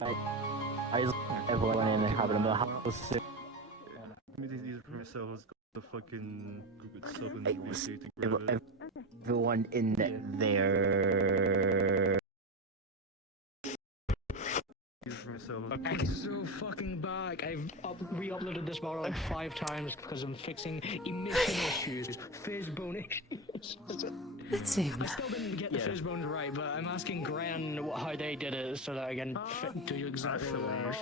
I just everyone in having the house. These for myself has got the fucking Google Southern rotating gravity. Everyone in there. I'm so fucking back. I've re-uploaded this model like 5 times because I'm fixing emission issues, fishbone issues. Let's see. I still didn't get the fishbones right, but I'm asking Gran how they did it so that I can do you exactly right.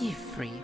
You free.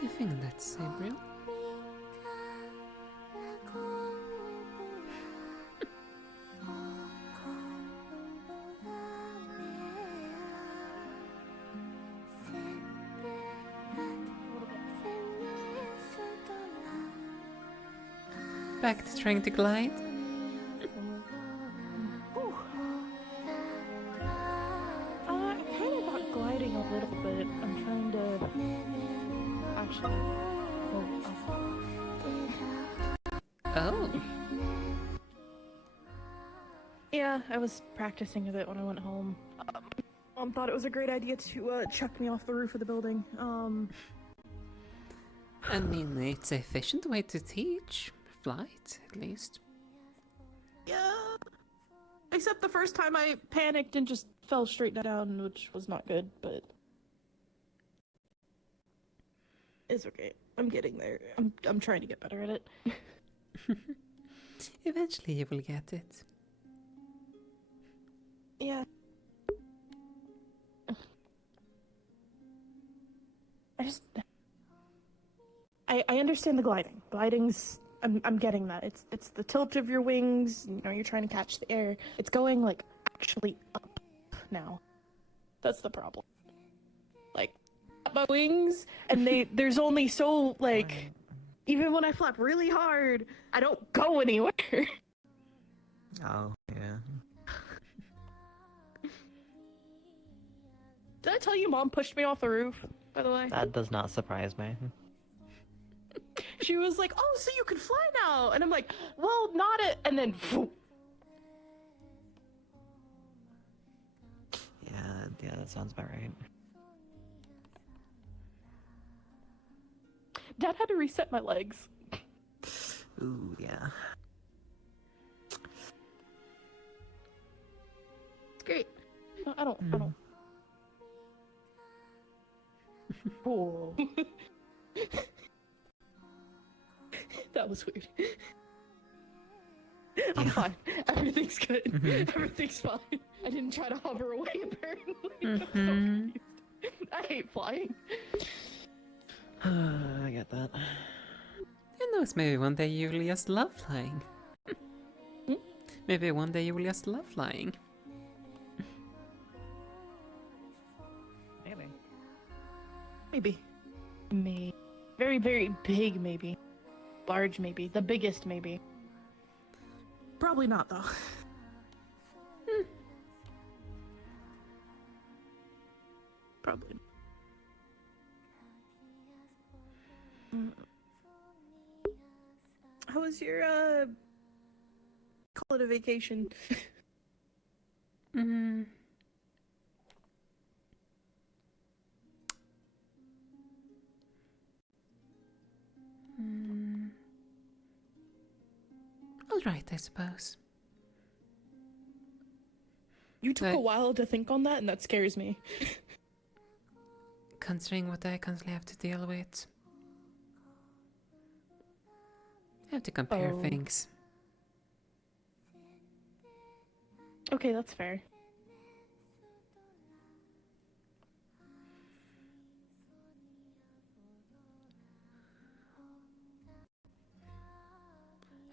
You think that's Sabriel? Back to trying to glide? I kind of got gliding a little bit. I'm trying to actually go up. Oh. Yeah, I was practicing a bit when I went home. Mom thought it was a great idea to chuck me off the roof of the building. I mean, it's an efficient way to teach. Flight, at least. Yeah. Except the first time I panicked and just fell straight down, which was not good, but it's okay. I'm getting there. I'm trying to get better at it. Eventually you will get it. Yeah. I understand the gliding. Gliding's I'm getting that. It's the tilt of your wings, you know, you're trying to catch the air. It's going like actually up now. That's the problem. Like my wings and there's only so like even when I flap really hard, I don't go anywhere. Oh, yeah. I tell you, Mom pushed me off the roof? By the way, That does not surprise me. she was like, "Oh, so you can fly now?" And I'm like, "Well, not it." And then, phew. Yeah, that sounds about right. Dad had to reset my legs. Ooh, yeah. It's great. I don't. Oh. That was weird. I'm fine. Everything's good. Everything's fine. I didn't try to hover away, apparently. I'm so confused. I hate flying. I get that. Who knows, maybe one day you will just love flying. Maybe one day you will just love flying. Maybe. Maybe. Maybe. Very, very big, maybe. Large, maybe. The biggest, maybe. Probably not, though. Probably. How was your, call it a vacation? All right, I suppose. You took a while to think on that, and that scares me. Considering what I constantly have to deal with, I have to compare Oh. things. Okay, that's fair.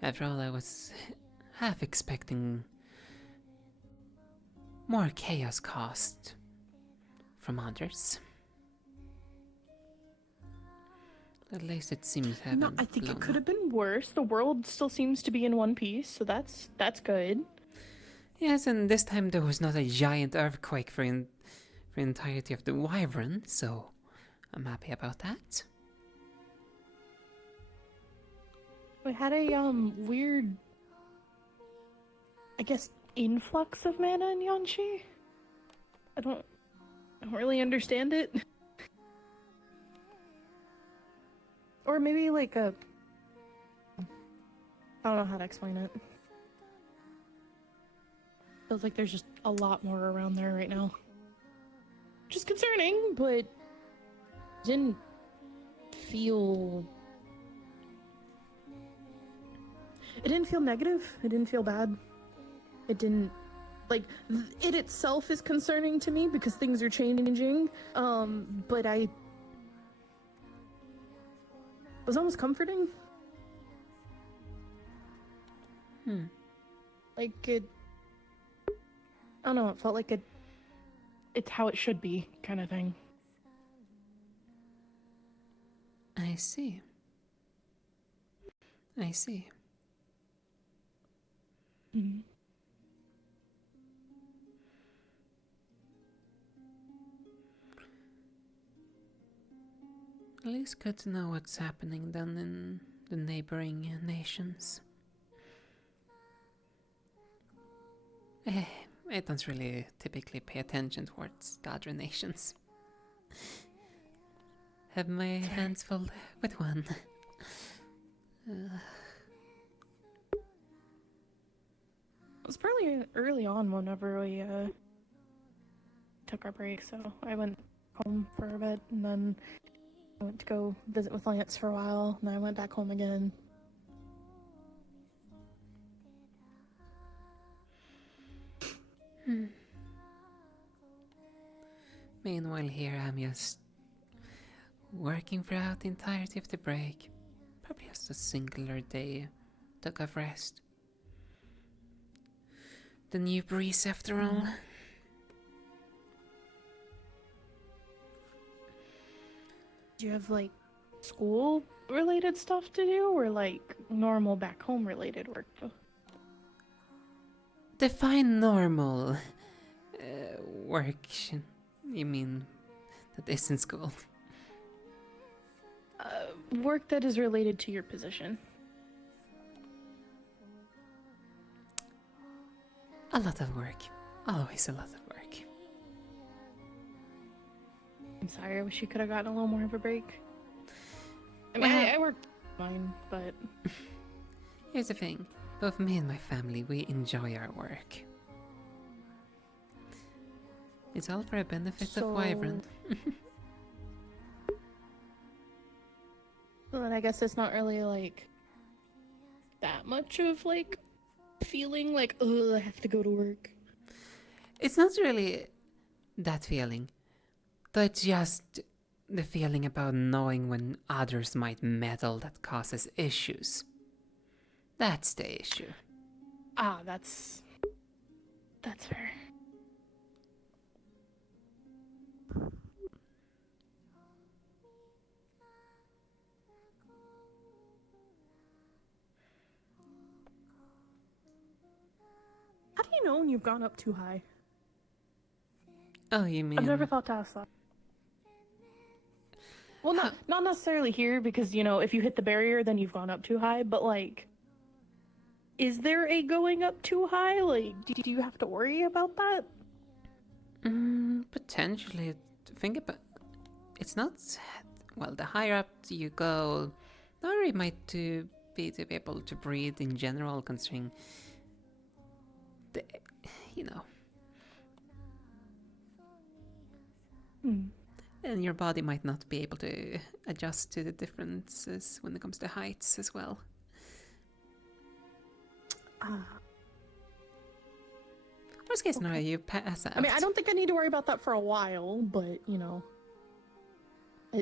After all, I was half expecting more chaos caused from others. At least it seems to have No, I think it could have been worse. The world still seems to be in one piece, so that's good. Yes, and this time there was not a giant earthquake for the entirety of the Wyvern, so I'm happy about that. We had a weird, I guess, influx of mana in Yanshi. I don't really understand it. Or maybe like a, I don't know how to explain it. Feels like there's just a lot more around there right now. Which is concerning, but didn't feel... It didn't feel negative. It didn't feel bad. It didn't... Like, it itself is concerning to me because things are changing. But it was almost comforting. Like, it... I don't know, it felt like it's how it should be, kind of thing. I see. I see. Mm-hmm. At least good to know what's happening then in the neighboring nations. I don't really typically pay attention towards the other nations. Have my hands full with one. It was probably early on whenever we took our break, so I went home for a bit, and then I went to go visit with Lance for a while, and then I went back home again. Meanwhile here I'm just working throughout the entirety of the break. Probably just a singular day took of rest. The new breeze after all. Do you have, like, school-related stuff to do, or, like, normal back-home-related work? Define normal work. You mean that isn't school? Work that is related to your position. A lot of work. Always a lot of work. I'm sorry, I wish you could have gotten a little more of a break. I mean, Well- I work fine, but... Here's the thing. Both me and my family, we enjoy our work. It's all for the benefit of Wyvern. Well, then I guess it's not really, like, that much of, like, feeling like, oh, I have to go to work. It's not really that feeling. Though it's just the feeling about knowing when others might meddle that causes issues. That's the issue. Ah, that's fair. How do you know when you've gone up too high? Oh, you mean... I've never thought to ask that. Well, not necessarily here, because, you know, if you hit the barrier, then you've gone up too high, but, like, is there a going up too high? Like, do you have to worry about that? Potentially. Think about... It's not... Well, the higher up you go, the harder it might be to be able to breathe in general, considering... The, you know... And your body might not be able to adjust to the differences when it comes to heights as well. Worst case scenario, you pass out. I mean, I don't think I need to worry about that for a while, but, you know,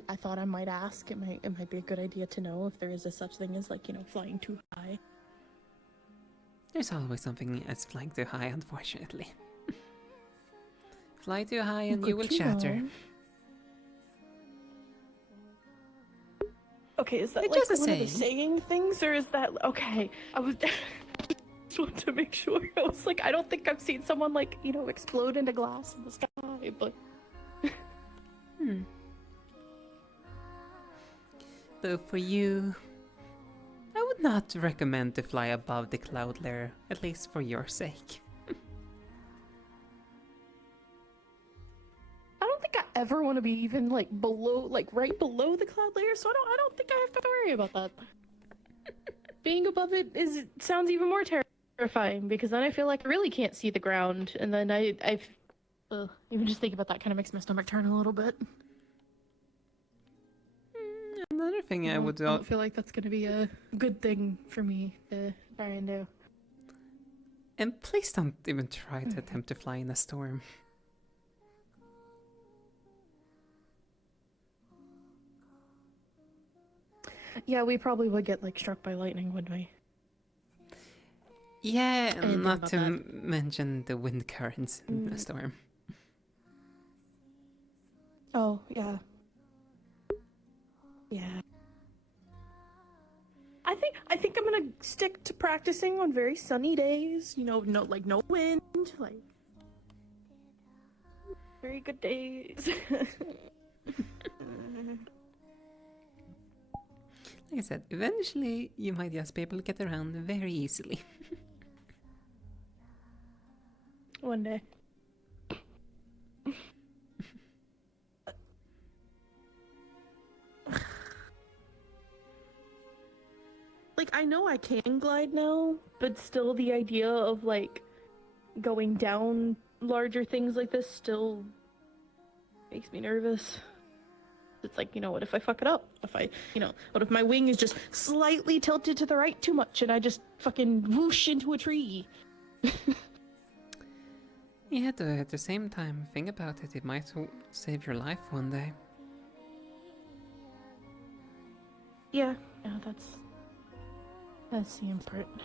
I thought I might ask. It might be a good idea to know if there is a such thing as, like, you know, flying too high. There's always something as flying too high, unfortunately. Fly too high and you will Good to shatter. know. Okay, is that It's like just a one of the saying. saying things, or is that okay? I was just wanted to make sure. I was like, I don't think I've seen someone, like, you know, explode into glass in the sky, but Though for you, I would not recommend to fly above the cloud layer, at least for your sake. I don't think I ever want to be even like below, like right below the cloud layer. So I don't think I have to worry about that. Being above it sounds even more terrifying, because then I feel like I really can't see the ground, and then I've even just thinking about that kind of makes my stomach turn a little bit. Another thing I would don't feel like that's gonna be a good thing for me to try and do. And please don't even try to attempt to fly in a storm. Yeah, we probably would get like struck by lightning, wouldn't we? Yeah, didn't think not about to that. mention the wind currents in a storm. Oh, yeah. Yeah. I think I'm gonna stick to practicing on very sunny days, you know, no wind, like very good days. Like I said, eventually you might just be able to get around very easily. One day. Like, I know I can glide now, but still the idea of, like, going down larger things like this still makes me nervous. It's like, you know, what if I fuck it up? What if my wing is just slightly tilted to the right too much and I just fucking whoosh into a tree? Yeah, though at the same time, think about it, it might save your life one day. Yeah, that's the important.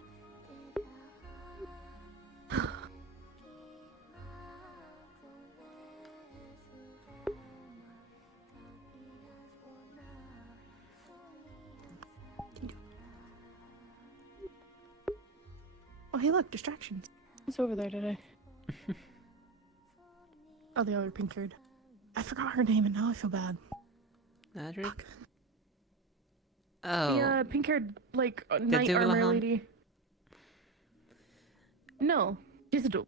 Oh, hey, look, distractions. Who's over there today? Oh, the other pink haired I forgot her name and now I feel bad. Adric? Oh. The pink-haired, like, knight armor Dullahan? lady. No, she's a dual.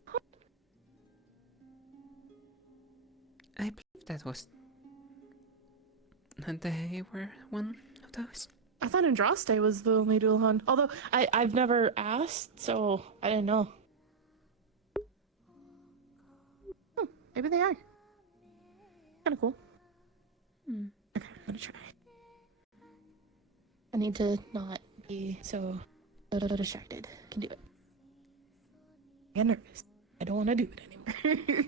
I believe that was... They were one of those. I thought Andraste was the only Dualhan. Although, I've never asked, so I didn't know. Oh, maybe they are. Kinda cool. Hmm. Okay, I'm gonna try. I need to not be so distracted. Can do it. I get nervous. I don't want to do it anymore.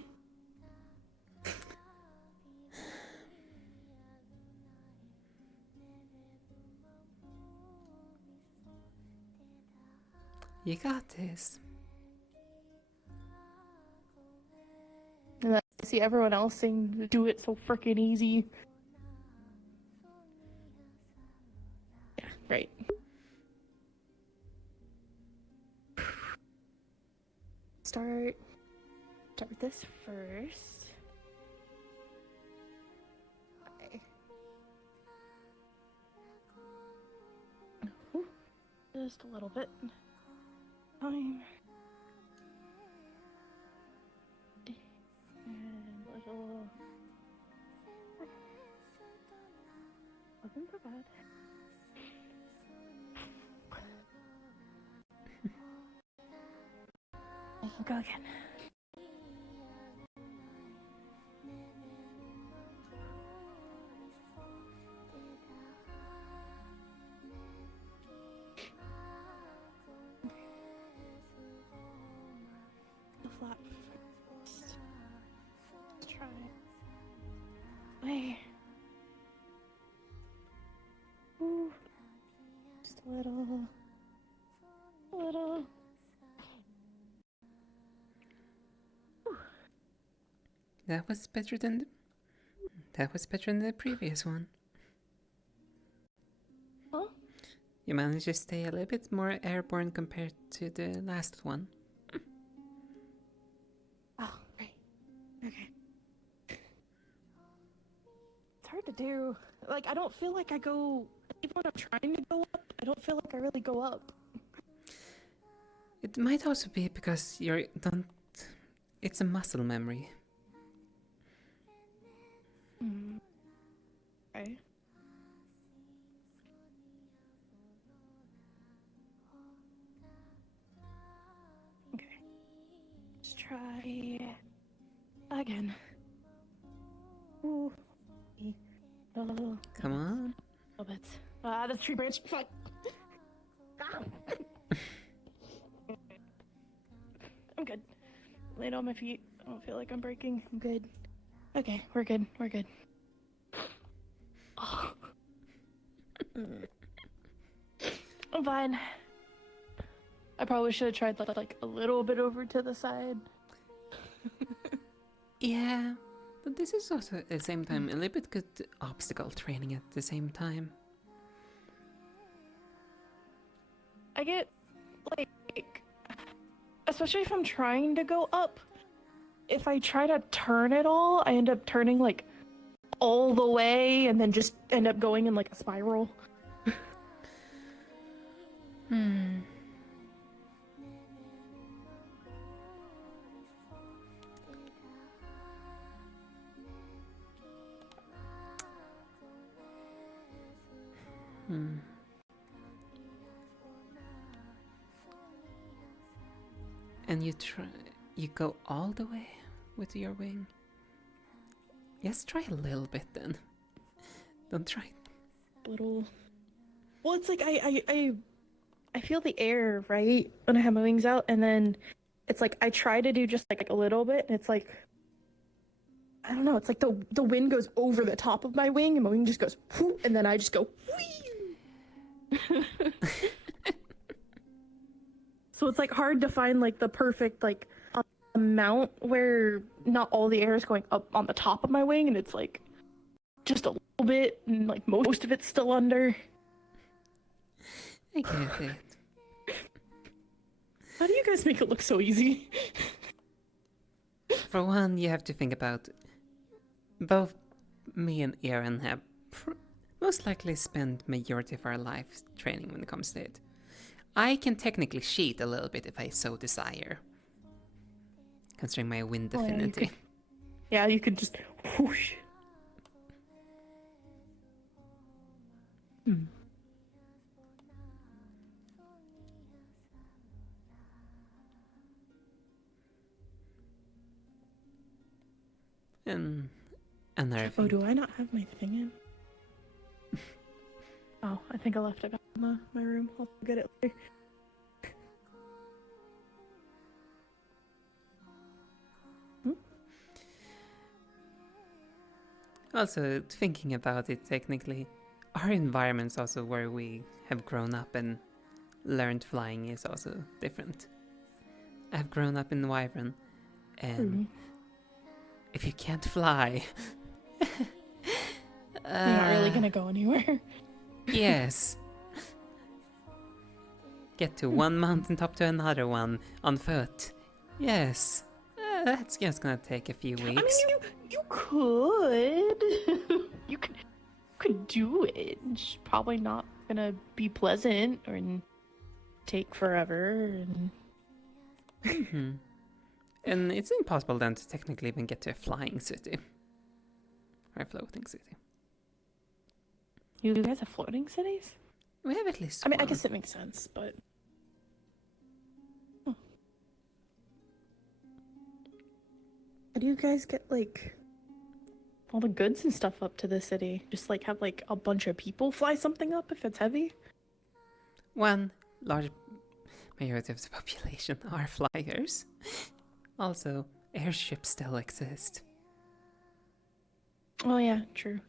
You got this. And I see everyone else saying to do it so freaking easy. Yeah, right. Start with this first. Okay. Ooh, just a little bit. Time. And a little. Wasn't so bad. I'll go again. The flap first. Let's try it. Wait. Ooh. Just a little. A little. That was better than the previous one. Huh? You managed to stay a little bit more airborne compared to the last one. Oh, right. Okay. It's hard to do. Like, I don't feel like I go... Even when I'm trying to go up, I don't feel like I really go up. It might also be because you're don't. It's a muscle memory. Okay. Okay. Let's try again. Ooh. A little Come on. bit. That's tree branch. Fuck. Ow. I'm good. Laid on my feet. I don't feel like I'm breaking. I'm good. Okay, we're good. We're good. Oh. I'm fine. I probably should have tried like a little bit over to the side. Yeah, but this is also at the same time a little bit good obstacle training at the same time. I get like, especially if I'm trying to go up, if I try to turn it all, I end up turning like all the way and then just end up going in like a spiral. And you go all the way with your wing. Yes, try a little bit then. Don't try. Little. Well, it's like I feel the air right when I have my wings out, and then it's like I try to do just like a little bit, and it's like I don't know. It's like the wind goes over the top of my wing, and my wing just goes, whoo, and then I just go. Whee! So it's like hard to find like the perfect like amount where not all the air is going up on the top of my wing, and it's like just a little bit, and like most of it's still under. I get it. How do you guys make it look so easy? For one, you have to think about both me and Aaron have most likely spent majority of our lives training when it comes to it. I can technically cheat a little bit if I so desire, considering my wind Oh, yeah, you affinity. could- Yeah, you could just whoosh. Hmm. And another Oh, thing. do I not have my thing in? Oh, I think I left it back in my room. I'll get it later. Also, thinking about it technically, our environments also where we have grown up and learned flying is also different. I've grown up in Wyvern, and if you can't fly, You're not really gonna go anywhere. Yes. Get to one mountaintop to another one on foot. Yes. That's just gonna take a few I mean, weeks. you could. you could do it. It's probably not gonna be pleasant or take forever. And Hmm. And it's impossible then to technically even get to a flying city. Or a floating city. you guys have floating cities? We have at least I mean, I one. guess it makes sense, but. Huh. How do you guys get like all the goods and stuff up to the city? Just like have like a bunch of people fly something up if it's heavy? One large majority of the population are flyers. Also, airships still exist. Oh yeah, true.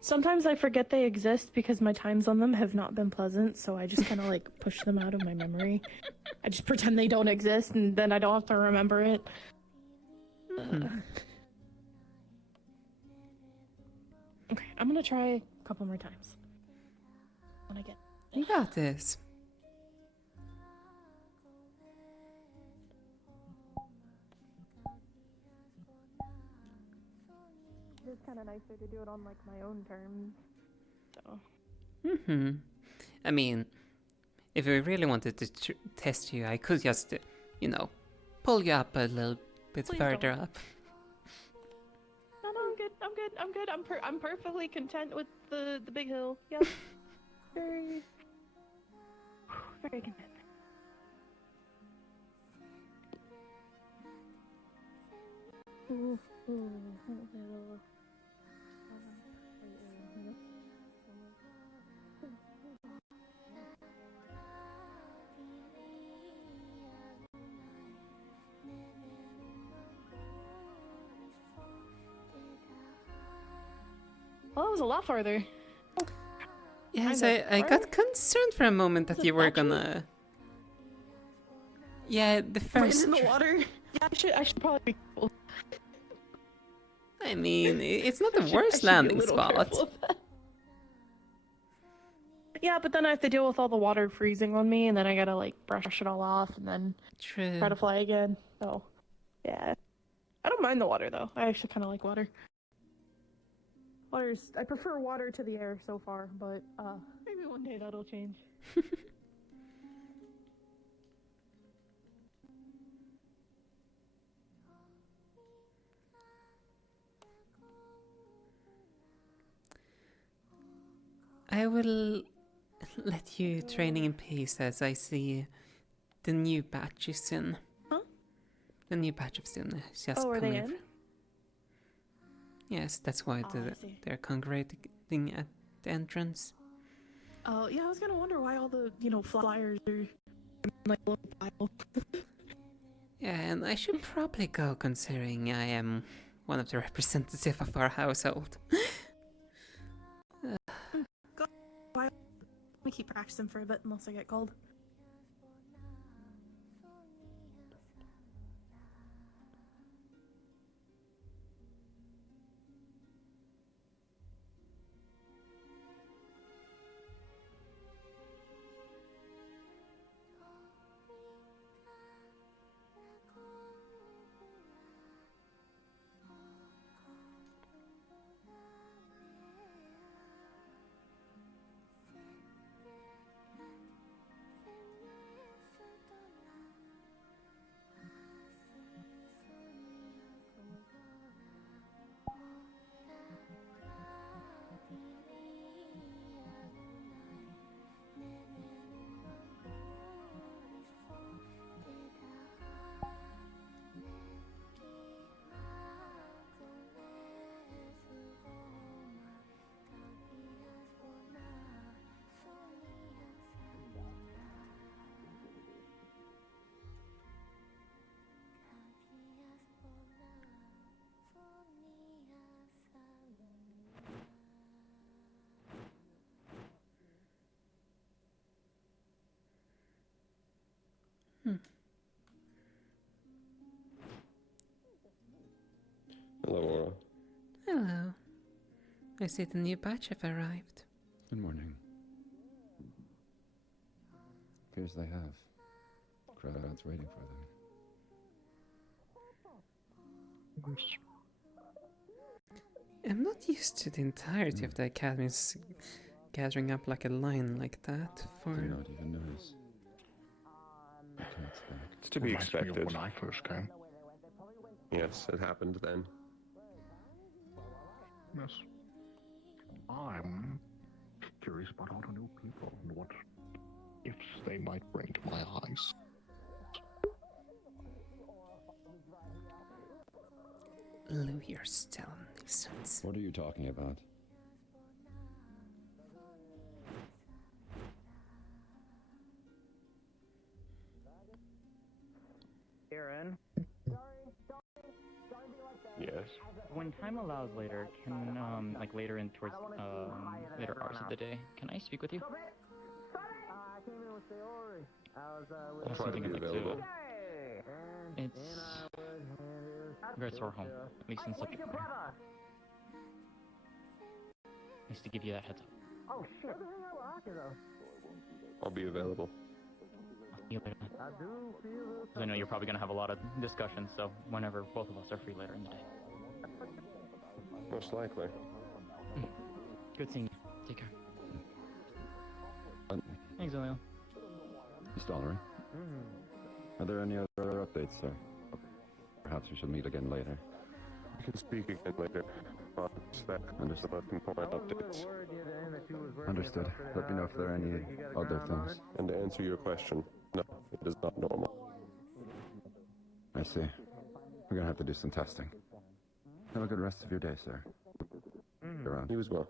Sometimes I forget they exist because my times on them have not been pleasant, so I just kind of like push them out of my memory. I just pretend they don't exist, and then I don't have to remember it. Okay, I'm gonna try a couple more times. When I get You got this. it's kind of nicer to do it on like my own terms. So I mean, if we really wanted to test you, I could just, pull you up a little bit Please further don't. up. no, I'm good. I'm good. I'm good. I'm perfectly content with the big hill. Yep. very content. Well, that was a lot farther. Yes, Kind I of. got concerned for a moment that Is it you were actually- gonna. Yeah, the Right first. in the water. Yeah, I should probably be careful. I mean, it's not the I worst should be a landing little spot. careful of that. Yeah, but then I have to deal with all the water freezing on me, and then I gotta like brush it all off, and then True. try to fly again. So, yeah, I don't mind the water though. I actually kind of like water. I prefer water to the air so far, but maybe one day that'll change. I will let you training in peace as I see the new batch is in. Huh? The new batch of students just Oh, are they coming. in? Yes, that's why Oh, I see. they're congregating at the entrance. Oh, yeah, I was gonna wonder why all the flyers are in, like a little pile. Yeah, and I should probably go considering I am one of the representatives of our household. Let me keep practicing for a bit unless I get called. Hello, Aura. Hello. I see the new batch have arrived. Good morning. Appears they have. Crowd's waiting for them. I'm not used to the entirety of the academies gathering up like a line like that for... Do not even notice. I can't expect. It's to be expected. When I first came. Yes, it happened then. Yes. I'm curious about all the new people and what gifts they might bring to my eyes. Lou, you're still a nuisance. What are you talking about? Aaron, Yes. when time allows later, can like later in towards later hours of the day, can I speak with you? That's Try to something be I'd like available. It's regards to our home, at least in subject matter. Just to give you that heads up. Oh shit. I'll be available. I know you're probably going to have a lot of discussions, so whenever both of us are free later in the day. Most likely. Good seeing you. Take care. Thanks, Elio. Miss Dollery? Are there any other updates, sir? Perhaps we should meet again later. We can speak again later. Understood. Some important updates. Understood. Let me know if there are any other things. And to answer your question, no, it is not normal. I see. We're gonna have to do some testing. Have a good rest of your day, sir. Around. You as well.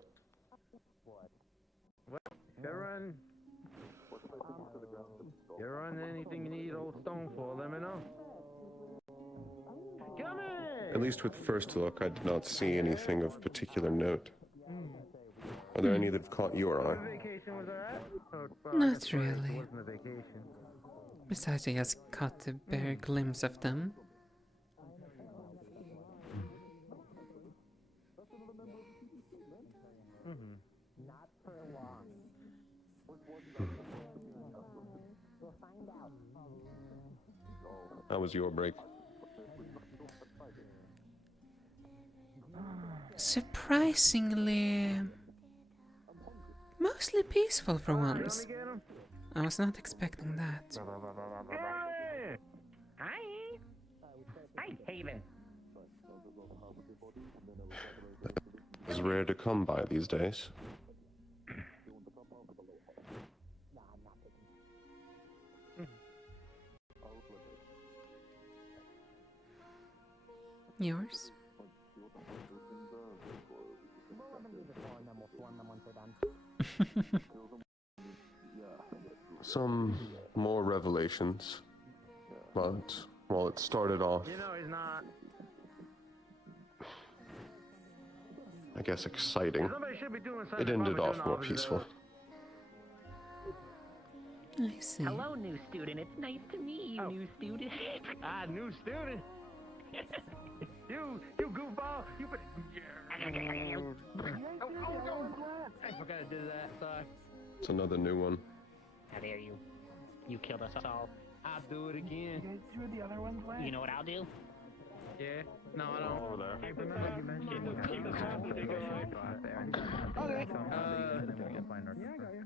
You run anything you need Old Stone for, let me know. Come in! At least with first look, I did not see anything of particular note. Are there any that have caught your eye? Vacation was alright? Not really. Besides, I just caught a bare glimpse of them. Not for long. How was your break? Surprisingly... mostly peaceful for once. I was not expecting that. Hi! Hi, Haven. It's rare to come by these days. Yours? Some more revelations. But while it started off, You know he's not. I guess, exciting, Somebody should be doing it something. ended off more peaceful. I see. Hello, new student. It's nice to meet you, new student. New student. you goofball. You. I forgot to do that, sorry. It's another new one. How dare you? You killed us all. I'll do it again. You guys do the other ones last? You know what I'll do? Yeah. No, I don't. Over there. I remember you mentioned. Okay.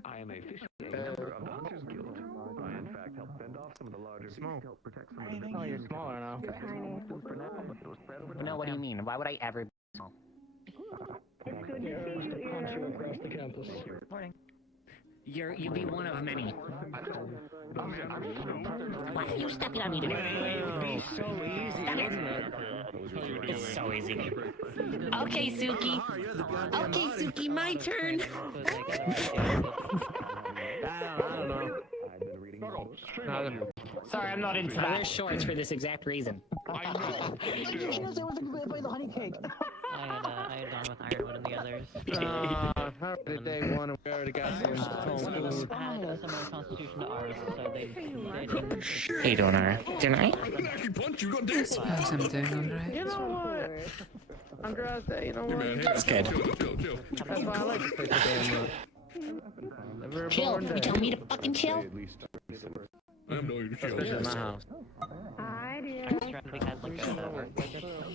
I am officially a member of the Hunters Guild. I, in fact, help fend off some of the larger Small. help protect some of the Oh, you're smaller now. No, what do you mean? Why would I ever be small? It's good to see you, Aaron. Across the campus. Morning. You be one of many. Why are you stepping on me today? It's so easy, isn't it? It's so easy. Okay, Suki. Okay, Suki, my turn. I don't know. Sorry, I'm not into that. I wear shorts for this exact reason. She knows I wasn't by the honey cake. I had gone with Ironwood and the others. How did they want to wear already got some food. had a similar constitution to ours, so they didn't. Hey, don't I? Didn't I? I suppose I'm doing alright. You know what? Andres, you know what? That's good. That's why I like to play the game. Chill. You tell me to fucking chill? Especially in my house.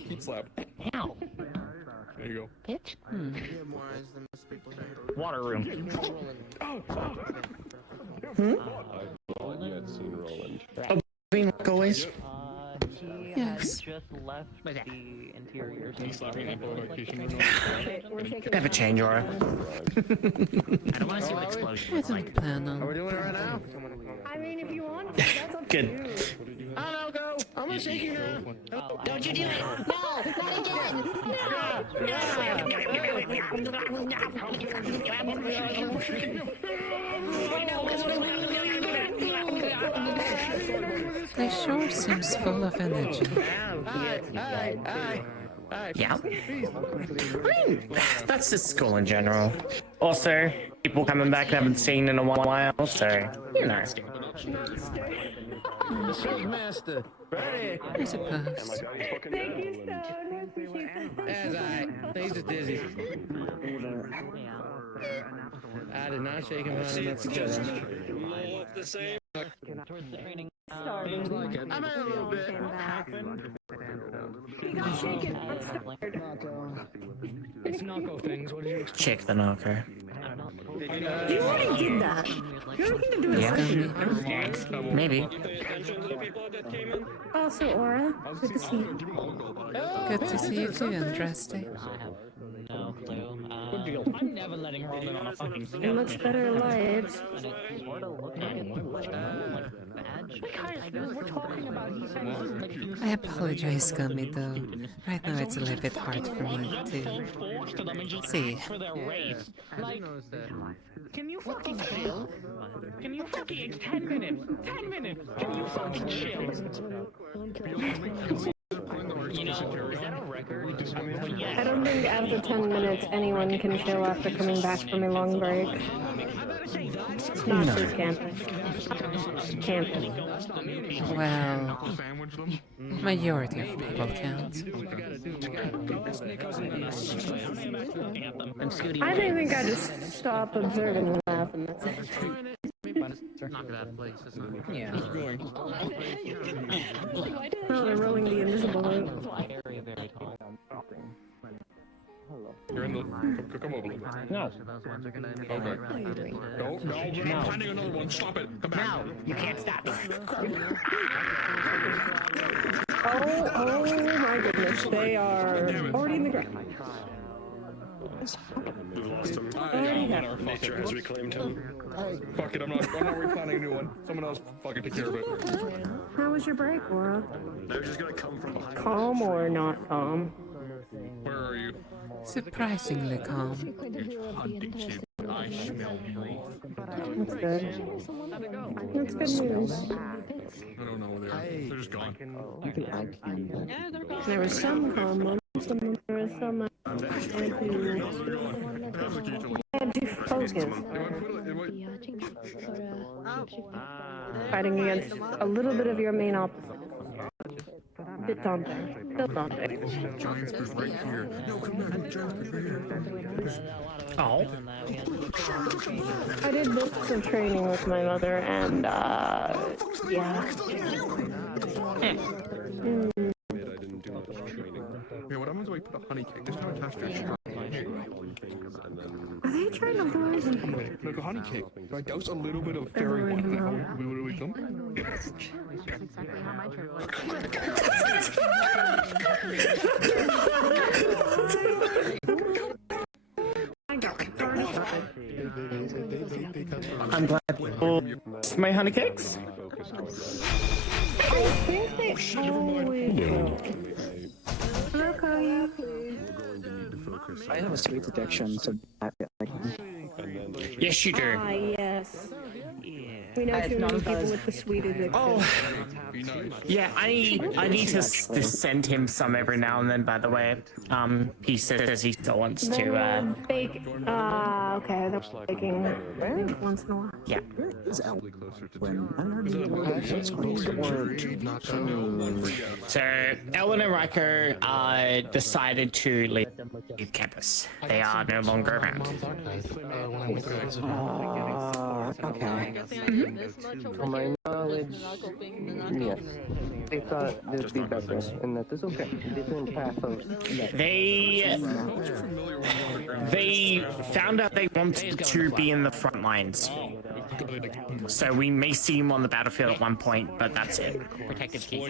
Keep slap. Ow. There you go. Bitch. Water room. I've yet seen Roland. Like always. He Yes. had just left the interior. Have a change, Aura. I don't want to see what I explosion looks like. don't plan Are we on. doing it right now? I mean, if you want, that's up to Good. you. I'll go. I'm gonna shake you now. Don't you do it! No! Not again! They sure seems full of energy. Yeah. That's the school in general. Also, people coming back I haven't seen in a while, so, you know. Master. I suppose. Thank you, Stone. That's alright. He's just dizzy. I did not shake him out enough to kill him. Towards the training. I'm a little bit. He got shaken. It's knocko things. What did you check the knocker? You already did that. You don't need to do it again. Maybe. Also, Aura, good to see you. Good to see you too, Andraste. I have no clue. I'm never letting her in on a fucking scout. It looks better live. And it sort of looked like badge. We're talking about he said I apologize, Gummy, though. Right now it's a little bit hard for me to see. for their race. Like, can you fucking chill? Can you fucking, it's 10 minutes. 10 minutes. Can you fucking chill? You know, is that a record? I don't think after 10 minutes anyone can chill after coming back from a long break. Not just campus. Campus. Well, majority of people can't. I think I just stop observing and laugh and that's it. Yeah. Oh, they're rolling the invisible light. You're in the. Come over. No. Okay. No, I'm finding another one. Stop it. Come back. No, you can't stop me. Oh my goodness, they are already in the ground. We lost him. Nature has reclaimed him. Fuck it, I'm not replanning a new one. Someone else fucking take care of it. How was your break, Laura? They're just gonna come from behind. Calm or not calm? Where are you? Surprisingly calm. Hunting shit. I smell grief. That's good. That's good news. I don't know where they are. They're just gone. There was some calm moments, and there was some I had to focus. Fighting against a little bit of your main opposite. Bit daunting. Still daunting. Giants booth right here. No, come back. Giants booth right here. Oh. I did bits of training with my mother, and yeah. I didn't do much training. Yeah, what happens when we put a honey cake? This time attached to your shirt. Are they trying to hide me? Like a honey cake. Do I douse a little bit of fairy wine in it? How would we come? I'm glad people my honey cakes. I think they always do. Hello, Cody. I have a sweet addiction, so Yes, you do. Ah, yes. We know too many people with the sweet addiction. Oh, Yeah, I need to send him some every now and then. By the way, he says he still wants to. Bake. Okay, they're baking once in a while. Yeah. So Ellen and Riker decided to leave campus. They are no longer around. Okay. From my knowledge, yes. They thought this would be better, and that is okay. Different path of They found out they wanted to be in the front lines. So we may see him on the battlefield at one point, but that's it. Protective case.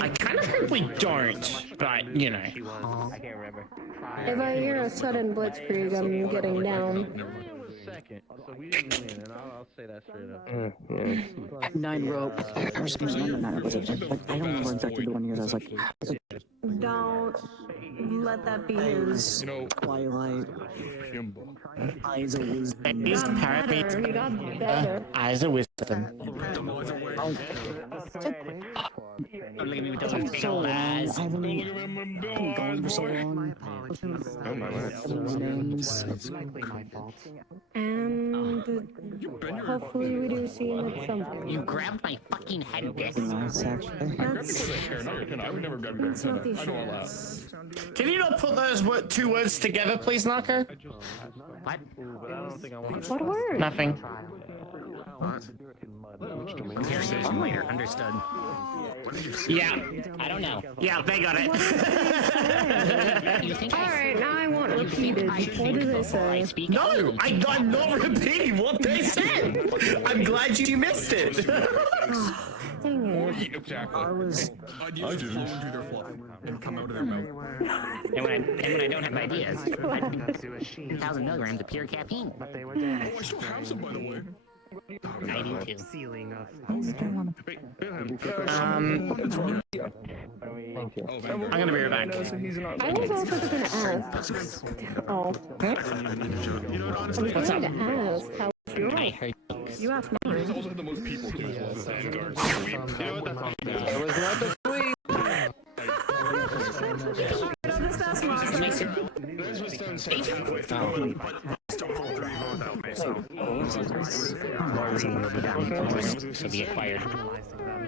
I kind of hope we don't, but you know. If I hear a sudden blitzkrieg, I'm getting down. So we didn't win, and I'll say that straight up. 9 rope. Or something, not was it? Like, I don't remember exactly the one year. I was like, Don't let that be his. Twilight. Eyes of wisdom. He's apparently He got better. eyes of wisdom. Look at me with those big So old long. eyes. I haven't been gone for so long. Names. And hopefully we do see him at some point. You grabbed my fucking head, bitch. Nice, actually. That's not the issue. Can you not put those two words together, please, Narco? What? What word? Nothing. Interrogation later. Understood. Yeah. I don't know. Yeah, they got it. You think Alright, now I want repeated. What did they say? No, I'm not repeating what they said. I'm glad you missed it. Dang it. Exactly. I was. I just won't do their fluff and come out of their mouth. And when I don't have ideas, 1,000 milligrams of pure caffeine. Oh, I still have some, by the way. I do too. I'm gonna be right back. I was also gonna ask. Oh. I was going to ask how you I heard. You asked me. There's also the most people too as well. The Vanguard. It was not the sweet. Just ask So be acquired.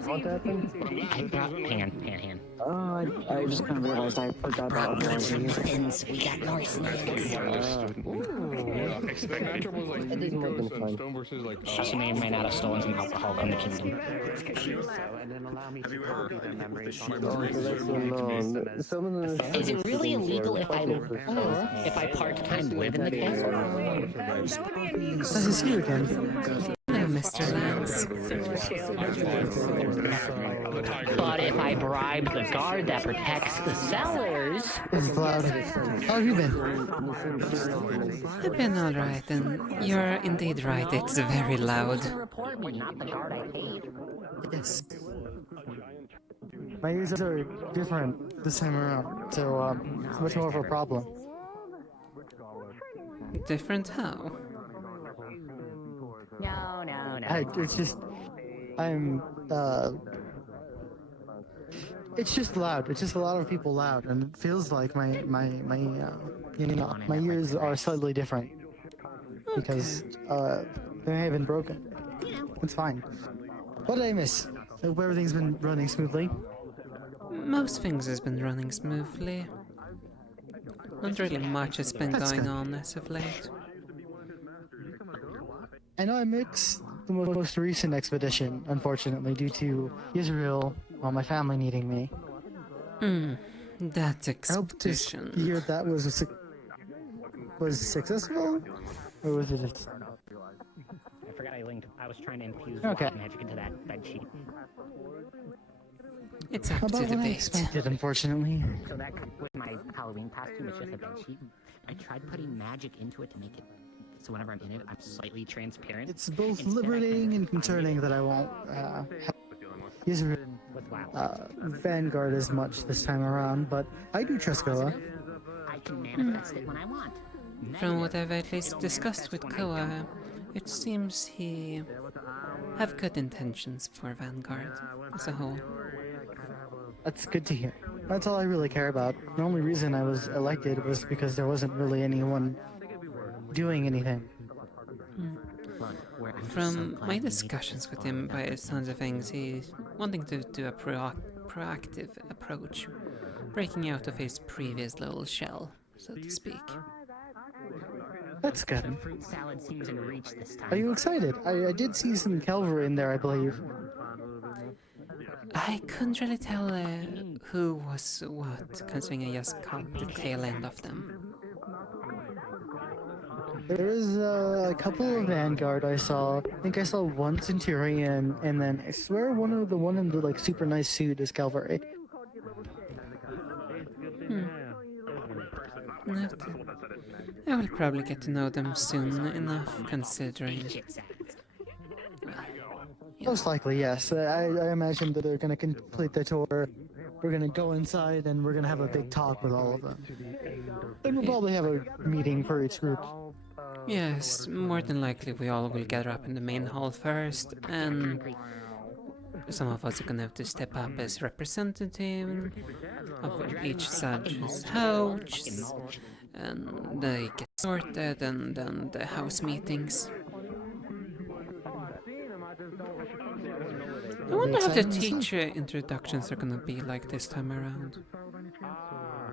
What happened? Hang on. I just kind of realized I forgot about more of these. Pins. We got more snakes. Expect was like Stone versus like. She may or may not have stolen some alcohol from the kingdom. Is it really illegal if I part-time live in the castle? Nice to see you again. Hello, Mr. Lance. But if I bribe the guard that protects the cellars... It's loud. How have you been? I've been alright, and you're indeed right, it's very loud. Report me, not the guard I paid. Yes. My ears are different this time around, so it's much more of a problem. Different how? No. It's just, it's just loud. It's just a lot of people loud, and it feels like my ears are slightly different because they may have been broken. It's fine. What did I miss? Hope everything's been running smoothly. Most things has been running smoothly. Not really much has been That's going good. on as of late. I know I mixed the most recent expedition, unfortunately, due to Israel, my family needing me. That I hope to expedition. hear that was successful, or was it? I forgot I was trying to infuse Okay. wild magic into that bed sheet. It's up to About what I debate. expected, unfortunately. So that with my Halloween costume, it's just a bed sheet. I tried putting magic into it to make it so whenever I'm in it, I'm slightly transparent. It's both liberating and concerning that I won't have Israel Vanguard as much this time around, but I do trust Goa. I can manifest it when I want. From what I've at least discussed with Koa, it seems he have good intentions for Vanguard as a whole. That's good to hear. That's all I really care about. The only reason I was elected was because there wasn't really anyone doing anything. From my discussions with him, by the sounds of things, he's wanting to do a proactive approach, breaking out of his previous little shell, so to speak. That's good. Fruit salad seems in reach this time. Are you excited? I did see some cavalry in there, I believe. I couldn't really tell who was what, considering I just caught the tail end of them. There was a couple of Vanguard I saw. I think I saw one Centurion, and then I swear one in the like super nice suit is cavalry. Noted. I will probably get to know them soon enough, considering... Most likely, yes. I imagine that they're going to complete the tour. We're going to go inside and we're going to have a big talk with all of them. Then we'll probably have a meeting for each group. Yes, more than likely we all will gather up in the main hall first, and some of us are going to have to step up as representative of each such house, and they get sorted, and then the house meetings. I wonder how the teacher introductions are gonna be like this time around.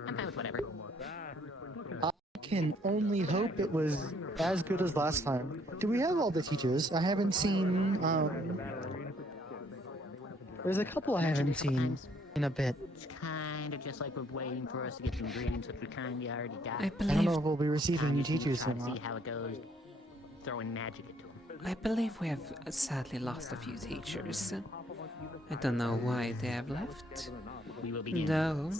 I'm fine with whatever. I can only hope it was as good as last time. Do we have all the teachers? I haven't seen, there's a couple I haven't seen in a bit. It's kind of just like we're waiting for us to get the ingredients, which we kind of already got. I don't know if we'll be receiving new teachers or See not. how it goes. Throwing magic into them. I believe we have sadly lost a few teachers. I don't know why they have left. Though,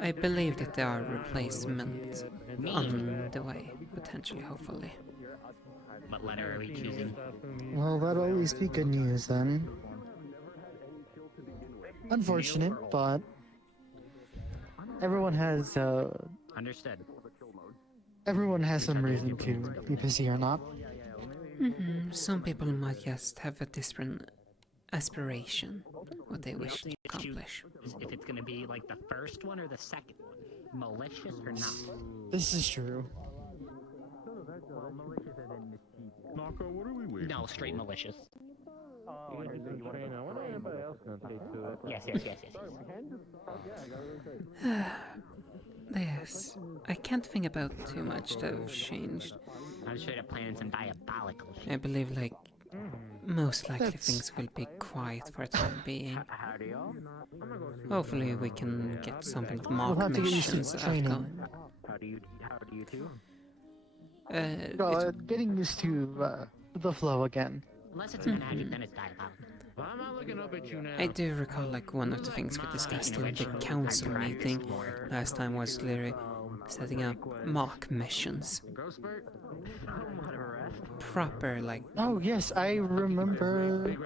I believe that there are replacements on the way, potentially, hopefully. What letter are we choosing? Well, that'll at least be good news then. Unfortunate, but everyone has Understood. everyone has some reason to be busy or not. Some people might just have a different aspiration, what they wish to accomplish. If it's gonna be like the first one or the second one, malicious or not. This is true. Marco, what are we waiting? No, straight malicious. Yes. Yes, I can't think about too much that have changed. I'm straight up planning some diabolical shit. I believe, like, most likely things will be quiet for the time being. Hopefully we can get something like mock We'll have to get used to missions training. going. How do you do? Getting used to the flow again. Unless it's magic, then it's diabolical. I'm not looking up at you now. I do recall, like, one of the things we discussed in the council meeting last time was literally setting up mock missions. Proper, like... Oh, yes, I remember...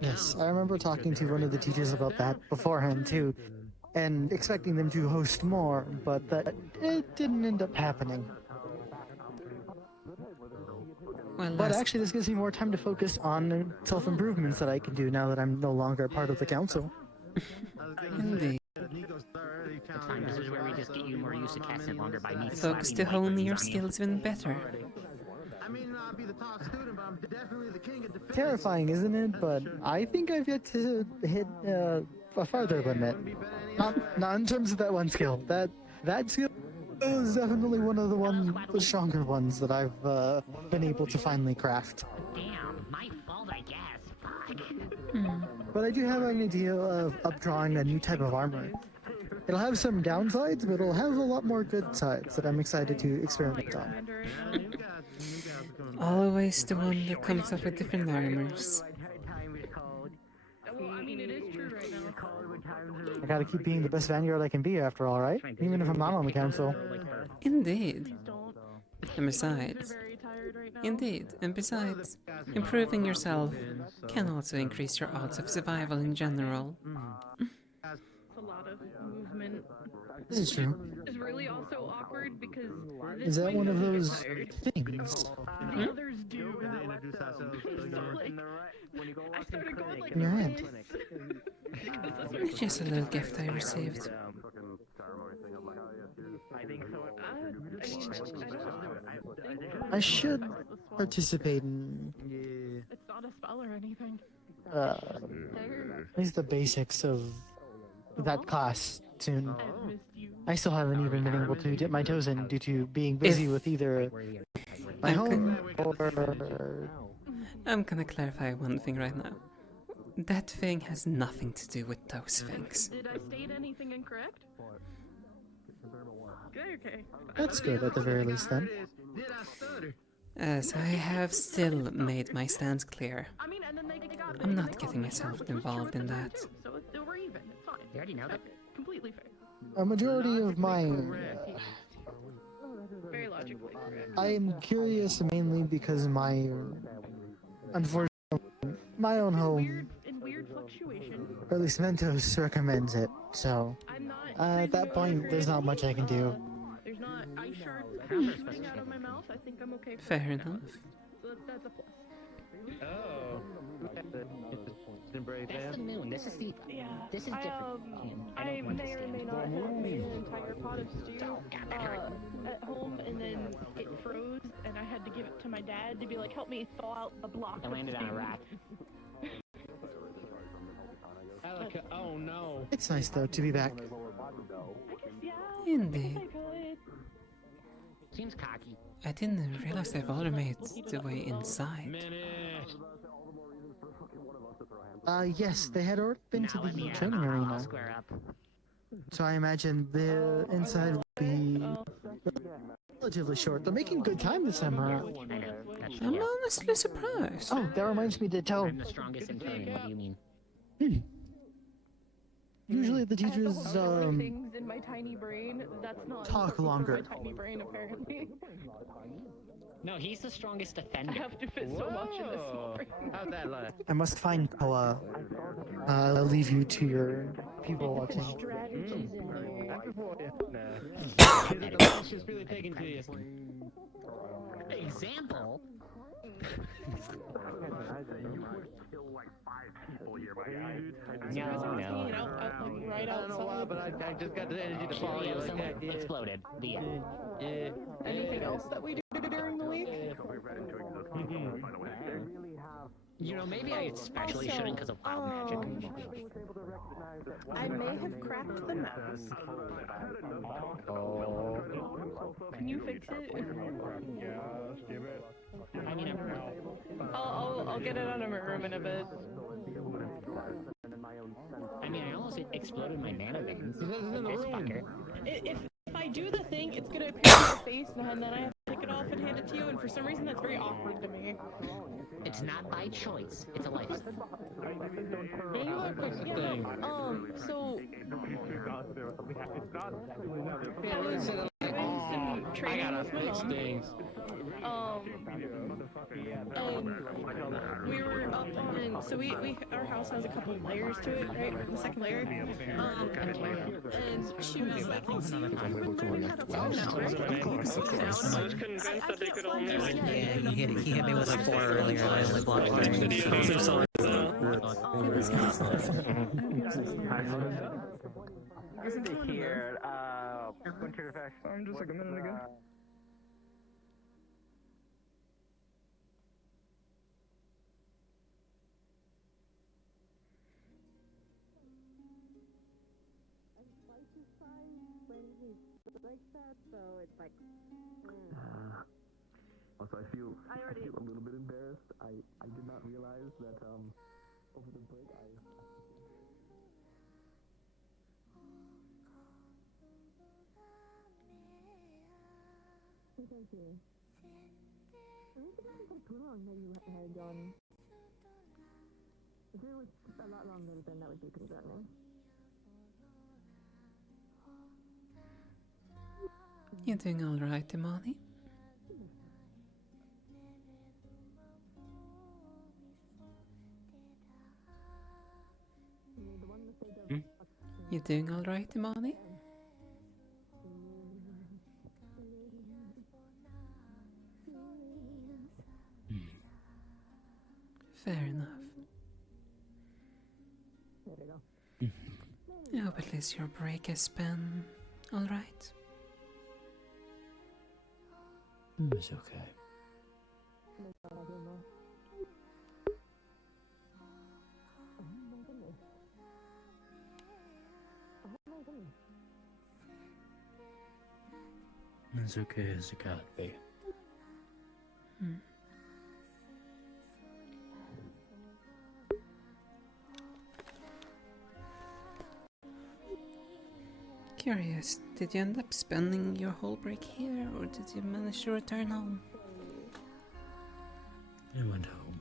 Yes, I remember talking to one of the teachers about that beforehand, too. And expecting them to host more, but that it didn't end up happening. Well, But actually, this gives me more time to focus on self-improvements that I can do now that I'm no longer a part of the council. Indeed. It's fine, this is where we just get you more used to casting longer by me. Focus to hone your skills even better. Terrifying, isn't it? But I think I've yet to hit a farther limit. Not in terms of that one skill. That skill is definitely one of the stronger ones that I've been able to finally craft. Damn, my fault, I guess. Fuck. But I do have an idea of updrawing a new type of armor. It'll have some downsides, but it'll have a lot more good sides that I'm excited to experiment on. Always the one that comes up with different armors. I gotta keep being the best Vanguard I can be after all, right? Even if I'm not on the council. Indeed. And besides, improving yourself can also increase your odds of survival in general. A lot of movement. This is true. Just really also awkward because Is that one of those tired. things? The others do. They introduce ourselves. I started going like In your hand. this. It's just a little gift I received. I think so. I should participate in It's not a spell or anything. at least the basics of that class soon. I still haven't even been able to dip my toes in due to being busy with either my home or I'm gonna clarify one thing right now. That thing has nothing to do with those things. Did I state anything incorrect? Okay. that's good at the very least then. As I have still made my stance clear. I mean, and then they got I'm not getting myself involved in that. So we're even. It's fine. You already know that. Completely fair. A majority of my Very logically correct. I am curious mainly because unfortunately my own home, In weird fluctuation. or at least Mentos recommends it, so at that point there's not much I can do. There's not ice shards shooting out of my mouth. I think I'm okay. Fair enough. So that's a plus. Oh. That's the moon. This is the. This is different. I may or may not have made an entire pot of stew at home, and then it froze, and I had to give it to my dad to be like, help me thaw out the block. I landed on a rat. Oh no. It's nice though to be back. Indeed. Seems cocky. I didn't realize they've already made the way inside. Yes, they had already been to the training arena. Square up. So I imagine the inside will be relatively short. They're making good time this time around. I'm honestly surprised. Oh, that reminds me to tell. I'm the strongest intern. What do you mean? Usually the I have teachers a lot of things in my tiny brain. That's not talk for longer. My tiny brain, apparently. No, he's the strongest I defender. have to fit so much in this small brain. How's that look? I must find Koa. I'll leave you to your people watching. Strategies in Nah. She's really taking to you. Example. No. You know, right I don't know why, outside. but I just got the energy to follow you like that. Yeah. Exploded. The end. Anything else that we do during the week? You know, maybe I especially shouldn't because of wild magic. I may have cracked the mouse. Can you fix it? I mean, I'll get it out of my room in a bit. I almost exploded my mana veins. This fucker. If I do the thing, it's gonna appear on your face, and then I have to take it off and hand it to you. And for some reason, that's very awkward to me. It's not by choice. It's a lifestyle. So I was doing some training with my mom. And we were up on, so our house has a couple layers to it, right? The second layer. And she was like, oh, so you learned how to follow that, right? I was convinced that they could all mimic. Yeah, he hit me with a 4 earlier, and I only blocked Isn't it here? Winter effect. I'm just like a minute ago. Also, I feel a little bit embarrassed. I did not realize that over the break Thank you. I think it didn't take too long that you had done. If it was a lot longer, then that would be concerning. You doing alright, Imani? You doing alright, Imani? At least your break has been alright. It was okay. As okay as it can be. Curious, did you end up spending your whole break here, or did you manage to return home? I went home.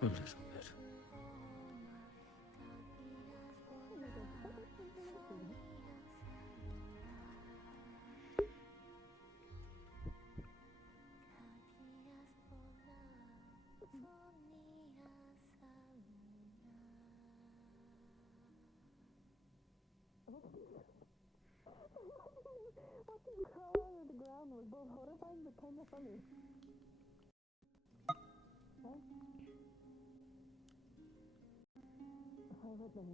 A little bit. Watching you crawl out of the ground was both horrifying but kind of funny. Huh? How about that?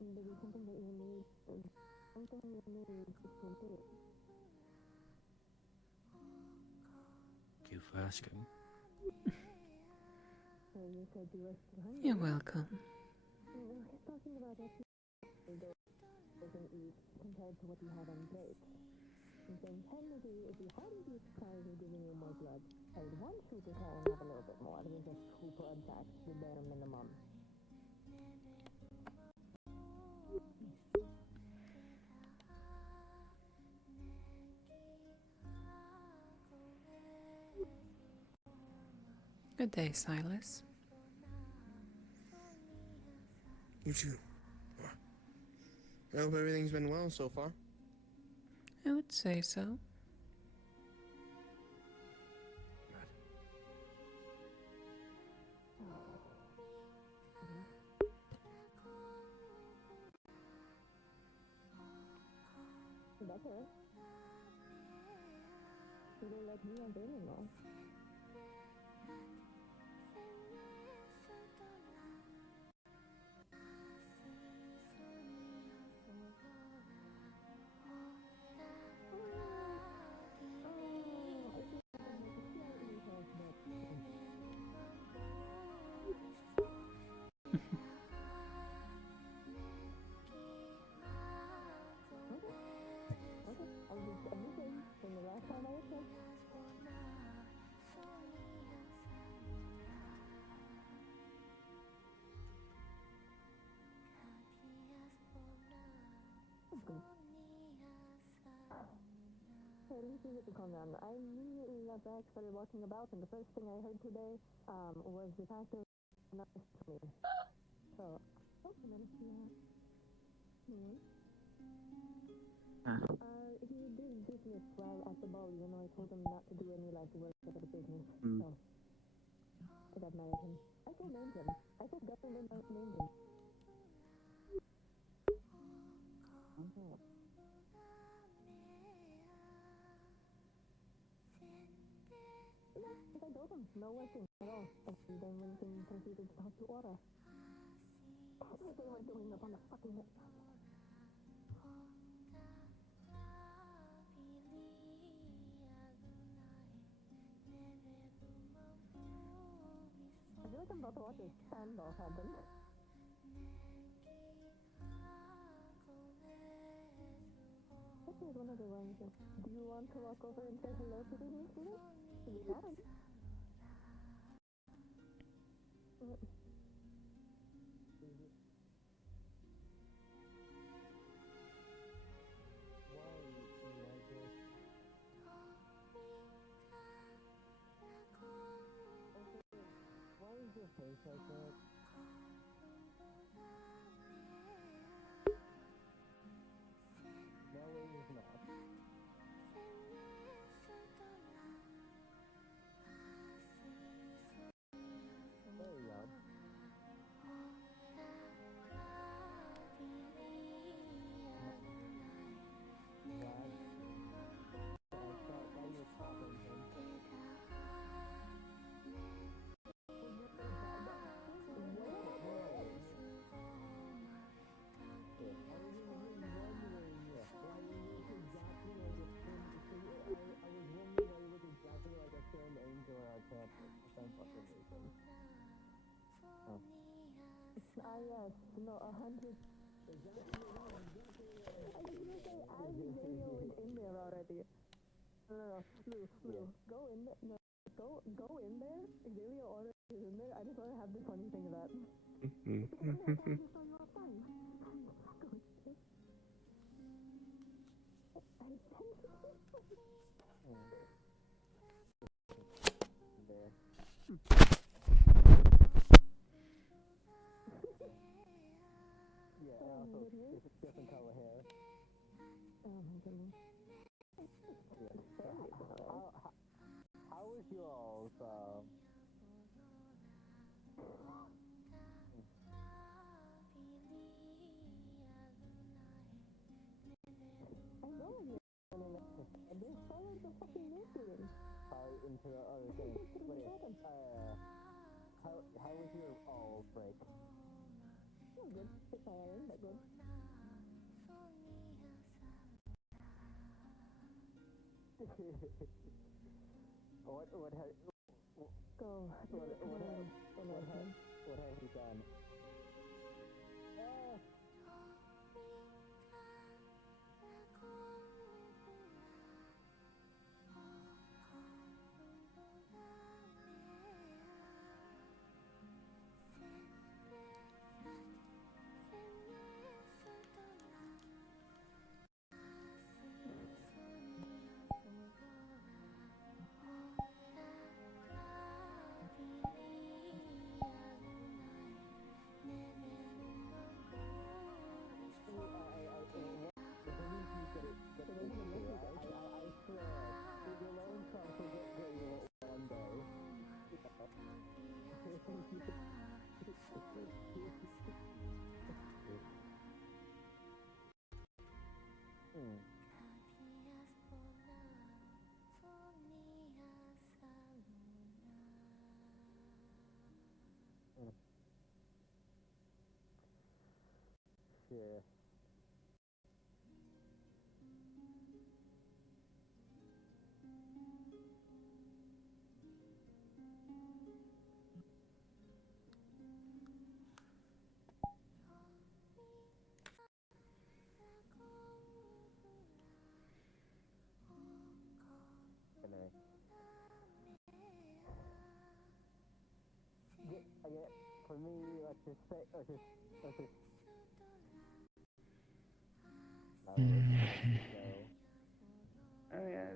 Maybe something that you need, or something you need to complete. Thank you for asking. So you said you were still hungry. You're welcome. He's talking about what you doesn't eat compared to what you have on plate. And saying technically, if you hadn't used cars and giving you more blood, I would want you to try and have a little bit more than just 2 blood packs, the bare minimum. Good day, Silas. You too. I hope everything's been well so far. I would say so. Better. You don't let me on anymore. Hey, let me see what to calm down. I immediately got back, started walking about, and the first thing I heard today was the fact of not to me. So, a minute, yeah. He did business while at the ball, even though I told him not to do any like work at the business. So, I got mad at him. I still named him. I still definitely named him. Okay. I told him, no working at all. And then when he proceeded to talk to Aura. What they were doing up on the fucking hip. I feel like I'm about to watch a standoff happen. Here's one of the ones. Do you want to walk over and say hello to the new student? You can. Why is your face like that? No, it is not. There you go. yes, no, 100. I was gonna say, as Xavier was in there already. No, Lou, go in there. No, go in there. Xavier already is in there. I just want to have the funny thing of that. Yeah, and also it's different color hair. Oh my goodness. How was yours? I know you're running up. They followed the fucking nursery. Into the other thing. How was your break? Oh, good. It's tiring, but good. What have you done? Yeah. For me, let's just say, let's just. Oh yeah.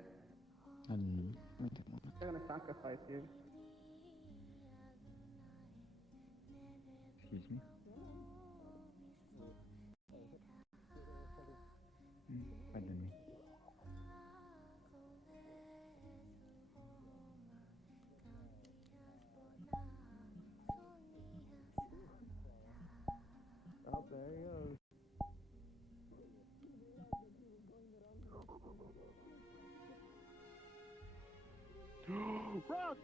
They're gonna sacrifice you. Excuse me? Pardon me. Oh, there he goes. Rock!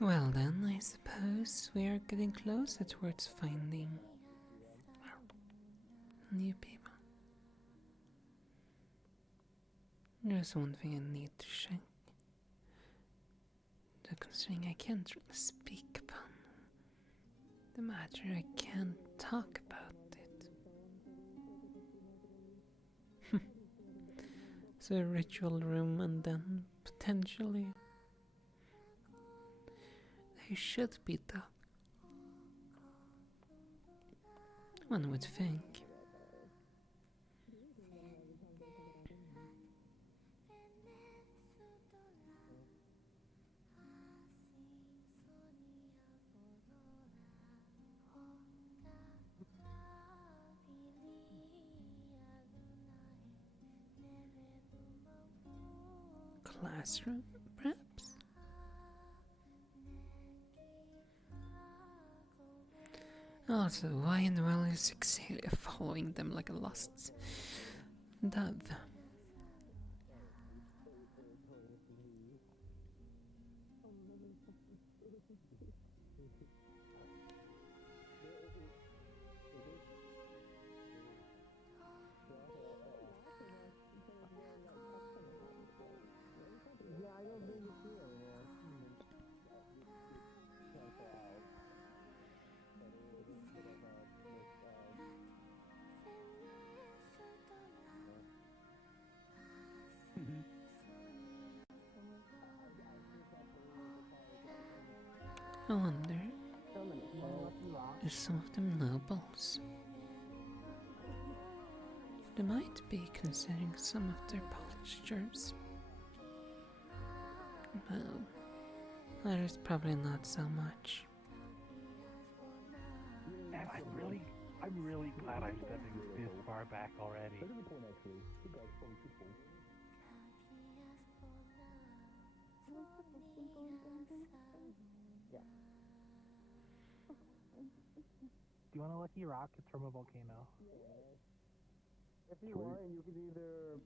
Well then, I suppose we are getting closer towards finding new people. There's one thing I need to check. Though considering I can't really speak upon the matter, I can't talk about it. So a ritual room and then potentially they should be done. One would think. Classroom, perhaps? Also, why in the world is Exelia following them like a lost dove? I wonder if some of them nobles. They might be considering some of their postures. No, others probably not so much. And I'm really glad I'm stepping this far back already. Do you want a lucky rock? It's from a volcano. If you want, you can either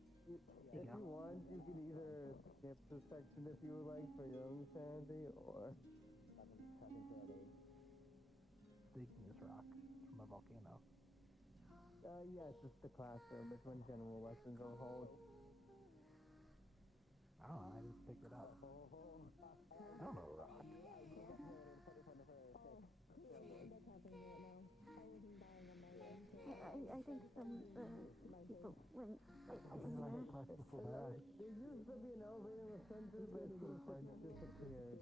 skip the section if you would like for your own sanity, or Taking this rock from a volcano. yes, it's the classroom. It's when general lessons are held. I don't know, I just picked it up. I don't know rock. I think some people went There used to be an elevator in the center, but it's disappeared.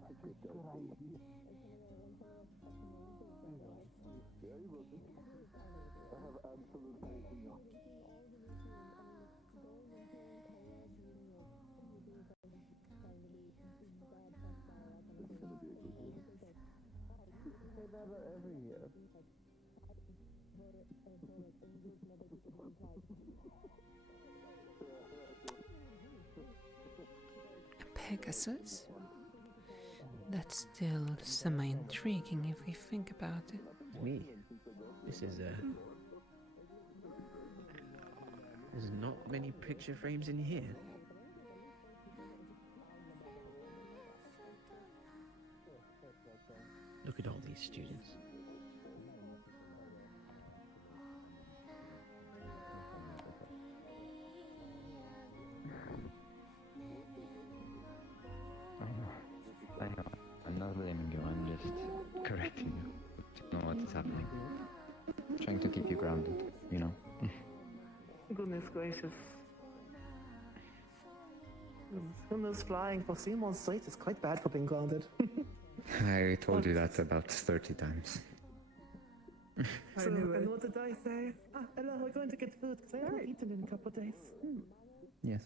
That's a good idea. I have absolute faith in you. Say that about every year. A Pegasus? That's still semi-intriguing if we think about it. Me? This is there's not many picture frames in here. Look at all these students. I'm not blaming you, I'm just correcting you. To know what is happening. Trying to keep you grounded, you know? Goodness gracious. Goodness flying for Simon's sight is quite bad for being grounded. I told you that about 30 times. So, and what did I say? Ella, we're going to get food because I haven't eaten in a couple of days. Yes.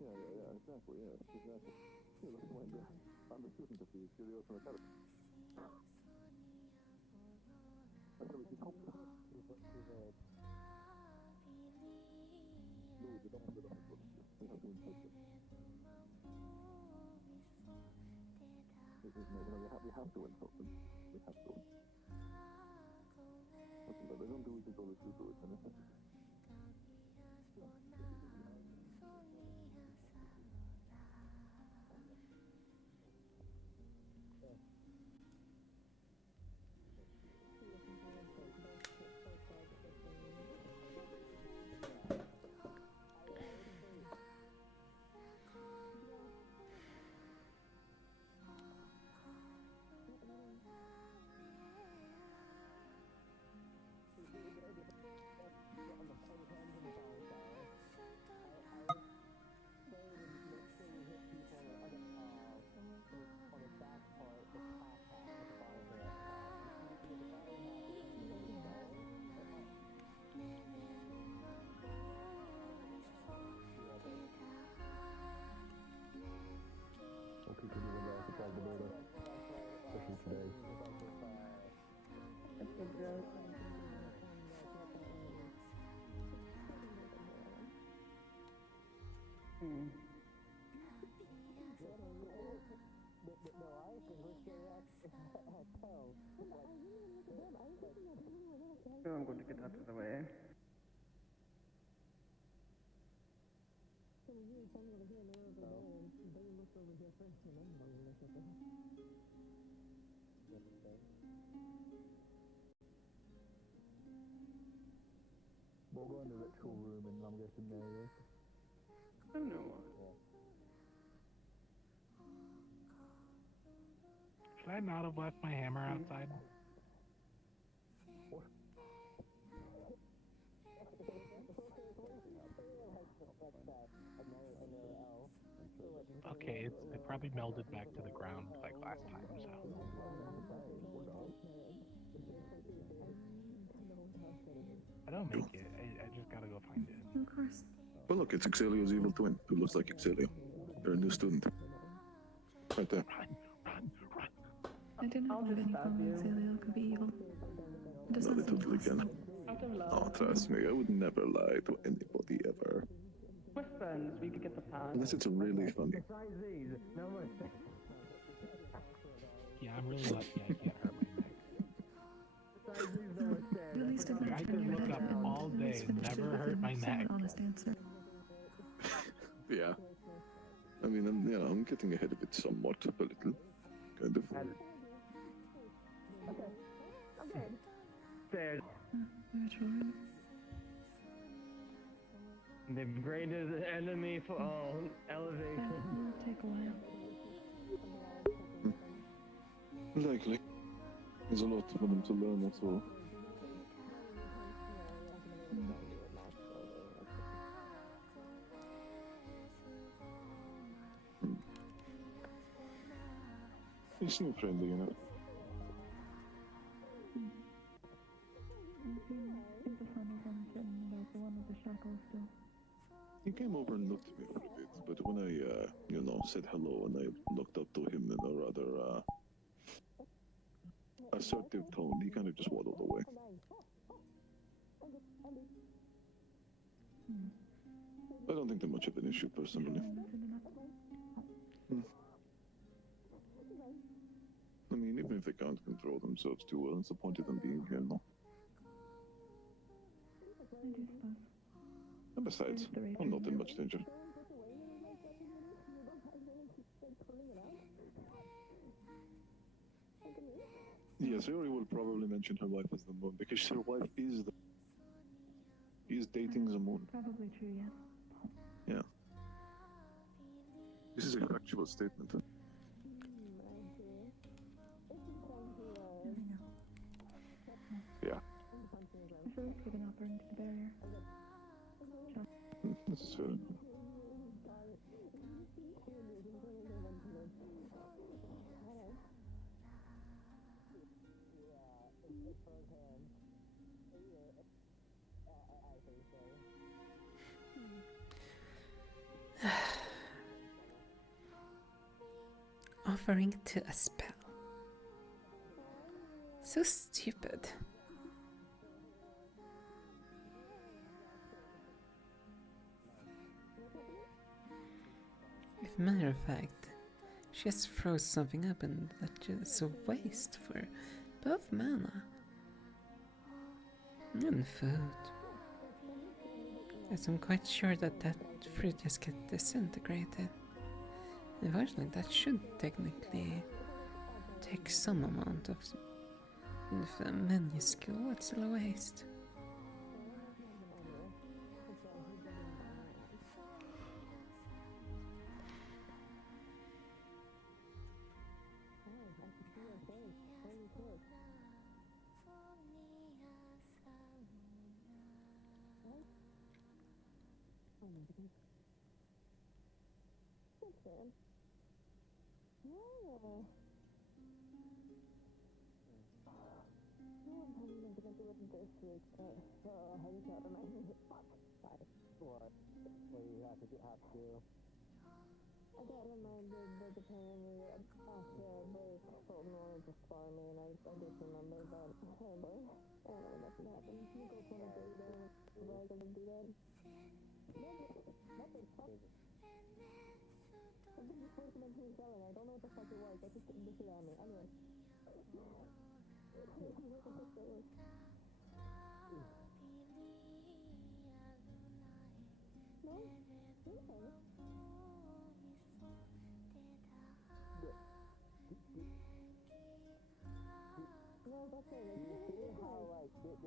Yeah, exactly, exactly. Yeah, that's why I'm the student of the Studios from Academy. I said we should hope so. No, we don't have it on the book. We have to insist it. This is, we have to insult them. We have to. Listen, but they don't do it because they do it. It's a necessity. People do that to solve the data, especially today. So I'm going to get out of the way. We'll go in the ritual room and I'm guessing there is. I don't know. Should I not have left my hammer outside? Okay, it probably melded back to the ground like last time, so. I don't make it. I just gotta go find it. Of course. Well, look, it's Exilio's evil twin, who looks like Exilio. They're a new student. Right there. I didn't know anything Xelio could be evil. It does No, not they seem totally can. possible. Oh, trust me, I would never lie to anybody ever. We're friends, we could get the pass. Unless it's really funny. Yeah, I'm really lucky I can't hurt my neck. At least I've I can look up all day, never hurt my neck. Honest answer. Yeah. I mean, I'm getting ahead of it somewhat, a little. Kind of. Okay. Okay. Stairs. The greatest enemy for all elevation. It'll take a while. Likely. There's a lot for them to learn, that's all. He's new friendly, you know. He came over and looked at me for a bit, but when I, said hello and I looked up to him in a rather, assertive tone, he kind of just waddled away. I don't think they're much of an issue, personally. I mean, even if they can't control themselves too well, it's the point of them being here, no? And besides, I'm not in much danger. Yes, Yuri will probably mention her wife as the moon, because her wife is dating the moon. Probably true, yeah. Yeah. This is a factual statement. Yeah. I feel like we're gonna burn into the barrier. This is fair. referring to a spell. So stupid. As a matter of fact, she just froze something up and that's just a waste for both mana and food. As I'm quite sure that that fruit just gets disintegrated. Unfortunately, that should technically take some amount of the minuscule, what's still a waste. What do you have to do? I got reminded that apparently after a break, Sultan wanted to spar me, and I just remembered that. Hey, boy, I don't know nothing happened. You go point a baby down. Was I gonna do that? Nothing. I did just wake up and telling. I don't know what the fuck it was. I just didn't do it on me. Anyway. No? Okay. No, that's it. You see how, like, this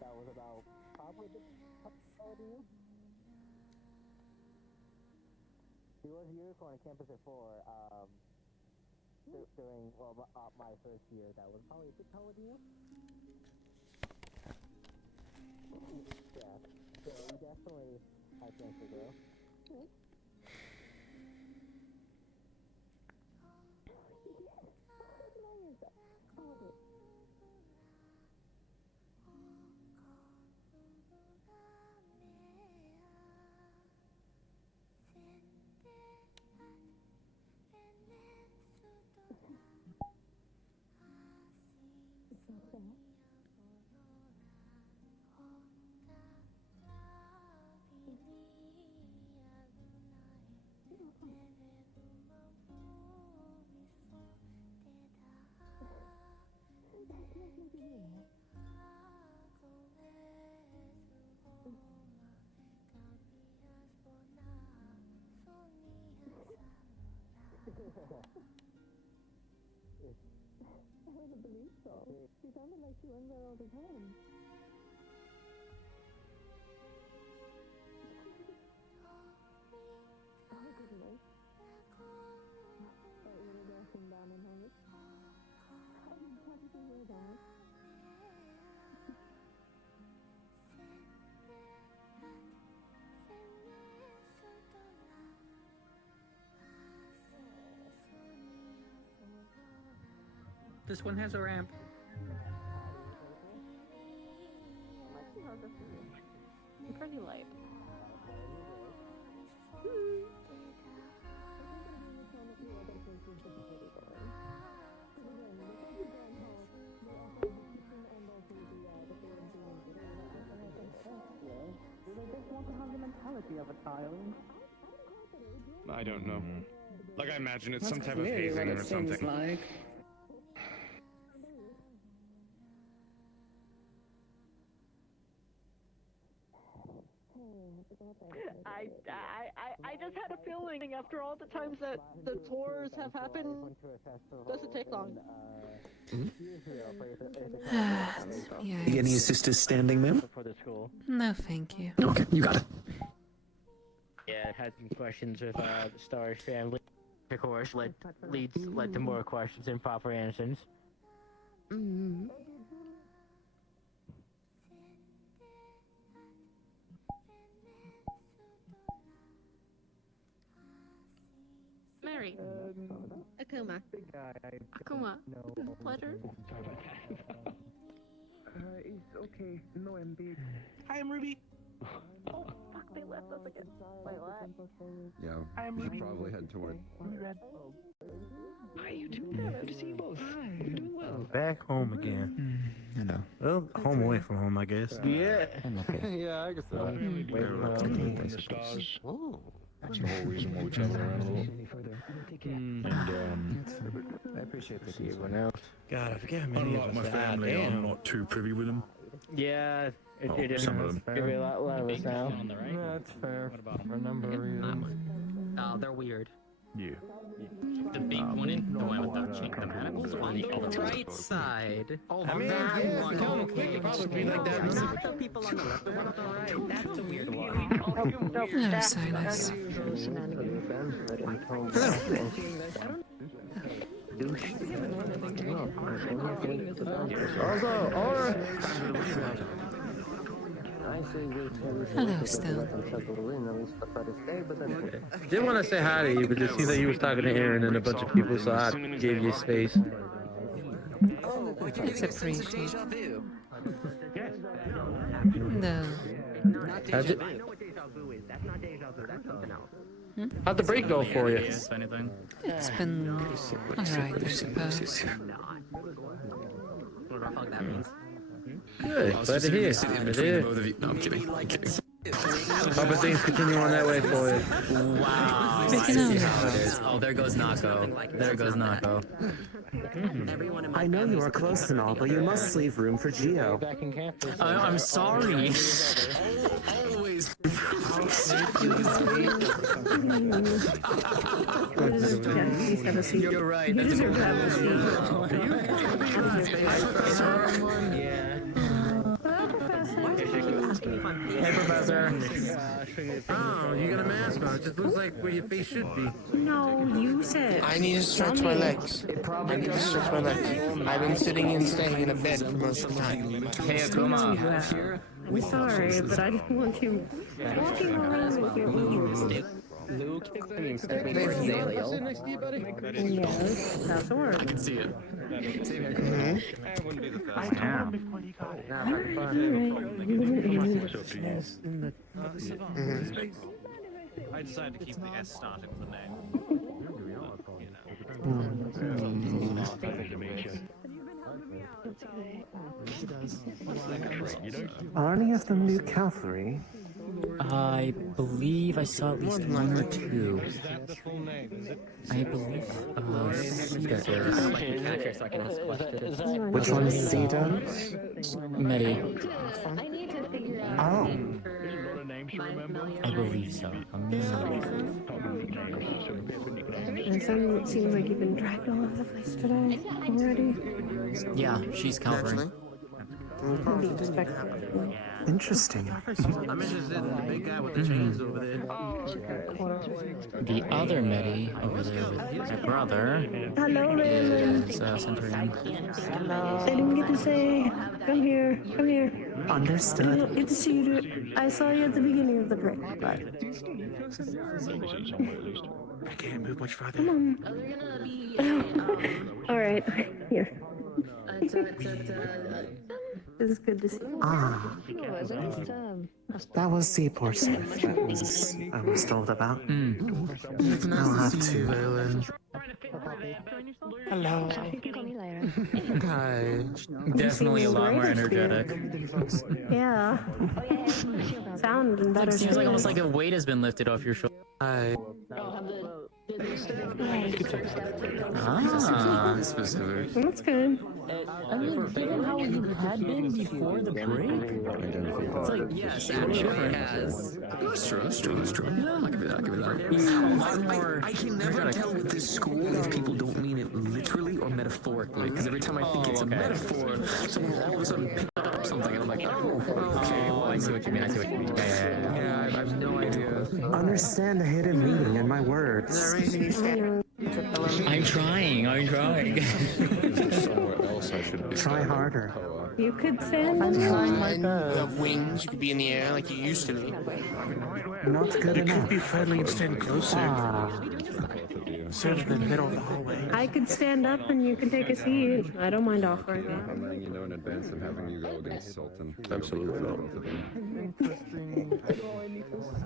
that was about probably he was unicorn on campus before, during, well, my first year. That was probably a bit taller than you. Yeah, so you definitely had a chance to grow. I wouldn't believe so. She sounded like she went there all the time. Oh, goodness. Thought you were dressing down in her. How did you wear that? This one has a ramp. It's pretty light. I don't know. Like, I imagine it's That's some type of clearly hazing what or it seems something. like. I just had a feeling after all the times that the tours have happened, doesn't take long. Yeah, You get any assistance standing there? For the school. no, thank you. Okay, you got it. Yeah, had some questions with the Star's family. Of course, led to more questions and proper answers. Mary. Akuma. Akuma. Pleasure. It's okay. No, I'm big. Hi, I'm Ruby. Oh, fuck, they left us again. Wait, what? Yeah, we should probably head toward. Hi, you two. Good to see you both. You're doing well. Back home again. I know. Well, home away from home, I guess. Yeah. I'm okay. Yeah, I guess so. In the stars. That's the whole reason why we travel around a little. And, I appreciate the everyone else. God, I forget how many unlike of my us family, died. I'm not too privy with them. Yeah, Oh, some of them. Maybe a lot of us now. Yeah, that's fair. For a number of reasons. Oh, they're weird. Yeah. The big one in the one with the manacles on the right side. Oh, I mean, that yeah, one. count them quick, it'd probably be like that. Not the people on the left, the one on the right. That's a weird one. Hello, Silas. Hello, Stone. Didn't want to say hi to you, but it seemed that you was talking to Aaron and a bunch of people, so I gave you space. It's appreciated. No. How'd you... How'd the break go for you? It's been alright, I suppose. Good, glad to hear. Glad to hear. Both of you. No, I'm kidding. I'm kidding. Hope things continue on that way for you. Wow. Oh, there goes Nako. There goes Nako. I know you are close and all, but you must leave room for Geo. I'm sorry. Always. You're right. That's a Hey, Professor. Oh, you got a mask on. It just looks like where your face should be. No, you said. I need to stretch my legs. I need to stretch my legs. I've been sitting and staying in a bed for most of the time. Hey, Akuma. I'm sorry, but I didn't want you walking around with your boobs. Luke, Yes, that's the word. I can see it. I wouldn't be the first. I told him before you got it. I decided to keep the S starting with the name. Are any of them new cavalry? I believe I saw at least one or two. I believe. Which one is Cedar? Medi. Oh. I believe so. It seems like you've been dragged all over the place today already. Yeah, she's Calvary. Interesting. I'm interested in the big guy with the chains over there. The other Medi over there with my brother Hello, Raymond. is Centurion. I didn't get to say, come here, come here. Understood. Good to see you. I saw you at the beginning of the break, but I can't move much farther. come on. All right, here. This is good to see. Ah. That was Seaport Smith that I was told about. I'll have to. Hello. Hi. Definitely a lot more energetic. Yeah. Sound and better. Seems like almost like a weight has been lifted off your shoulder. Specific. That's good. I mean, given how you had been before the break, it's like, yes, actually has. That's true. Yeah, I'll give you that. I can never tell with this school if people don't mean it literally or metaphorically, because every time I think it's a metaphor, someone will all of a sudden pick up something, and I'm like, oh, okay, well, I see what you mean. yeah, I have no idea. Understand the hidden meaning in my words. I'm trying. Somewhere else I should be. Try harder. You could stand I'm trying my You best. have wings, you could be in the air like you used to be. Not good You enough. could be friendly and stand closer. Sort of in the middle of the hallway. I could stand up and you can take a seat. I don't mind offering it. I'm letting you know in advance I'm having you go against Sultan. Absolutely not.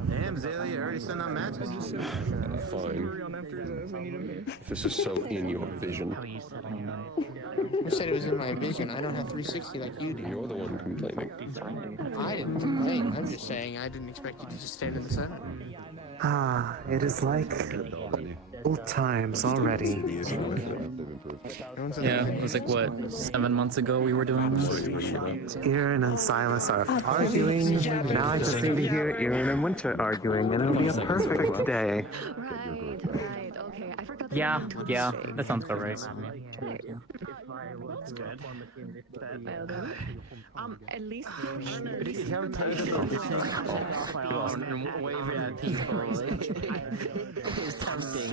Damn, Zayla, you already sent out matches? Fine. This is so in your vision. Who said it was in my vision? I don't have 360 like you do. You're the one complaining. I didn't complain. I'm just saying I didn't expect you to just stand in the center. Ah, it is like old times already. Yeah, it was like, what, 7 months ago we were doing this? Aaron and Silas are arguing. Now I just need to hear Aaron and Winter arguing, and it'll be a perfect day. Right, okay. I forgot. Yeah, that sounds about right. At least. Way VIP probably. It's tempting.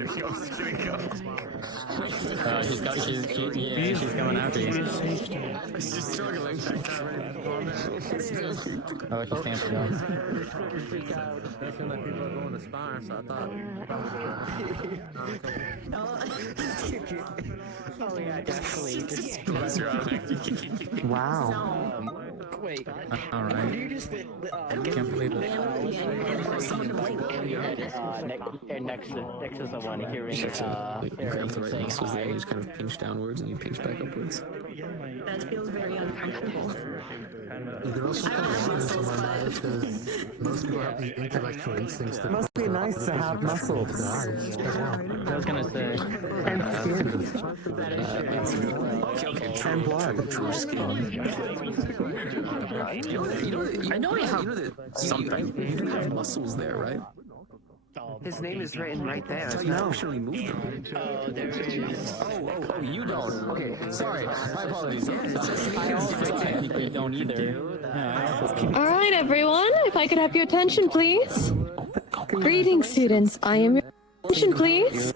She's going after you. It's just struggling. I like your stance now. They feel like people are going to Spire, so I thought Oh yeah, definitely. Wow. Wait. Alright. You just Can't believe it. next to someone hearing You grab the right muscles there, you just kind of pinch downwards and you pinch back upwards. That feels very uncomfortable. You can also put muscles in my life because most people have the intellectual instincts that Must be nice to have muscles. I was gonna say. And skin. And blood. True skin. I know you have something. You do have muscles there, right? His name is written right there. That's how you actually move them. Oh, there it is. Oh, you don't. Okay, sorry. My apologies. I also technically don't either. All right, everyone. If I could have your attention, please. Greetings, students. I am your attention, please.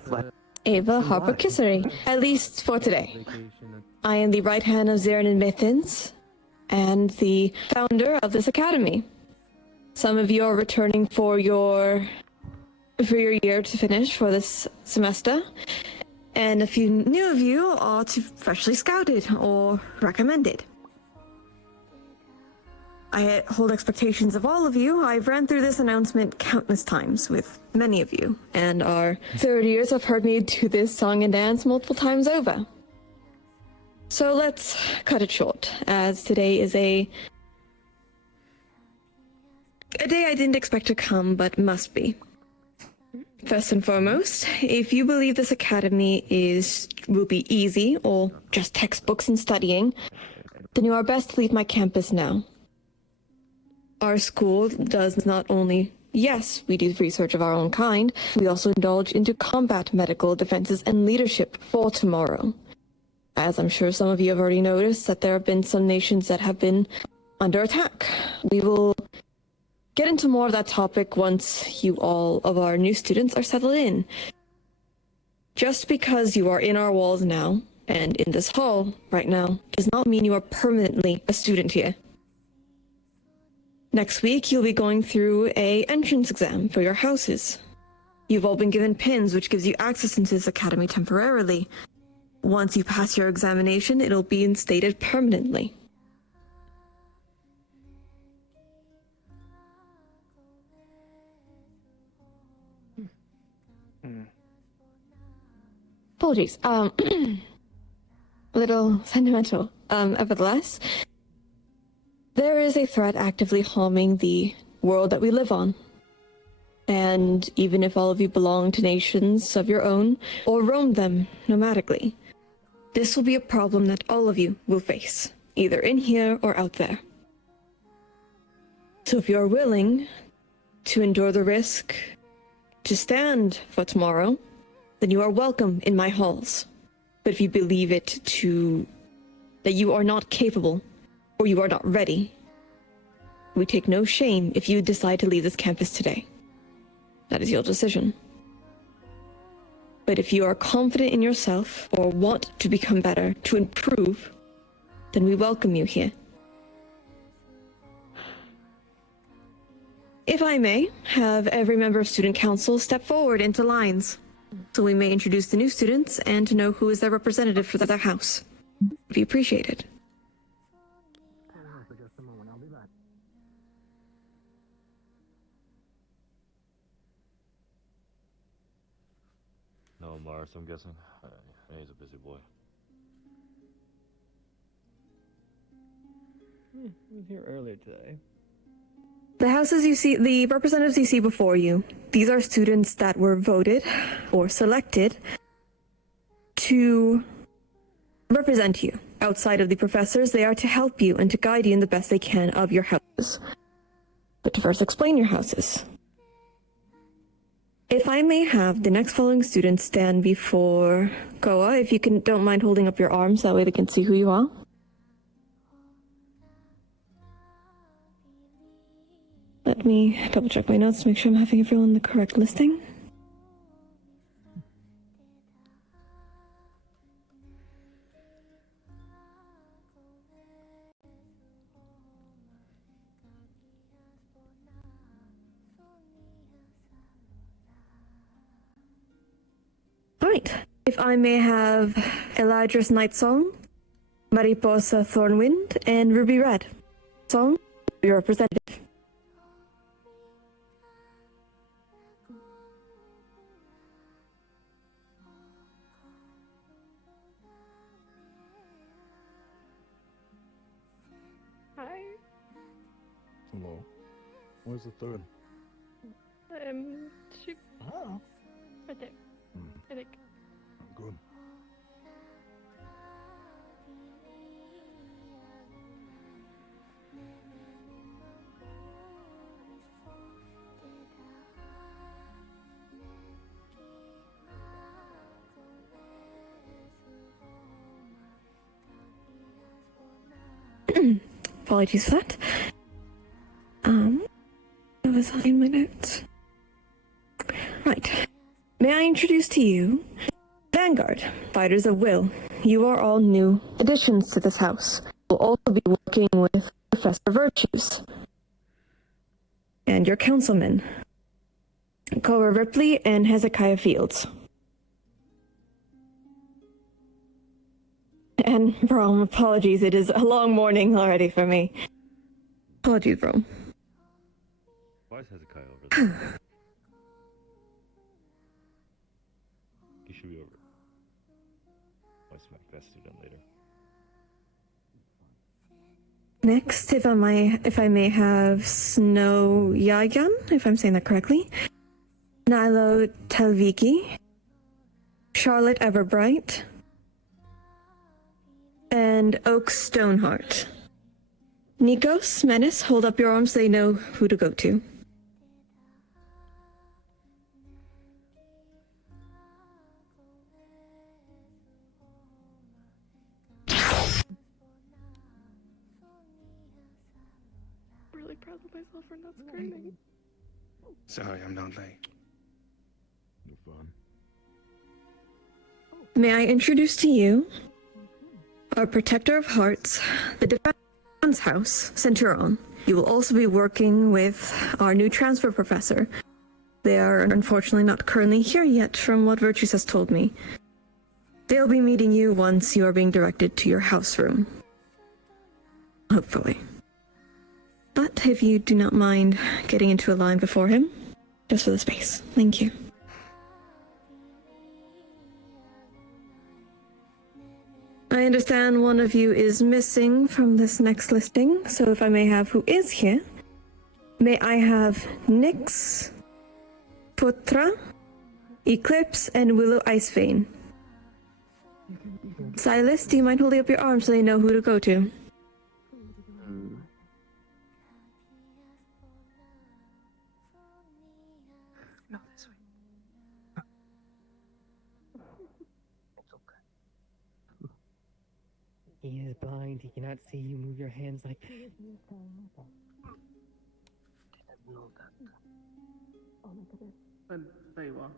Ava Harper Kissery. At least for today. I am the right hand of Zarin and Mithins, and the founder of this academy. Some of you are returning for your year to finish for this semester, and a few new of you are to freshly scouted or recommended. I hold expectations of all of you. I've ran through this announcement countless times with many of you, and our third years have heard me do this song and dance multiple times over. So let's cut it short, as today is a day I didn't expect to come, but must be. First and foremost, if you believe this academy will be easy or just textbooks and studying, then you are best to leave my campus now. Our school does not only, yes, we do research of our own kind, we also indulge into combat medical defenses and leadership for tomorrow. As I'm sure some of you have already noticed, that there have been some nations that have been under attack. We will get into more of that topic once you all of our new students are settled in. Just because you are in our walls now, and in this hall right now, does not mean you are permanently a student here. Next week, you'll be going through an entrance exam for your houses. You've all been given pins, which gives you access into this academy temporarily. Once you pass your examination, it'll be instated permanently. Apologies. A little sentimental. Nevertheless, there is a threat actively harming the world that we live on. And even if all of you belong to nations of your own, or roam them nomadically, this will be a problem that all of you will face, either in here or out there. So if you are willing to endure the risk to stand for tomorrow, then you are welcome in my halls. But if you believe that you are not capable, or you are not ready, we take no shame if you decide to leave this campus today. That is your decision. But if you are confident in yourself, or want to become better, to improve, then we welcome you here. If I may, have every member of Student Council step forward into lines, so we may introduce the new students and to know who is their representative for their house. Be appreciated. No, Mars, I'm guessing. He's a busy boy. I was here earlier today. The representatives you see before you, these are students that were voted or selected to represent you. Outside of the professors, they are to help you and to guide you in the best they can of your houses. But to first explain your houses. If I may have the next following students stand before Koa, if you don't mind holding up your arms, that way they can see who you are. Let me double check my notes to make sure I'm having everyone the correct listing. Right. If I may have Elydra's Night Song, Mariposa Thornwind, and Ruby Red. Song, your representative. Hi. Hello. Where's the third? She... Oh. Right there. I think. Good. Apologies for that. What was in my notes? Right. May I introduce to you Vanguard, Fighters of Will. You are all new additions to this house. We'll also be working with Professor Virtues and your councilmen, Cora Ripley and Hezekiah Fields. And Brom, apologies, it is a long morning already for me. Apologies, Brom. Why is Hezekiah over there? He should be over. I'll smack that student later. Next, if I may have Snow Yagan, if I'm saying that correctly, Nilo Talviki, Charlotte Everbright, and Oak Stoneheart. Nikos, Menace, hold up your arms so they know who to go to. Really proud of myself for not screaming. Sorry, I'm not late. No fun. May I introduce to you our Protector of Hearts, the Defense House, Centurion. You will also be working with our new transfer professor. They are unfortunately not currently here yet, from what Virtues has told me. They'll be meeting you once you are being directed to your house room. Hopefully. But if you do not mind getting into a line before him, just for the space. Thank you. I understand one of you is missing from this next listing, so if I may have who is here, may I have Nyx, Putra, Eclipse, and Willow Icevein. Silas, do you mind holding up your arm so they know who to go to? No, this way. He is blind. He cannot see you move your hands like. Very well.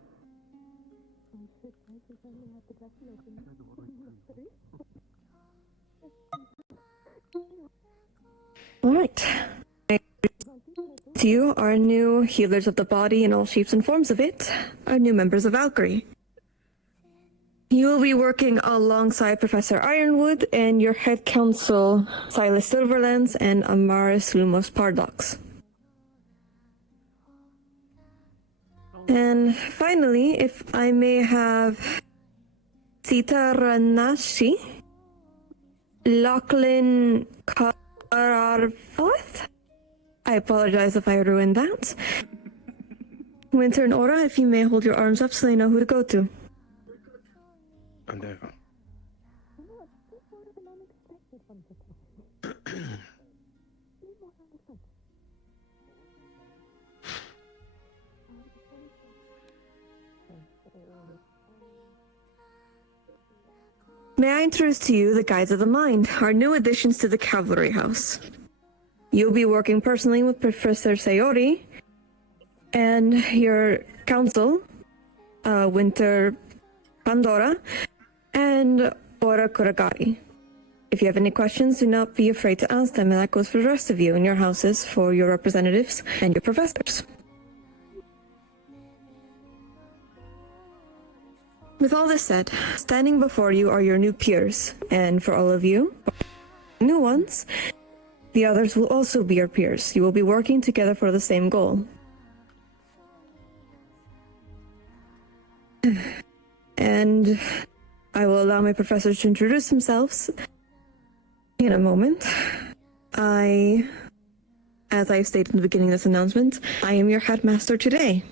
Alright. To you, our new healers of the body in all shapes and forms of it, our new members of Valkyrie. You will be working alongside Professor Ironwood and your head counsel, Silas Silverlands and Amaris Lumos Pardox. And finally, if I may have Sita Ranashi, Lachlan Kararvath. I apologize if I ruined that. Winter and Aura, if you may hold your arms up so they know who to go to. Endeavor. May I introduce to you the Guides of the Mind, our new additions to the Cavalry House. You'll be working personally with Professor Sayori and your counsel, Winter Pandora, and Ora Kuragari. If you have any questions, do not be afraid to ask them, and that goes for the rest of you in your houses, for your representatives and your professors. With all this said, standing before you are your new peers, and for all of you, new ones, the others will also be your peers. You will be working together for the same goal. And I will allow my professors to introduce themselves in a moment. As I stated in the beginning of this announcement, I am your headmaster today.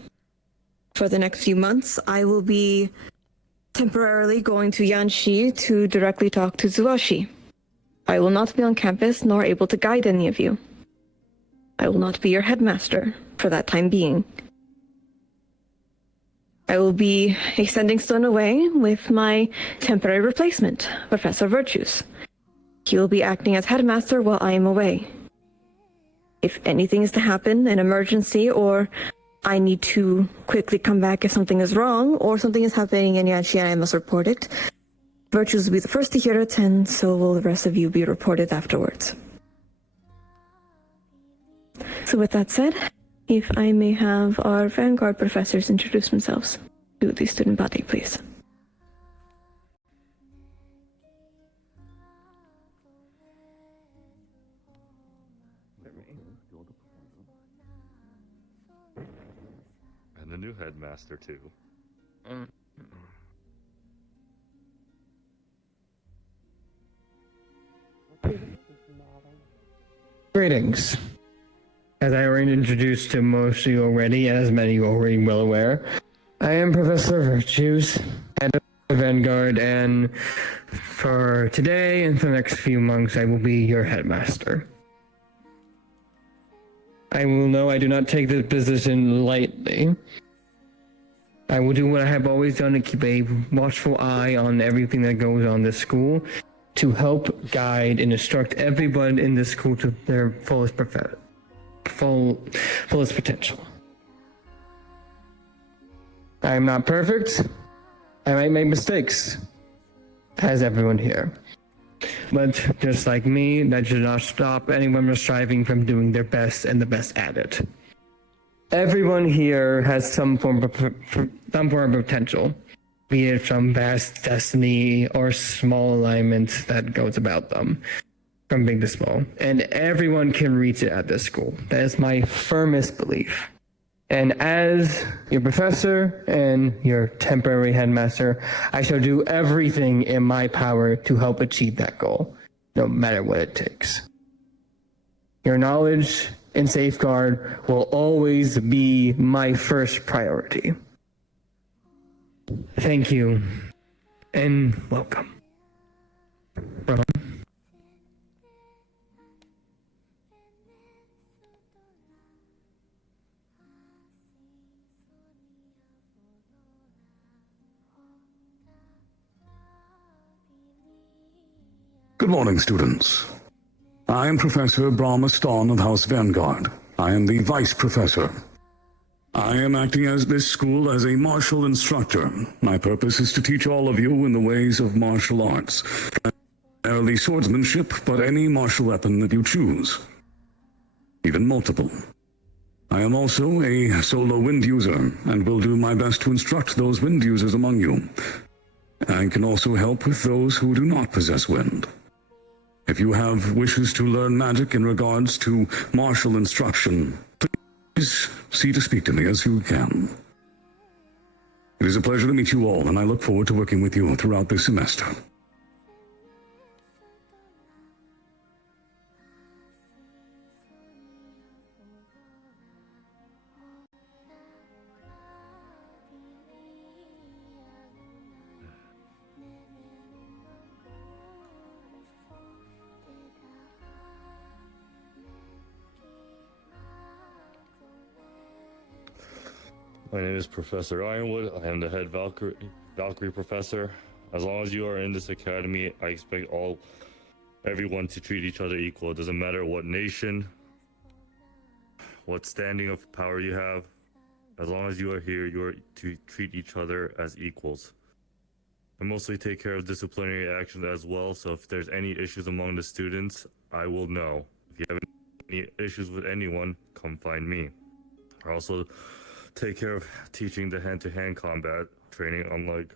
For the next few months, I will be temporarily going to Yanshi to directly talk to Zuoshi. I will not be on campus nor able to guide any of you. I will not be your headmaster for that time being. I will be a sending stone away with my temporary replacement, Professor Virtues. He will be acting as headmaster while I am away. If anything is to happen, an emergency, or I need to quickly come back if something is wrong, or something is happening in Yanshi and I must report it, Virtues will be the first to hear it, and so will the rest of you be reported afterwards. So with that said, if I may have our Vanguard professors introduce themselves to the student body, please. And the new headmaster, too. Greetings. As I already introduced to most of you already, as many of you are already well aware, I am Professor Virtues, head of the Vanguard, and for today and for the next few months, I will be your headmaster. I will know I do not take this position lightly. I will do what I have always done to keep a watchful eye on everything that goes on in this school, to help guide and instruct everyone in this school to their fullest potential. I am not perfect. I might make mistakes, as everyone here. But just like me, that should not stop anyone from striving from doing their best and the best at it. Everyone here has some form of potential, be it from vast destiny or small alignment that goes about them, from big to small. And everyone can reach it at this school. That is my firmest belief. And as your professor and your temporary headmaster, I shall do everything in my power to help achieve that goal, no matter what it takes. Your knowledge and safeguard will always be my first priority. Thank you, and welcome. Ron? Good morning, students. I am Professor Brahma Ston of House Vanguard. I am the Vice Professor. I am acting as this school as a martial instructor. My purpose is to teach all of you in the ways of martial arts. Primarily swordsmanship, but any martial weapon that you choose. Even multiple. I am also a solo wind user, and will do my best to instruct those wind users among you. I can also help with those who do not possess wind. If you have wishes to learn magic in regards to martial instruction, please see to speak to me as you can. It is a pleasure to meet you all, and I look forward to working with you throughout this semester. My name is Professor Ironwood. I am the head Valkyrie professor. As long as you are in this academy, I expect everyone to treat each other equal. It doesn't matter what nation, what standing of power you have. As long as you are here, you are to treat each other as equals. I mostly take care of disciplinary actions as well, so if there's any issues among the students, I will know. If you have any issues with anyone, come find me. I also take care of teaching the hand-to-hand combat training, unlike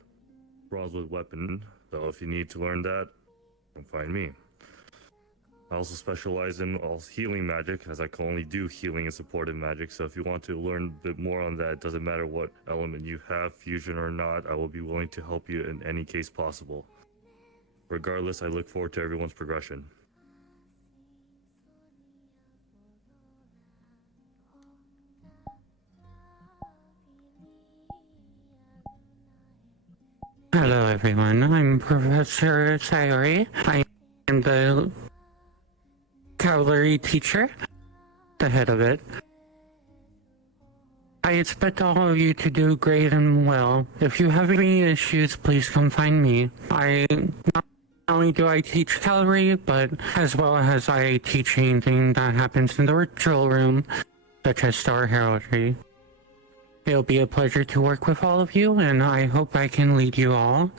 bronze with weapon. So if you need to learn that, come find me. I also specialize in healing magic, as I can only do healing and supportive magic. So if you want to learn a bit more on that, it doesn't matter what element you have, fusion or not, I will be willing to help you in any case possible. Regardless, I look forward to everyone's progression. Hello everyone, I'm Professor Sayori. I am the cavalry teacher, the head of it. I expect all of you to do great and well. If you have any issues, please come find me. Not only do I teach cavalry, but as well as I teach anything that happens in the ritual room, such as star heraldry. It'll be a pleasure to work with all of you, and I hope I can lead you all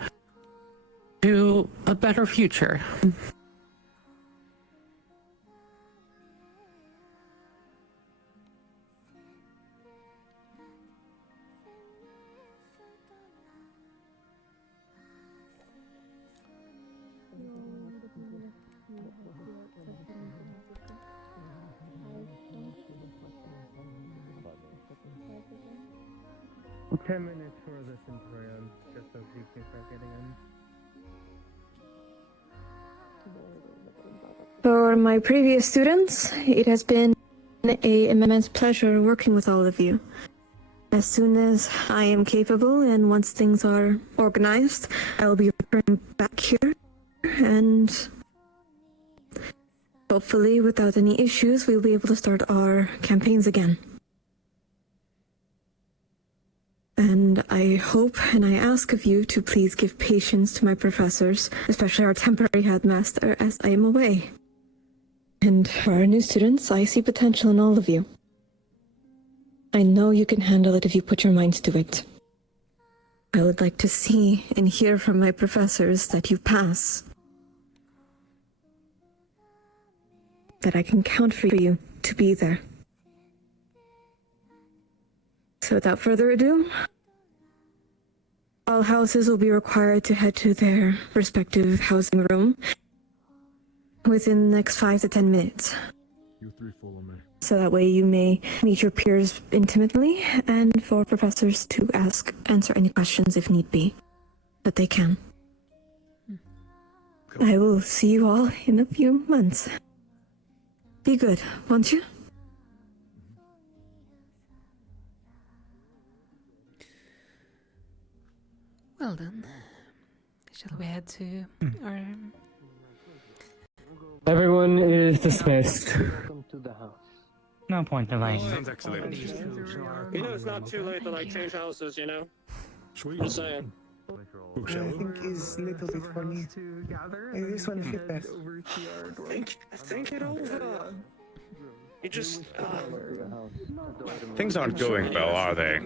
to a better future. Well, 10 minutes for the Centurion, just so he can start getting in. For my previous students, it has been an immense pleasure working with all of you. As soon as I am capable and once things are organized, I will be returning back here, and hopefully without any issues, we'll be able to start our campaigns again. And I hope and I ask of you to please give patience to my professors, especially our temporary headmaster, as I am away. And for our new students, I see potential in all of you. I know you can handle it if you put your minds to it. I would like to see and hear from my professors that you pass. That I can count for you to be there. So without further ado, all houses will be required to head to their respective housing room within the next 5 to 10 minutes. You three follow me. So that way you may meet your peers intimately, and for professors to answer any questions if need be, that they can. I will see you all in a few months. Be good, won't you? Well then, shall we head to our... Everyone is dismissed. Welcome to the house. No point delaying. Sounds excellent. You know, it's not too late to like change houses, you know? Sweet. Just saying. I think is a little bit funny. Maybe this one fit best. Think it over. You just. Things aren't going well, are they?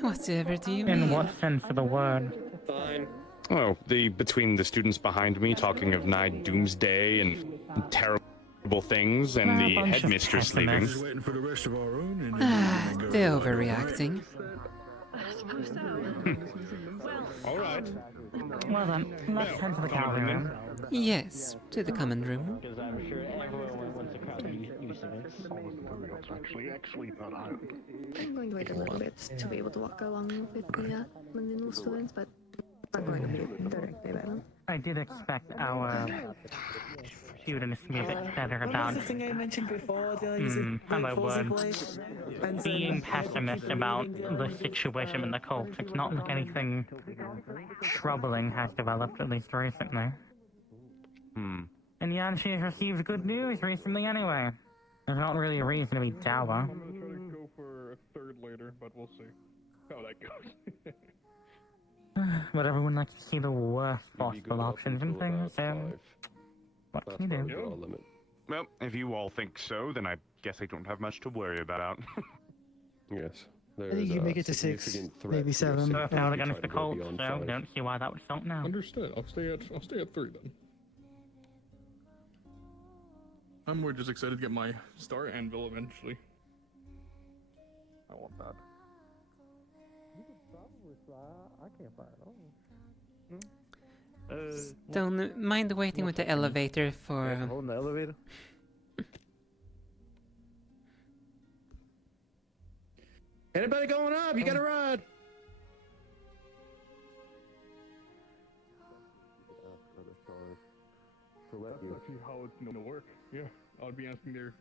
Whatever do you mean? In what sense of the word? Fine. Well, between the students behind me talking of nigh doomsday and terrible things, and the headmistress leaving. Just waiting for the rest of our own. They're overreacting. All right. Well then, let's head to the counting room. Yes, to the common room. Because I'm sure everyone wants to crowd use of it. I'm going to wait a little bit to be able to walk along with the London students, but I'm going to be directly there. I did expect our students to be a bit better about That's the thing I mentioned before. hello words. Being pessimist about the situation in the cult. It's not like anything troubling has developed, at least recently. And Yanshi has received good news recently anyway. There's not really a reason to be dour. I'm gonna try to go for a third later, but we'll see how that goes. But everyone likes to see the worst possible options and things, so what can you do? Well, if you all think so, then I guess I don't have much to worry about. Yes. I think you make it to 6, maybe 7. So out against the Colts, so don't see why that would stop now. Understood. I'll stay at 3 then. I'm more just excited to get my star anvil eventually. I want that. I can't buy it all. Don't mind waiting with the elevator for... Hold the elevator. Anybody going up? You got a ride? That's actually how it's gonna work. Yeah, I would be asking their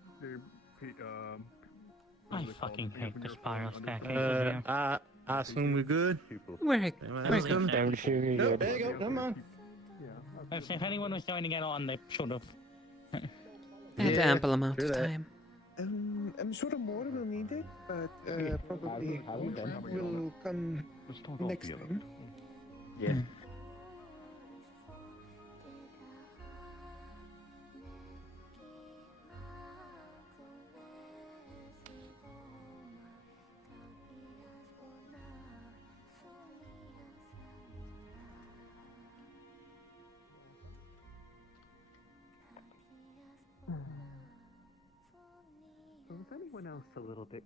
I fucking hate the spiral staircases. I assume we're good. We're good. There you go. Come on. If anyone was going to get on, they should have. I had ample amount of time. I'm sure more will need it, but probably will come next time. Yeah. Was anyone else a little bit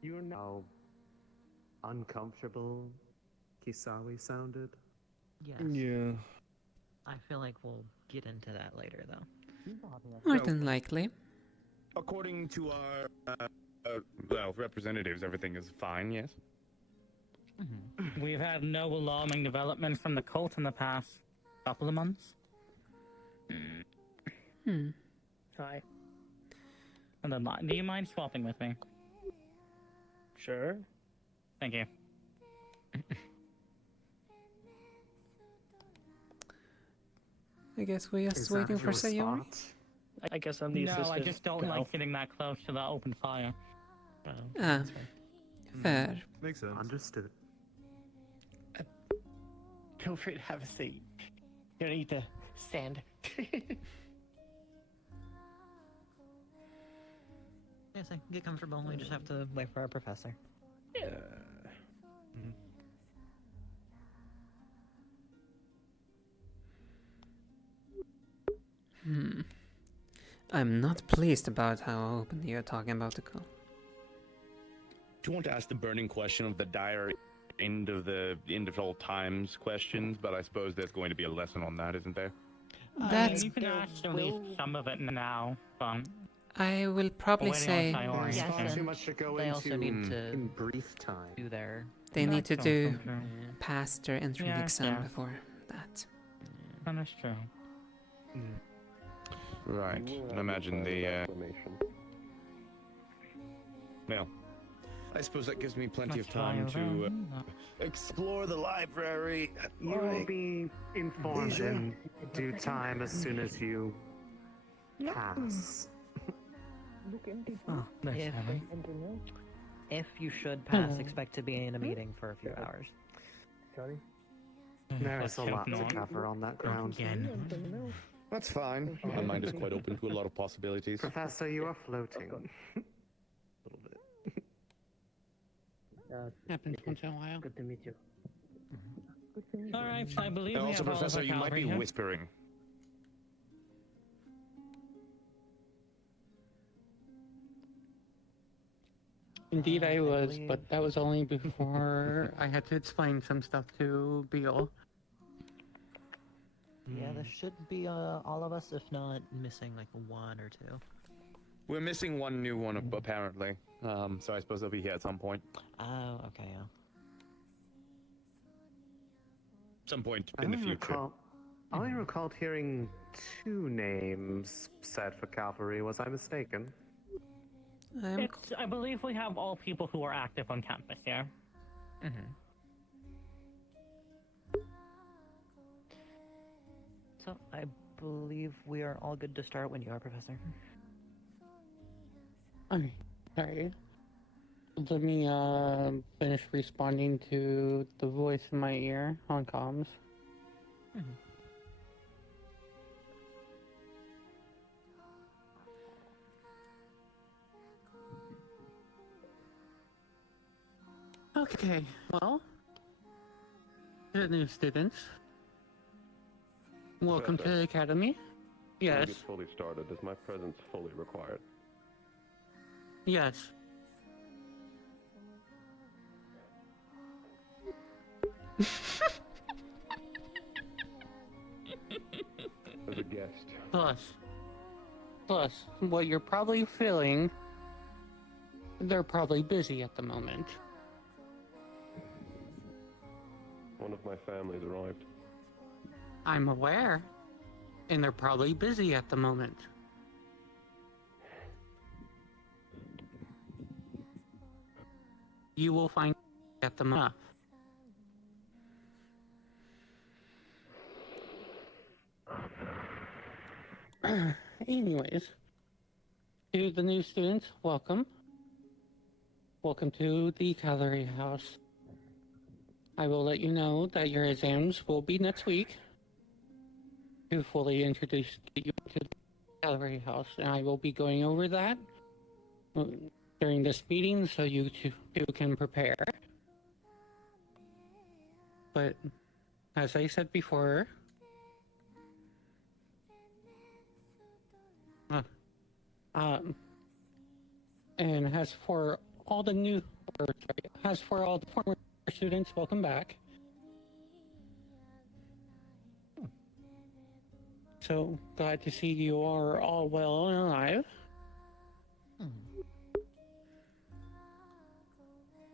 you're now uncomfortable Kisawi sounded? Yes. Yeah. I feel like we'll get into that later, though. More than likely. According to our, representatives, everything is fine, yes? We've had no alarming developments from the cult in the past couple of months. Hi. And then, do you mind swapping with me? Sure. Thank you. I guess we're just waiting for Sayori. I guess I'm the No, assistant. I just don't like sitting that close to that open fire. Ah, fair. Makes sense. Understood. Feel free to have a seat. You don't need to stand. Yes, I can get comfortable. We just have to wait for our professor. Yeah. I'm not pleased about how openly you're talking about the call. Do you want to ask the burning question of the dire end of all times questions? But I suppose there's going to be a lesson on that, isn't there? That's... You can ask at least some of it now, but... I will probably say... Yes, Too much to go they into also need to in brief time. do their... They need to That's do also true. pass their entry Yeah, exam yeah. before that. That's true. Right. I imagine the, well, I suppose that gives me plenty of time to explore the library. You will be informed in due time as soon as you pass. Oh, nice. If you should pass, expect to be in a meeting for a few hours. There's a lot to cover on that ground. That's fine. My mind is quite open to a lot of possibilities. Professor, you are floating. Happens once in a while. Good to meet you. Alright, I believe And we also, have all of Professor, our you might be cavalry here. whispering. Indeed, I was, but that was only before I had to explain some stuff to Beal. Yeah, there should be all of us, if not missing like one or two. We're missing one new one, apparently. So I suppose they'll be here at some point. Oh, okay, yeah. Some point in the future. I only recalled hearing 2 names said for cavalry. Was I mistaken? I believe we have all people who are active on campus here. So I believe we are all good to start when you are, Professor. Okay, sorry. Let me finish responding to the voice in my ear on comms. Okay, well, good news, students. Welcome to the academy. Yes. Get fully started. Is my presence fully required? Yes. As a guest. Plus, what you're probably feeling, they're probably busy at the moment. One of my family's arrived. I'm aware. And they're probably busy at the moment. You will find at the moment. Anyways, to the new students, welcome. Welcome to the Gallery House. I will let you know that your exams will be next week to fully introduce you to the Gallery House, and I will be going over that during this meeting so you two can prepare. But as I said before, and as for all the new, as for all the former students, welcome back. So glad to see you are all well and alive.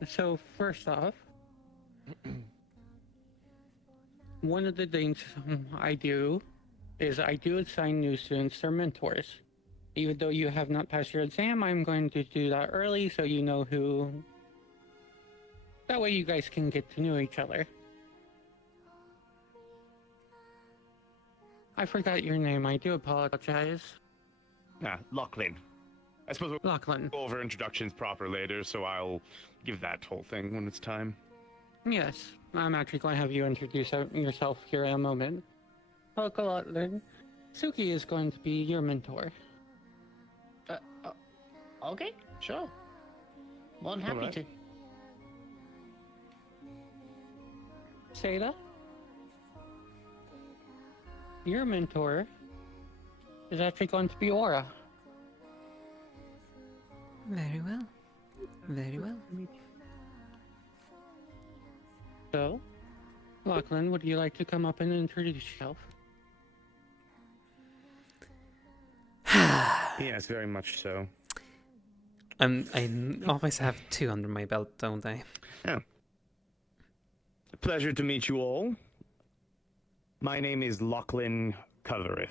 So first off, one of the things I do is I do assign new students their mentors. Even though you have not passed your exam, I'm going to do that early so you know who. That way you guys can get to know each other. I forgot your name, I do apologize. Lachlan. I suppose we'll Lachlan. go over introductions proper later, so I'll give that whole thing when it's time. Yes, I'm actually going to have you introduce yourself here in a moment. Welcome, Lachlan. Suki is going to be your mentor. Okay, sure. More than happy Alright. to. Seda, your mentor is actually going to be Aura. Very well. Very well. So, Lachlan, would you like to come up and introduce yourself? Yes, very much so. I always have 2 under my belt, don't I? Yeah. Pleasure to meet you all. My name is Lachlan Coverith.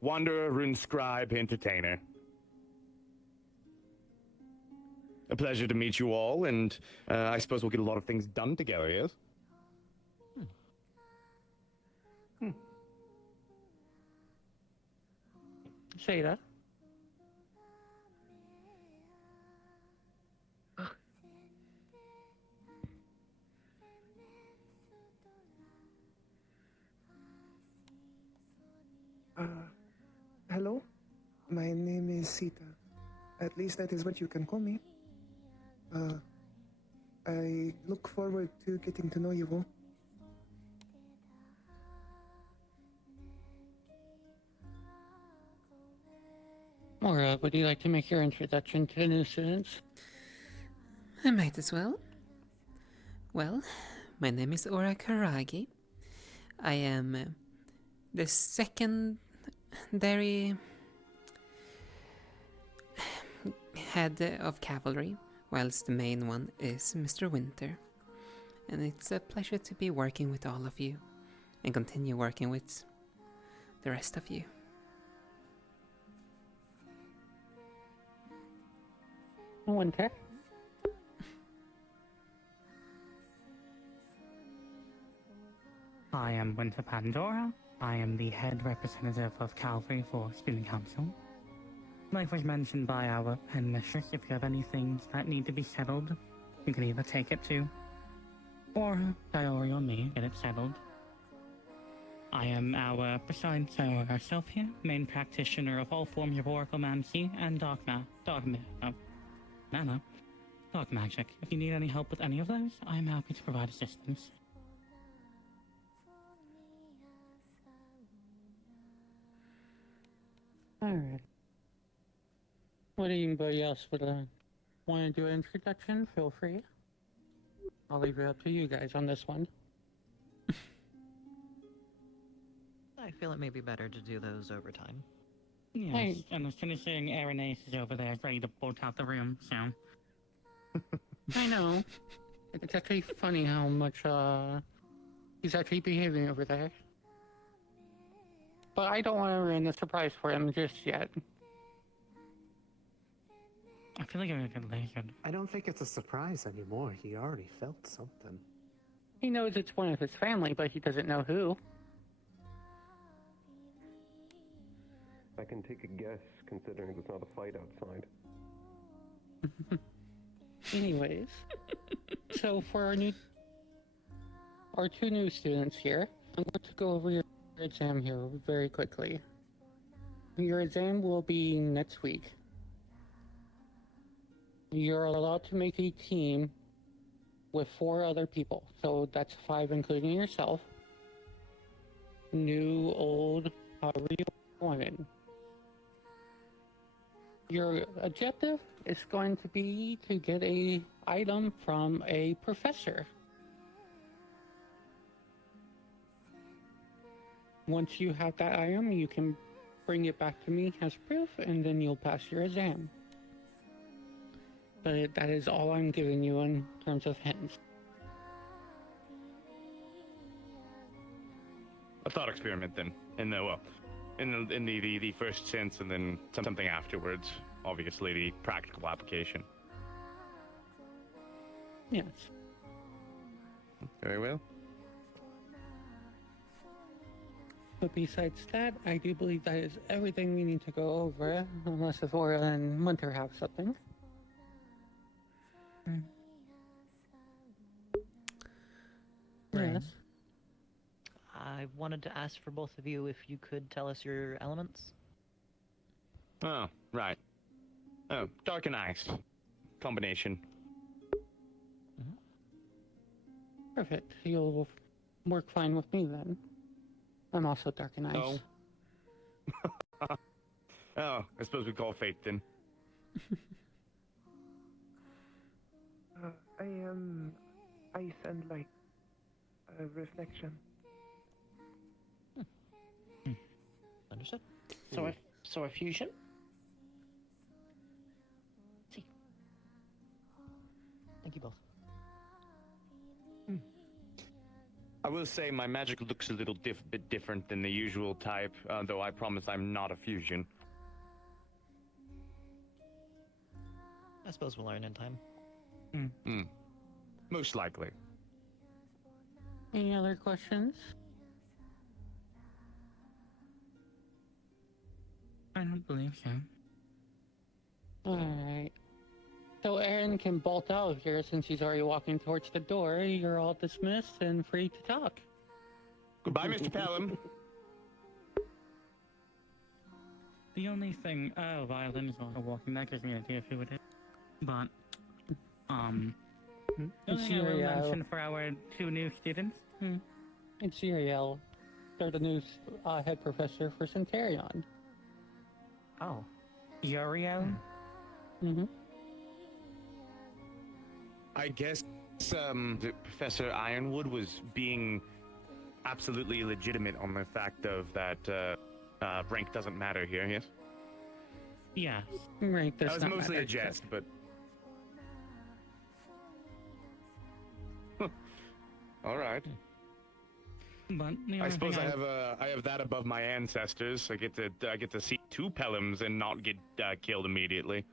Wanderer, Rune Scribe, Entertainer. a pleasure to meet you all, and I suppose we'll get a lot of things done together, yes? Say that. Hello? My name is Sita. At least that is what you can call me. I look forward to getting to know you all. Laura, would you like to make your introduction to the new students? I might as well. Well, my name is Ora Karagi. I am the secondary head of cavalry, whilst the main one is Mr. Winter. And it's a pleasure to be working with all of you, and continue working with the rest of you. Winter? I am Winter Pandora. I am the head representative of Calvary for Student Council. Like was mentioned by our headmistress, if you have any things that need to be settled, you can either take it to, or Diori or me get it settled. I am our, besides ourselves here, main practitioner of all forms of oraclemancy and dark magic. If you need any help with any of those, I am happy to provide assistance. Alright. Would anybody else want to do an introduction? Feel free. I'll leave it up to you guys on this one. I feel it may be better to do those over time. Yes, and as finishing Arenace is over there, ready to bolt out the room, so... I know. It's actually funny how much, he's actually behaving over there. But I don't want to ruin the surprise for him just yet. I feel like I'm a good later. I don't think it's a surprise anymore. He already felt something. He knows it's one of his family, but he doesn't know who. I can take a guess, considering there's not a fight outside. Anyways, so for our two new students here, I'm going to go over your exam here very quickly. Your exam will be next week. You're allowed to make a team with 4 other people, so that's 5 including yourself. New, old, however you want it. Your objective is going to be to get a item from a professor. Once you have that item, you can bring it back to me as proof, and then you'll pass your exam. But that is all I'm giving you in terms of hints. A thought experiment then, in the first sense, and then something afterwards. Obviously, the practical application. Yes. Very well. But besides that, I do believe that is everything we need to go over, unless Aurora and Winter have something. Right. Yes. I wanted to ask for both of you if you could tell us your elements. Oh, right. Oh, dark and ice. Combination. Perfect. You'll work fine with me then. I'm also dark and ice. Oh. Oh, I suppose we call fate then. I am ice and light. Reflection. Understood. So a fusion? See. Thank you both. I will say my magic looks a little bit different than the usual type, though I promise I'm not a fusion. suppose we'll learn in time. Most likely. Any other questions? I don't believe so. Alright. So Aaron can bolt out of here since he's already walking towards the door. You're all dismissed and free to talk. Goodbye, Mr. Pelham. The only thing, violin is also walking. That gives me an idea of who it is. But, the only thing I will mention for our 2 new students. It's Uriel. They're the new head professor for Centurion. Oh. Uriel? Mm-hmm. I guess Professor Ironwood was being absolutely legitimate on the fact of that rank doesn't matter here, yes? Yeah. Rank does That was not mostly matter. a jest, but... All right. But the I only suppose thing I have that above my ancestors. I get to see 2 Pelhams and not get killed immediately.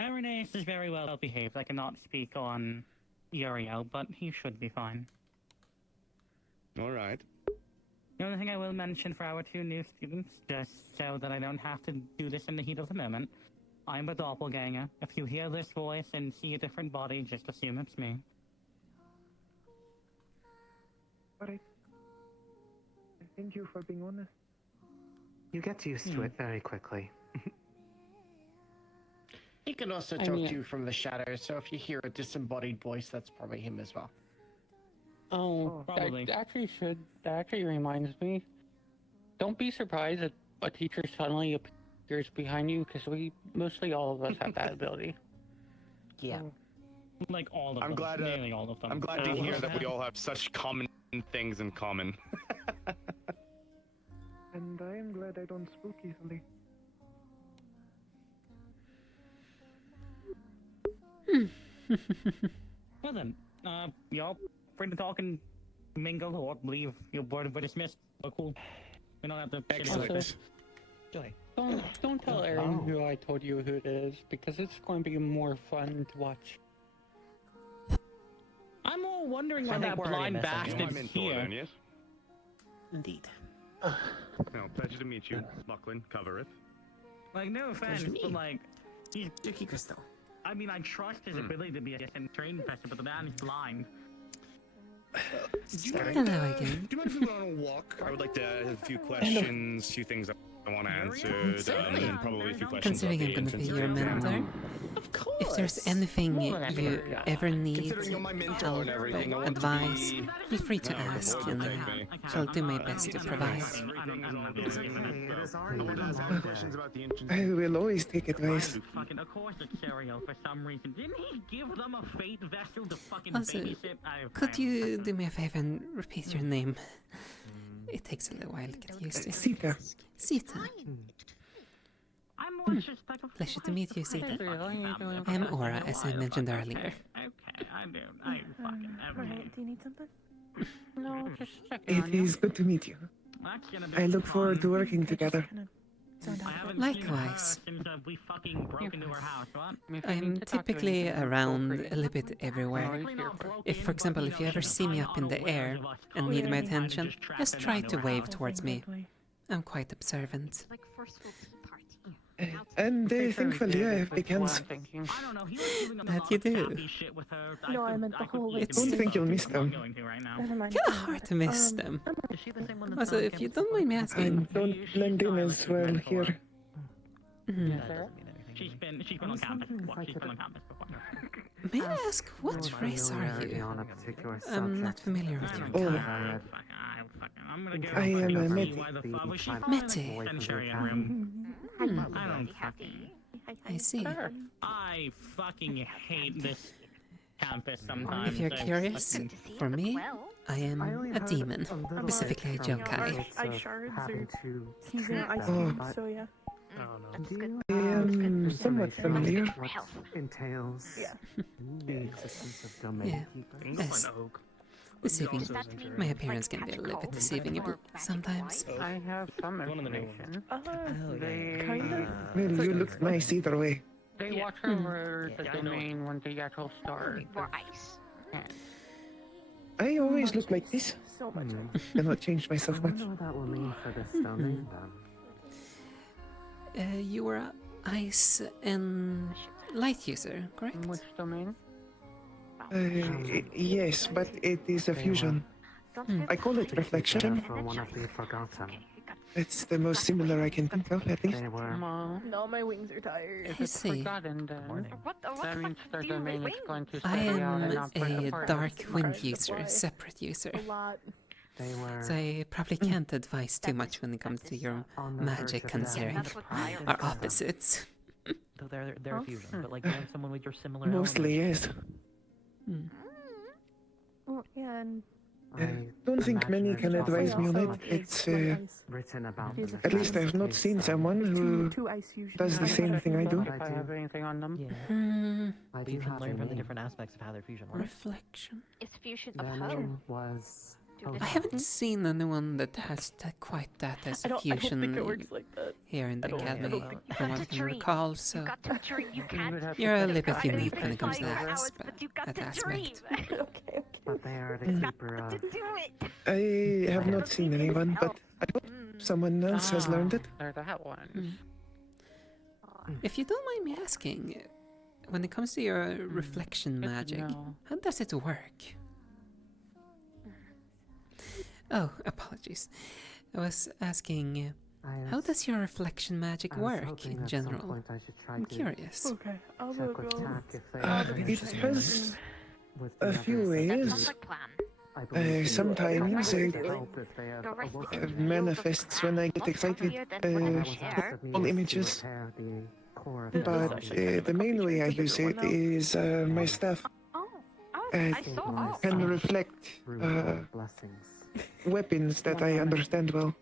Irenaeus is very well behaved. I cannot speak on Uriel, but he should be fine. All right. The only thing I will mention for our 2 new students, just so that I don't have to do this in the heat of the moment, I'm a doppelganger. If you hear this voice and see a different body, just assume it's me. Alright. Thank you for being honest. You get used to it very quickly. He can also talk to you from the shadows, so if you hear a disembodied voice, that's probably him as well. Oh, probably. That actually reminds me. Don't be surprised if a teacher suddenly appears behind you, because mostly all of us have that ability. Yeah. Like all of I'm them. glad. Nearly all of them. I'm glad to hear that we all have such common things in common. And I am glad I don't spook easily. Well then, y'all free to talk and mingle or leave. Your board were dismissed. Oh, cool. We don't have to. Excellent. Joy. Don't tell Aaron who I told you who it is, because it's going to be more fun to watch. I'm more wondering I why think that we're already blind missing you. bastard's My mentor, here. then, yes? Indeed. No, pleasure to meet you, Buckland Covereth. Like, no offense, me. but like, he's. Yuki Crystal. I mean, I trust his ability to be a trained professor, but the man is blind. Hello again. Do you mind if we go on a walk? I would like to have a few questions, a few things I want answered, and probably a few questions. Considering I'm gonna be your mentor, if there's anything you ever need Considering you're my mentor help and everything, I or want to advice, be- feel free to No, ask, don't and take me. I'll do my best to provide. I will always take advice. Fucking, of course it's Serial for some reason. Didn't he give them a fate vessel to fucking Also, babysit? could you do me a favor and repeat your name? It takes a little while to get used to. Sita. Sita. I'm more just like a Pleasure to meet you, Sita. fucking I am Aura, as I mentioned earlier. Okay, I do. I fucking Alright, do you need something? No, just checking It on you. is good to meet you. That's gonna be I look forward to fun. working together. I haven't seen her Likewise. since we fucking broke into her house, what? I'm typically around a little bit everywhere. If, for example, if you ever see me up in the air and need my attention, just try to wave towards me. I'm quite observant. Like forceful tea party. And thankfully I have weekends. That you do. No, I meant the whole I don't think you'll miss them. Never mind. Kinda hard to miss them. Also, if you don't mind me I asking, don't blend in as well here. She's been on campus before. She's been on campus before. may I ask, what race are you? On a particular I'm not familiar with your Oh, kind. I'm gonna go I am a see Meti. why the fuck was she Meti. in the Centurion room? I don't fucking. I see. I fucking hate this campus sometimes. If you're It's curious, fucking- for me, I am a demon, specifically a yokai. I shards having or to he's in ice Oh. cream, so yeah. I am somewhat familiar. what entails Yeah. the existence of domain Yeah. keepers. Yes. Deceiving. My appearance can be a little bit deceiving sometimes. I have some information. Kinda. Well, you look nice either way. They watch over the domain when the actual starts. More ice. I always look like this. So much. Cannot change myself I much. wonder what that will mean for this domain then. You were a ice and light user, correct? Which domain? Yes, but it is a fusion. I call it reflection. For one of the forgotten. It's the most similar I can think of, at least. They were. No, my wings are tired. If it's forgotten, then that means the domain is going to I stay out and am not break a apart. dark wind user, separate user. A lot. They were. So I probably can't advise too much when it comes to your magic, considering our opposites. So they're a fusion, but like you want someone with your similar. Mostly, yes. Well, yeah, and Don't think many can advise me on it. It's, written about at least I've not seen someone who does the same thing I do. If I have anything on them. But you can learn from the different aspects of how their fusion works. Reflection. It's fusion Their of hope. name was. I haven't seen anyone that has quite that as a fusion think it works like that. here in the I don't academy, think from what I can recall. So You got to dream. You can't. you're a little bit I know unique you've when it comes to been that, hours, but you got that to aspect. dream. But they are the keeper of. To do it. I have not seen anyone, but I hope someone else has learned it. There's that one. If you don't mind me asking, when it comes to your reflection magic, how does it work? Oh, apologies. I was asking, how does your reflection magic work in general? I'm curious. Okay, I'll go. It has a few ways. Sometimes it manifests when I get excited, all images. But the main way I use it is my staff. Can reflect weapons that I understand well.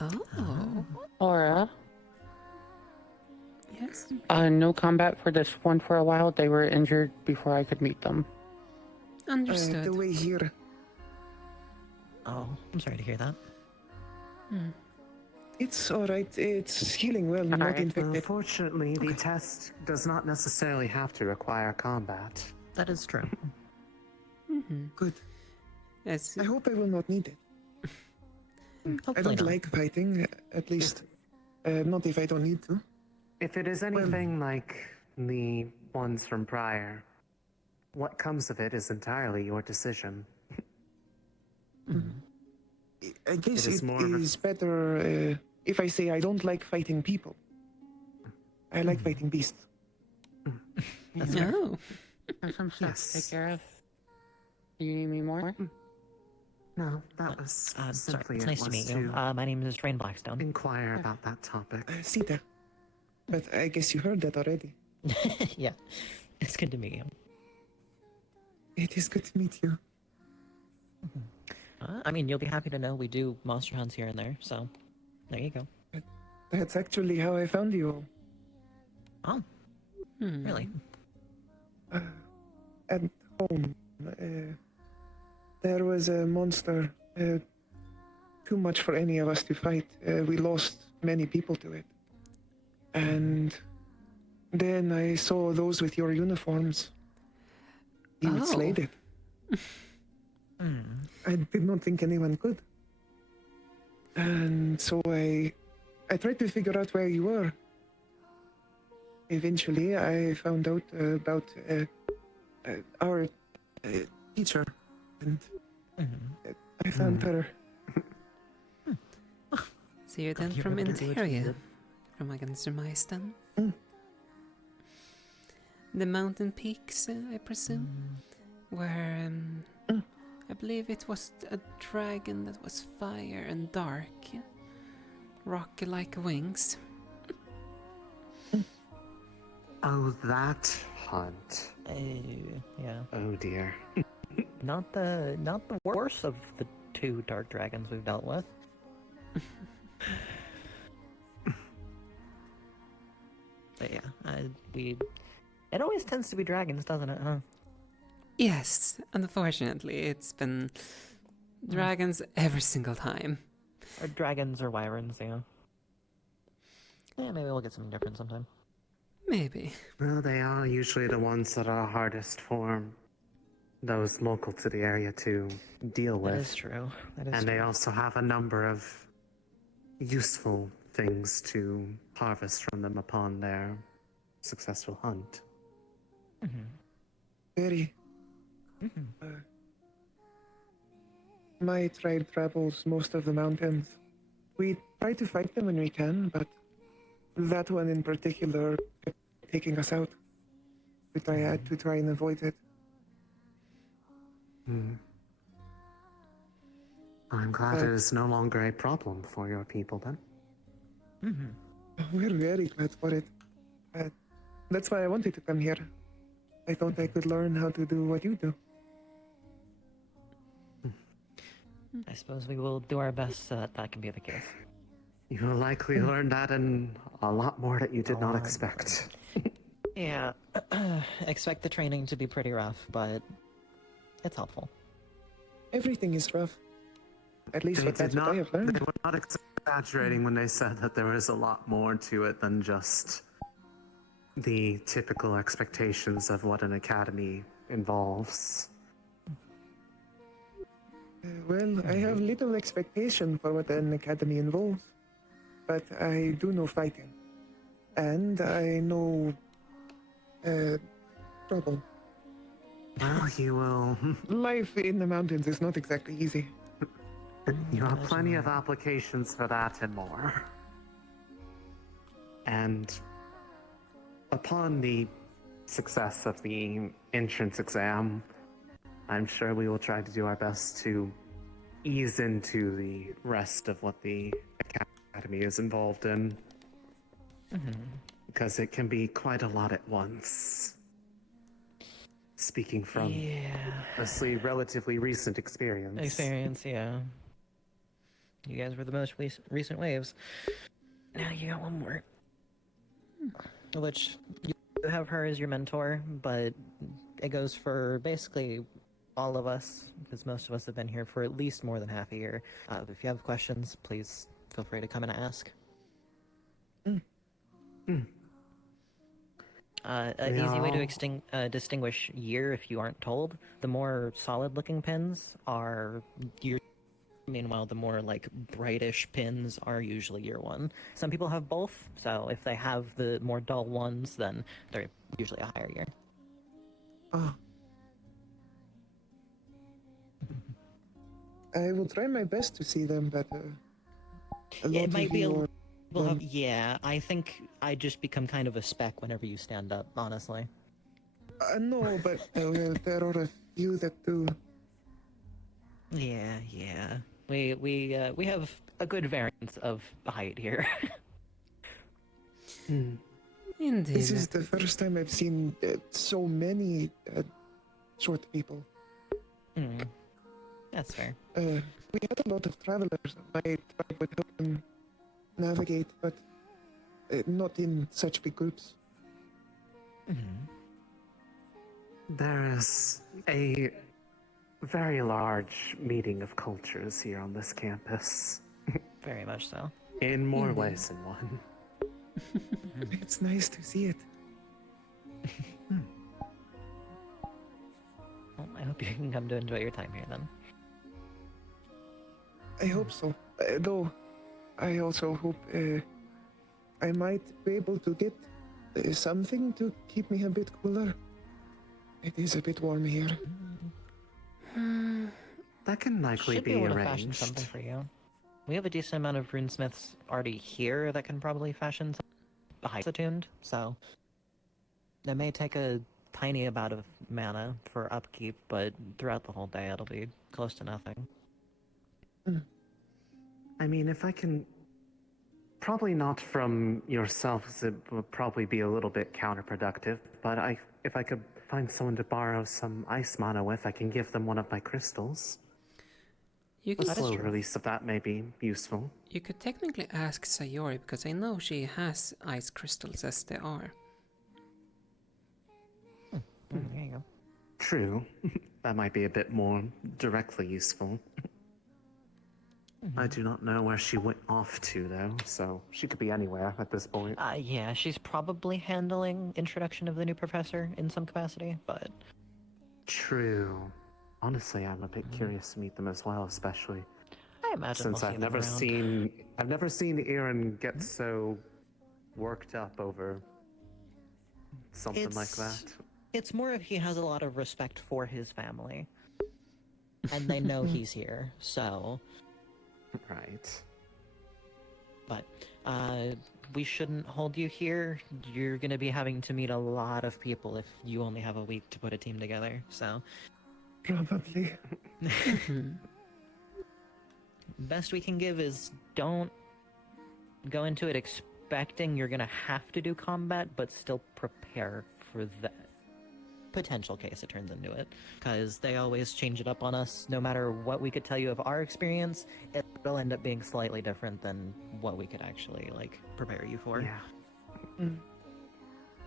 Oh. Aura. Yes? No combat for this one for a while. They were injured before I could meet them. Understood. The way here. Oh, I'm sorry to hear that. It's alright. It's healing well, not infected. Unfortunately, the test does not necessarily have to require combat. That is true. Good. Yes. I hope I will not need it. I don't like fighting, at least not if I don't need to. If it is anything like the ones from prior, what comes of it is entirely your decision. I guess It is it more of a- is better if I say I don't like fighting people. I like fighting beasts. That's fair. No. There's some stuff to take care of. Do you need me more? No, that was Sorry, simply it's it nice to was meet you. My name is Rain Blackstone. inquire about that topic. Sita. But I guess you heard that already. Yeah, it's good to meet you. It is good to meet you. I mean, you'll be happy to know we do monster hunts here and there, so there you go. That's actually how I found you. Oh, really? At home, there was a monster. Too much for any of us to fight. We lost many people to it. And then I saw those with your uniforms. You had slayed it. I did not think anyone could. And so I tried to figure out where you were. Eventually, I found out about our teacher, and I found her. So you're then You from remember to do what you Interia, did? from I can surmise then. The mountain peaks, I presume, where I believe it was a dragon that was fire and dark, rock-like wings. Oh, that hunt. Yeah. Oh dear. Not the worst of the two dark dragons we've dealt with. But yeah, it always tends to be dragons, doesn't it, huh? Yes, unfortunately, it's been dragons every single time. Or dragons or wyverns, yeah. Yeah, maybe we'll get something different sometime. Maybe. Well, they are usually the ones that are hardest for those local to the area to deal with. That is true. That is and true. they also have a number of useful things to harvest from them upon their successful hunt. Very. My tribe travels most of the mountains. We try to fight them when we can, but that one in particular kept taking us out. I had to try and avoid it. I'm glad it is no longer a problem for your people then. We're very glad for it. That's why I wanted to come here. I thought I could learn how to do what you do. I suppose we will do our best so that that can be the case. You will likely learn that and a lot more that you did not expect. Yeah, expect the training to be pretty rough, but it's helpful. Everything is rough. At least They that's did what I not, have learned. they were not exaggerating when they said that there was a lot more to it than just the typical expectations of what an academy involves. Well, I have little expectation for what an academy involves, but I do know fighting, and I know trouble. Well, you will. Life in the mountains is not exactly easy. You have plenty of applications for that and more. And upon the success of the entrance exam, I'm sure we will try to do our best to ease into the rest of what the academy is involved in. Because it can be quite a lot at once. Speaking from a relatively recent experience. Yeah. You guys were the most recent waves. Now you got one more. Which, you have her as your mentor, but it goes for basically all of us, because most of us have been here for at least more than half a year. If you have questions, please feel free to come and ask. An easy way to distinguish year, if you aren't told, the more solid-looking pins are year. Meanwhile, the more like brightish pins are usually year one. Some people have both, so if they have the more dull ones, then they're usually a higher year. I will try my best to see them, but It might be yeah, I think I just become kind of a speck whenever you stand up, honestly. No, but there are a few that do. Yeah. We have a good variance of height here. Indeed. This is the first time I've seen so many short people. That's fair. We had a lot of travelers. My tribe would help them navigate, but not in such big groups. There is a very large meeting of cultures here on this campus. Very much so. In more ways than one. It's nice to see it. Well, I hope you can come to enjoy your time here then. I hope so. Though, I also hope I might be able to get something to keep me a bit cooler. It is a bit warm here. That can likely Should be able to arranged. fashion something for you. We have a decent amount of runesmiths already here that can probably fashion something attuned, so it may take a tiny amount of mana for upkeep, but throughout the whole day it'll be close to nothing. I mean, if I can... Probably not from yourself, as it would probably be a little bit counterproductive, but if I could find someone to borrow some ice mana with, I can give them one of my crystals. You A could, slow release of that may be useful. you could technically ask Sayori, because I know she has ice crystals as they are. There you go. True. That might be a bit more directly useful. I do not know where she went off to, though, so she could be anywhere at this point. Yeah, she's probably handling introduction of the new professor in some capacity, but... True. Honestly, I'm a bit curious to meet them as well, especially I imagine since we'll see them around. I've never seen Aaron get so worked up over something like that. It's more of he has a lot of respect for his family. And they know he's here, so... Right. But, we shouldn't hold you here. You're gonna be having to meet a lot of people if you only have a week to put a team together, so... Probably. Best we can give is don't go into it expecting you're gonna have to do combat, but still prepare for that potential case it turns into it. Because they always change it up on us. No matter what we could tell you of our experience, it'll end up being slightly different than what we could actually, like, prepare you for. Yeah.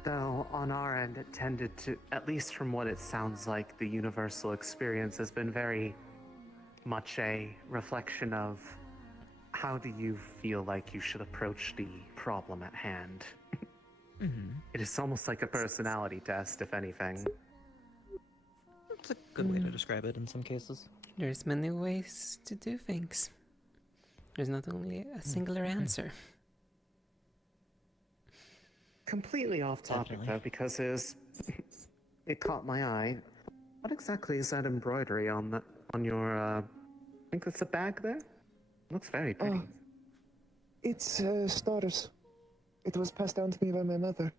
Though, on our end, it tended to, at least from what it sounds like, the universal experience has been very much a reflection of how do you feel like you should approach the problem at hand. It is almost like a personality test, if anything. It's a good way to describe it in some cases. There's many ways to do things. There's not only a singular answer. Completely off topic, though, because it caught my eye. What exactly is that embroidery on your, I think that's a bag there? Looks very pretty. It's stars. It was passed down to me by my mother.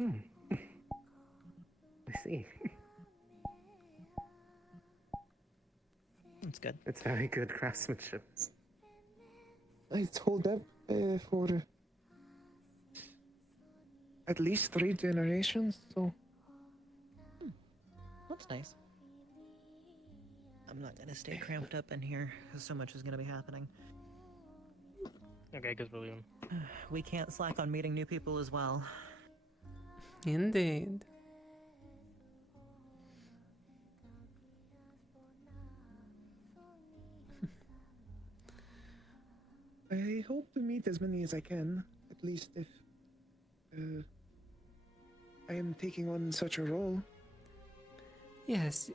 I see. That's good. It's very good craftsmanship. It's hold up for at least 3 generations, so... That's nice. I'm not gonna stay cramped up in here, because so much is gonna be happening. Okay, good, William. We can't slack on meeting new people as well. Indeed. I hope to meet as many as I can, at least if I am taking on such a role. Yes,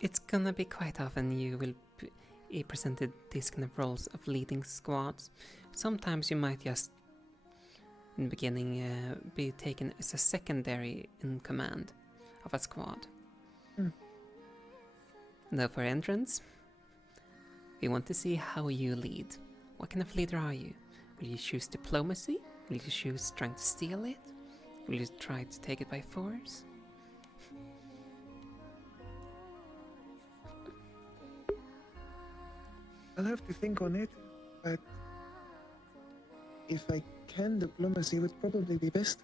it's gonna be quite often you will be presented these kind of roles of leading squads. Sometimes you might just, in the beginning, be taken as a secondary in command of a squad. Now for entrance, we want to see how you lead. What kind of leader are you? Will you choose diplomacy? Will you choose trying to steal it? Will you try to take it by force? I'll have to think on it, but if I can, diplomacy would probably be best.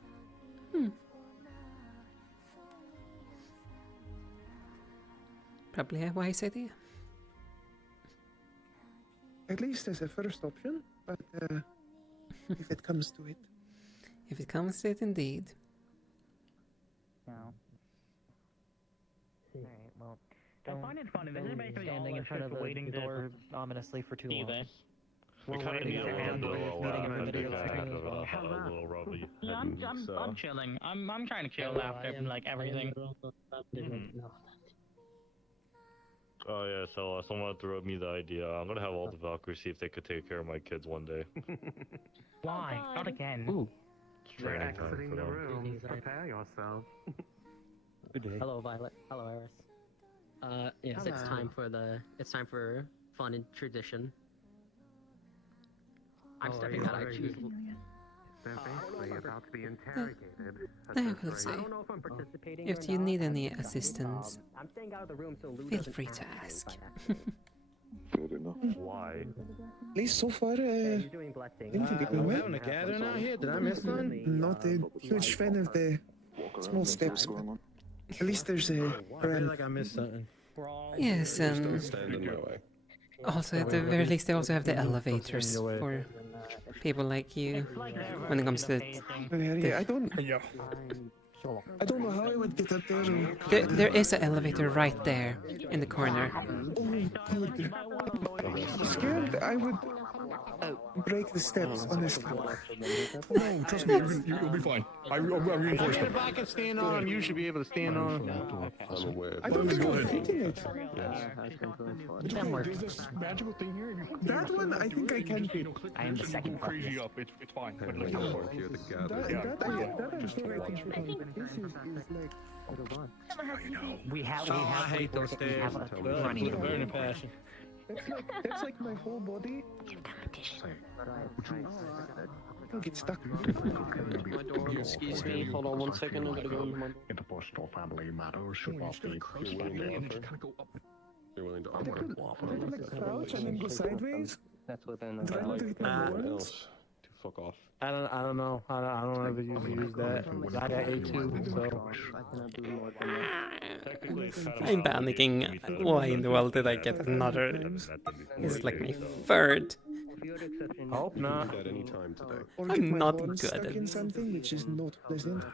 Probably a wise idea. At least as a first option, but if it comes to it. If it comes to it, indeed. Alright, well, I find it funny. This is basically standing in front of the waiting door ominously for too long. We kind of need a little rubby. Yeah, I'm chilling. I'm trying to chill after like everything. Oh yeah, so someone threw me the idea. I'm gonna have all the Valkyries see if they could take care of my kids one day. Why? Not again. You're Training time exiting for the them. room. Prepare yourself. Hello, Violet. Hello, Iris. Yes, it's Hello. time for fun and tradition. I'm Oh, stepping are out. I you- choose. They're basically about to be interrogated. I will see. I don't know if I'm participating If or you not. need any assistance, I'm staying out of the room so Lou feel doesn't free to ask me ask. if I'm Good enough. Why? At least so far, You're doing blessings. I think it We're went well. having a gathering out here. Did I miss something? Not a huge fan of the small steps, but at least there's a I feel grand. like I missed something. Yes, and Stand in my way. also at the very least they also have the elevators for people like you when it comes to Yeah, I don't know how I would get up there. there is an elevator right there in the corner. Oh, good. Scared I would break the steps, honestly. No, trust me, you'll be fine. I'll reinforce them. If I can stand on him, you should be able to stand on him. I'm aware. I don't think Go I'm ahead. hitting it. There's this magical thing here. That one, I think I can fit. I am the second Crazy up. It's fine. But let's That go. I'm sure I can fit. This is like... We have I hate those stairs. running. Burning passion. That's like my whole body. I'll get stuck. Excuse me, hold on 1 second, I'm gonna go into my... Interpersonal family matters should You not just gotta be crouch back there and just kind of go up. You're willing to I could like crouch and then go sideways. That's within Try not to hit my Everyone balls. else to fuck off. I don't know. I don't ever use that. I got A2, so. I'm panicking. Why in the world did I get another? It's like my third. Hope not. At any time today. Or I'm get my not balls good stuck at in something which is not pleasant.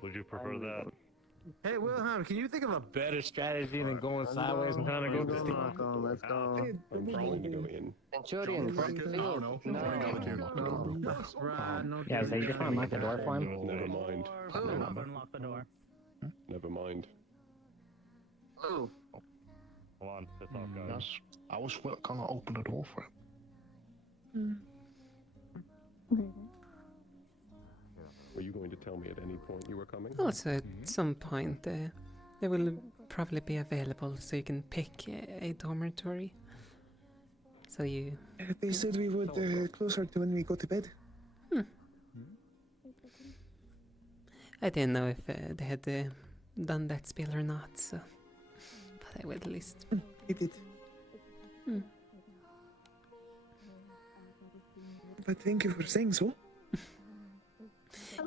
Would you prefer that? Hey, Wilhelm, can you think of a better strategy than going sideways and trying to go to the Let's go. I'm trying to go in. Centurion, front field. Yeah, so you just want to lock the door for him? Never mind. Unlock the door. Never mind. Ooh. Come on, that's all, guys. Yes, I was gonna open the door for him. Were you going to tell me at any point you were coming? Also, at some point, they will probably be available so you can pick a dormitory. So you. They said we would closer to when we go to bed. I didn't know if they had done that spell or not, so. But I will at least. It did. But thank you for saying so.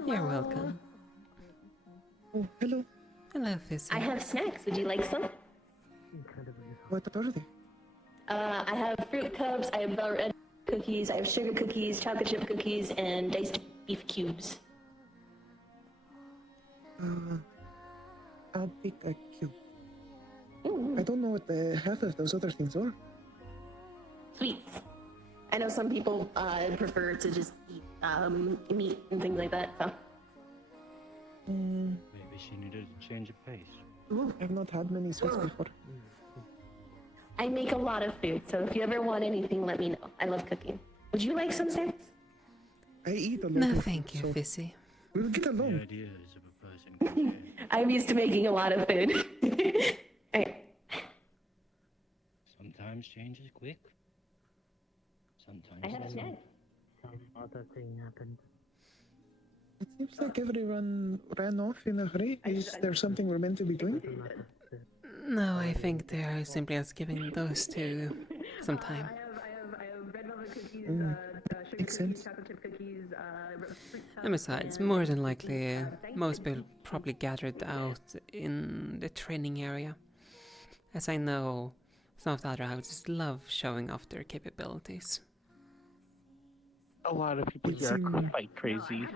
You're welcome. Oh, hello. Hello, Fizzy. I have snacks. Would you like some? What are they? I have fruit cups, I have red cookies, I have sugar cookies, chocolate chip cookies, and diced beef cubes. I'll pick a cube. I don't know what the half of those other things are. Sweets. I know some people prefer to just eat meat and things like that, so. Maybe she needed a change of pace. I've not had many sweets before. I make a lot of food, so if you ever want anything, let me know. I love cooking. Would you like some snacks? I eat a lot No, of thank food, you, so Fizzy. we'll get The along. ideas of a person. I'm used to making a lot of food. Alright. Sometimes change is quick. Sometimes I have a it's snack. not. Some other thing happened. It seems like everyone ran off in a hurry. Is there something we're meant to be doing? No, I think they are simply just giving those two some time. I have red velvet cookies, sugar Makes sense. chocolate chip cookies, fruit And besides, more than likely, most people probably gathered out in the training area. As I know, some of the other houses love showing off their capabilities. A lot of people here are quite crazy.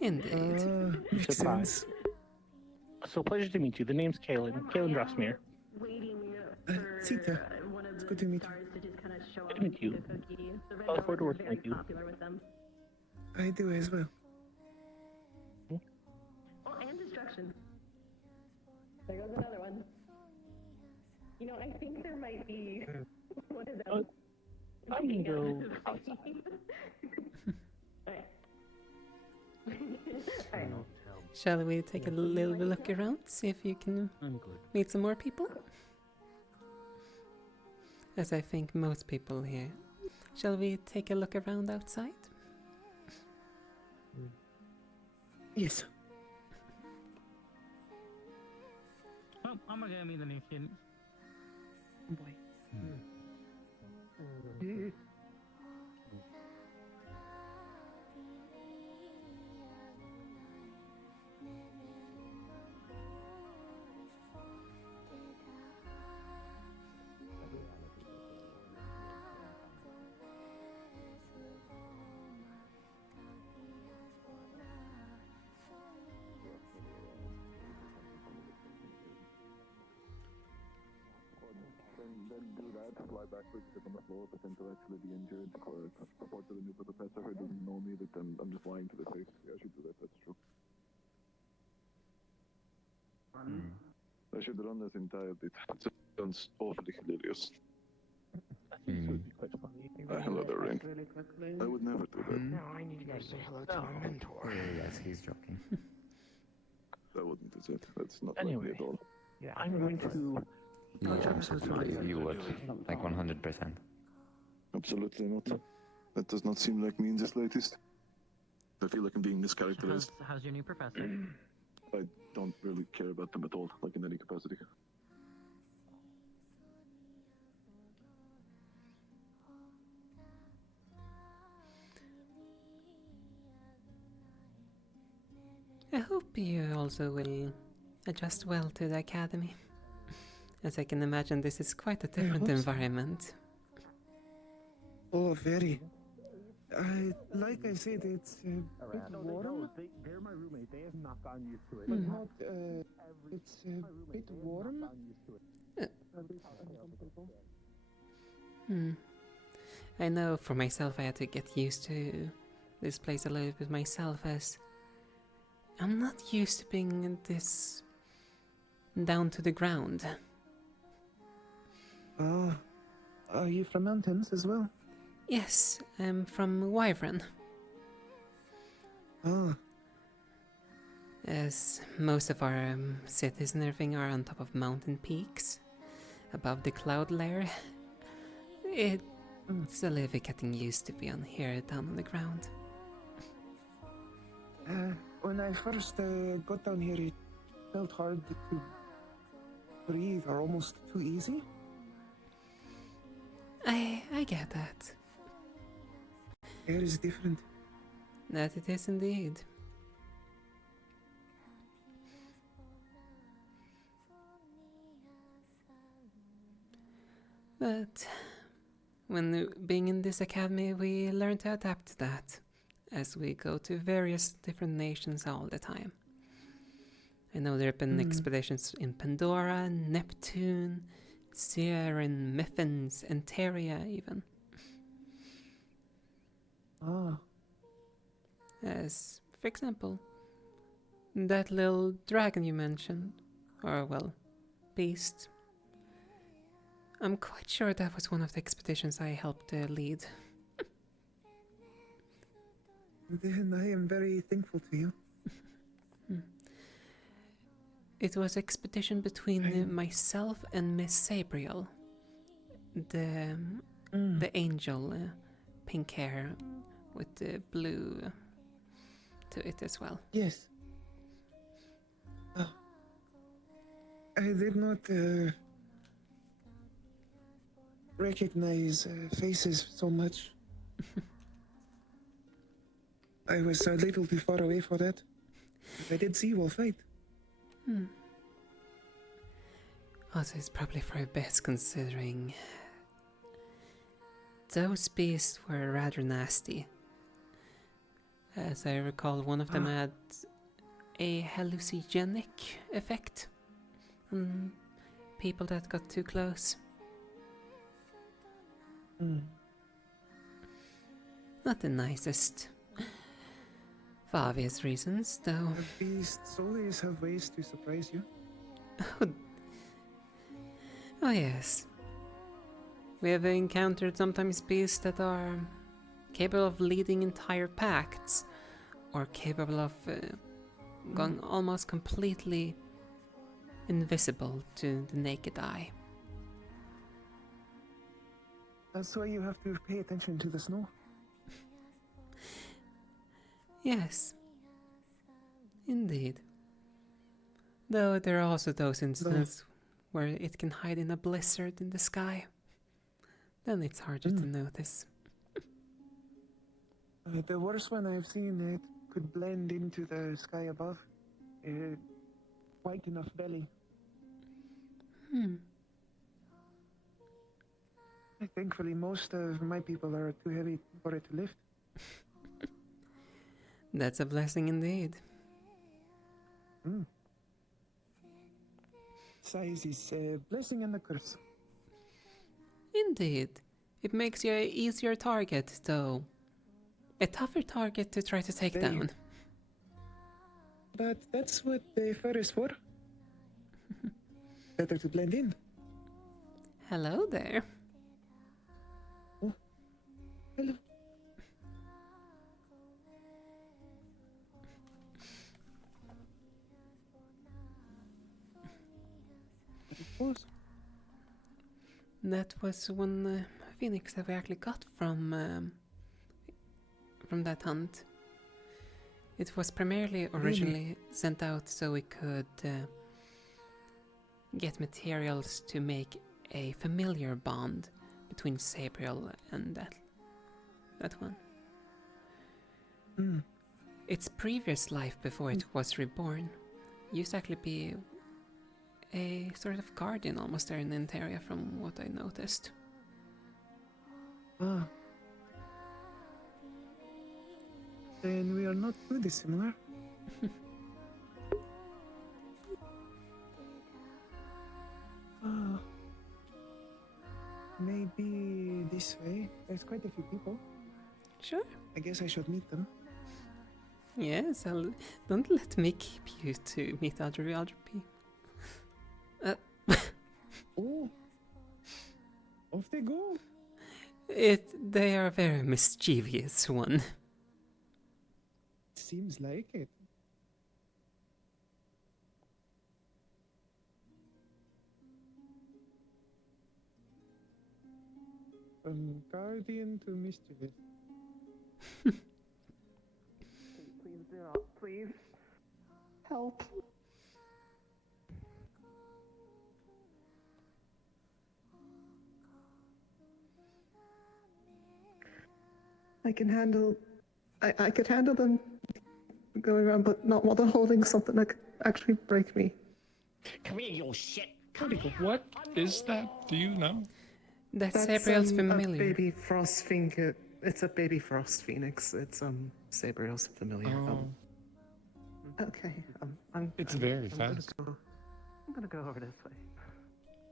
Indeed. Makes sense. So, pleasure to meet you. The name's Kaylin. Kaylin Drossmere. Sita, it's good to meet you. Good to meet you. I look forward to working with you. I do as well. Oh, and destruction. There goes another one. You know, I think there might be one of them. I can go. Alright. Shall we take a little look around, see if you can meet some more people? As I think most people here. Shall we take a look around outside? Yes. Oh, I'm gonna meet the new students. Boy. then do that, fly backwards, sit on the floor, pretend to actually be injured, report to the new professor who doesn't know me that I'm just lying to their face. Yeah, I should do that, that's true. I should run this entire bit. It sounds awfully hilarious. I think it would be quite funny. Hello there, Rain. Really quickly. I would never do that. No, I need to go say hello to my mentor. Yes, he's joking. That wouldn't do it. That's not Anyway. likely at all. Yeah, I'm going to. Yeah, absolutely. You would. Like 100%. Absolutely not. That does not seem like me in the slightest. I feel like I'm being mischaracterized. How's your new professor? I don't really care about them at all, like in any capacity. I hope you also will adjust well to the academy. As I can imagine, this is quite a different hope so. environment. Oh, very. Like I said, it's a bit warm. They're my roommate. They have not gotten used to it. But not, it's a bit warm. I know for myself I had to get used to this place a little bit myself, as I'm not used to being this down to the ground. Are you from mountains as well? Yes, I'm from Wyvern. As most of our cities and everything are on top of mountain peaks, above the cloud layer, it's a little bit getting used to be on here down on the ground. When I first got down here, it felt hard to breathe, or almost too easy. I get that. Air is different. That it is indeed. But when being in this academy, we learn to adapt to that, as we go to various different nations all the time. I know there have been expeditions in Pandora, Neptune, Sierran, Miffins, and Teria even. As, for example, that little dragon you mentioned, or well, beast. I'm quite sure that was one of the expeditions I helped lead. Then I am very thankful to you. It was expedition between myself and Miss Sabriel, the angel, pink hair with the blue to it as well. Yes. I did not recognize faces so much. I was a little too far away for that. I did see you all fight. Also, it's probably for best considering those beasts were rather nasty. As I recall, one of them had a hallucinogenic effect on people that got too close. Not the nicest. For obvious reasons, though. Beasts always have ways to surprise you. Oh yes. We have encountered sometimes beasts that are capable of leading entire packs, or capable of going almost completely invisible to the naked eye. That's why you have to pay attention to the snow. Yes, indeed. Though there are also those instances where it can hide in a blizzard in the sky. Then it's harder to notice. The worst one I've seen, it could blend into the sky above. White enough belly. Thankfully, most of my people are too heavy for it to lift. That's a blessing indeed. Size is a blessing and a curse. Indeed. It makes you an easier target, though. A tougher target to try to take They- down. But that's what the fur is for. Better to blend in. Hello there. Oh, hello. That was one phoenix that we actually got from that hunt. It was primarily originally sent out so we could get materials to make a familiar bond between Sabriel and that one. Mm. Its previous life before it was reborn used to actually be a sort of guardian almost there in Interia from what I noticed. Ah. Then we are not too dissimilar. Ah. Maybe this way. There's quite a few people. Sure. I guess I should meet them. Yes, don't let me keep you to meet other people. Oh. Off they go. They are a very mischievous one. Seems like it. From guardian to mischievous. Please do not. Please. Help. I can handle. I could handle them going around, but not while they're holding something that could actually break me. Come here, you shit. What is that? Do you know? That's Sabriel's A familiar. baby frost phoenix. It's a baby frost phoenix. It's Sabriel's familiar. Okay. It's very fast. I'm gonna go over this way.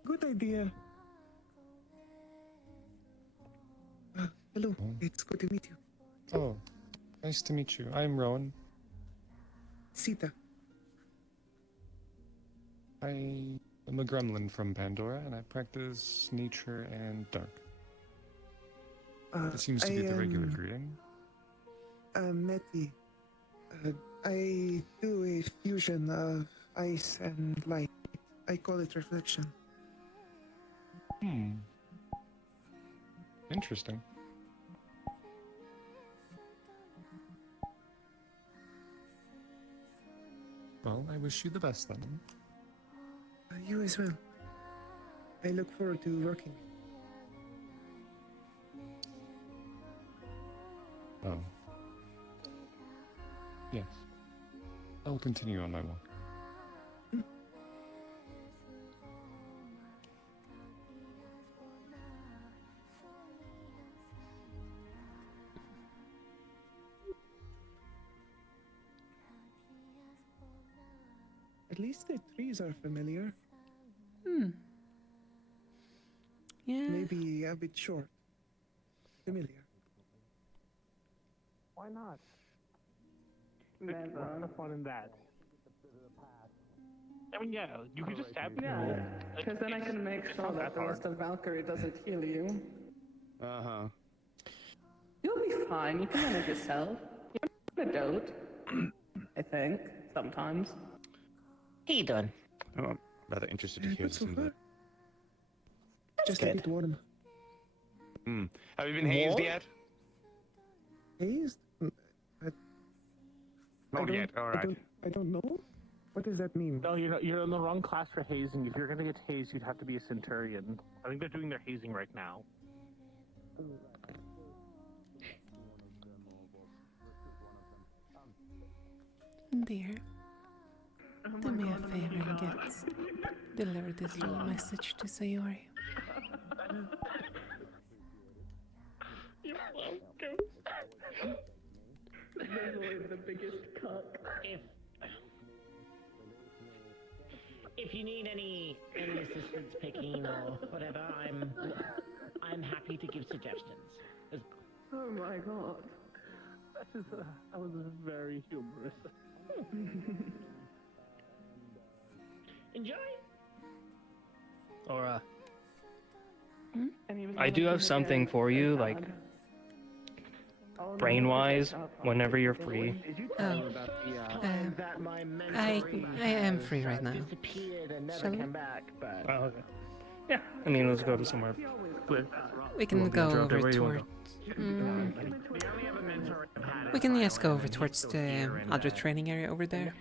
Good idea. Hello. It's good to meet you. Oh, nice to meet you. I'm Rowan. Sita. I am a gremlin from Pandora, and I practice nature and dark. That seems to be the regular greeting. Meti. I do a fusion of ice and light. I call it reflection. Interesting. Well, I wish you the best then. You as well. I look forward to working. Oh. Yes. I will continue on my walk. At least the trees are familiar. Yeah. Maybe a bit short. Familiar. Why not? What's the fun in that? I mean, yeah, you can just stab people. Yeah, because then I can make sure that the rest of Valkyrie doesn't heal you. Uh-huh. You'll be fine. You can manage yourself. You're a dote. I think. Sometimes. How you doing? Oh, I'm rather interested to hear Not so some of far. that. Just a bit warm. Have you been hazed yet? Hazed? Not yet, alright. I don't know. What does that mean? No, you're in the wrong class for hazing. If you're gonna get hazed, you'd have to be a centurion. I think they're doing their hazing right now. Dear, do me a favor and deliver this little message to Sayori. You're welcome. Literally the biggest cuck. If you need any assistance picking or whatever, me to give suggestions. Oh my god. That was very humorous. Enjoy. Or And he was I do have something for you, like brain-wise, whenever you're free. Oh, I am free right now. Shall we? Oh, okay. Yeah, I mean, let's go to somewhere. We can go over towards. We can just go over towards the other training area over there.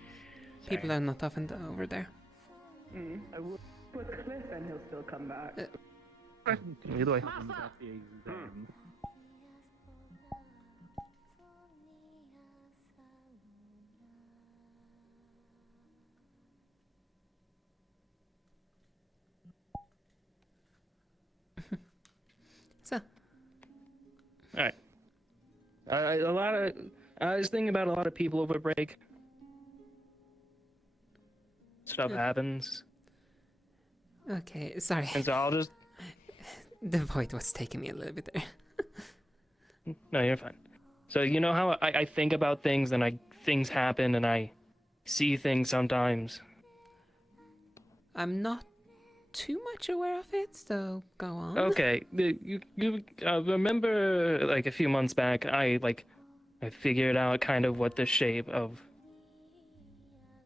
People are not often over there. I would put Cliff and he'll still come back. Either way. So. All right. I was thinking about a lot of people over break. Stuff happens. Okay, sorry. And so I'll just. The void was taking me a little bit there. No, you're fine. So you know how I think about things and things happen and I see things sometimes. I'm not too much aware of it, so go on. Okay, you remember like a few months back I figured out kind of what the shape of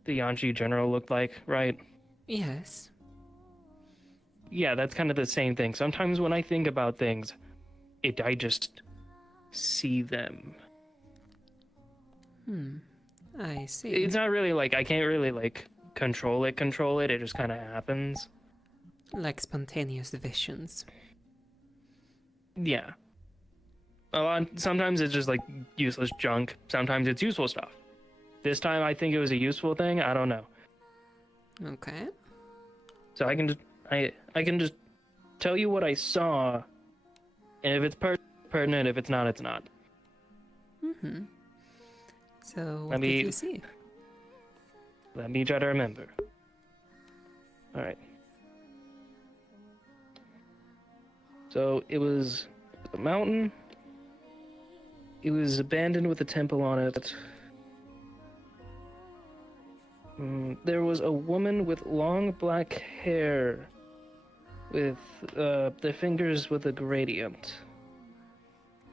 the Yanji General looked like, right? Yes. Yeah, that's kind of the same thing. Sometimes when I think about things, I just see them. I see. It's not really like I can't really like control it. It just kind of happens. Like spontaneous visions. Yeah. Sometimes it's just like useless junk. Sometimes it's useful stuff. This time I think it was a useful thing. I don't know. Okay. So I can just tell you what I saw, and if it's pertinent, if it's not, it's not. Mm-hmm. So what did you see? Let me try to remember. All right. So it was a mountain. It was abandoned with a temple on it. There was a woman with long black hair with their fingers with a gradient.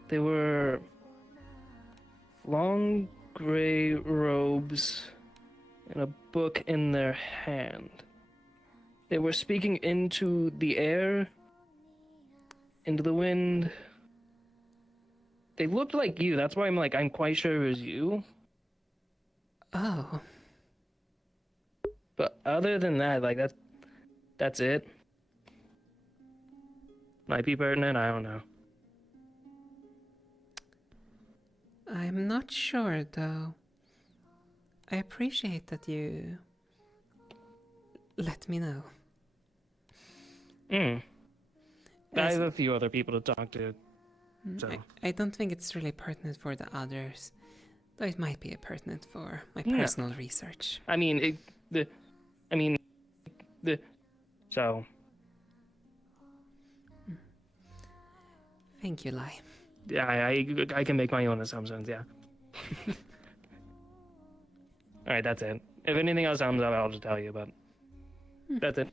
They were long gray robes and a book in their hand. They were speaking into the air, into the wind. They looked like you. That's why I'm quite sure it was you. Oh. But other than that, that's it. Might be pertinent, I don't know. I'm not sure, though. I appreciate that you let me know. I have a few other people to talk to. So. I don't think it's really pertinent for the others, though it might be pertinent for my personal research. So. Thank you, Lai. Yeah, I can make my own assumptions, yeah. Alright, that's it. If anything else comes up, I'll just tell you, but that's it.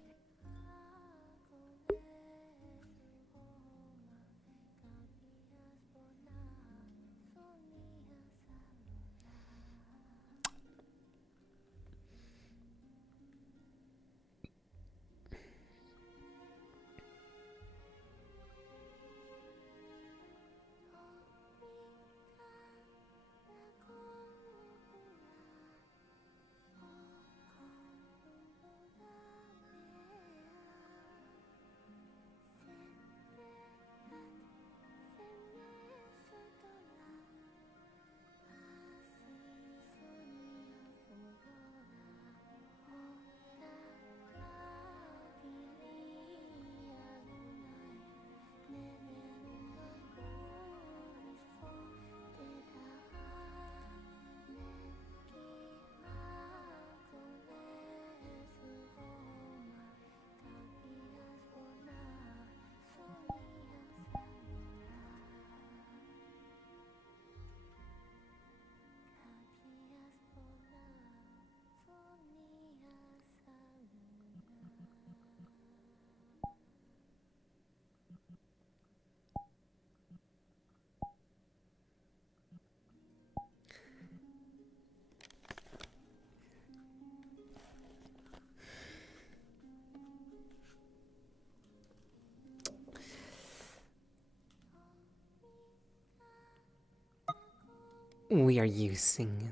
we are using.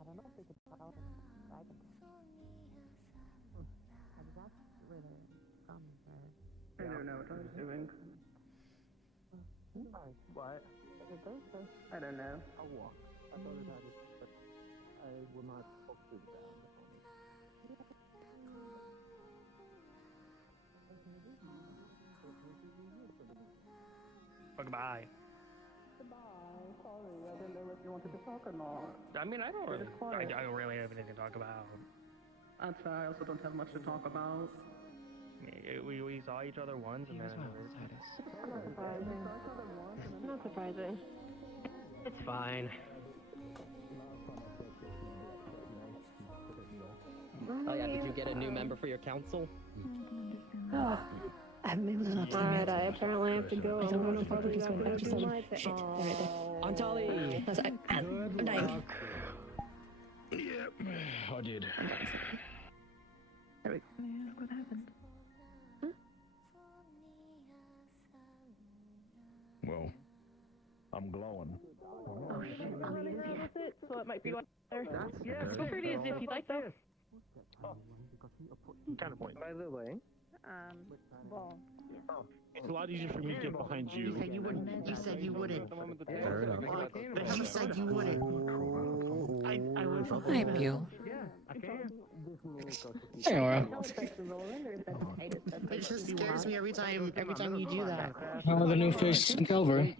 I don't know if they could tell them dragons. I was I don't know what I was doing. What? I don't know. I'll walk. I thought it had it, but I will not focus down. Goodbye. Goodbye. Sorry, I didn't know if you wanted to talk or not. I mean, I don't You're just quiet. I don't really have anything to talk about. That's fair. I also don't have much to talk about. We saw each other once and then Not surprising. Not surprising. it's fine. Oh yeah, did you get a new member for your council? Oh, I haven't been able to talk to him yet. I apparently have to go. I don't know if I put this one. I just said, shit, they're right there. Antali! I'm dying. Yeah, I did. There we go. May I ask what happened? Well, I'm glowing. Oh shit, I'll use it, so it might be better. Yeah, feel free to use it if you'd like though. Counterpoint. By the way. Well, It's a lot easier for me to get behind you. You said you wouldn't. You said you wouldn't. Fair enough. But you said you wouldn't. I would. Hi, Buell. Hey, Laura. It just scares me every time you do that. How are the new face in Calvary?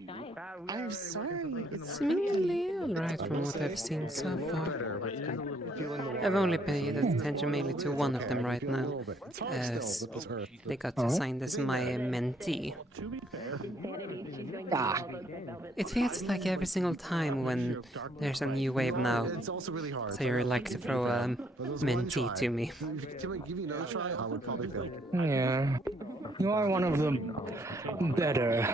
I'm sorry. It's Seemingly alright from what I've seen so far. I've only paid attention mainly to one of them right now, as they got assigned as my mentee. Ah. It feels like every single time when there's a new wave now, so you like to throw a mentee to me. Yeah. You are one of the better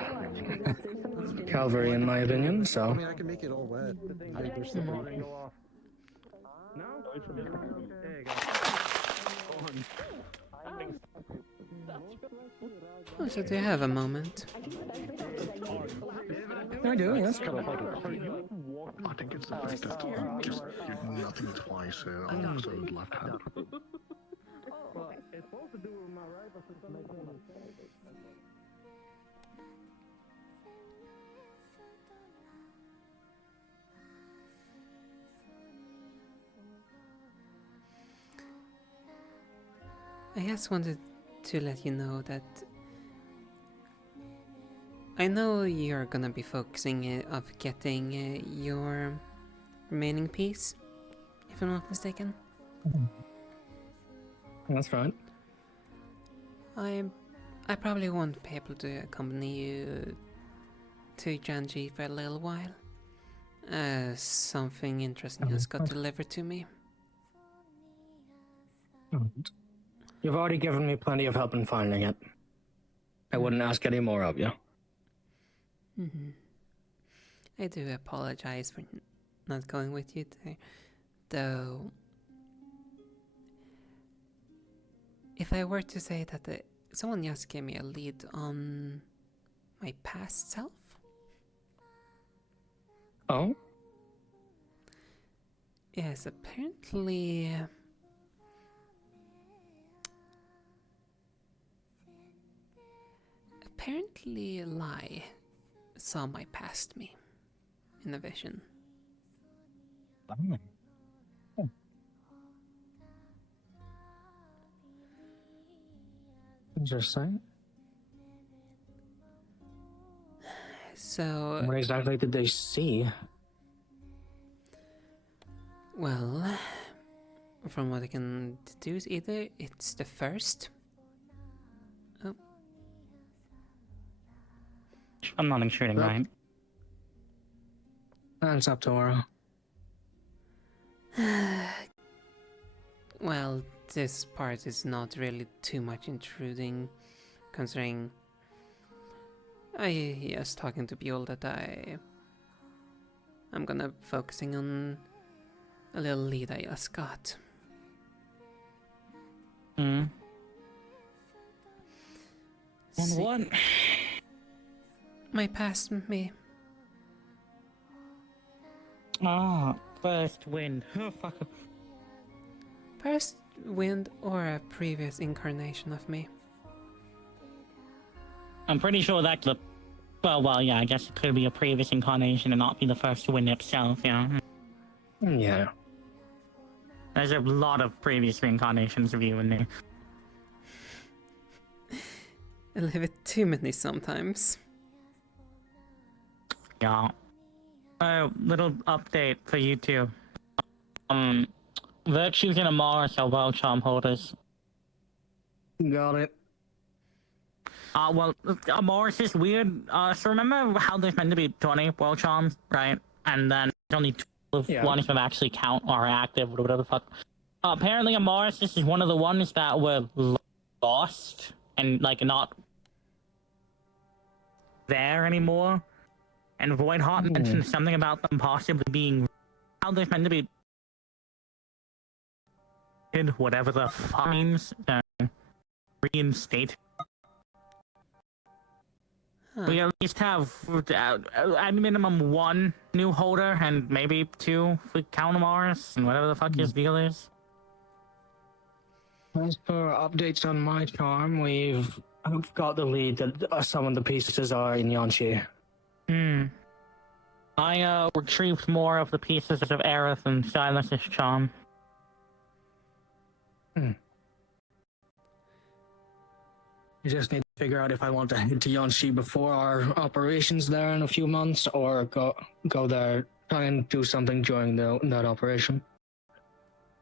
Calvary, in my opinion, so. I mean, I can make it all wet. Oh, so do you have a moment? I do, yes. I think it's the fact that just did nothing twice on episode left hand. It's supposed to do with my right, but for some reason I just wanted to let you know that I know you're gonna be focusing of getting your remaining piece, if I'm not mistaken. That's right. I probably won't be able to accompany you to Janji for a little while. Something interesting has got delivered to me. You've already given me plenty of help in finding it. I wouldn't ask any more of you. I do apologize for not going with you there, though. If I were to say that someone just gave me a lead on my past self. Oh? Yes, apparently. Apparently, Lai saw my past me in a vision. Interesting. So. What exactly did they see? Well, from what I can deduce, either it's the first. Oh. I'm not intruding, right? That's up to her. Well, this part is not really too much intruding, considering I just talking to Buell that I'm gonna focusing on a little lead I just got. On See, what? My past me. Ah, first wind. Oh, fuck. wind or a previous incarnation of me? I'm pretty sure that's the... Well, yeah, I guess it could be a previous incarnation and not be the first wind itself, yeah. Yeah. There's a lot of previous reincarnations of you in there. A little bit too many sometimes. Yeah. Little update for you two. Virtues and Amaris are well charm holders. Got it. Well, Amaris is weird. So remember how there's meant to be 20 world charms, right? And then there's only 12 ones that actually count or are active or whatever the fuck. Apparently Amaris is one of the ones that were lost and, like, not there anymore. And Voidheart mentioned something about them possibly being how they're meant to be whatever the fuck means, reinstate. We at least have at minimum one new holder and maybe two if we count Amaris and whatever the fuck his deal is. As for updates on my charm, we've got the lead that some of the pieces are in Yanshi. I retrieved more of the pieces of Aerith and Silas's charm. You just need to figure out if I want to head to Yanshi before our operations there in a few months, or go there, try and do something during that operation.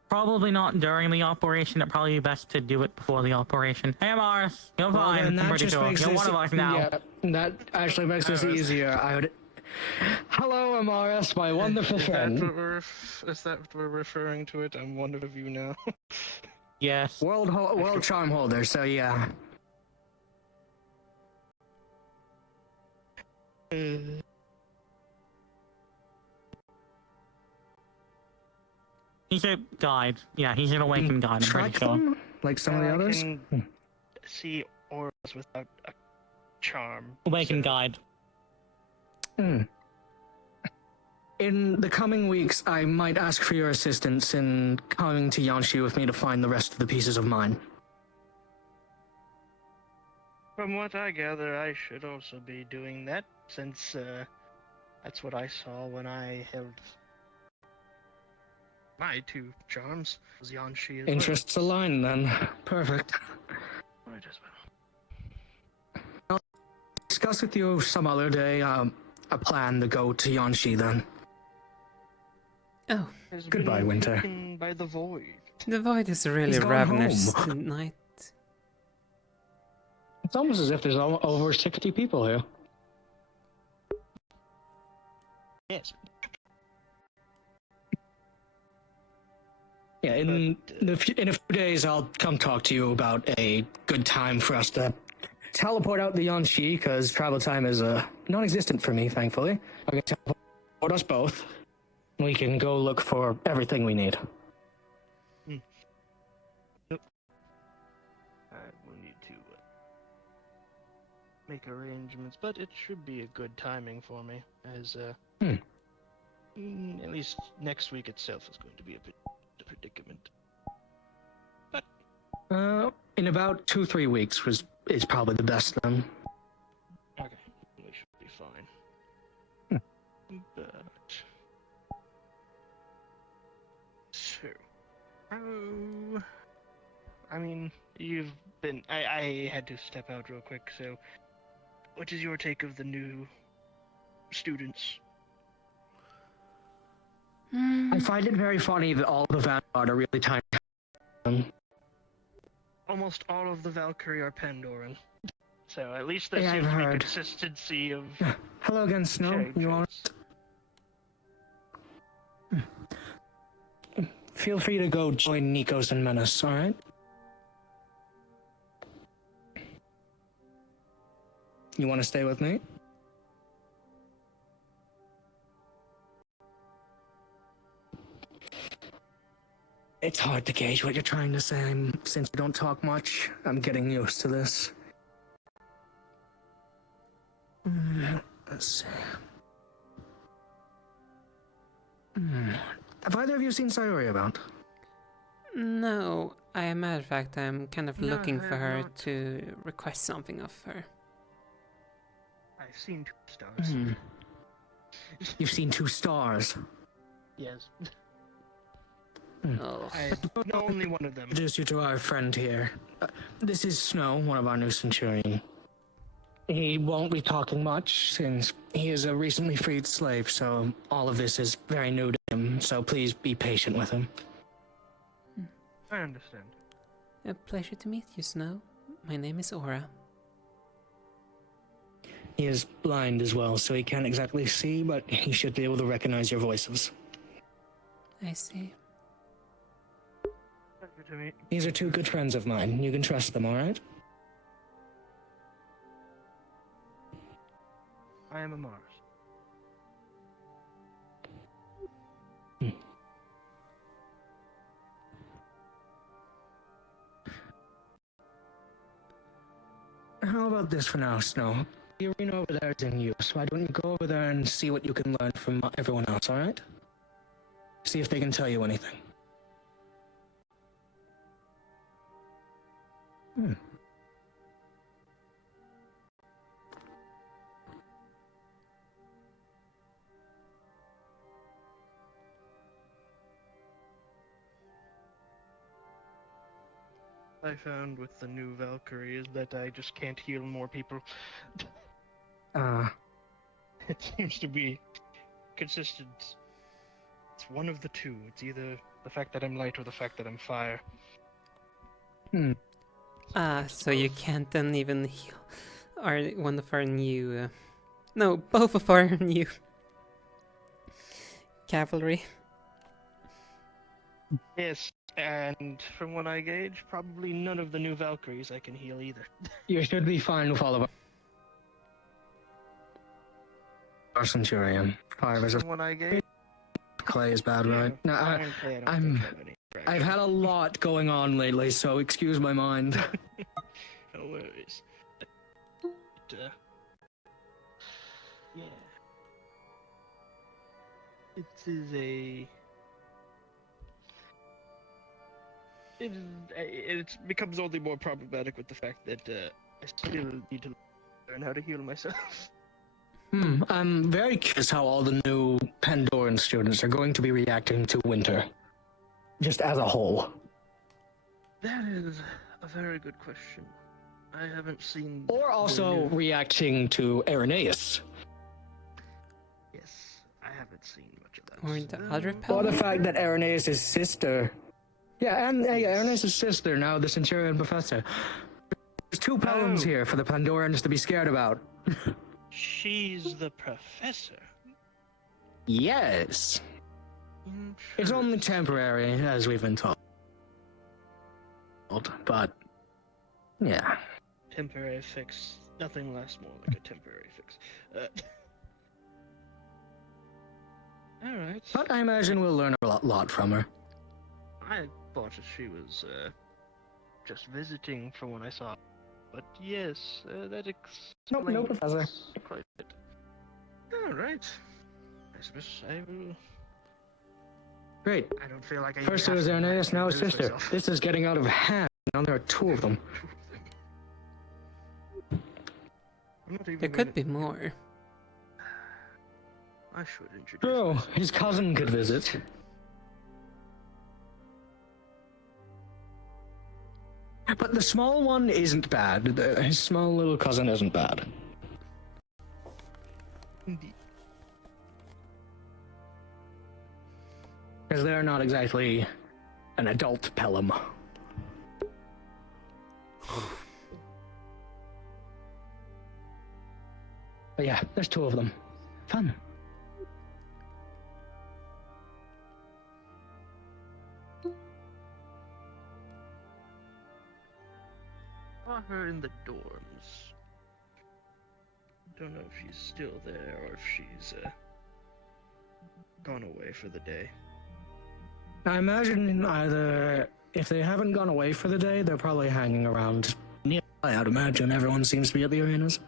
Probably not during the operation. It'd probably be best to do it before the operation. Hey, Amaris, you're fine. I'm pretty sure. You're one of us now. Yeah, that actually makes this easier. Hello, Amaris, my wonderful friend. Is that what we're referring to it? I'm one of you now. Yes. World charm holder, so yeah. He's a guide. Yeah, he's an awakened guide, I'm pretty sure. Them? Like some of the others? I can see auras without a charm. Awakened guide. In the coming weeks, I might ask for your assistance in coming to Yanshi with me to find the rest of the pieces of mine. From what I gather, I should also be doing that, since that's what I saw when I held my two charms. Was Yanshi as Interests align then. Perfect. Might as well. I'll discuss with you some other day a plan to go to Yanshi then. Oh. Goodbye, Winter. By the void. The void is really ravenous tonight. It's almost as if there's over 60 people here. Yes. Yeah, in a few days, I'll come talk to you about a good time for us to teleport out the Yanshi, because travel time is non-existent for me, thankfully. I can teleport us both. We can go look for everything we need. Yep. I will need to make arrangements, but it should be a good timing for me, as at least next week itself is going to be a bit of a predicament. But in about 2-3 weeks is probably the best then. okay, we should be fine. But so, I mean, you've been. I had to step out real quick. So, what is your take of the new students? I find it very funny that all the Vanguard are really tiny. Almost all of the Valkyrie are Pandoran. So at least there Yeah, seems I've to be heard. consistency of. Hello again, Snow. You want? Feel free to go join Nikos and Menace, alright? You want to stay with me? It's hard to gauge what you're trying to say. Since you don't talk much, I'm getting used to this. Let's see. Have either of you seen Sayori about? No, As a matter of fact, I'm kind of No, looking I for have her not. to request something of her. I've seen 2 stars. Hmm. You've seen 2 stars. Yes. Oh. I know only one of them. Introduce you to our friend here. This is Snow, one of our new Centurion. He won't be talking much since he is a recently freed slave, so all of this is very new to him, so please be patient with him. I understand. A pleasure to meet you, Snow. My name is Aura. He is blind as well, so he can't exactly see, but he should be able to recognize your voices. I see. Pleasure to meet. These are 2 good friends of mine. You can trust them, alright? I am a Mars. How about this for now, Snow? The arena over there is in use. Why don't you go over there and see what you can learn from everyone else, alright? See if they can tell you anything. I found with the new Valkyrie is that I just can't heal more people. It seems to be consistent. It's one of the 2. It's either the fact that I'm light or the fact that I'm fire. So you can't then even heal one of our new... no, both of our new cavalry. Yes, and from what I gauge, probably none of the new Valkyries I can heal either. You should be fine with all of our Centurion. Fire is From what I gauge, clay is bad, right? No, Iron Clay, I don't think I have any. I've had a lot going on lately, so excuse my mind. No worries. Yeah. It is a... It becomes only more problematic with the fact that I still need to learn how to heal myself. I'm very curious how all the new Pandoran students are going to be reacting to winter. Just as a whole. That is a very good question. I haven't seen... Or also reacting to Irenaeus. Yes, I haven't seen much of that. Or the other Or the fact that Irenaeus' sister... Yeah, and Irenaeus' sister, now the Centurion Professor. There's 2 poems here for the Pandorans to be scared about. She's the professor. Yes. It's only temporary, as we've been told. But, yeah. Temporary fix. Nothing lasts more like a temporary fix. Alright. But I imagine we'll learn a lot from her. I thought that she was just visiting from what I saw. But yes, that explains No, Professor. quite a bit. Alright. I suppose I will... Great. I don't feel like I First it even was have to Irenaeus, now his introduce sister. myself. This is getting out of hand. Now there are 2 of them. I'm not even There could be more. I should introduce True, myself. his cousin could visit. But the small one isn't bad. His small little cousin isn't bad. Indeed. Because they're not exactly an adult Pelham. But yeah, there's 2 of them. Fun. Saw her in the dorms. Don't know if she's still there or if she's gone away for the day. I imagine either, if they haven't gone away for the day, they're probably hanging around nearby. I'd imagine everyone seems to be at the arenas.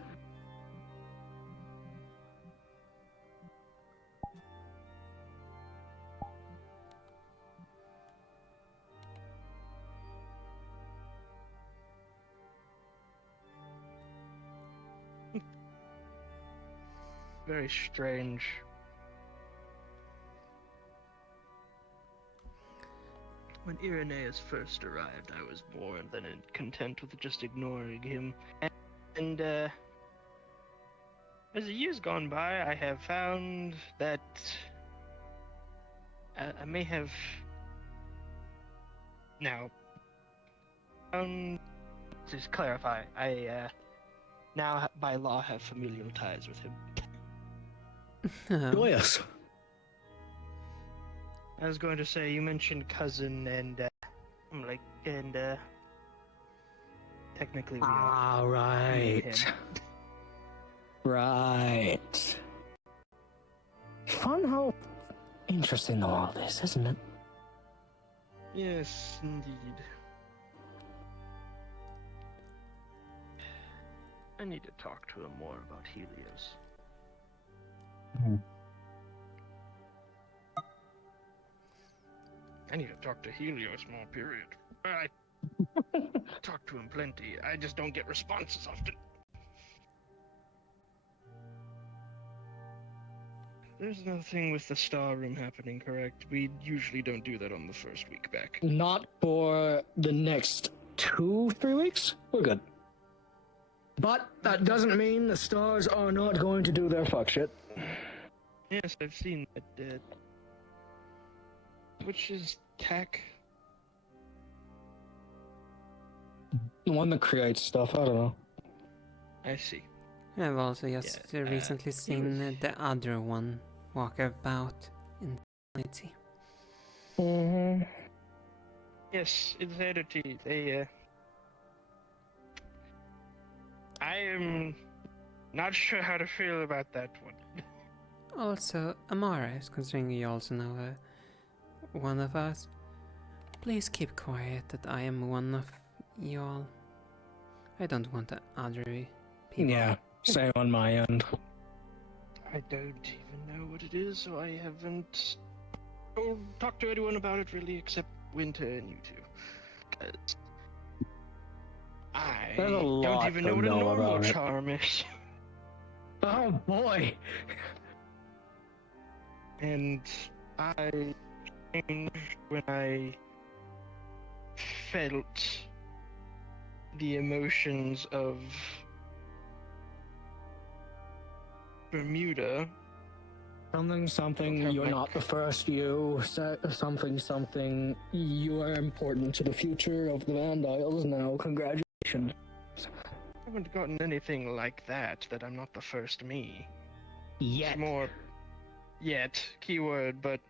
very strange. When Irenaeus first arrived, I was more than content with just ignoring him. And as the years gone by, I have found that I may have now. To clarify, I now by law have familial ties with him. Joyous. I was going to say, you mentioned cousin, and I'm like, and technically we are. Ah, right. Right. Fun how interesting all this, isn't it? Yes, indeed. I need to talk to him more about Helios. I need to talk to Helios more, period. I talk to him plenty. I just don't get responses often. There's another thing with the star room happening, correct? We usually don't do that on the first week back. Not for the next 2-3 weeks. We're good. But that doesn't mean the stars are not going to do their fuck shit. Yes, I've seen that. Which is tech? The one that creates stuff, I don't know. I see. I've also just recently seen the other one walk about in Eternity. Mm-hmm. Yes, Eternity. They, I am not sure how to feel about that one. Also, Amaris, considering you also know one of us, please keep quiet that I am one of y'all. I don't want the other people. Yeah, same on my end. I don't even know what it is, so I haven't talked to anyone about it really, except Winter and you two. 'Cause I There's a lot don't even know to what a know normal about it. charm is. Oh boy! And I changed when I felt the emotions of Bermuda. Something, you're not the first you. Something, you are important to the future of the Vandiles now. Congratulations. I haven't gotten anything like that I'm not the first me. Yet. It's more yet, keyword, but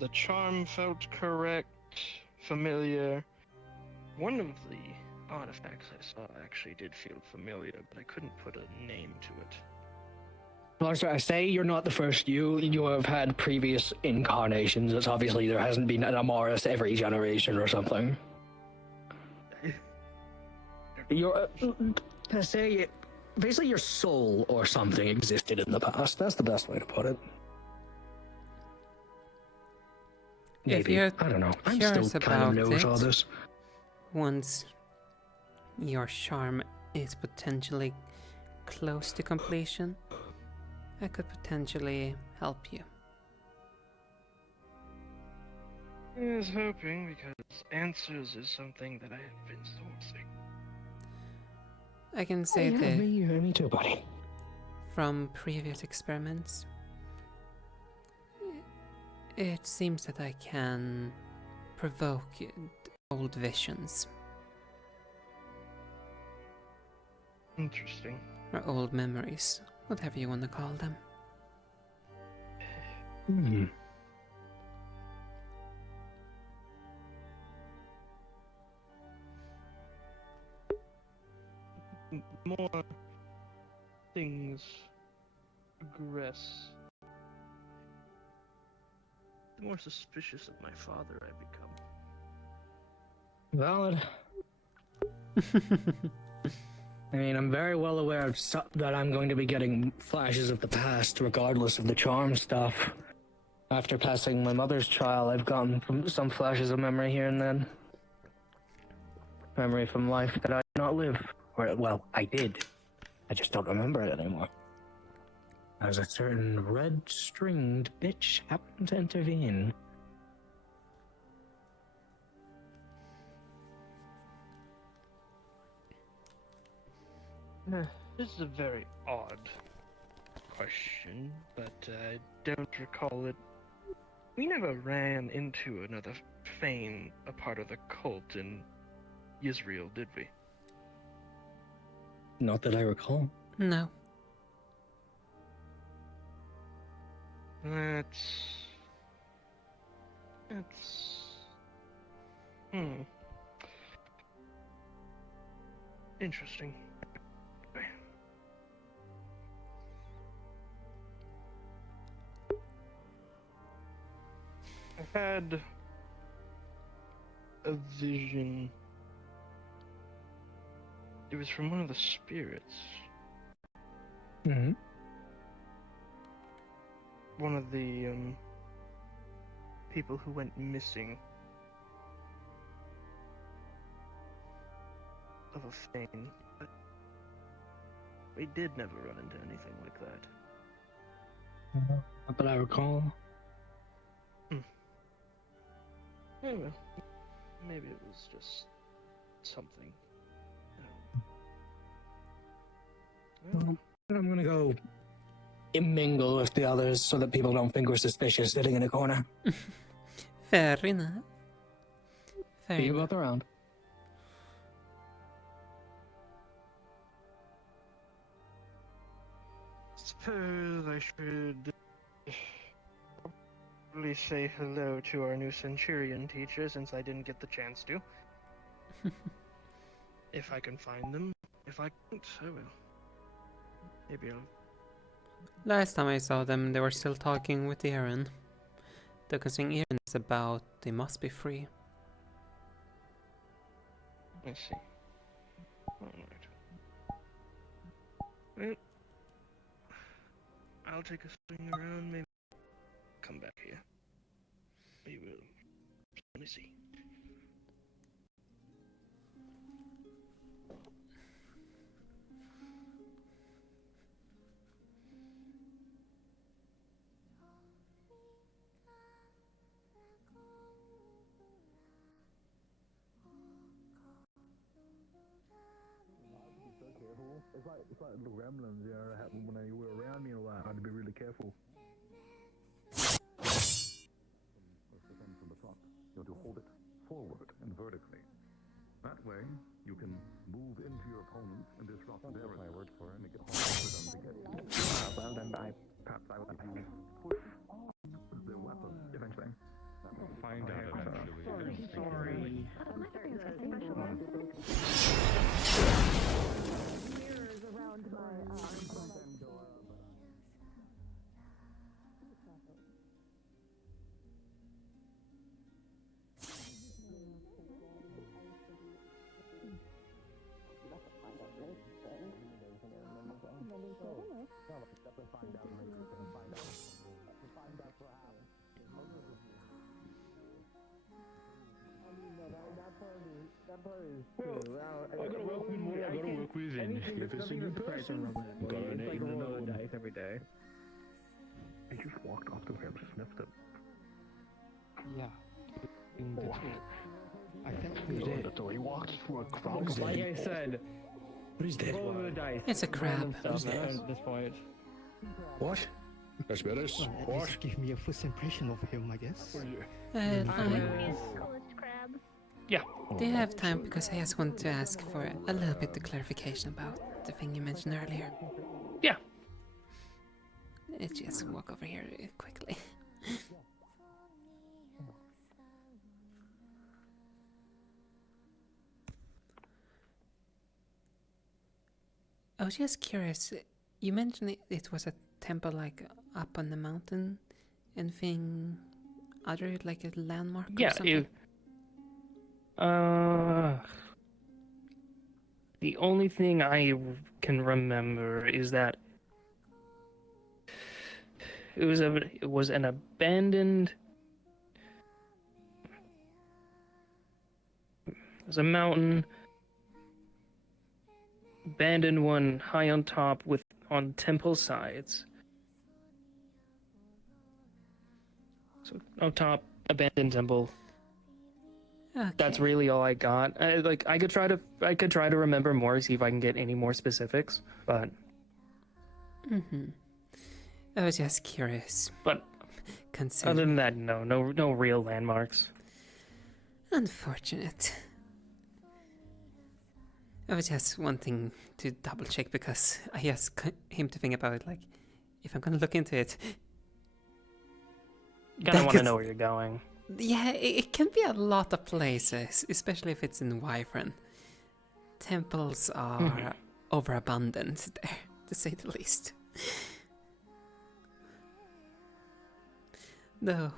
the charm felt correct, familiar. One of the artifacts I saw actually did feel familiar, but I couldn't put a name to it. Well, sorry, I say you're not the first you. You have had previous incarnations. It's obviously there hasn't been an Amaris every generation or something. I say, basically your soul or something existed in the past. That's the best way to put it. If Maybe. you're I don't know. I'm curious still kind of about new with all it, this. once your charm is potentially close to completion, I could potentially help you. I was hoping, because answers is something that I have been sourcing. I can say yeah, that me too, buddy. from previous experiments, it seems that I can provoke old visions. Interesting. Or old memories, whatever you want to call them. Hmm. More things progress, the more suspicious of my father I become. Valid. I mean, I'm very well aware of that I'm going to be getting flashes of the past, regardless of the charm stuff. After passing my mother's trial, I've gotten some flashes of memory here and then. Memory from life that I did not live. Or, well, I did. I just don't remember it anymore. as a certain red-stringed bitch happened to intervene. This is a very odd question, but I don't recall it. We never ran into another Fane, a part of the cult in Israel, did we? Not that I recall. No. That's... Interesting. I had a vision. It was from one of the spirits. Mm-hmm. One of the people who went missing of a Fane, but we did never run into anything like that. Not that I recall. Oh well, maybe it was just something. Well, I'm gonna go mingle with the others so that people don't think we're suspicious sitting in a corner. Fair enough. Fair See you enough. both around. Suppose I should probably say hello to our new Centurion teacher since I didn't get the chance to. If I can find them. If I can't, I will. Maybe I'll... Last time I saw them, they were still talking with Aaron. The concerning Aaron is about they must be free. I see. Alright. Well, I'll take a swing around, maybe come back here. We will. Let me see. It's like little ramblings, you know, that happen when you were around me a lot. I had to be really careful. From the front, you have to hold it forward and vertically. That way, you can move into your opponent and disrupt their my word for it, make it hard for them to get you. Well, then perhaps I will have you push their weapon eventually. We'll find out eventually. Sorry. Mirrors around my That part is true. I gotta work with more. I gotta work with, and if it's a new person, gotta like roll roll the the dice every day. He just walked off to him, sniffed him. Yeah. I think He we did. he walked through a crowd. Like I said, roll the dice. It's a crab. Stuff at this point. What? That's better. What? Just give me a first impression of him, I guess. Yeah. Do you have time? Because I just want to ask for a little bit of clarification about the thing you mentioned earlier. Yeah. Let's just walk over here quickly. I was just curious. You mentioned it was a temple like up on the mountain. Anything other like a landmark or something? The only thing I can remember is that it was an abandoned. It was a mountain, abandoned one, high on top, with on temple sides, So, top abandoned temple. Okay. That's really all I got. I could try to remember more, see if I can get any more specifics, but I was just curious. But considering... other than that, no real landmarks. Unfortunate. I was just wanting to double check because I just him to think about it, like, if I'm gonna look into it. Kinda want to know where you're going. Yeah, it can be a lot of places, especially if it's in Wyvern. Temples are overabundant there, to say the least. Though,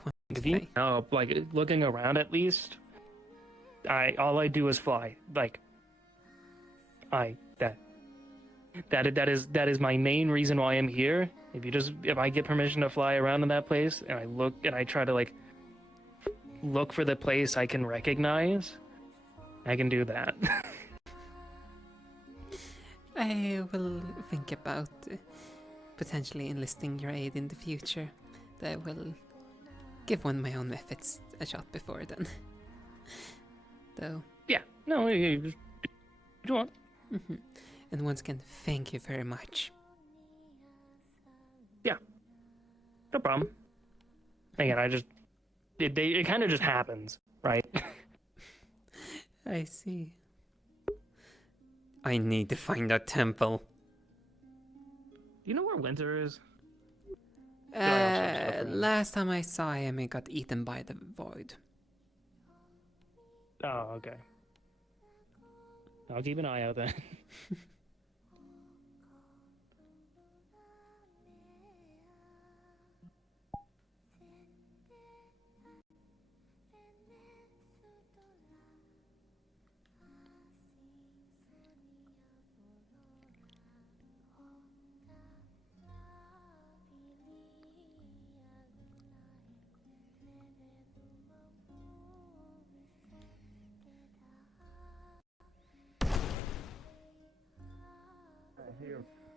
no, like looking around at least. All I do is fly. Like, that is my main reason why I'm here. If I get permission to fly around in that place and I try to like look for the place I can recognize, I can do that. I will think about potentially enlisting your aid in the future. I will give one of my own methods a shot before then. Though. Yeah, no, you want. And once again, thank you very much. Yeah, no problem. Again, it kind of just happens, right? I see. I need to find that temple. You know where Winter is? Last time I saw him, he got eaten by the void. Oh, okay. I'll keep an eye out then.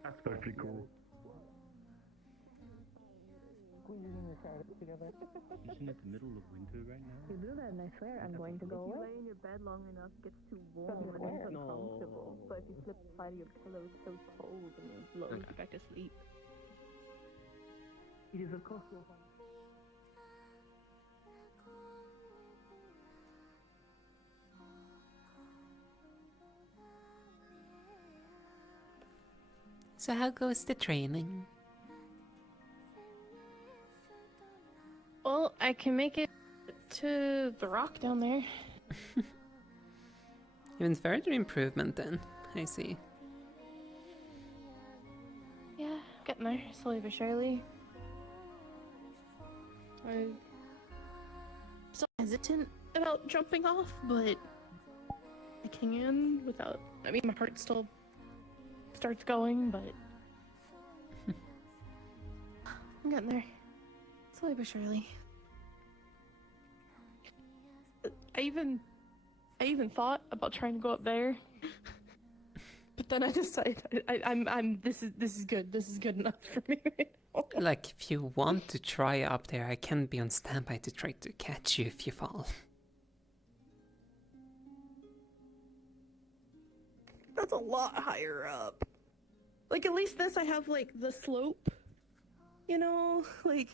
That's actually cool. Isn't it the middle of winter right now? You do that and I swear I'm going to go away. If you lay in your bed long enough, it gets too warm and it's uncomfortable. But if you slip the side of your pillow, it's so cold and it blows you back to sleep. It is of course your So how goes the training? Well, I can make it to the rock down there. Even further improvement then, I see. Yeah, getting there, slowly but surely. I'm still hesitant about jumping off, but I can without... I mean, my heart still starts going, but... I'm getting there. Slowly but surely. I even thought about trying to go up there, but then I decided this is good. This is good enough for me right now. Like, if you want to try up there, I can be on standby to try to catch you if you fall. That's a lot higher up. Like, at least this I have, like, the slope. You know? Like,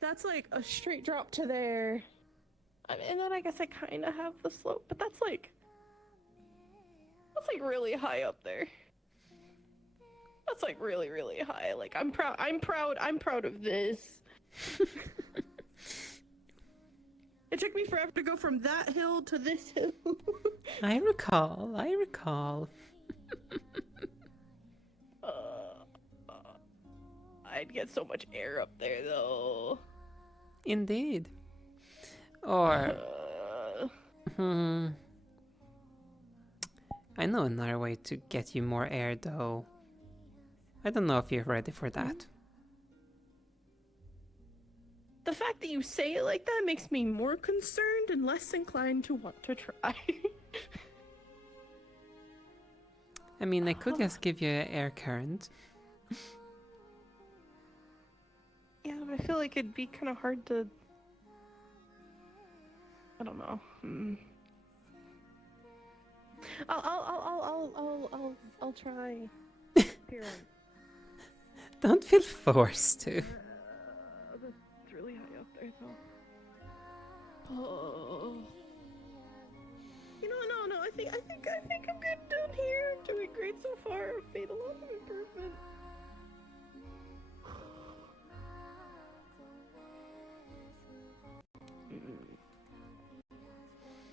that's, like, a straight drop to there. And then I guess I kind of have the slope, but that's, like, really high up there. That's, like, really, really high. Like, I'm proud of this. It took me forever to go from that hill to this hill. I recall. I'd get so much air up there, though. Indeed. Or... I know another way to get you more air, though. I don't know if you're ready for that. The fact that you say it like that makes me more concerned and less inclined to want to try. I mean, I could just give you an air current. Yeah, but I feel like it'd be kind of hard to don't know. I'll try. Here. Don't feel forced to. That's really high up there, though. Oh. You know, no. I think I'm good down here. I'm doing great so far. I've made a lot of improvement.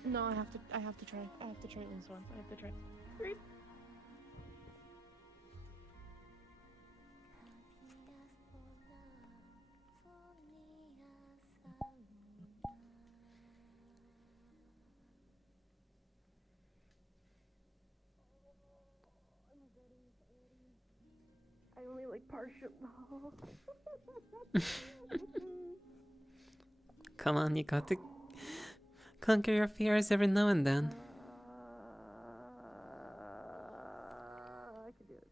No, I have to try. I have to try at least once. I have to try. Great. I only like partial. Come on, you got to conquer your fears every now and then. I can do it.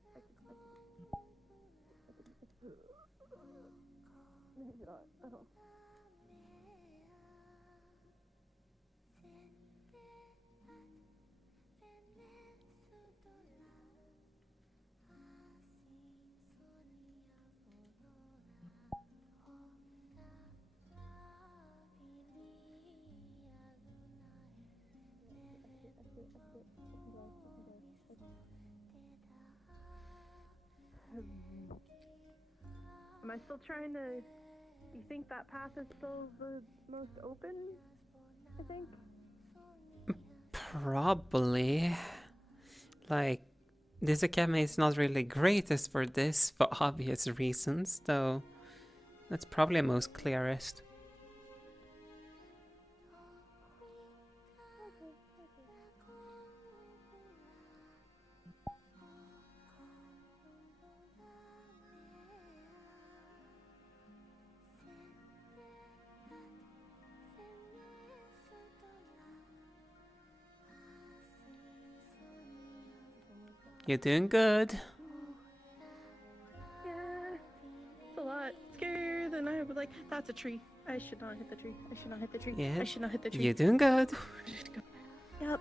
Maybe not. I don't. Am I still trying to... You think that path is still the most open? I think? Probably. Like, this academy is not really greatest for this for obvious reasons, though that's probably most clearest. You're doing good. Yeah. It's a lot scarier than I would like. That's a tree. I should not hit the tree. I should not hit the tree. Yeah. I should not hit the tree. You're doing good. Yep.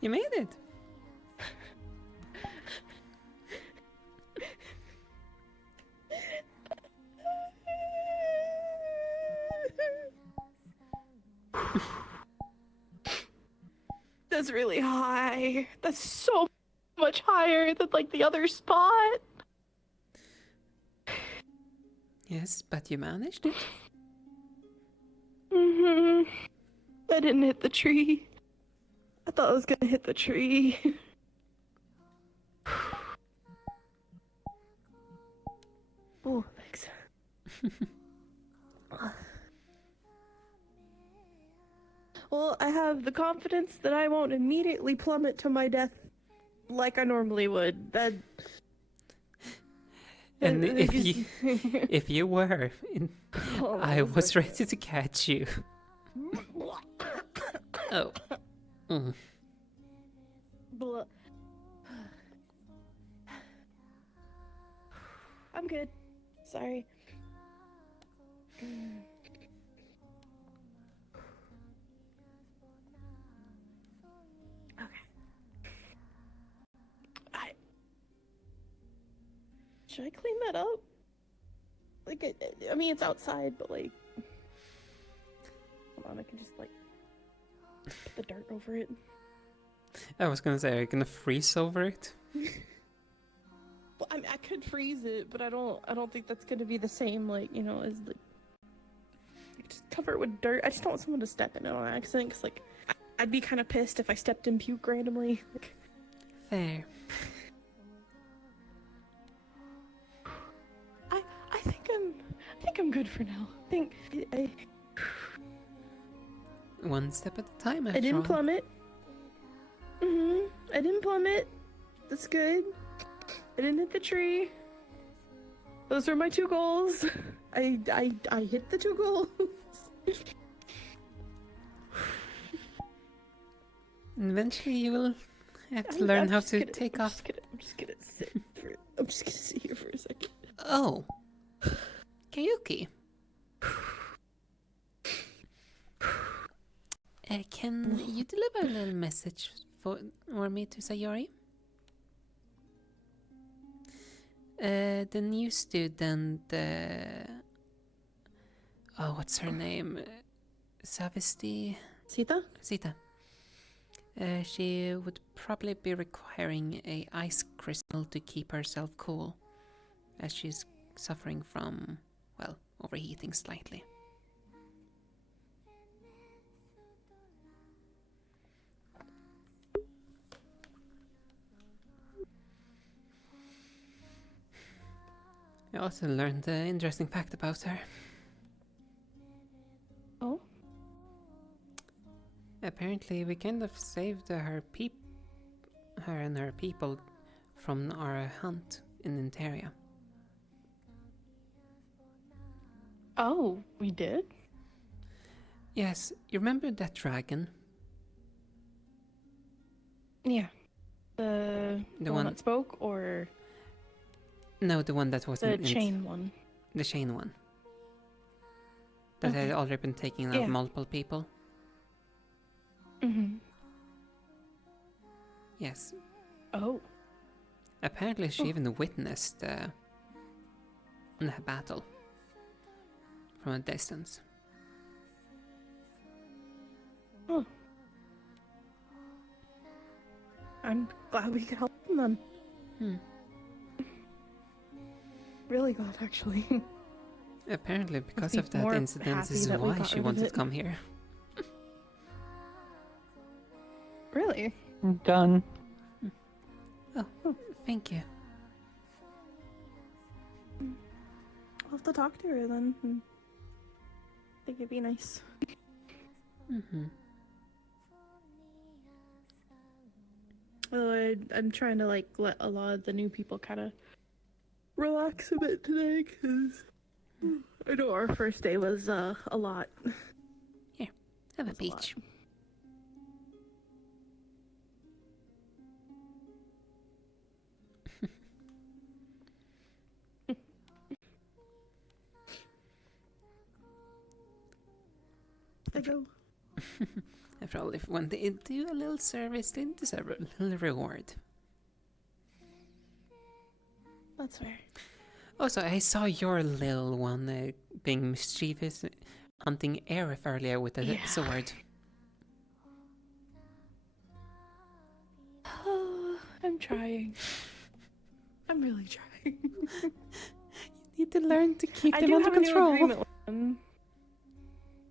You made it. That's really high. That's so much higher than like the other spot. Yes, but you managed it. I didn't hit the tree. I thought I was gonna hit the tree. Oh, thanks. Well, I have the confidence that I won't immediately plummet to my death like I normally would. That. And if you were, Oh, I was ready to catch you. Oh. Mm. Blah. I'm good. Sorry. Should I clean that up? Like, I mean, it's outside, but like, hold on, I can just like put the dirt over it. I was gonna say, are you gonna freeze over it? Well, I mean, I could freeze it, but I don't think that's gonna be the same, like, you know, as like, just cover it with dirt. I just don't want someone to step in it on accident, cause like, I'd be kind of pissed if I stepped in puke randomly. Like, fair. I think I'm good for now. One step at a time, after I didn't all. plummet. I didn't plummet. That's good. I didn't hit the tree. Those are my 2 goals. I hit the 2 goals. And eventually you will have to learn how to take off. I'm just gonna sit for just gonna sit here for a second. Oh. Kayuki. Can you deliver a little message for me to Sayori? The new student, oh, what's her name? Savisti? Sita? Sita. She would probably be requiring a ice crystal to keep herself cool, as she's suffering from, well, overheating slightly. I also learned an interesting fact about her. Oh? Apparently, we kind of saved her and her people from our hunt in Interia. Oh, we did? Yes, you remember that dragon? Yeah. The one that spoke, or no, the one that was the chain one? The chain one. That had already been taking out multiple people. Mm-hmm. Yes. Oh. Apparently, she even witnessed the battle from a distance. Oh. I'm glad we could help them then. Really glad, actually. Apparently, because be of that more incident, happy is that we why got she rid of wanted to it. come here. Really? Done. Oh, thank you. I'll have to talk to her then. I think it'd be nice. Mm-hmm. Although I'm trying to like let a lot of the new people kind of relax a bit today, because I know our first day was a lot. Here, have a peach. I go. After all, if when they do a little service, they deserve a little reward. That's fair. Also, I saw your little one being mischievous, hunting Aerith earlier with a sword. Oh, I'm trying. I'm really trying. You need to learn to keep I them do under have a new control. agreement with them.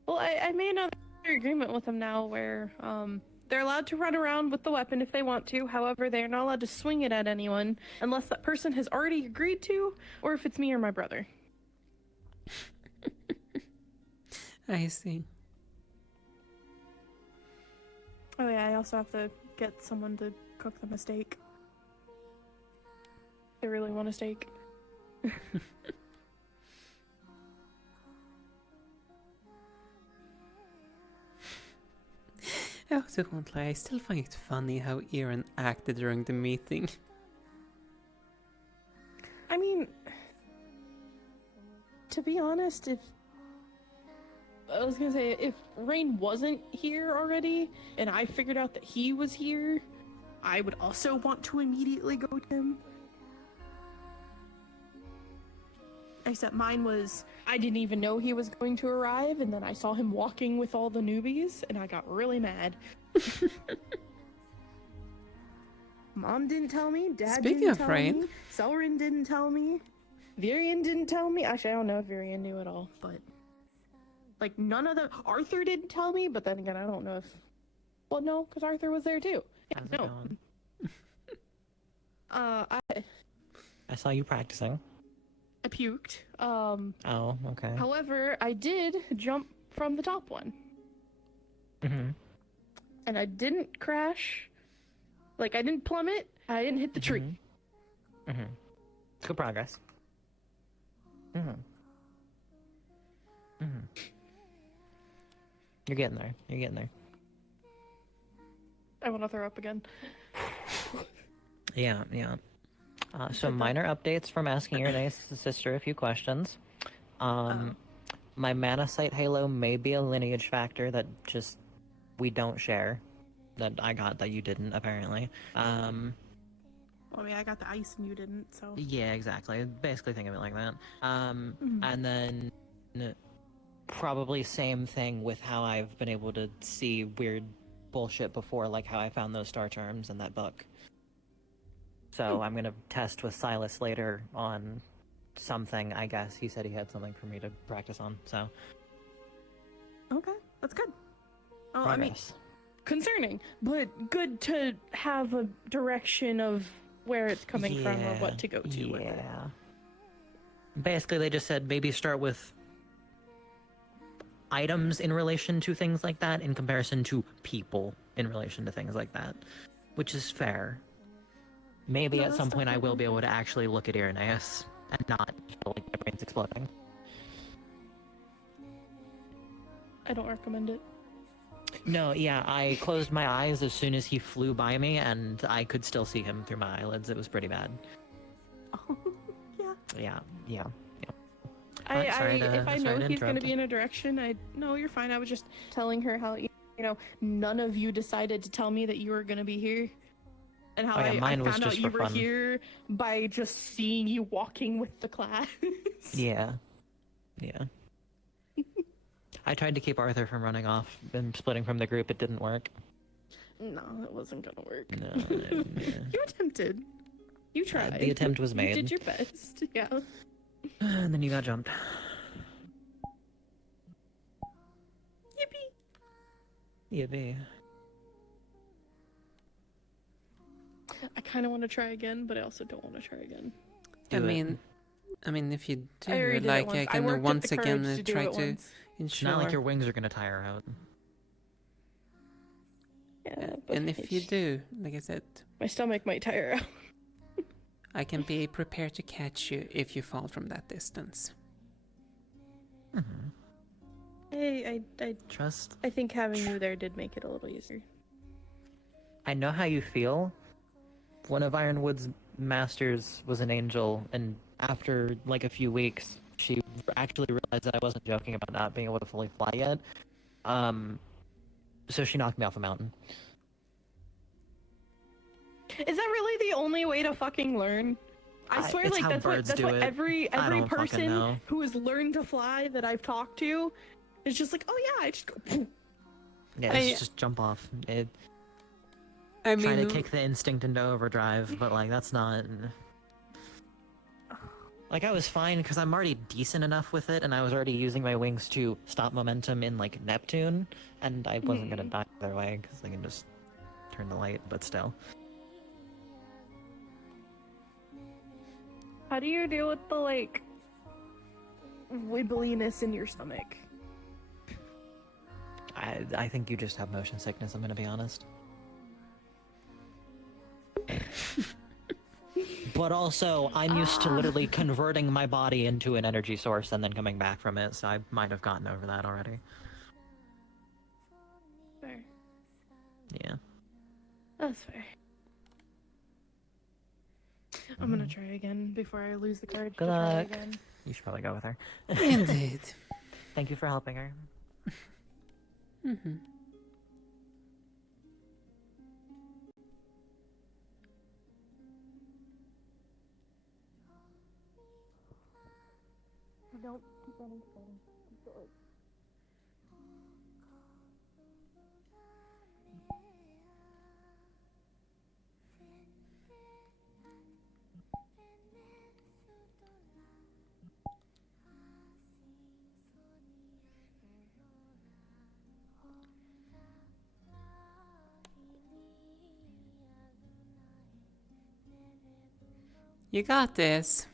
Well, I made another agreement with them now where they're allowed to run around with the weapon if they want to. However, they are not allowed to swing it at anyone unless that person has already agreed to, or if it's me or my brother. I see. Oh yeah, I also have to get someone to cook them a steak. They really want a steak. I also won't lie, I still find it funny how Aaron acted during the meeting. I mean, to be honest, if Rain wasn't here already, and I figured out that he was here, I would also want to immediately go to him. Except mine was, I didn't even know he was going to arrive, and then I saw him walking with all the newbies, and I got really mad. Mom didn't tell me, Dad Speaking didn't of tell Rain. me, Selrin didn't tell me, Virian didn't tell me. Actually, I don't know if Virian knew at all, but like none of them. Arthur didn't tell me, but then again, I don't know if. Well, no, because Arthur was there too. Yeah, How's it no. going? I saw you practicing. I puked. Oh, okay. However, I did jump from the top one, Mm-hmm. and I didn't crash. Like I didn't plummet. I didn't hit the tree. Mm-hmm. It's good progress. Mm-hmm. Mm-hmm. You're getting there. You're getting there. I want to throw up again. Yeah, yeah. So minor updates from asking your nice sister a few questions. My Manasite Halo may be a lineage factor that just we don't share. That I got that you didn't, apparently. Well, I mean, I got the ice and you didn't, so. Yeah, exactly. Basically think of it like that. And then probably same thing with how I've been able to see weird bullshit before, like how I found those star charms in that book. So I'm gonna test with Silas later on something, I guess. He said he had something for me to practice on, so. Okay, that's good. Oh, I mean, Progress. concerning, but good to have a direction of where it's coming from or what to go to with it. Yeah. Basically, they just said maybe start with items in relation to things like that in comparison to people in relation to things like that, which is fair. Maybe No, at that's some point I will definitely be able to actually look at Irenaeus and not feel like my brain's exploding. I don't recommend it. No, yeah, I closed my eyes as soon as he flew by me, and I could still see him through my eyelids. It was pretty bad. Yeah. Yeah. If I sorry know to he's going to interrupt. be in a direction, no, you're fine. I was just telling her how, none of you decided to tell me that you were going to be here. And how Oh, yeah, I mine was found out just you for were fun. here by just seeing you walking with the class. Yeah. I tried to keep Arthur from running off and splitting from the group. It didn't work. No, it wasn't going to work. No. You attempted. You tried. the attempt was made. You did your best. Yeah. And then you got jumped. Yippee. I kind of want to try again, but I also don't want to try again. I mean, if you do, I already did it like, once. I I can worked up once the again courage to do try it to once. It's ensure. not like your wings are gonna tire out. Yeah, but And if you do, like I said, my stomach might tire out. I can be prepared to catch you if you fall from that distance. I Trust. I think having you there did make it a little easier. I know how you feel. One of Ironwood's masters was an angel, and after like a few weeks, she actually realized that I wasn't joking about not being able to fully fly yet. So she knocked me off a mountain. Is that really the only way to fucking learn? I swear, it's like how that's what birds do it. every I don't fucking person know. who has learned to fly that I've talked to is just like, oh yeah, I just go. Poof. Yeah, it's just jump off. I Trying mean- to kick the instinct into overdrive, but like that's not. Like I was fine because I'm already decent enough with it, and I was already using my wings to stop momentum in like Neptune, and I wasn't gonna die either way because I can just turn the light, but still. How do you deal with the like wibbliness in your stomach? I think you just have motion sickness. I'm gonna be honest. But also, I'm used to literally converting my body into an energy source and then coming back from it, so I might have gotten over that already. Fair. Yeah. That's fair. I'm gonna try again before I lose the courage Good to try luck. again. You should probably go with her. Indeed. Thank you for helping her. Mm-hmm. Don't keep any exciting. Keep it like You got this.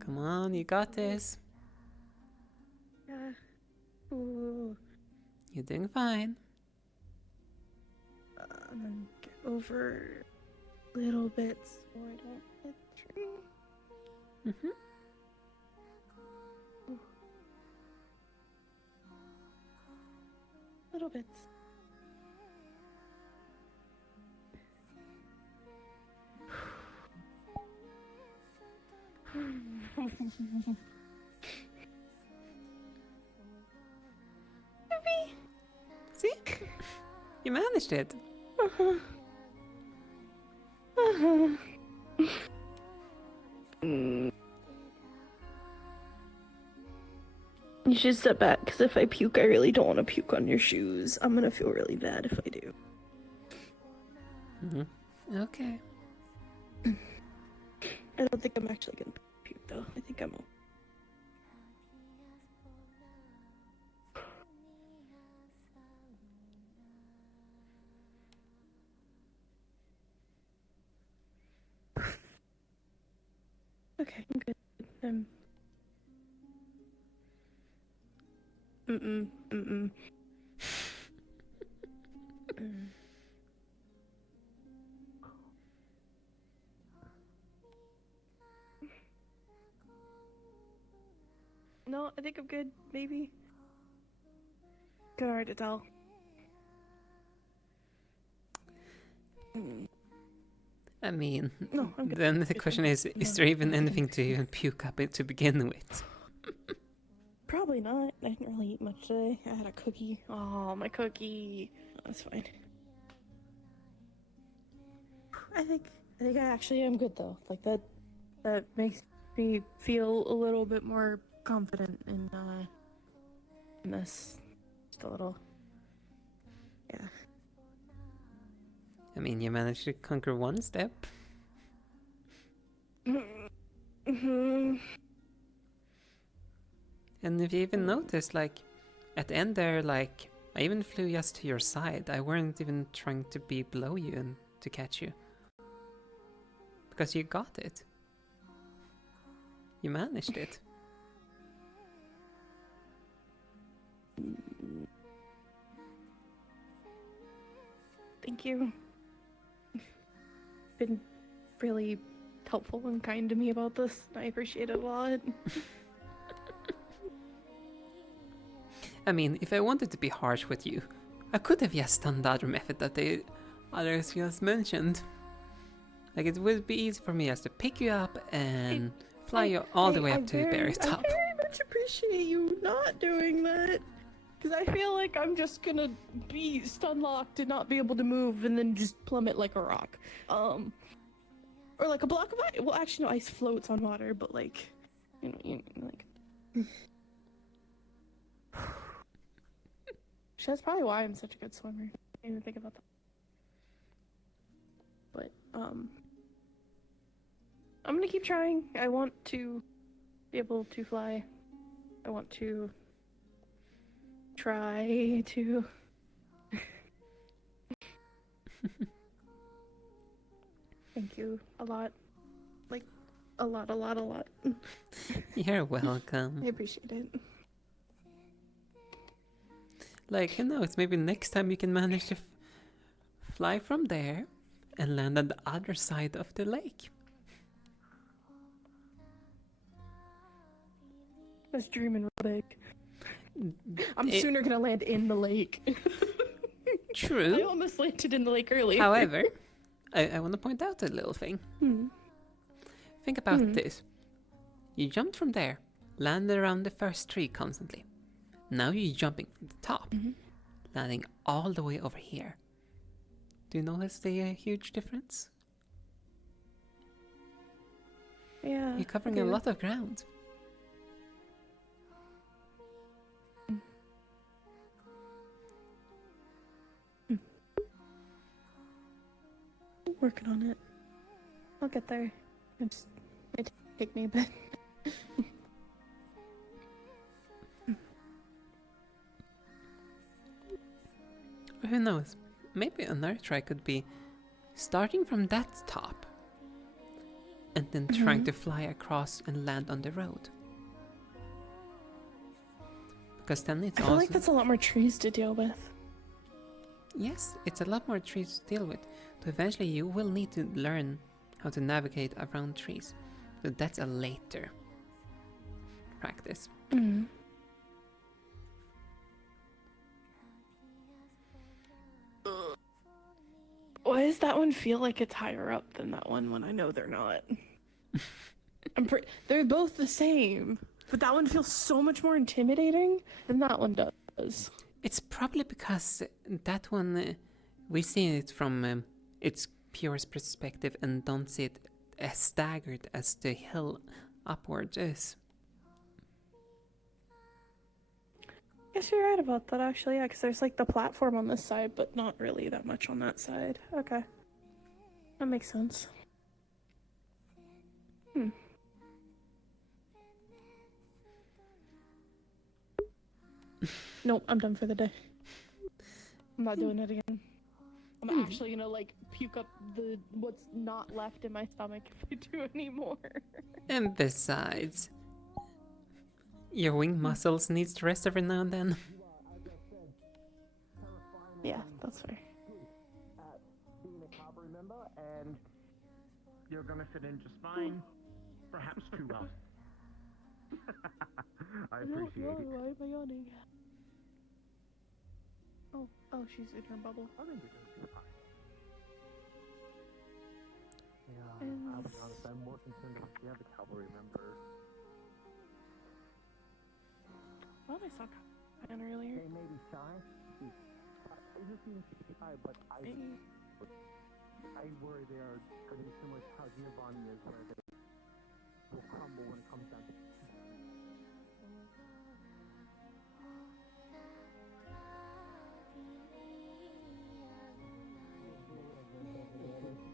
Come on, you got this. Yeah. Ooh. You're doing fine. And then get over little bits so I don't hit the tree. Mm-hmm. Little bits. See? You managed it. You should step back, because if I puke, I really don't want to puke on your shoes. I'm gonna feel really bad if I do. Okay. I don't think I'm actually gonna puke, though. I think I'm... Okay, I'm good. Mm. No, I think I'm good, maybe. Kinda hard to tell. I mean, No, I'm good. then the question is there even anything to even puke up to begin with? Probably not. I didn't really eat much today. I had a cookie. Oh, my cookie. That's fine. I think I actually am good though. Like that makes me feel a little bit more confident in this. Just a little. Yeah. I mean, you managed to conquer one step. Mm-hmm. And if you even notice, like, at the end there, like, I even flew just to your side. I weren't even trying to be below you and to catch you. Because you got it. You managed it. Thank you. Been really helpful and kind to me about this. I appreciate it a lot. I mean, if I wanted to be harsh with you, I could have just done the other method that the others just mentioned. Like, it would be easy for me just to pick you up and fly you all the way up to the very top. I very much appreciate you not doing that. Because I feel like I'm just gonna be stun locked and not be able to move and then just plummet like a rock. Or like a block of ice. Well, actually, no, ice floats on water, but like, like. That's probably why I'm such a good swimmer. I didn't even think about that. But, I'm gonna keep trying. I want to be able to fly. I want to try to... Thank you a lot. Like, a lot. You're welcome. I appreciate it. Like, who knows, maybe next time you can manage to fly from there and land on the other side of the lake. I was dreaming real big. I'm sooner gonna land in the lake. True. I almost landed in the lake earlier. However, I want to point out a little thing. Think about this. You jumped from there, landed around the first tree constantly. Now you're jumping from the top, landing all the way over here. Do you notice the huge difference? Yeah. You're covering a lot of ground. Working on it. I'll get there. It might take me a bit. Who knows? Maybe another try could be starting from that top and then trying to fly across and land on the road. Because then it's I feel like that's a lot more trees to deal with. Yes, it's a lot more trees to deal with. So eventually you will need to learn how to navigate around trees. So that's a later practice. does that one feel like it's higher up than that one when I know they're not? They're both the same, but that one feels so much more intimidating than that one does. It's probably because that one, we see it from its pure perspective and don't see it as staggered as the hill upwards is. Guess you're right about that, actually. Yeah, because there's like the platform on this side, but not really that much on that side. Okay, that makes sense. Nope, I'm done for the day. I'm not doing it again. I'm actually gonna like puke up what's not left in my stomach if I do anymore. And besides, your wing muscles needs to rest every now and then. Yeah, that's fair. Being a cavalry member, and you're gonna fit in just fine. Perhaps too well. I appreciate it. Why am I yawning? Oh, she's in her bubble. I think you're gonna be fine. And- I'll be honest, I'm more concerned about the other cavalry member. Well, I saw Kyan earlier. They may be shy. It just seems shy, but I worry they are going to be similar to how Giovanni is, where they will crumble when it comes down to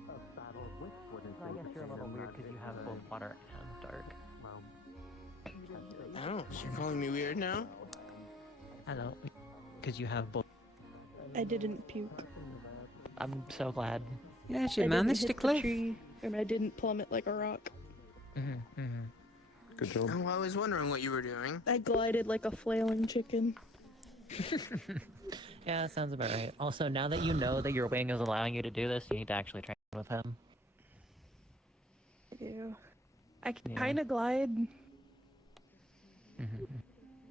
a battle with what is. I guess you're a little weird because you have both water and dark. Oh, so you're calling me weird now? I know, because you have both. I didn't puke. I'm so glad. Yeah, she I managed to didn't hit the cliff. tree, and I didn't plummet like a rock. Good job. Oh, I was wondering what you were doing. I glided like a flailing chicken. Yeah, that sounds about right. Also, now that you know that your wing is allowing you to do this, you need to actually train with him. Ew. I can Yeah. kind of glide.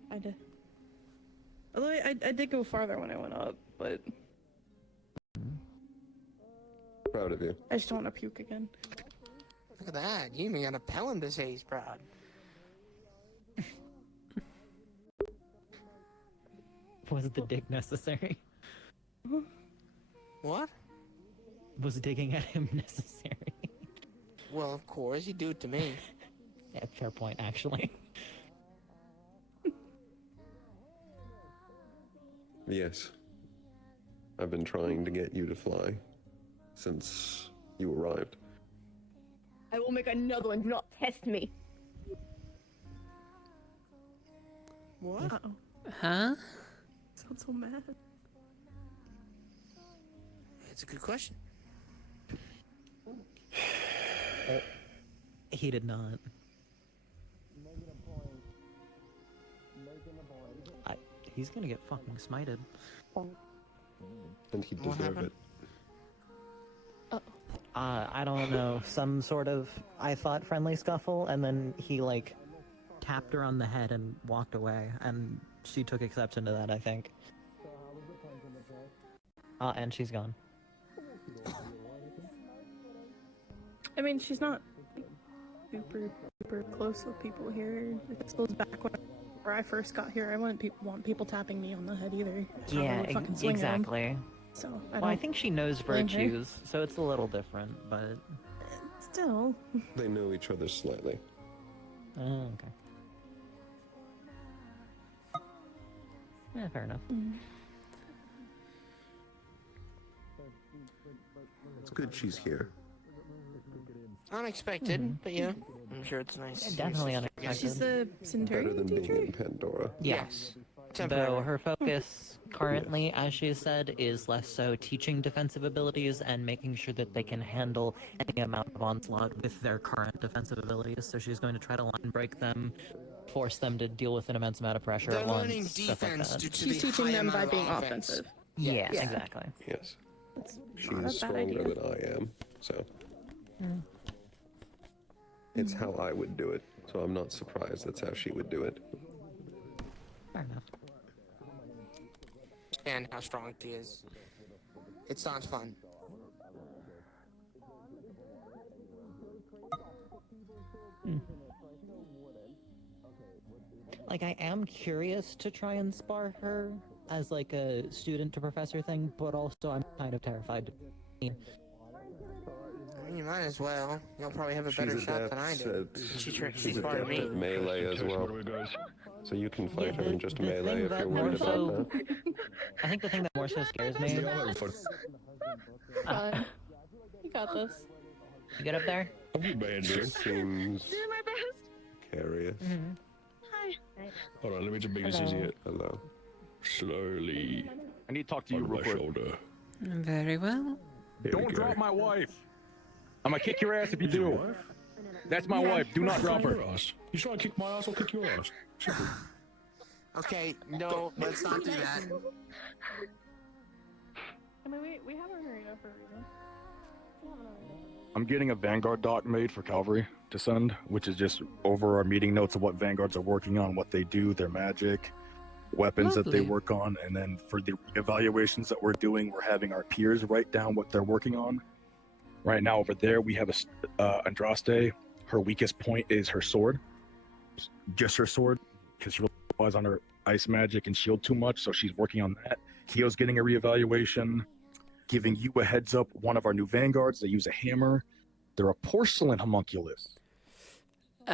Kinda. Although I did go farther when I went up, but Proud of you. I just don't want to puke again. Look at that. You even got a Pelham to say he's proud. Was the dig necessary? What? Was digging at him necessary? Well, of course. You do it to me. Yeah, fair point, actually. Yes. I've been trying to get you to fly since you arrived. I will make another one. Do not test me. What? Uh-oh. Huh? Sounds so mad. It's a good question. He did not. He's gonna get fucking smited. And he What deserved happened? it. I don't know, some sort of, I thought, friendly scuffle, and then he, like, tapped her on the head and walked away, and she took exception to that, I think. And she's gone. I mean, she's not super close with people here. This goes back when I first got here. I wouldn't want people tapping me on the head either. That's how I Yeah, would fucking swing at 'em. exactly. So I don't think she knows blame her. virtues, so it's a little different, but... Still. They know each other slightly. Oh, okay. Yeah, fair enough. It's good she's here. Unexpected, but yeah, I'm sure it's nice. Yeah, definitely unexpected. She's the Better Centurion than teacher? being in Pandora. Yes. Though Temporary. her focus currently, as she said, is less so teaching defensive abilities and making sure that they can handle any amount of onslaught with their current defensive abilities. So she's going to try to line break them, force them to deal with an immense amount of pressure They're at once. learning stuff like defense that. due to She's the teaching high them by amount of being offense. offensive. Yeah, Yeah. exactly. Yes. That's She's not a bad stronger idea. than I am, so. It's how I would do it, so I'm not surprised that's how she would do it. Fair enough. And how strong she is. It sounds fun. Like, I am curious to try and spar her as like a student to professor thing, but also I'm kind of terrified. You might as well. You'll probably have a better shot than I do. She's part of me. At melee as well. So you can fight her in just melee if you're worried about that. I think the thing that more so scares me. Fine. You got this. You get up there? She seems Doing my best. curious. Hi. Hold on, let me just make this easier. Hello. Slowly. I need to talk to you real quick. Shoulder. Very well. Don't drop my wife. I'm gonna kick your ass if you do. That's my wife. Do not drop her. You try to kick my ass, I'll kick your ass. Simple. Okay, no, let's not do that. I mean, we haven't hurried up for a reason. I'm getting a Vanguard doc made for Calvary to send, which is just over our meeting notes of what Vanguards are working on, what they do, their magic, weapons that they Lovely. work on, and then for the evaluations that we're doing, we're having our peers write down what they're working on. Right now over there, we have a Andraste. Her weakest point is her sword, just her sword, because she relies on her ice magic and shield too much, so she's working on that. Kyo's getting a reevaluation. Giving you a heads up, one of our new Vanguards, they use a hammer. They're a porcelain homunculus.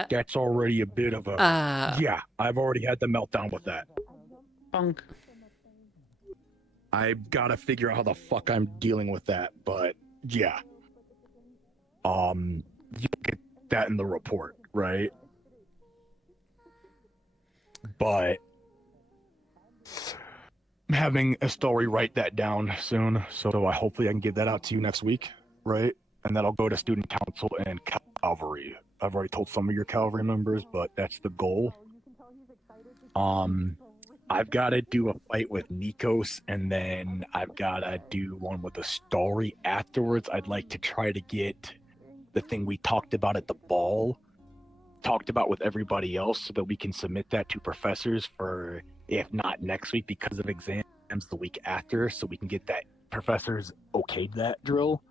That's already a bit of a... yeah, I've already had the meltdown with that. Bonk. I've got to figure out how the fuck I'm dealing with that, but yeah. You get that in the report, right? But I'm having a story write that down soon, so I hopefully I can get that out to you next week, right? And that'll go to student council and Calvary. I've already told some of your Calvary members, but that's the goal. I've got to do a fight with Nikos, and then I've got to do one with a story afterwards. I'd like to try to get the thing we talked about at the ball talked about with everybody else so that we can submit that to professors for, if not next week because of exams, the week after, so we can get that professors okayed that drill,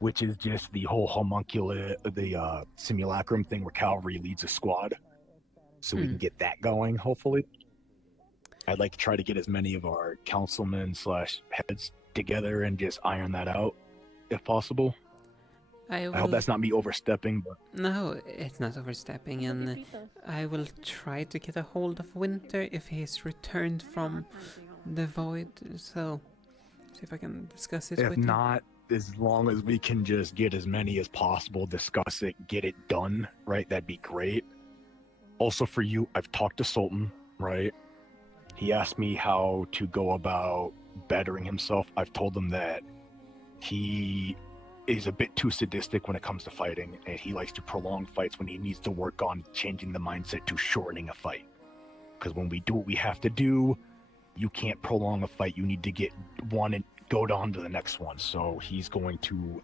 which is just the whole homunculus, the simulacrum thing where Calvary leads a squad, so we can get that going, hopefully. I'd like to try to get as many of our councilmen / heads together and just iron that out, if possible. I hope that's not me overstepping, but... No, it's not overstepping, and I will try to get a hold of Winter if he's returned from the void, so see if I can discuss it with him. If not, as long as we can just get as many as possible, discuss it, get it done, right, that'd be great. Also for you, I've talked to Sultan, right? He asked me how to go about bettering himself. I've told him that he is a bit too sadistic when it comes to fighting, and he likes to prolong fights when he needs to work on changing the mindset to shortening a fight. Because when we do what we have to do, you can't prolong a fight. You need to get one and go on to the next one. So he's going to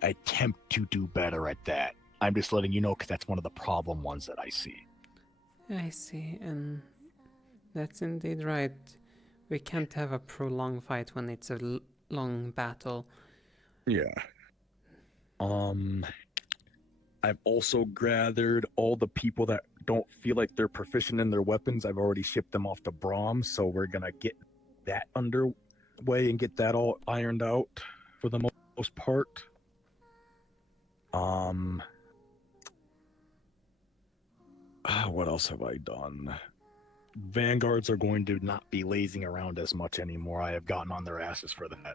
attempt to do better at that. I'm just letting you know because that's one of the problem ones that I see. I see, and that's indeed right. We can't have a prolonged fight when it's a long battle. Yeah. I've also gathered all the people that don't feel like they're proficient in their weapons. I've already shipped them off to Brahms, so we're gonna get that underway and get that all ironed out for the most part. What else have I done? Vanguards are going to not be lazing around as much anymore. I have gotten on their asses for that.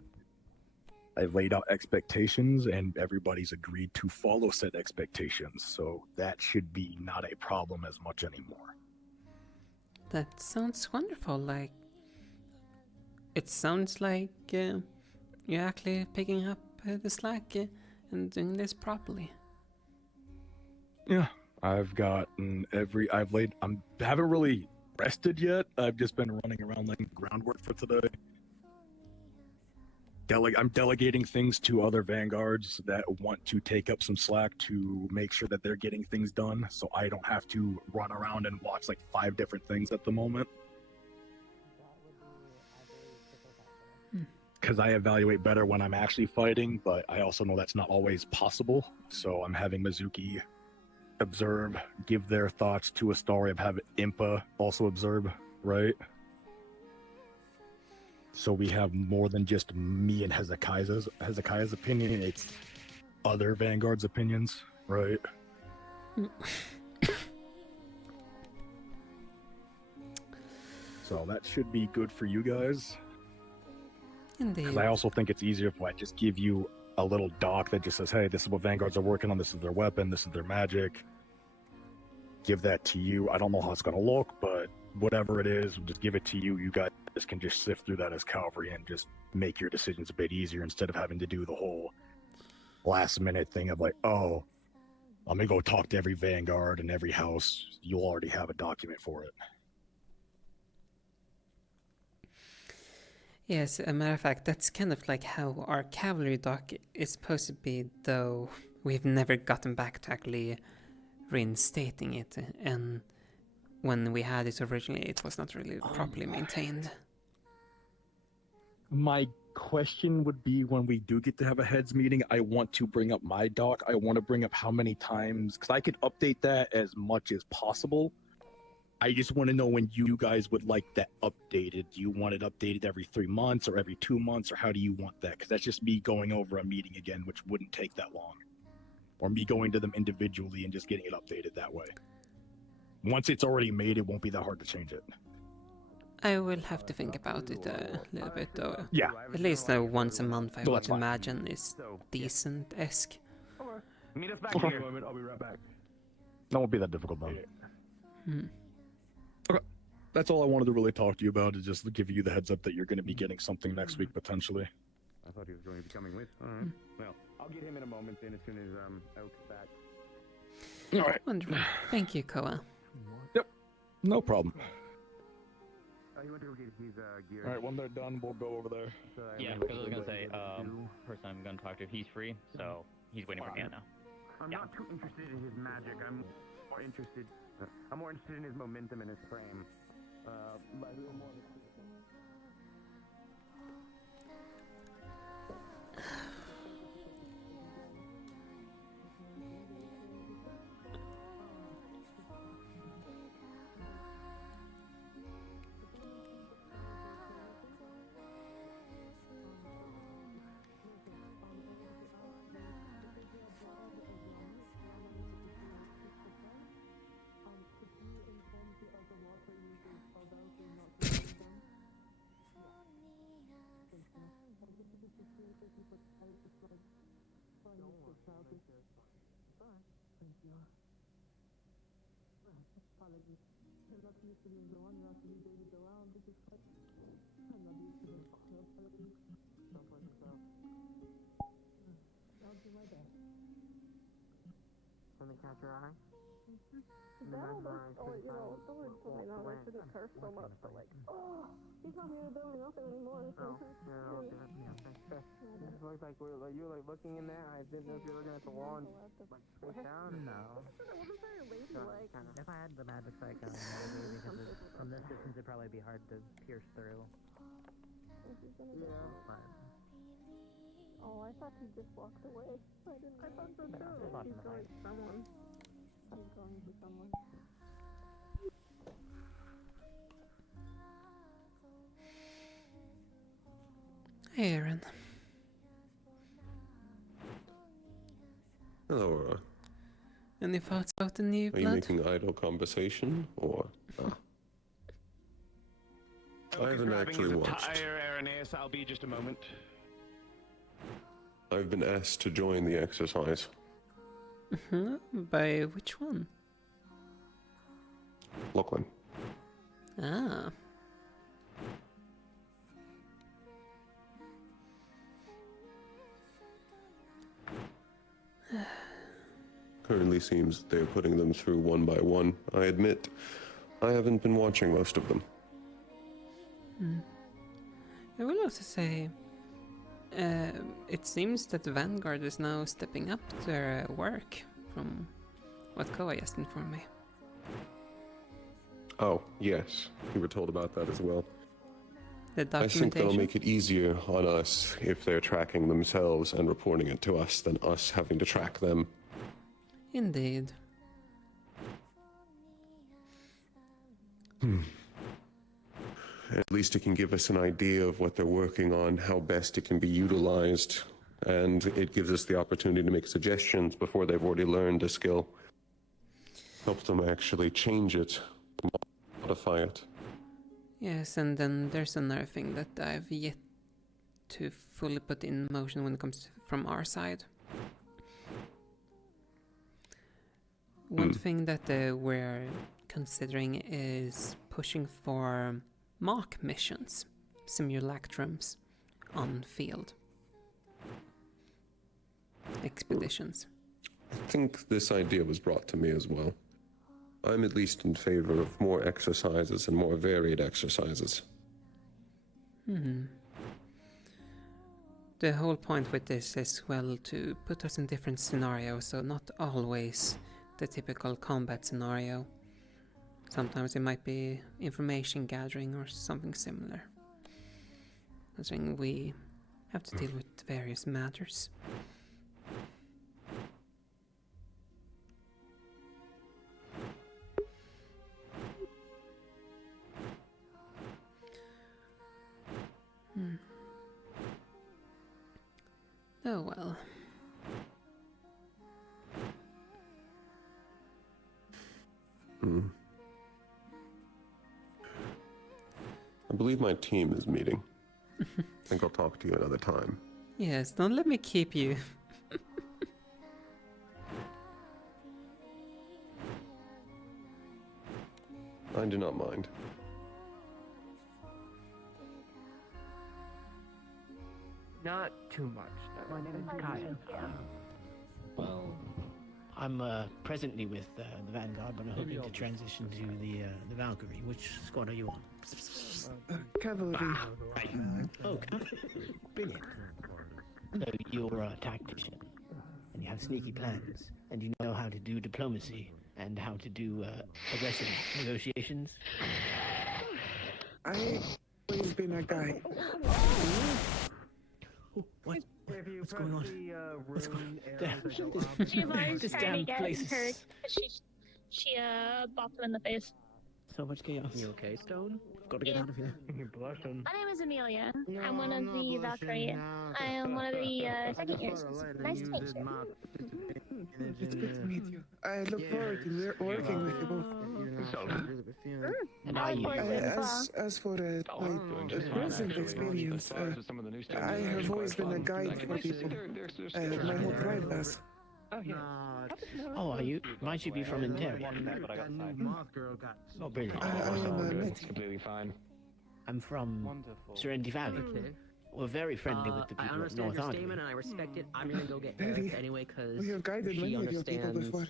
I've laid out expectations, and everybody's agreed to follow said expectations, so that should be not a problem as much anymore. That sounds wonderful. It sounds like you're actually picking up the slack and doing this properly. Yeah, I've gotten I haven't really rested yet. I've just been running around laying groundwork for today. I'm delegating things to other Vanguards that want to take up some slack to make sure that they're getting things done, so I don't have to run around and watch like 5 different things at the moment. Because I evaluate better when I'm actually fighting, but I also know that's not always possible, so I'm having Mizuki observe, give their thoughts to Astarion, have Impa also observe, right? So we have more than just me and Hezekiah's opinion, it's other Vanguard's opinions, right? So that should be good for you guys. Indeed. Because I also think it's easier if I just give you a little doc that just says, hey, this is what Vanguards are working on, this is their weapon, this is their magic. Give that to you. I don't know how it's going to look, but whatever it is, just give it to you. You guys can just sift through that as cavalry and just make your decisions a bit easier instead of having to do the whole last minute thing of like, oh, let me go talk to every Vanguard and every house. You'll already have a document for it. Yes, a matter of fact, that's kind of like how our cavalry doc is supposed to be, though we've never gotten back to actually reinstating it, and when we had it originally, it was not really properly maintained. My question would be, when we do get to have a heads meeting, I want to bring up my doc. I want to bring up how many times, because I could update that as much as possible. I just want to know when you guys would like that updated. Do you want it updated every 3 months or every 2 months, or how do you want that? Because that's just me going over a meeting again, which wouldn't take that long. Or me going to them individually and just getting it updated that way. Once it's already made, it won't be that hard to change it. I will have to think about it a little bit, though. Yeah. At least once a month, I Well, would that's fine. imagine is decent-esque. Meet us back Okay. here. I'll be right back. That won't be that difficult, though. Hmm. Okay. That's all I wanted to really talk to you about, is just give you the heads up that you're going to be getting something next week, potentially. I thought he was going to be coming with. All right. Well, I'll get him in a moment then as soon as Oak's back. All right. Wonderful. Thank you, Koa. Yep. No problem. He went to go get his gear. All right, when they're done, we'll go over there. Yeah, because I was gonna say, person I'm gonna talk to, he's free, so he's waiting for me now. I'm not too interested in his magic. I'm more interested in his momentum and his frame. But a little more. Something catch your eye? Someone told me now I shouldn't curse so much, but like, oh, he's not here doing nothing anymore. So It looked like you were like looking in there. I didn't know if you were looking at the wall and like straight down. No. I wasn't very ladylike. If I had the magic sight gun, maybe, because from this distance it'd probably be hard to pierce through. But Oh, I thought he just walked away. I thought so too. He's going to someone. He's going to someone. Hey, Aaron. Hello, Aurora. Any thoughts about the new Are you blood? making idle conversation, or? I haven't actually watched. Irenaeus, I'll be just a moment. I've been asked to join the exercise. By which one? Lachlan. Ah. Currently seems they're putting them through one by one. I admit, I haven't been watching most of them. I will also say, it seems that the Vanguard is now stepping up their work, from what Koa just informed me. Oh, yes. We were told about that as well. The I think documentation. that'll make it easier on us if they're tracking themselves and reporting it to us than us having to track them. Indeed. At least it can give us an idea of what they're working on, how best it can be utilized, and it gives us the opportunity to make suggestions before they've already learned a skill. Helps them actually change it, modify it. Yes, and then there's another thing that I've yet to fully put in motion when it comes from our side. One thing that we're considering is pushing for mock missions, simulacrums on field expeditions. I think this idea was brought to me as well. I'm at least in favor of more exercises and more varied exercises. The whole point with this is, well, to put us in different scenarios, so not always the typical combat scenario. Sometimes it might be information gathering or something similar. Considering we have to deal with various matters. Oh well. I believe my team is meeting. I think I'll talk to you another time. Yes, don't let me keep you. I do not mind. Not too much. My name is Kyle. Well, I'm presently with the Vanguard, but I'm hoping to transition to the Valkyrie. Which squad are you on? Cavalry. Oh, brilliant. So you're a tactician, and you have sneaky plans, and you know how to do diplomacy, and how to do aggressive negotiations. I've always been a guy. What? What's going on? What's going on? Shiva's This trying to damn get place is her. She bopped him in the face. so much chaos. You okay, Stone? Got to get out of here. You're blushing. My name is Amelia. I'm one of the Valkyrie. I am one of the second years. Nice to meet you. It's good to meet you. I look forward to working with you both. And are you? As for my present experience, I have always been a guide for people. My whole tribe has. Oh, are you? Might you be from Interia? Oh, brilliant. I am native. Completely fine. I'm from Serenity Valley. We're very friendly with the I people of understand North your Ardley. statement and I respect it. I'm gonna go get Really? Eric anyway because We have guided she many of your people understands before.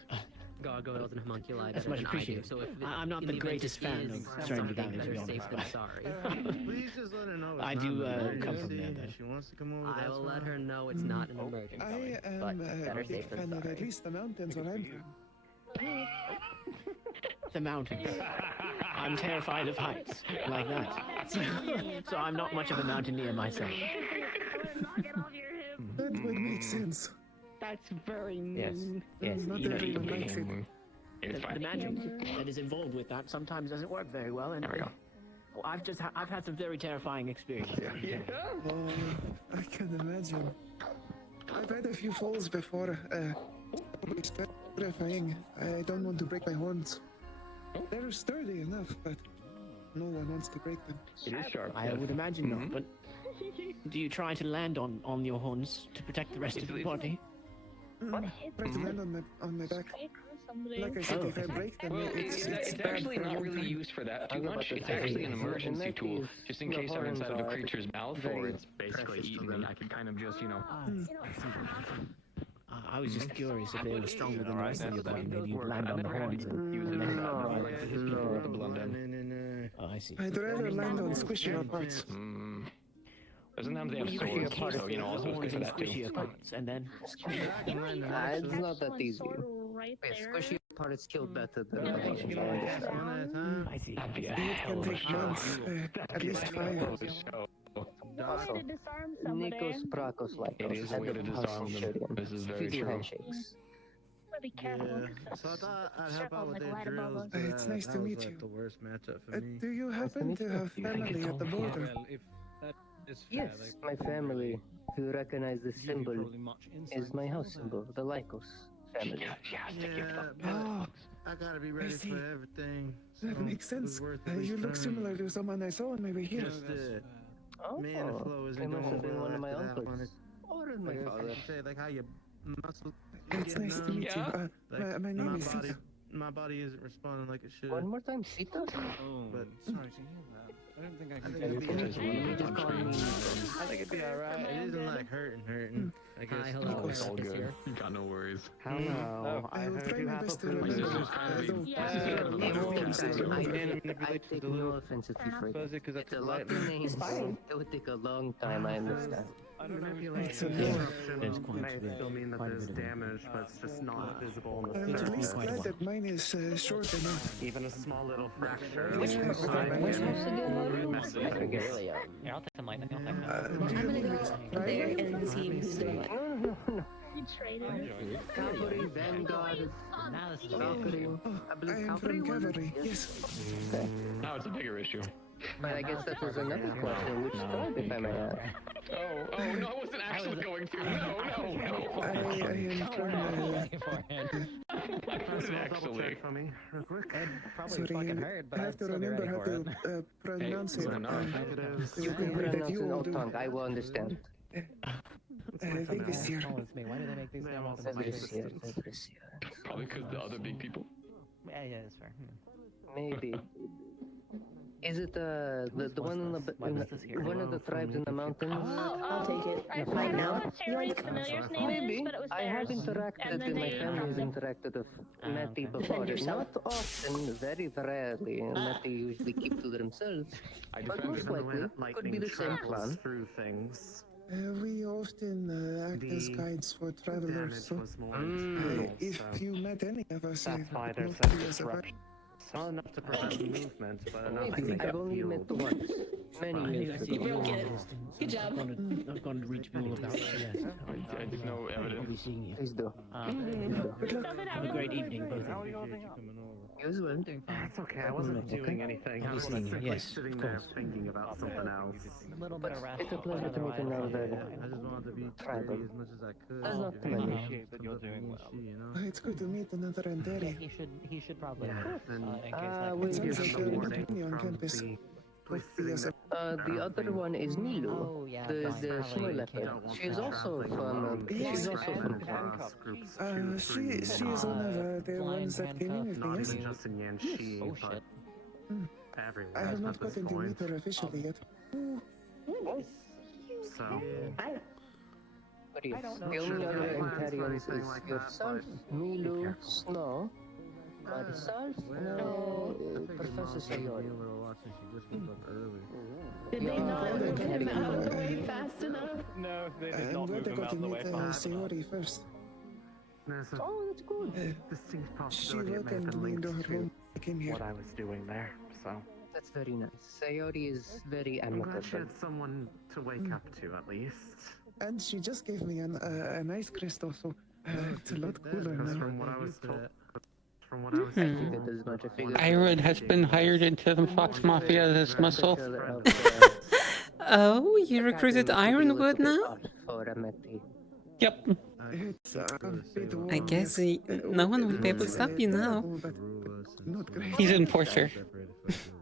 gargoyles and homunculi That's better much than I do. appreciated. So if I'm not in the event greatest she fan is of Serenity something Valley, to be better safe honest. than sorry. Please just let her know. I do come from there, though. She wants to come over. I will let her know it's not an emergency. I am but a better big safe than fan of sorry. at least the mountains where I'm from. The mountains. I'm terrified of heights, like that. So I'm not much of a mountaineer myself. That would make sense. That's very Yes. Yes, Not you know, everyone likes it. the magic that is involved with that sometimes doesn't work very well. And well, I've had some very terrifying experiences. Oh, I can imagine. I've had a few falls before. It's terrifying. I don't want to break my horns. They're sturdy enough, but no one wants to break them. It is sharp. I would imagine not, but do you try to land on your horns to protect the rest of the body? Try to land on my back. Like I said, if I break them, Well, it's it's bad actually for a not long really time. used for that too much. It's actually an emergency tool, just in case they're inside of a creature's mouth or it's basically eaten. Then I can kind of just, I was just curious if they were stronger than the rest of your body. Maybe you'd land on the horns and Oh, I see. I'd rather land on squishier parts. Doesn't have to Well, have you can swords, encase so also it's good for that too. squishier parts, and then It's not that easy. Right Squishy part is killed better than I see. That'd be a It hell can of a take months, at least 5. To disarm somebody. Nikos Prakos like It is a way to disarm them. This is very true. For be careful. Yeah. So I thought I'd help out with their drills. But It's nice that to was, meet like, you. the worst matchup for me. Do you happen to have family at the border? Well, if that is fair, Yes, my family, who recognize the symbol, is my house symbol, the Lycos family. Yeah, but I gotta be ready see. for everything. That so makes it was sense. worth the You look return. similar to someone I saw on my way here. Just it. Oh, Man, the flow isn't it must going have been well one of my after that uncles. one. Or my Like, father. say, like how your muscles It's get nice to numb. meet you. Like, my name is body, Sita. my body isn't responding like it should. One more time, Sita? Oh, but sorry to hear that. I don't think I I can think it'd be do just call me. I think it'd be alright. It isn't like hurting. I guess. Hi, hello, Oh, it's all Eric is good. here. You got no worries. Hello, I will heard try you my have a best to food remember. business. I take no offense if you forget. It's a lot of names. It would take a long time, I understand. Manipulation may still mean that there's damage, but it's just not visible on I'm the at least surface. glad that mine is short enough. Even a small little fracture. Which can part was sign that? in Which rude I messages. forget. Yeah, I'll take some lightning. I'll take Do you mean it's They're right? in the team who's doing what? No. You traded. Cavalry, Vanguard, Valkyrie. I I believe am Cavalry from won? cavalry. Yes. Now it's a bigger issue. But I guess that was another question. Which tribe, if I may ask? Oh, no, I wasn't actually going to. No. I am from. Actually. For me, real quick. Ed probably Sorry, fucking hurt, but I I'd have to still be remember ready how for it. to pronounce it. You can pronounce an old tongue. I will understand. Take this here. Influence me. Why do they make these damn Fabricio. Probably because the other big people. Yeah, that's fair. Maybe. Is it the one in the one of the tribes in the mountains? I'll take it. I Right don't know now. what Terry's familiar's name Maybe. is, but it was I have theirs. interacted And then with my they family has dropped interacted with Meti Defend before. yourself. Not often, very rarely. Meti usually keep to themselves. But most likely, could be the same plan. Through things. We often act as guides for travelers, so if you met any of us, That's why it there's would such not be a surprise. disruption. Not enough to prevent movement, but enough to Maybe. make I've it only feel. met once. Many years You ago. broke it. Good job. I've gone to reach all about yes. I did no I'll be evidence. seeing you. Please do. Good luck. Have a great evening, both of you. You as well. That's okay. I wasn't doing anything. I I'll be was seeing you. simply Yes, sitting of there course. thinking about something else. A little bit of rest. It's a pleasure to meet another I just wanted to be tribal. pretty as much as I could. That's not If too you many. appreciate that you're doing well. You know? It's good to meet another Anteri. He should probably Yeah, and in case that we It sounds like the you're warning company on from campus. the With the The other one is Nilu, Oh, yeah, the fine. snow leopard. She is also from. She's also from. she is one of the ones that came in with me, Not yes? even just in Yanxi, Oh, but shit. everywhere I have at not this gotten to meet point. her officially yet. So, But yes, the only other Antarians is yourself, Nilu, Snow, myself, and Professor Sayori. Did they not move him out of the way fast enough? No, they did I'm not glad move I him got out to of the way meet fast enough. Sayori first. there's a Oh, that's good. distinct She possibility it may have welcomed been me linked into her to home. I came here. what I was doing there. So, That's very nice. Sayori is very I'm glad she amicable. had someone to wake up to at least. And she just gave me an ice crystal, so it's a lot cooler Because now. from what I was told, from what I was I told, figured as much. I figured. Iron has been hired into the Fox Mafia as muscle. Oh, you recruited Ironwood now? For a Meti. Yep. It's a bit I warm, guess yes. no one will be able to stop you now. But not great. He's an enforcer.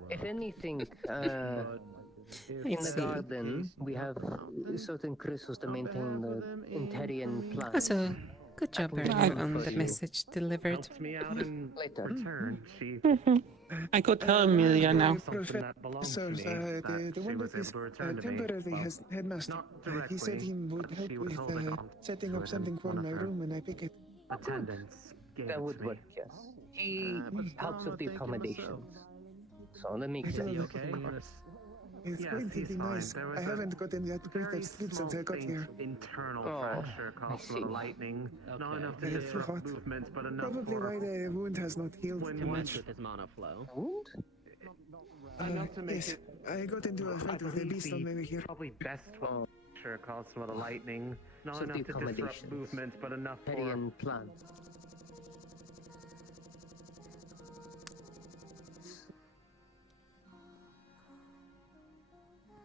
If anything, I in the see. garden we have certain crystals to maintain the Interian plants. Also, good job, Eric, on the message delivered. helped me out in Later. return. She I go tell Amelia now. something that belonged to me Professors, that the she one was that is able to return to me. temporarily Well, headmaster. not He said directly, he would but help she was with told to come setting to up it, something and for one of my her room when I pick it. attendants gave That it would to me. work, yes. He helps with the accommodations. So that makes Is Is he he sense. okay? It's Yes, going to he's be fine. nice. There was I a haven't gotten that great very of sleep small since I got faint here. internal Oh, fracture caused I by the see. lightning. Not enough to It's too disrupt hot. movement, but enough Probably for why the wound has not healed when too you much. With his mana flow. Wound? enough to make Yes, it. I got into a I fight with a believe beast on my way here. probably best one fracture caused by the lightning. Not So the enough to disrupt accommodations. movement, but enough for Interian plants.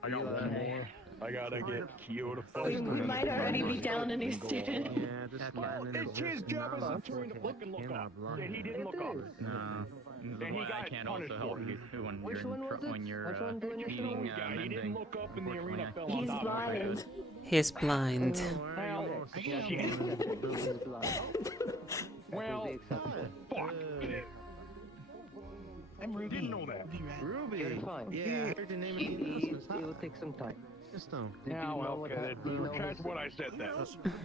I got one more. I gotta get Kyo to fight. He might already be down and he's dead. Yeah, just man. It's his job as a turn to fucking look up. And he didn't look up. No. And he Well, I got can't punished also help for it. you when Which you're one was it? when you're Which one do I need to beating know? Yeah, he didn't look up and the arena fell on He's top of his head. blind. He's blind. Well, shit. Well, fuck. I'm Ruby. Didn't know that. Ruby. You're fine. Yeah, I heard your name again. It will take some time. Just don't. Now, what okay, happened? Do you know that's what I said then.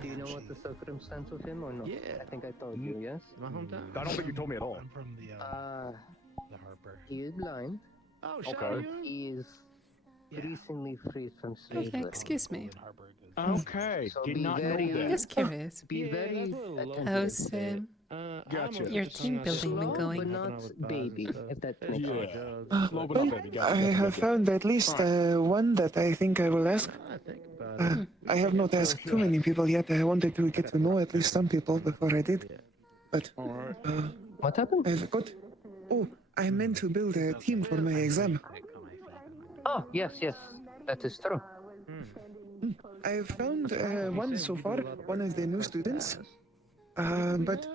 Do you know what the circumstance of him or not? Yeah. I think I told you, yes? My hometown. I don't think you told me at all. I'm from the Harper. He is blind. Oh, Okay. But he is recently freed from slavery. Okay, excuse me. Okay, So did be not know very- that. Just curious. Be very attentive. How's Gotcha. your team building been Slow, going? but not baby, if that makes sense. Yeah. Slow but not baby. I Gotcha. have found at least one that I think I will ask. I have not asked too many people yet. I wanted to get to know at least some people before I did. But What happened? I forgot. Oh, I meant to build a team for my exam. Oh, yes, yes. That is true. I've found one so far, one of the new students. But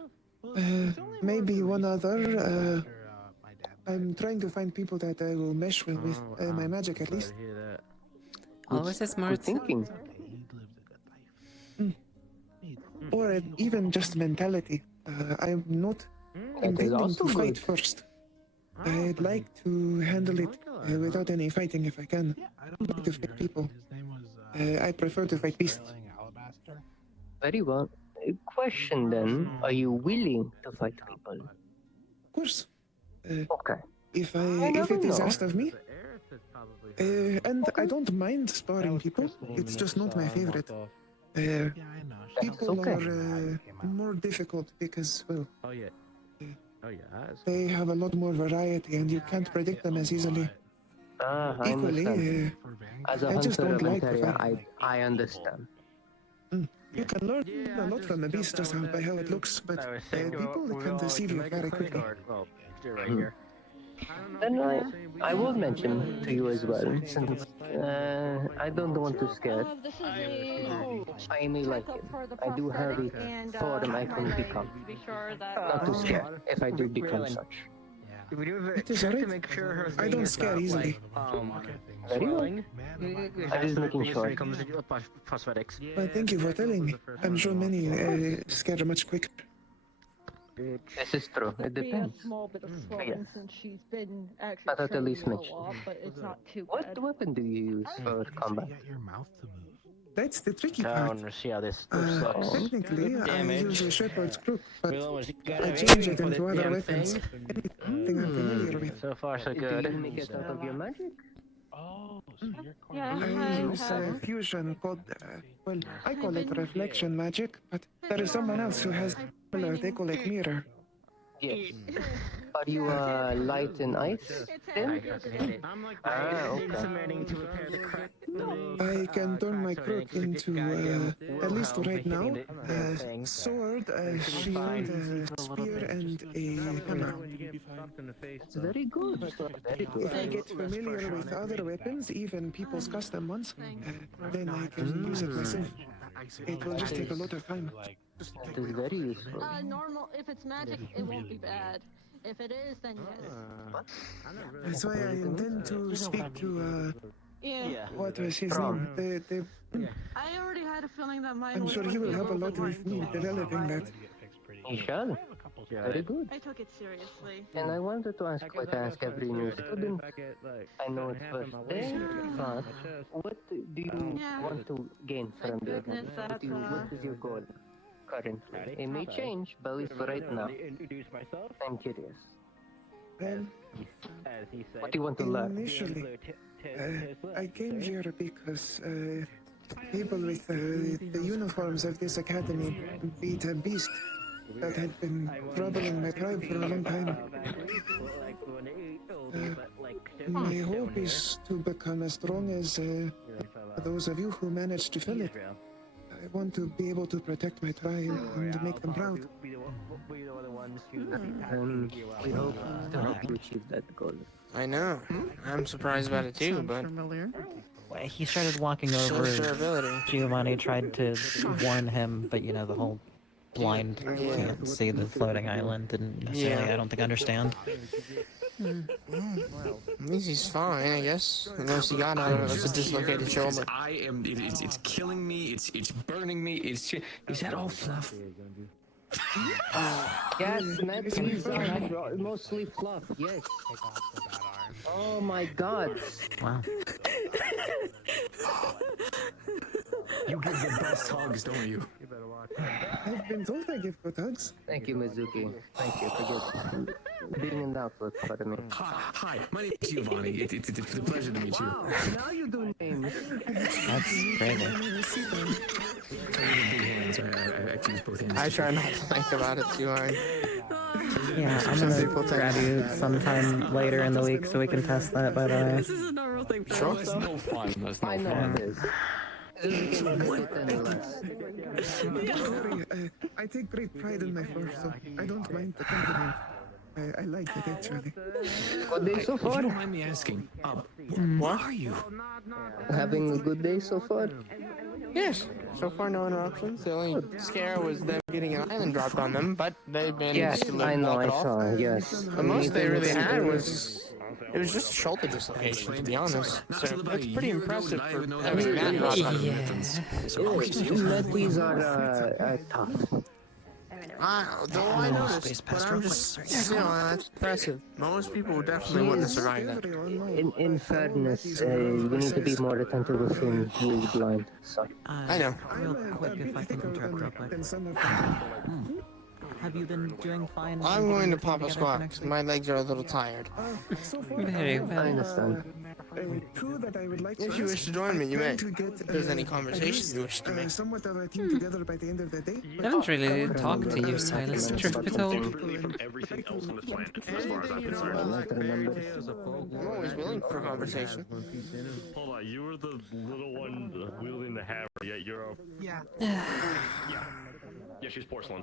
maybe one other. I'm trying to find people that I will mesh with my magic at least. Always a smart thinking. Or even just mentality. I'm not intending to fight first. I'd like to handle it without any fighting if I can. Not to fight people. I prefer to fight beasts. Very well. Question then, are you willing to fight people? Of course. Okay. If never it is know. asked of me. And I don't mind sparring people. It's just not my favorite. People okay. are more difficult because, well, Oh yeah. Oh yeah. they have a lot more variety and you can't predict them as easily. I Equally, understand. As a I just hunter don't of like the Antaria, fact. I understand. You can learn a lot from a beast just by how it looks, but people can deceive you very quickly. Then I will mention to you as well, since I don't want to scare. I may like it. I do have a form I can become. Not to scare, if I do become such. It is alright. I don't scare easily. Very well. I was making sure. Well, thank you for telling me. I'm sure many scare much quicker. This is true. It She has depends. a small bit of Yes. swelling since she's been actually I thought at trained least to do a mention. lot, but it's not too What bad. weapon do you use for combat? That's the tricky part. See how this Technically, I Damage. use a shepherd's crook, but We'll almost get I away change it for into the other damn weapons. thing. Anything I'm familiar with. So far, so Do good. you make it out of your magic? Yeah, I use a fusion called, well, I call it reflection magic, but there is someone else who has similar, they call it mirror. Yes. Are you light in ice? Then? Okay. I can turn my crook into, at least right now, a sword, a shield, a spear, and a hammer. It's very good. Very If I good. get familiar with other weapons, even people's custom ones, then I can use it myself. It will just take a lot of time. It is very useful. Normal. If it's magic, it won't be bad. If it is, then yes. That's why I intend to speak to, Yeah. what was his From. name? I already had a feeling that mine I'm was sure going he to will be help a little lot bit more with me involved. developing that. You shall. Very good. I took it seriously. And I wanted to ask what I ask every new student. I know it's first day, but what do you want to gain from the exam? What is your goal currently? It may change, but at least for right now, I'm curious. Well, What do you want to learn? initially, I came here because people with the uniforms of this academy beat a beast that had been troubling my tribe for a long time. My hope is to become as strong as those of you who managed to fill it. I want to be able to protect my tribe and make them proud. We hope to help you achieve that goal. I know. I'm surprised about it too, but he started walking Shows over. their ability. Giovanni tried to warn him, but the whole blind can't see the floating island didn't necessarily, Yeah. I don't think, understand. At least he's fine, I guess. Unless he got out of it with a dislocated shoulder. I am. It's killing me. It's burning me. Is that all fluff? Yes, these are mostly fluff, yes. Oh my god. Wow. You give the best hugs, don't you? I've been told I give good hugs. Thank you, Mizuki. Thank you for being in doubt with me. Hi, my name is Giovanni. It's a pleasure to meet you. Wow, now you do names. That's crazy. I try not to think about it too hard. Yeah, I'm gonna grab you sometime later in the week so we can test that, by the way. This is a normal thing for Sure. us, That's though. no fun. That's no I know fun. it is. I take great pride in my fur, so I don't mind the compliment. I like it, actually. Good day so If you far? don't mind me asking, what are you? Having a good day so far? Yes. So far, no interruptions. The only scare was them getting an island dropped on them, but they managed Yes, to I know, walk I it off. saw, yes. The most they really had was... It was just shoulder dislocation, to be honest. So that's pretty impressive for having that dropped on them. Medleys are tough. Though I noticed, but I'm just... that's impressive. Most people definitely wouldn't survive that. In fairness, you need to be more attentive with him. He is blind. So. I know. Real quick, if I can interrupt real quick. Have you been doing fine? I'm going to pop a squat. My legs are a little tired. Very well. I understand. If you wish to join me, you may. If there's any conversation you wish to make. Somewhat of a team together by the end of the day. I haven't really talked to you, Silas, truth be told. Everything else on this planet, as far as I'm concerned. I'm always willing for conversation. Hold on, you were the little one wielding the hammer, yet you're a... Yeah. Yeah, she's porcelain.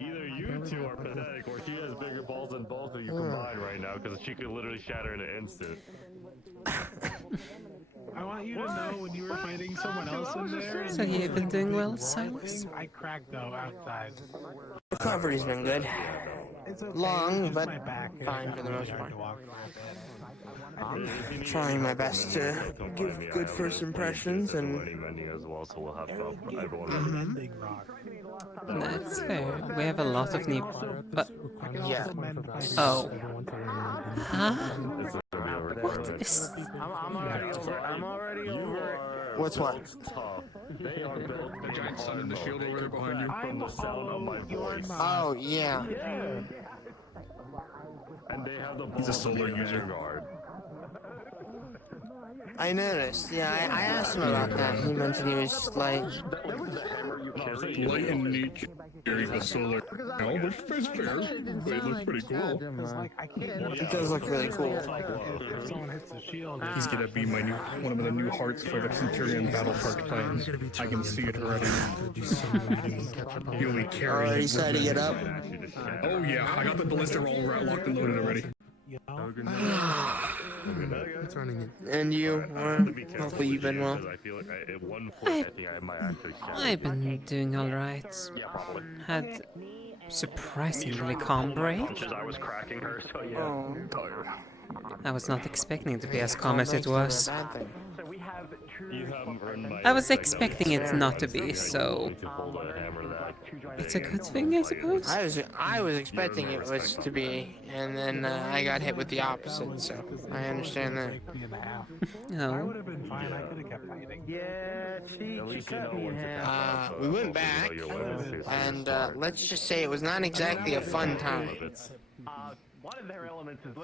Either you two are pathetic, or she has bigger balls than both of you combined right now, because she could literally shatter in an instant. I want you to know when you were fighting someone else in there. So you've been doing well, Silas? I cracked though outside. Recovery's been good. Long, but fine for the most part. Trying my best to give good first impressions and... as well, so we'll have everyone. That's fair. We have a lot of new... But... Yeah. Oh. Huh? What is... I'm already over. What's what? They are built. The giant sun and the shield over there behind you. From the sound of my voice. Oh, yeah. And they have the He's a solar user. guard. I noticed. Yeah, I asked him about that. He mentioned he was like... Light and nature equals solar. No, which is fair. It looks pretty cool. It does look really cool. He's gonna be my new one of the new hearts for the Centurion Battle Park plan. I can see it already. He'll be carrying. Already setting it up. Oh yeah, I got the ballista all locked and loaded already. And you? Hopefully you've been well. I've been doing alright. Had surprisingly calm break. I was cracking her, so yeah. Oh. I was not expecting it to be as calm as it was. You haven't earned my I was expecting it not to be, so... It's a good thing, I suppose? I was expecting it was to be, and then I got hit with the opposite, so I understand that. No. We went back, and let's just say it was not exactly a fun time.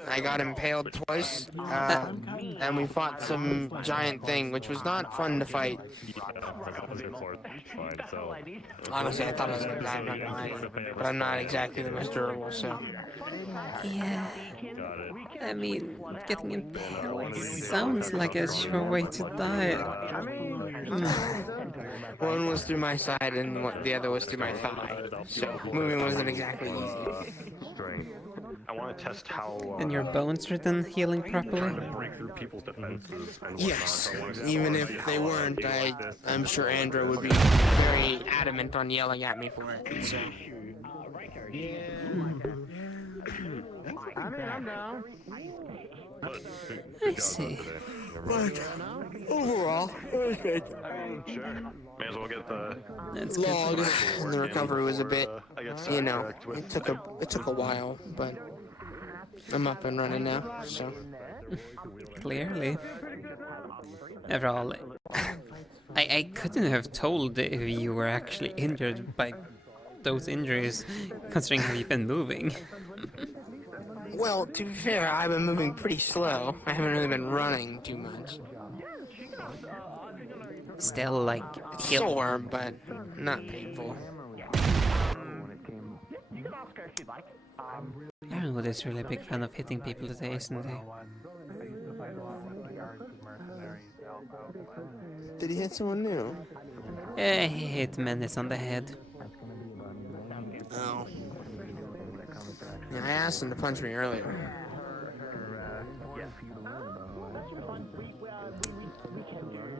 I got impaled twice, and we fought some giant thing, which was not fun to fight. Honestly, I thought I was gonna die, I'm not gonna lie, but I'm not exactly the most durable, so... Yeah. I mean, getting impaled sounds like a sure way to die. One was through my side, and the other was through my thigh, so moving wasn't exactly easy. I want to test how. And your bones are then healing properly? Trying to break through people's defenses and whatnot. Yes, So I wanna see even how if they I weren't, deal with this. I'm sure Andrew would be very adamant on yelling at me for it. So. I'm down. I see. But overall, it was good. Sure. May as well get the Log and the recovery was a bit, you know, it took a while, but I'm up and running now. So Clearly. After all, I couldn't have told if you were actually injured by those injuries, considering how you've been moving. well, to be fair, I've been moving pretty slow. I haven't really been running too much. Still, like, Sore, but not painful. Aaron is really a big fan of hitting people today, isn't he? Did he hit someone new? Yeah, he hit Menace on the head. Oh. Yeah, I asked him to punch me earlier.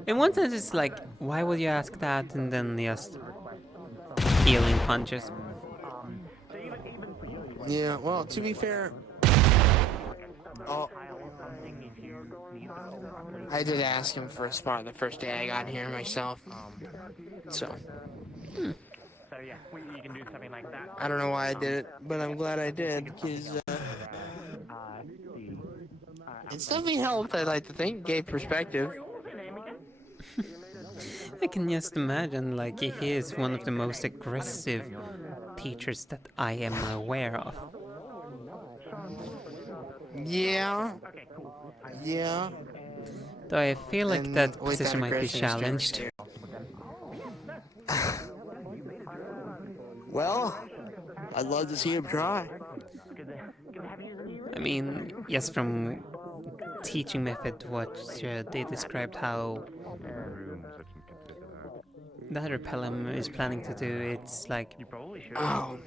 In one sense, it's like, why would you ask that and then just healing punches? Yeah, well, to be fair, I did ask him for a spot the first day I got here myself. So. I don't know why I did it, but I'm glad I did, because it's definitely helped, I'd like to think, gave perspective. I can just imagine, like, he is one of the most aggressive teachers that I am aware of. Yeah. Yeah. Though I feel like And that with position might be aggression is challenged. Well, I'd love to see him try. I mean, yes, from teaching method, what they described how the other Pelham is planning to do, it's like, Oh,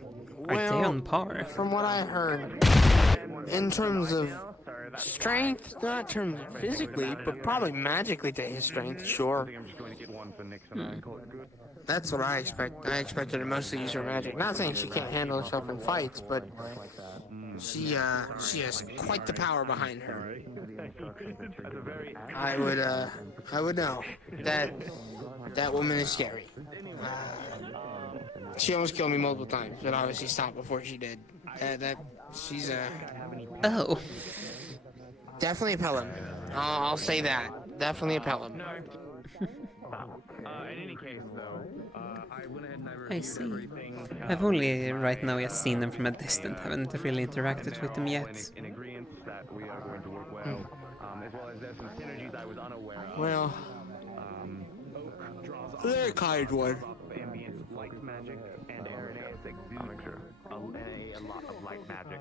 are they well, on par? from what I heard, in terms of strength, not in terms of physically, but probably magically to his strength, sure. That's what I expect. I expected her mostly use her magic. Not saying she can't handle herself in fights, but she has quite the power behind her. I would know that woman is scary. She almost killed me multiple times, but obviously stopped before she did. She's Oh. Definitely a Pelham. I'll say that. Definitely a Pelham. In any case, though, I went ahead and I see. I've only right now just seen them from a distance, haven't really interacted with them yet. in agreement that we are going to work well, as well as there's some synergies I was unaware of. Well, they're a kind one.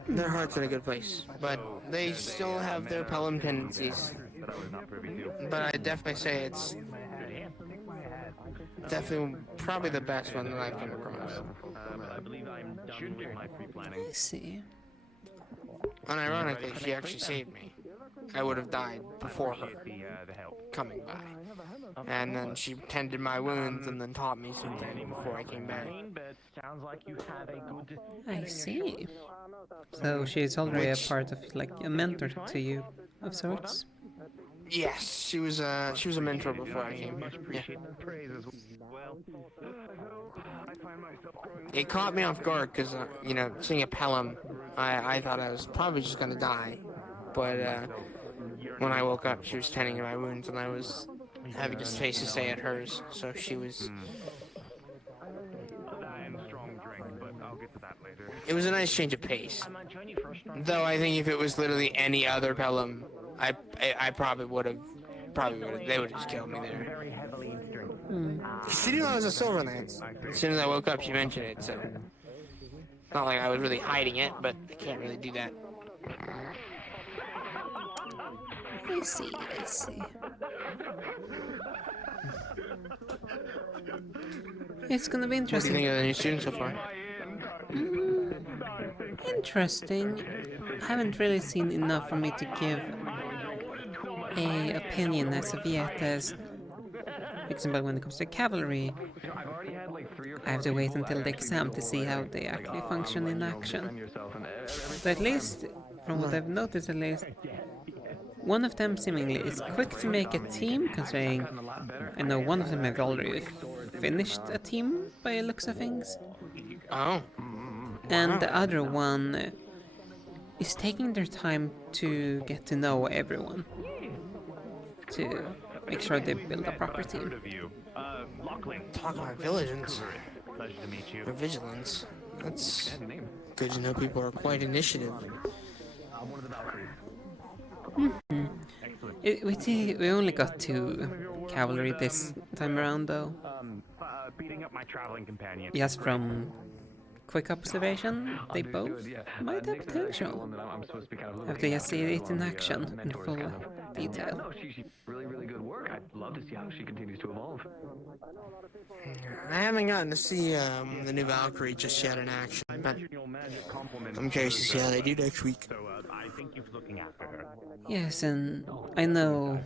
Their heart's in a good place, but they still have their Pelham tendencies. But I definitely say it's definitely probably the best one that I've come across. I see. Unironically, she actually saved me. I would have died before her coming by. And then she tended my wounds and then taught me something before I came back. I see. So she's already a part of, like, a mentor to you, of sorts? Yes, she was a mentor before I came here. Yeah. It caught me off guard because, you know, seeing a Pelham, I thought I was probably just going to die. But when I woke up, she was tending to my wounds and I was having to face to say at hers. So she was... It was a nice change of pace. Though I think if it was literally any other Pelham, I probably would have, they would have just killed me there. She knew I was a Silver Lance. As soon as I woke up, she mentioned it, so... Not like I was really hiding it, but I can't really do that. I see, I see. It's gonna be interesting. What do you think of the new students so far? Interesting. haven't really seen enough for me to give a opinion as of yet. As, for example, when it comes to cavalry, I have to wait until the exam to see how they actually function in action. But at least, from what I've noticed, at least one of them seemingly is quick to make a team, considering I know one of them have already finished a team by the looks of things. Oh. And the other one is taking their time to get to know everyone, to make sure they build a proper team. Talk about vigilance. Or vigilance. That's good to know people are quite initiative. We only got 2 cavalry this time around, though. Beating up my traveling companion. Yes, from quick observation, they both might have potential. Have to just see it in action in full detail. No, she's really good work. I'd love to see how she continues to evolve. I haven't gotten to see the new Valkyrie just yet in action, but I'm curious to see how they do next week. I think you're looking after her. Yes, and I know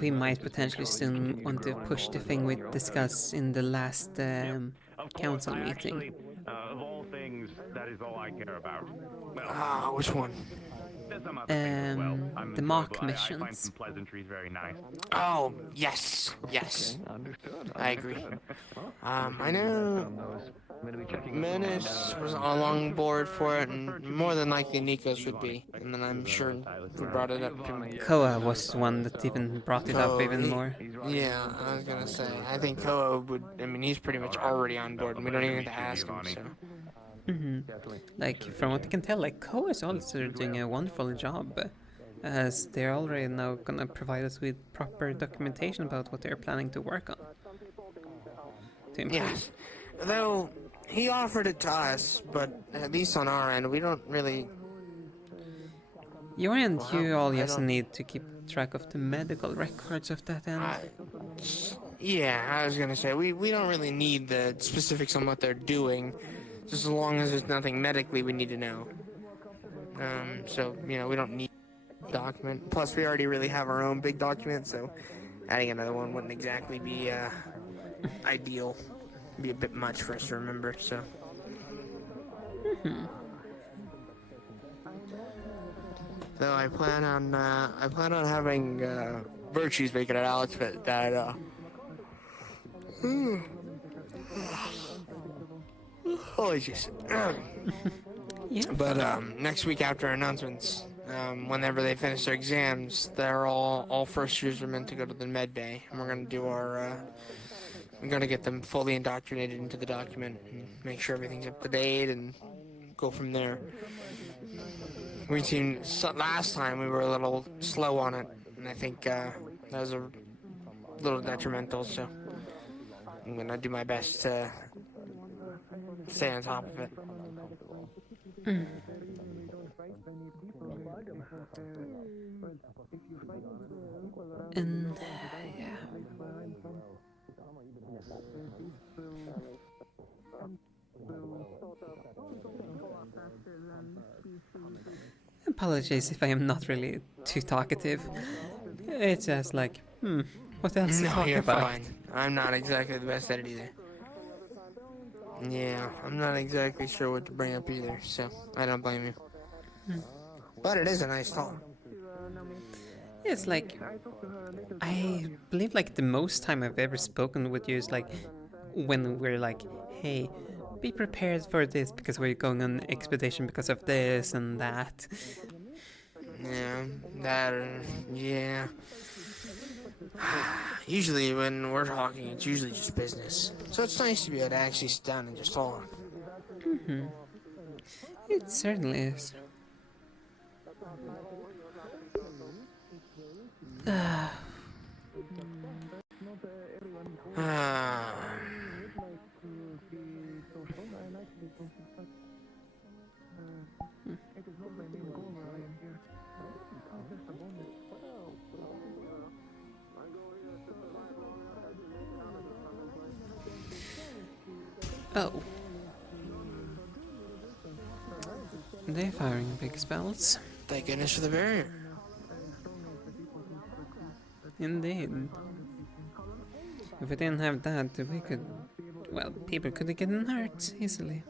we might potentially soon want to push the thing we discussed in the last council meeting. Of all things, that is all I care about. Which one? The mock missions. I find some pleasantries very nice. Oh, yes. I agree. I know Menace was along board for it, and more than likely Nikos would be. And then I'm sure we brought it up to Koa was the one that even brought it up even more. Yeah, I was gonna say. I think Koa would. I mean, he's pretty much already on board, and we don't even have to ask him. So. Like, from what I can tell, like, Koa is also doing a wonderful job, as they're already now gonna provide us with proper documentation about what they're planning to work on. To improve. Yes, though he offered it to us, but at least on our end, we don't really. Your end, you all just need to keep track of the medical records of that end. Yeah, I was gonna say we don't really need the specifics on what they're doing. Just as long as there's nothing medically we need to know. So, we don't need a document. Plus, we already really have our own big document, so adding another one wouldn't exactly be ideal. It'd be a bit much for us to remember, so. Though I plan on having Virtues make it an outfit that holy jeez. But next week after announcements, whenever they finish their exams, they're all first years are meant to go to the med bay, and we're gonna do our we're gonna get them fully indoctrinated into the document and make sure everything's up to date and go from there. We seemed last time we were a little slow on it, and I think that was a little detrimental. So I'm gonna do my best to stay on top of it. And yeah. Apologies if I am not really too talkative. It's just like, what else to No, talk you're about? fine. I'm not exactly the best at it either. Yeah, I'm not exactly sure what to bring up either, so I don't blame you. But it is a nice talk. It's like, I believe like the most time I've ever spoken with you is like when we're like, hey, be prepared for this because we're going on expedition because of this and that. Yeah. Usually when we're talking, it's usually just business. So it's nice to be able to actually sit down and just talk. It certainly is. Oh. They're firing big spells. Thank goodness for the barrier. Indeed. If we didn't have that, we could... Well, people could have gotten hurt easily.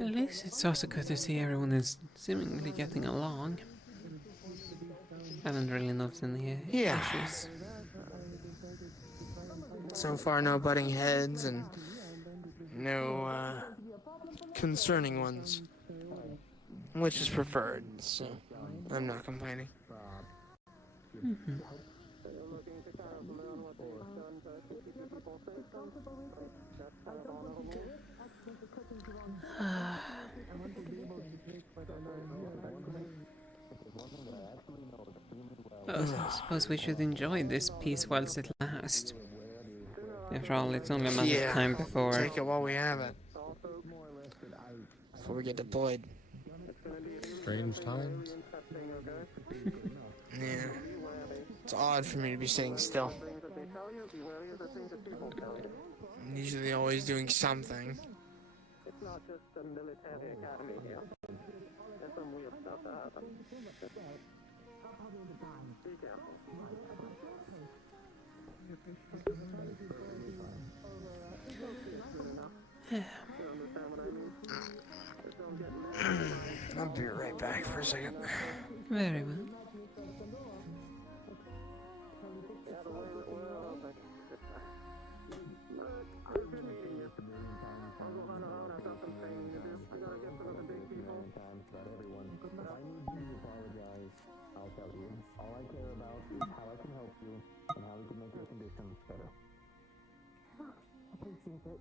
At least it's also good to see everyone is seemingly getting along. I haven't really noticed any issues. So far, no butting heads and no concerning ones, which is preferred, so I'm not complaining. Mm-hmm. I suppose we should enjoy this peace whilst it lasts. After all, it's only a matter of time before... Take it while we have it. Before we get deployed. Strange times. Yeah. It's odd for me to be sitting still. I'm usually always doing something. It's not just a military academy here. There's some weird stuff that happens. Be careful. I'll be right back for a second. Very well. All I care about is how I can help you and how we can make your conditions better. Appreciate it.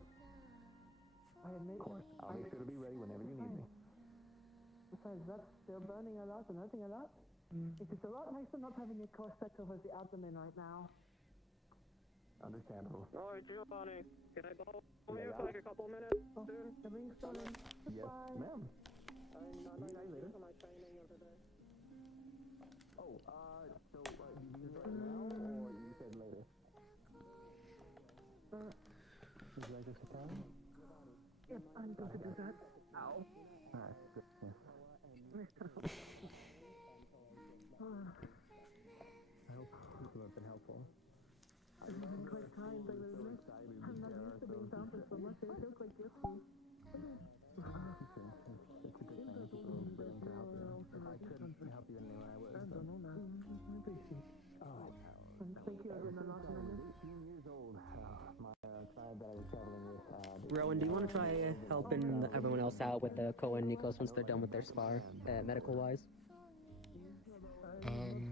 I admit. Of course, I'll be sure to be ready whenever you need me. Besides that, they're burning a lot and hurting a lot. It's just a lot nicer not having your corset over the abdomen right now. Understandable. Alright, Giovanni, can I borrow you for like a couple minutes soon? The ring's done. Yes, ma'am. I'm not later for my training of the day. Oh, so you mean right now, or you said later? Would you like us to come? Yep, I'm going to do that. Ow. Alright, good. Yes. I hope people have been helpful. I've been quite kind, but I'm not used to being sampled so much. I feel quite guilty. It's a good thing. People are willing to help you. If I couldn't help you in any way, I would. I don't know, man. Oh, thank you again a lot, man. 18 years old. My tribe that I was traveling with. Rowan, do you want to try helping everyone else out with the Koa and Nikos once they're done with their spar, medical-wise?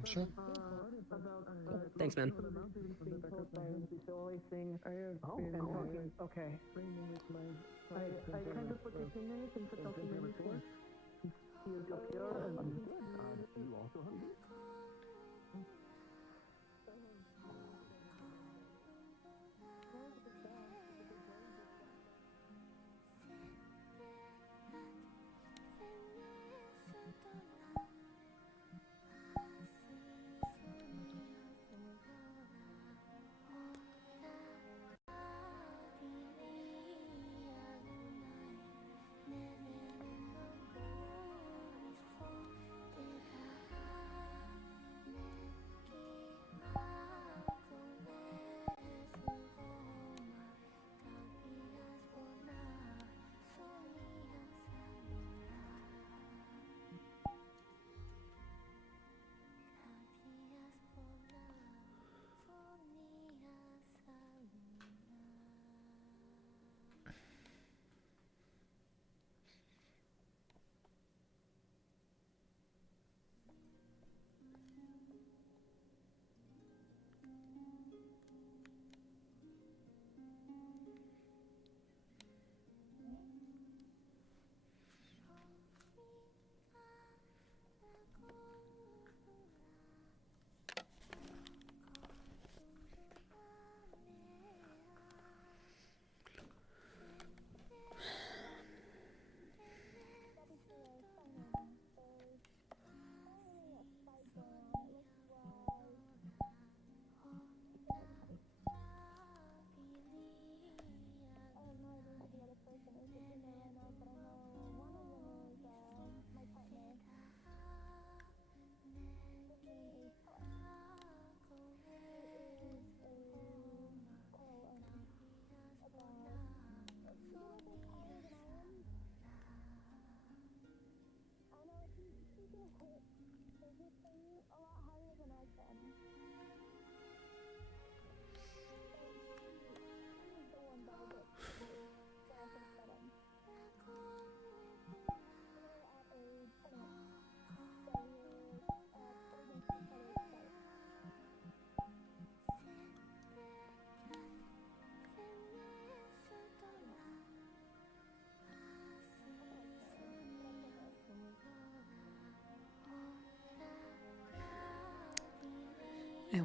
Sure. Thanks, man. Okay. I kind of put 15 minutes and put 30 minutes worth. Here's your cure and... You also hungry?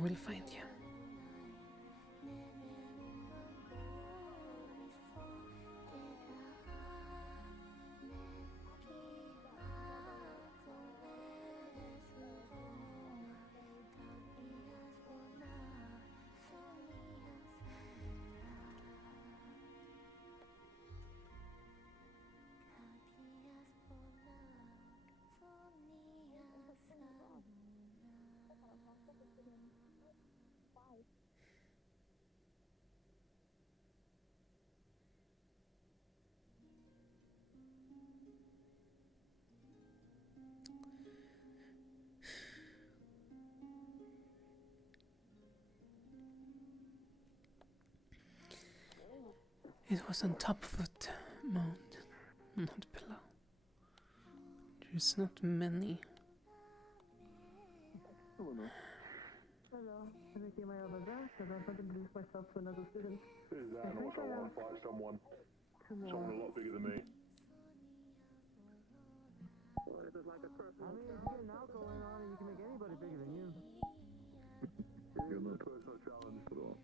will find you. It was on top of a mound, not below. There's not many. Hello, everything I over there, because I'm trying to introduce myself to another student. Is that and also want to fight someone? Someone a lot bigger than me. Well, is it like a person? I mean, if you get an alcohol going on and you can make anybody bigger than you. You're no personal challenge at all.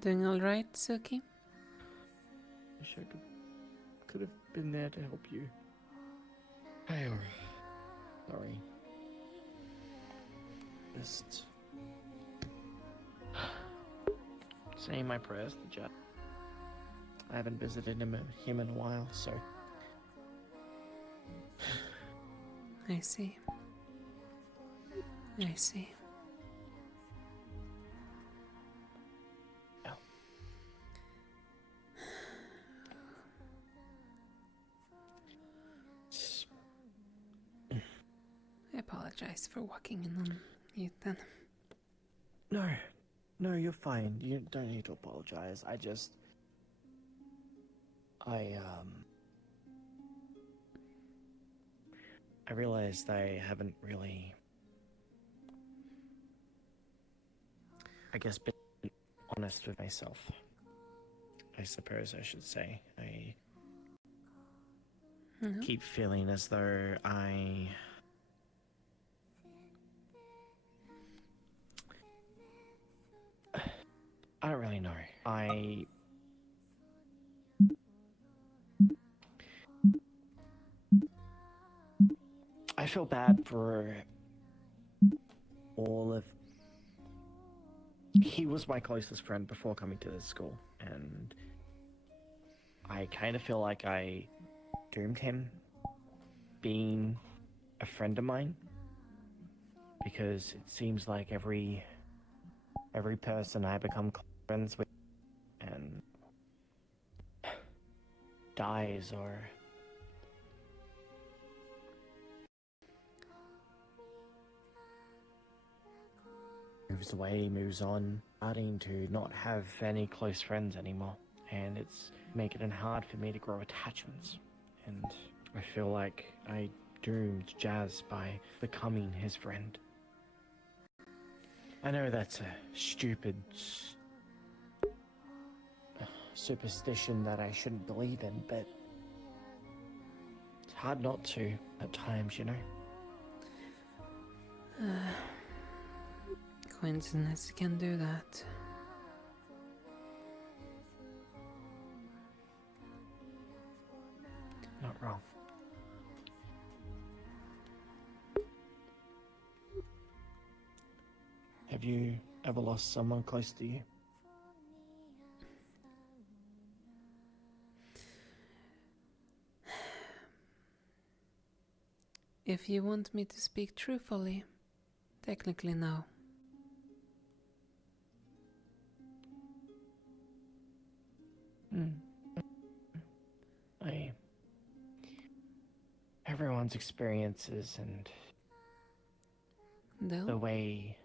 Doing all right, Suki? Wish I could have been there to help you. Hey, sorry. Just saying my prayers to Jack. I haven't visited him in a while, so. I see. I see. I apologize for walking in on you then. No, you're fine. You don't need to apologize. I realized I haven't really, I guess, been honest with myself. I suppose I should say. I keep feeling as though I don't really know. I feel bad for all of... He was my closest friend before coming to this school, and I kind of feel like I doomed him being a friend of mine, because it seems like every person I become friends with and dies or moves away, moves on, starting to not have any close friends anymore, and it's making it hard for me to grow attachments. And I feel like I doomed Jazz by becoming his friend. I know that's a stupid superstition that I shouldn't believe in, but it's hard not to at times, you know? Coincidence can do that. Not wrong. Have you ever lost someone close to you? If you want me to speak truthfully, technically no. everyone's experiences and No? the way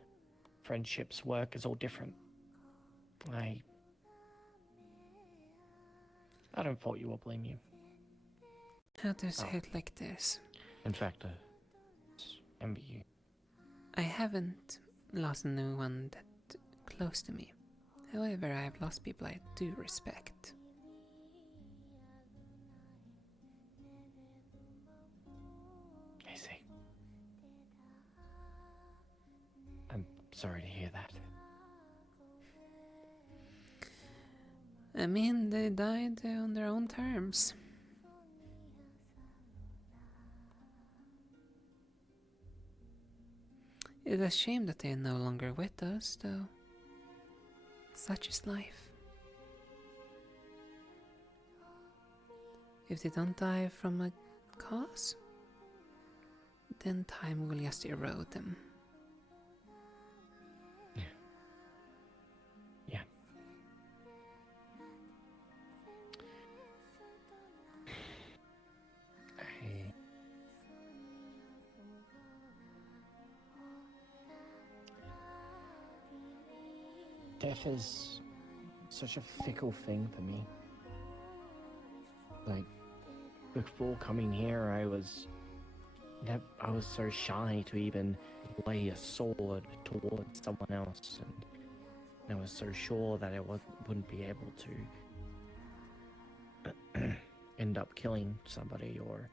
friendships work is all different. I don't fault you or blame you. How to say it like this? In fact, I envy you. I haven't lost anyone that close to me. However, I have lost people I do respect. I see. I'm sorry to hear that. I mean, they died on their own terms. It's a shame that they are no longer with us, though. Such is life. If they don't die from a cause, then time will just erode them. Yeah. Death is such a fickle thing for me. Like, before coming here, I was so shy to even lay a sword towards someone else, and I was so sure that I wouldn't be able to end up killing somebody or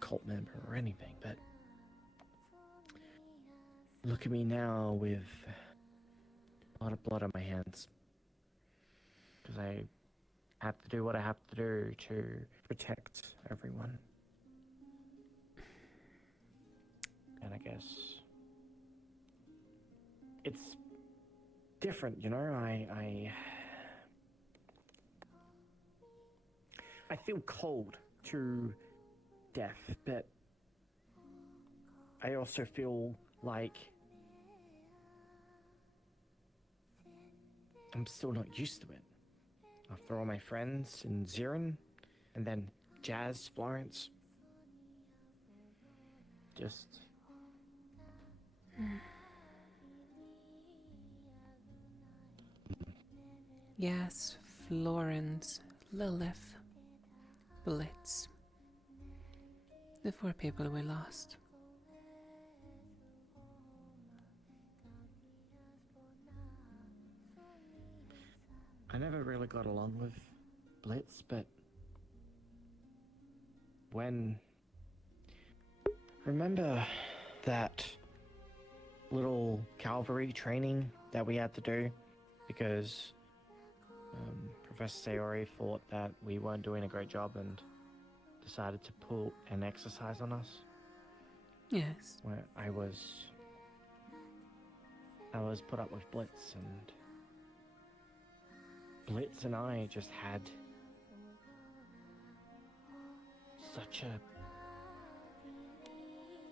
cult member or anything. But look at me now with a lot of blood on my hands, because I have to do what I have to do to protect everyone. And I guess it's different, you know. I feel cold to death, but I also feel like I'm still not used to it. After all my friends in Zirin, and then Jazz, Florence. Just... Yes, Florence, Lilith, Blitz. The 4 people we lost. I never really got along with Blitz, but when... Remember that little cavalry training that we had to do? Because Professor Sayori thought that we weren't doing a great job and decided to pull an exercise on us? Yes. Where I was put up with Blitz, and Blitz and I just had such a...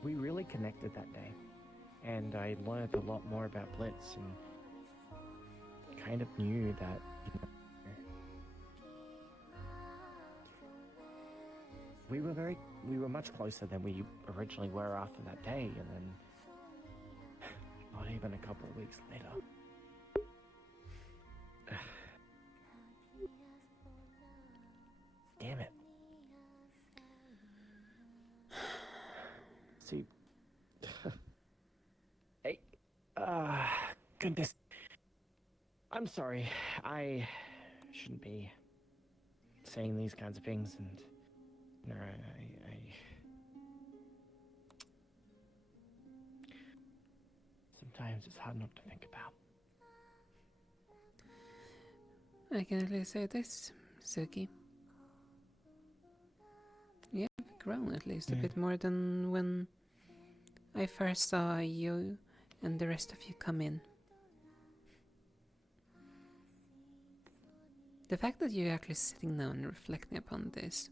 We really connected that day, and I learned a lot more about Blitz and kind of knew that, you know, we were much closer than we originally were after that day, and then not even a couple of weeks later. Damn it. See, hey, goodness. I'm sorry. I shouldn't be saying these kinds of things, and you know, sometimes it's hard not to think about. I can at least say this, Suki. You've grown at least a bit more than when I first saw you and the rest of you come in. The fact that you're actually sitting down and reflecting upon this,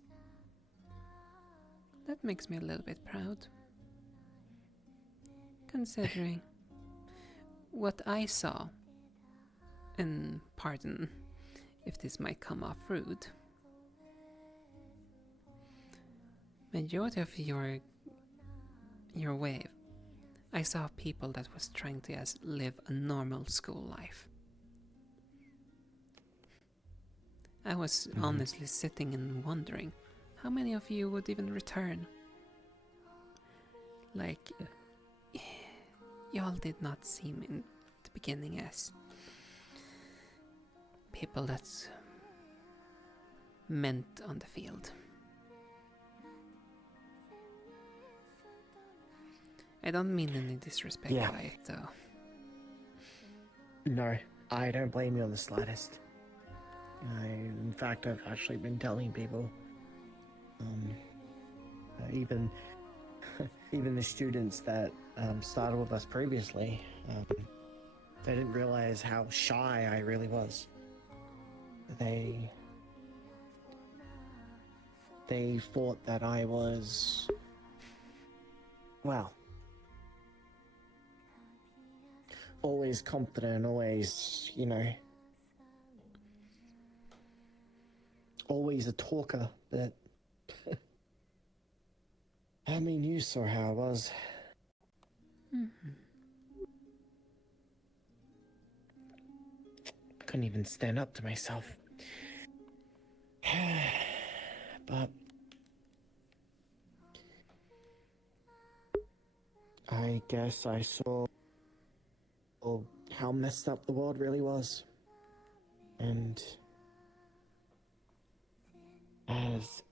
that makes me a little bit proud. Considering what I saw, and pardon if this might come off rude, majority of your your wave, I saw people that was trying to just live a normal school life. I was honestly sitting and wondering how many of you would even return. Like, y'all did not seem in the beginning as people that's meant on the field. I don't mean any disrespect by it, though. No, I don't blame you on the slightest. In fact, I've actually been telling people, even the students that started with us previously, they didn't realize how shy I really was. They thought that I was, well, always confident, always, always a talker, but I mean, you saw how I was. Couldn't even stand up to myself. But I guess I saw how messed up the world really was. And as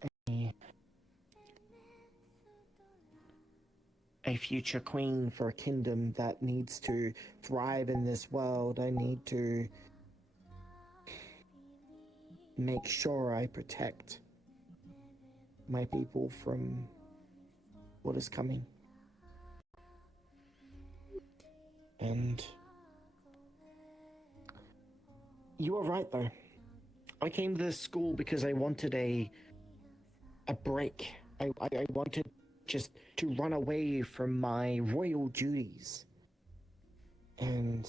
a future queen for a kingdom that needs to thrive in this world, I need to make sure I protect my people from what is coming. And you are right, though. I came to this school because I wanted a break. I wanted just to run away from my royal duties. And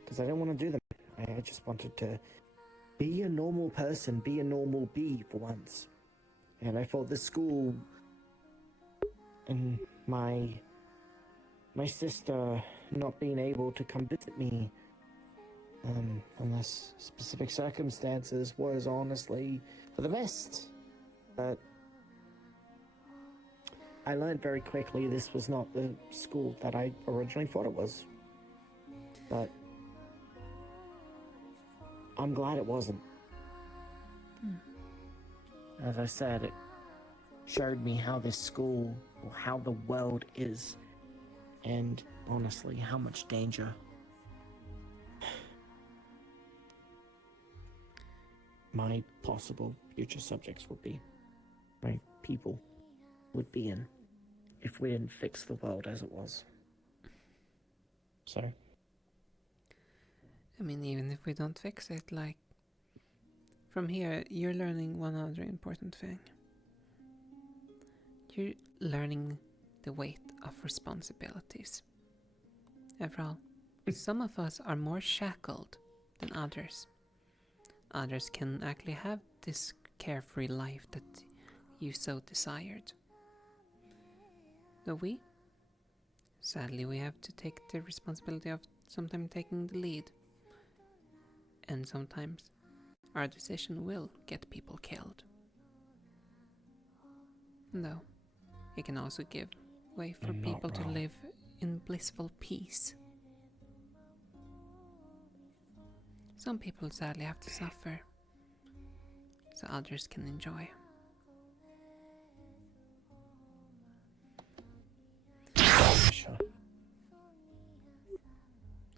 because I didn't want to do them. I just wanted to be a normal person, be a normal bee for once. And I thought this school and my sister not being able to come visit me unless specific circumstances was honestly for the best. But I learned very quickly this was not the school that I originally thought it was. But I'm glad it wasn't. As I said, it showed me how this school, or how the world is, and honestly, how much danger my possible future subjects would be, my people would be in, if we didn't fix the world as it was. So, I mean, even if we don't fix it, like, from here, you're learning one other important thing. You're learning the weight of responsibilities. After all, some of us are more shackled than others. Others can actually have this carefree life that you so desired. Though sadly, we have to take the responsibility of sometimes taking the lead. And sometimes our decision will get people killed. Though it can also give way for people to live in blissful peace. Some people sadly have to suffer, so others can enjoy. Sure.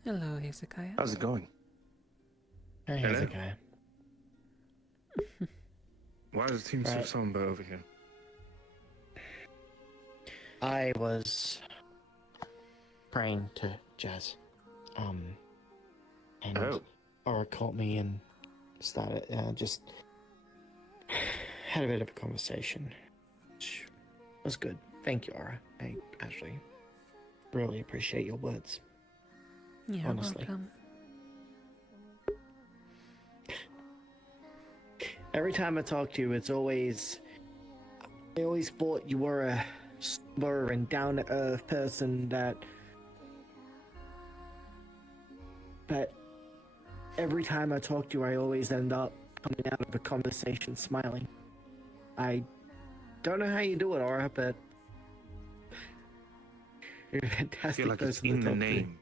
Hello, Hezekiah. How's it going? Hey, Hello? Hezekiah. Why does it seem so Right. somber over here? I was praying to Jazz, and Aura caught me and started, just had a bit of a conversation, which was good. Thank you, Aura. I actually really appreciate your words. You're honestly. welcome. Every time I talk to you, it's always I always thought you were a sober and down-to-earth person that every time I talk to you, I always end up coming out of the conversation smiling. I don't know how you do it, Aura, but you're a fantastic I feel like it's person in to the talk name.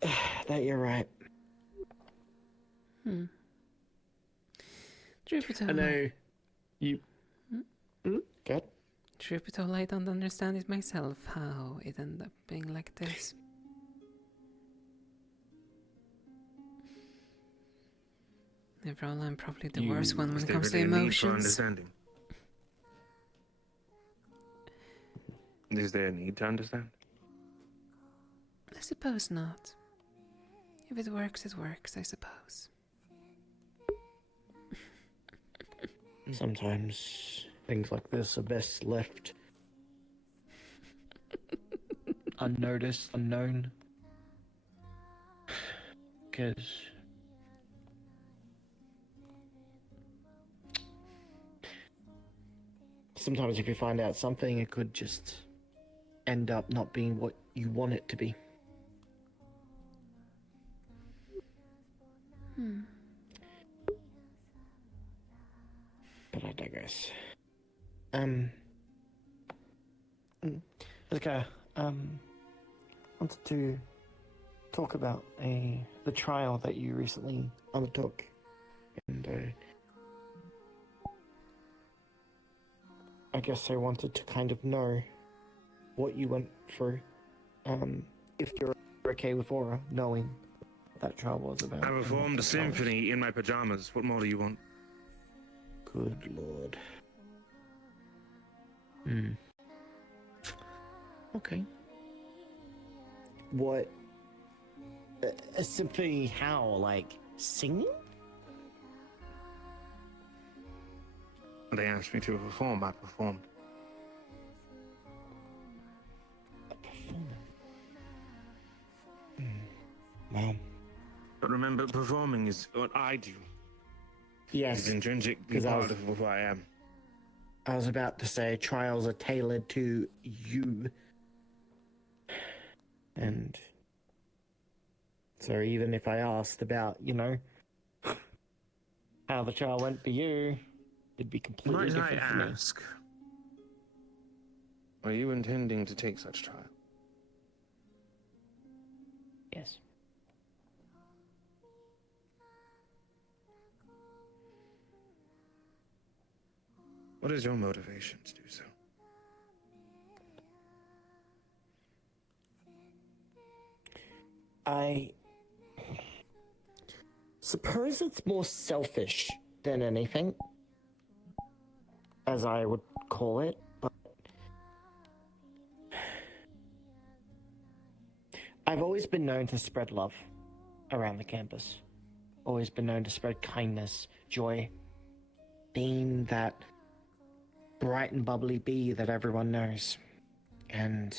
to. That you're right. Jupiter. I know you. Good. Jupiter, I don't understand it myself, how it ended up being like this. Overall, I'm probably the worst one when it comes to emotions. Understanding? Is there a need to understand? I suppose not. If it works, it works, I suppose. Sometimes things like this are best left unnoticed, unknown. Because sometimes if you find out something, it could just end up not being what you want it to be. But I digress. Okay, wanted to talk about the trial that you recently undertook, and I guess I wanted to kind of know what you went through, if you're okay with Aura knowing what that trial was about. I performed a symphony in my pajamas. What more do you want? Good lord. Okay. What? A symphony? How? Like singing? They asked me to perform. I performed. Wow. But remember, performing is what I do. Yes. It's intrinsically 'cause part of who I am. I was about to say trials are tailored to you. And so even if I asked about, how the trial went for you, it'd be completely Might I different for me. ask, are you intending to take such trial? Yes. What is your motivation to do so? I suppose it's more selfish than anything, as I would call it, but I've always been known to spread love around the campus. Always been known to spread kindness, joy, being that bright and bubbly bee that everyone knows. And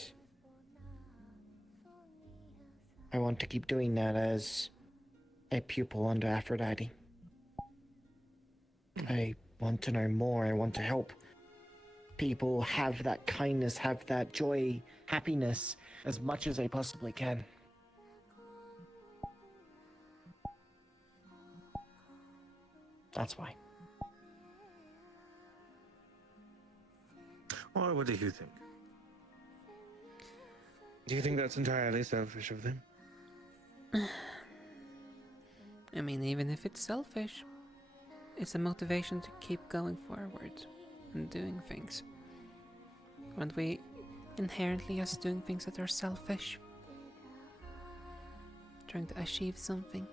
I want to keep doing that as a pupil under Aphrodite. I want to know more. I want to help people have that kindness, have that joy, happiness as much as they possibly can. That's why. Or what do you think? Do you think that's entirely selfish of them? I mean, even if it's selfish, it's a motivation to keep going forward and doing things. Aren't we inherently just doing things that are selfish? Trying to achieve something?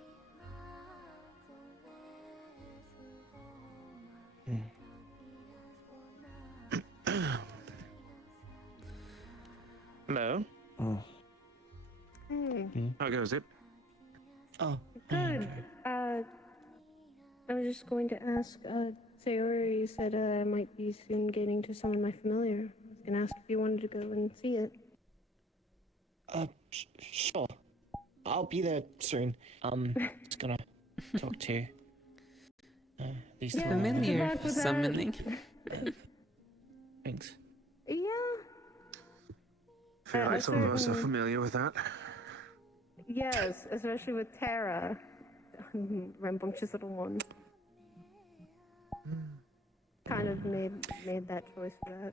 Hello? Hmm. How goes it? Oh. Good. I was just going to ask, Sayori said I might be soon getting to summon my familiar. I was going to ask if you wanted to go and see it. Sure. I'll be there soon. Just gonna talk to These Yeah, Familiar good luck with that. summoning. Thanks. Yeah. I feel At like a some of us are certain- familiar with that. Yes, especially with Tara. Rambunctious little one. Kind of made that choice for that.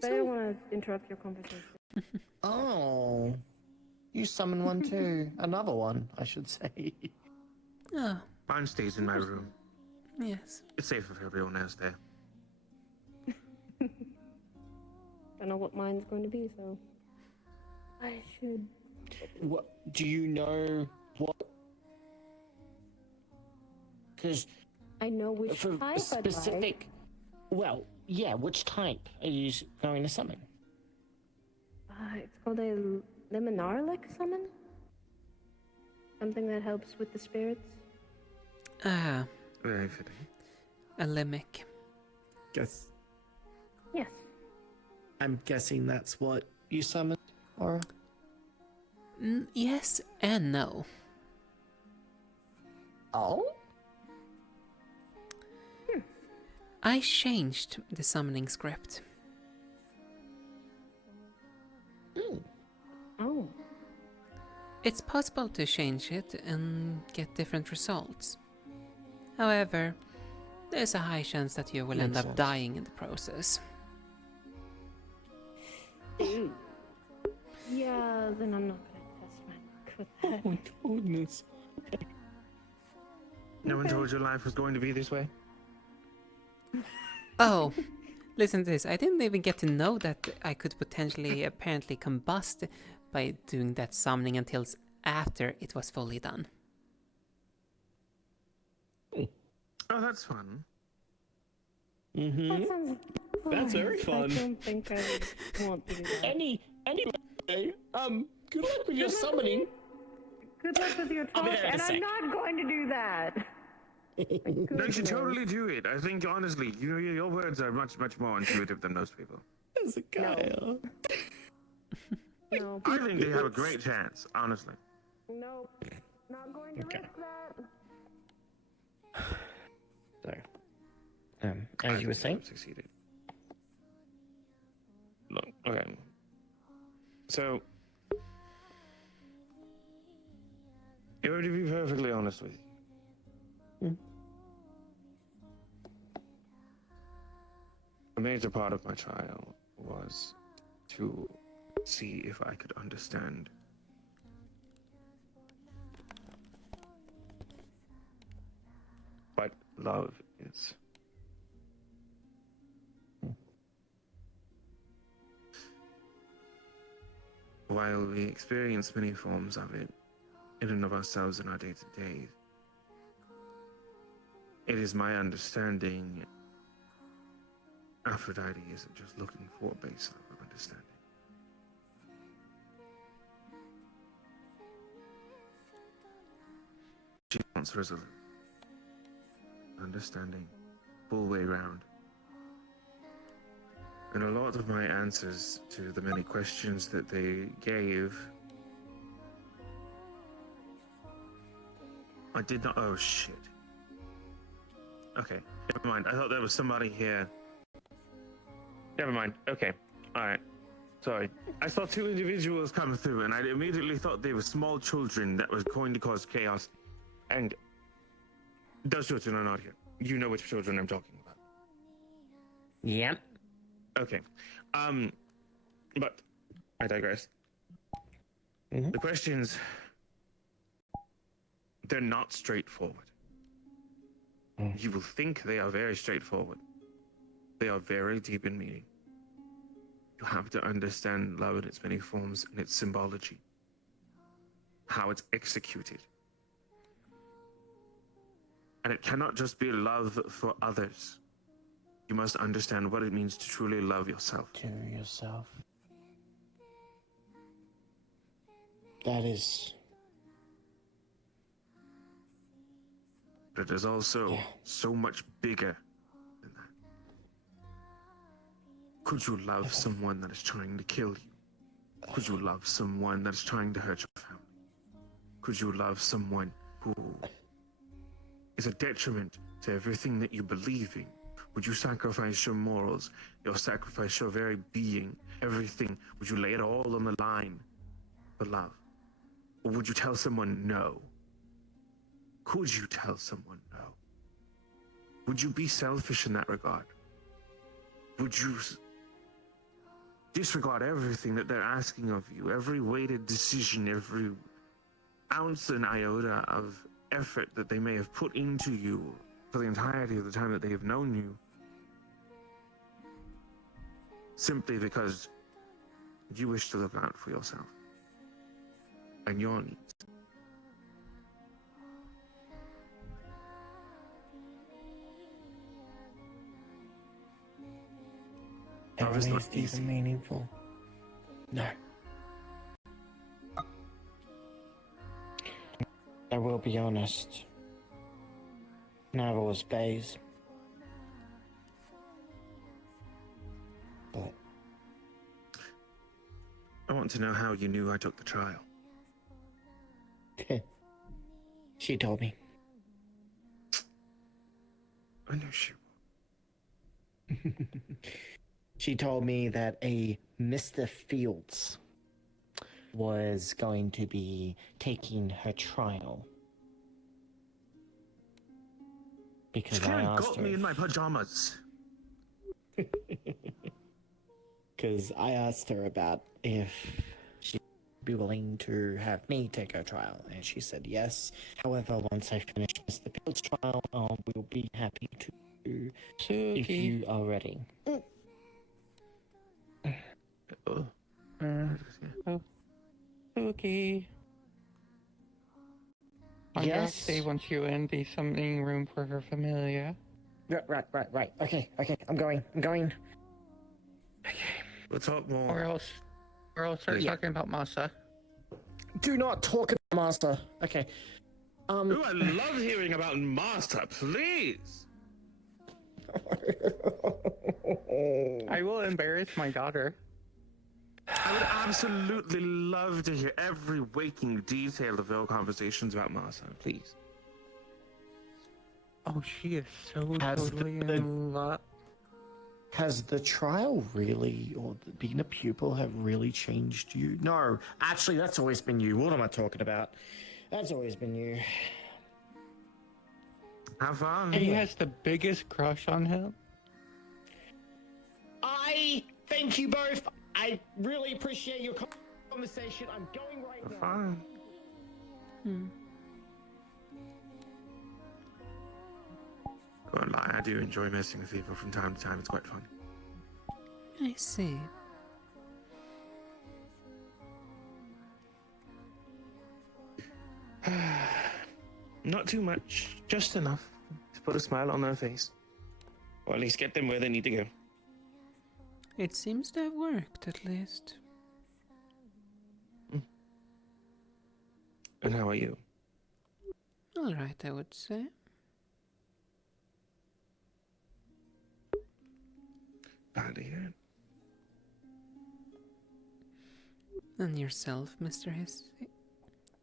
But I didn't want to interrupt your conversation. Oh, you summon one too. Another one, I should say. Oh, Mine stays in my room. yes. It's safe if everyone else there. Don't know what mine's going to be, so I should. What do you know? What? Because I know which for type specific. I'd like. Well, yeah. Which type are you going to summon? It's called a Liminarlic summon. Something that helps with the spirits. Ah, Very fitting. a Limic. Guess. Yes. I'm guessing that's what you summoned, or. Yes and no. Oh. I changed the summoning script. Oh. It's possible to change it and get different results. However, there's a high chance that you will end Makes up sense. dying in the process. Yeah, then I'm not gonna test my luck with that. Oh my goodness. No one told you life was going to be this way? Oh, listen to this. I didn't even get to know that I could potentially apparently combust by doing that summoning until after it was fully done. Oh, that's fun. Mm-hmm. That sounds. That's very fun. I don't think I would want to do that. Anyway, good luck with your summoning. Good luck with your I'll be talk, there in a and I'm sec. not going to do that. No, you should totally do it. I think, honestly, your words are much, much more intuitive than most people. There's a guy. No. I think they have a great chance, honestly. Nope. Not going to risk that. So, as you were saying, Succeeded. Look, okay. So, in order to be perfectly honest with you, a major part of my trial was to see if I could understand what love is. While we experience many forms of it in and of ourselves in our day-to-day, it is my understanding Aphrodite isn't just looking for a base level of understanding. She wants resolute understanding, full way round. And a lot of my answers to the many questions that they gave, I did not. Oh shit. Okay, never mind. I thought there was somebody here. Never mind. Okay, all right. Sorry. I saw two individuals come through, and I immediately thought they were small children that was going to cause chaos. And those children are not here. You know which children I'm talking about. Yep. Okay. But I digress. The questions, they're not straightforward. You will think they are very straightforward. They are very deep in meaning. You have to understand love in its many forms and its symbology, how it's executed. And it cannot just be love for others. You must understand what it means to truly love yourself. To yourself. That is. But it is also so much bigger than that. Could you love someone that is trying to kill you? Could you love someone that is trying to hurt your family? Could you love someone who is a detriment to everything that you believe in? Would you sacrifice your morals, sacrifice your very being, everything? Would you lay it all on the line for love? Or would you tell someone no? Could you tell someone no? Would you be selfish in that regard? Would you disregard everything that they're asking of you, every weighted decision, every ounce and iota of effort that they may have put into you for the entirety of the time that they have known you, simply because you wish to look out for yourself and your needs? At least even meaningful. No. I will be honest. Neither was Baze. But I want to know how you knew I took the trial. she told me. I knew she would. She told me that a Mr. Fields was going to be taking her trial. Because she I asked got her me in my pajamas. Because I asked her about if she'd be willing to have me take her trial, and she said yes. However, once I finish Mr. Fields' trial, we'll be happy to, if you are ready. Okay. I'm gonna stay once you in the summoning room for her familia. Right. Okay, I'm going. We'll talk more. Or else start talking about Masa. Do not talk about Master. Okay. Ooh, I love hearing about Master, please. I will embarrass my daughter. I would absolutely love to hear every waking detail of your conversations about Masa, please. Oh, she is so totally in love. Has the trial really, or being a pupil, have really changed you? No, actually, that's always been you. What am I talking about? That's always been you. Have fun. He has the biggest crush on him. I thank you both. I really appreciate your conversation. I'm going right now. Fine. Won't lie, I do enjoy messing with people from time to time. It's quite fun. I see. Not too much, just enough to put a smile on their face. Or at least get them where they need to go. It seems to have worked, at least. And how are you? All right, I would say. Glad to hear it. And yourself, Mr.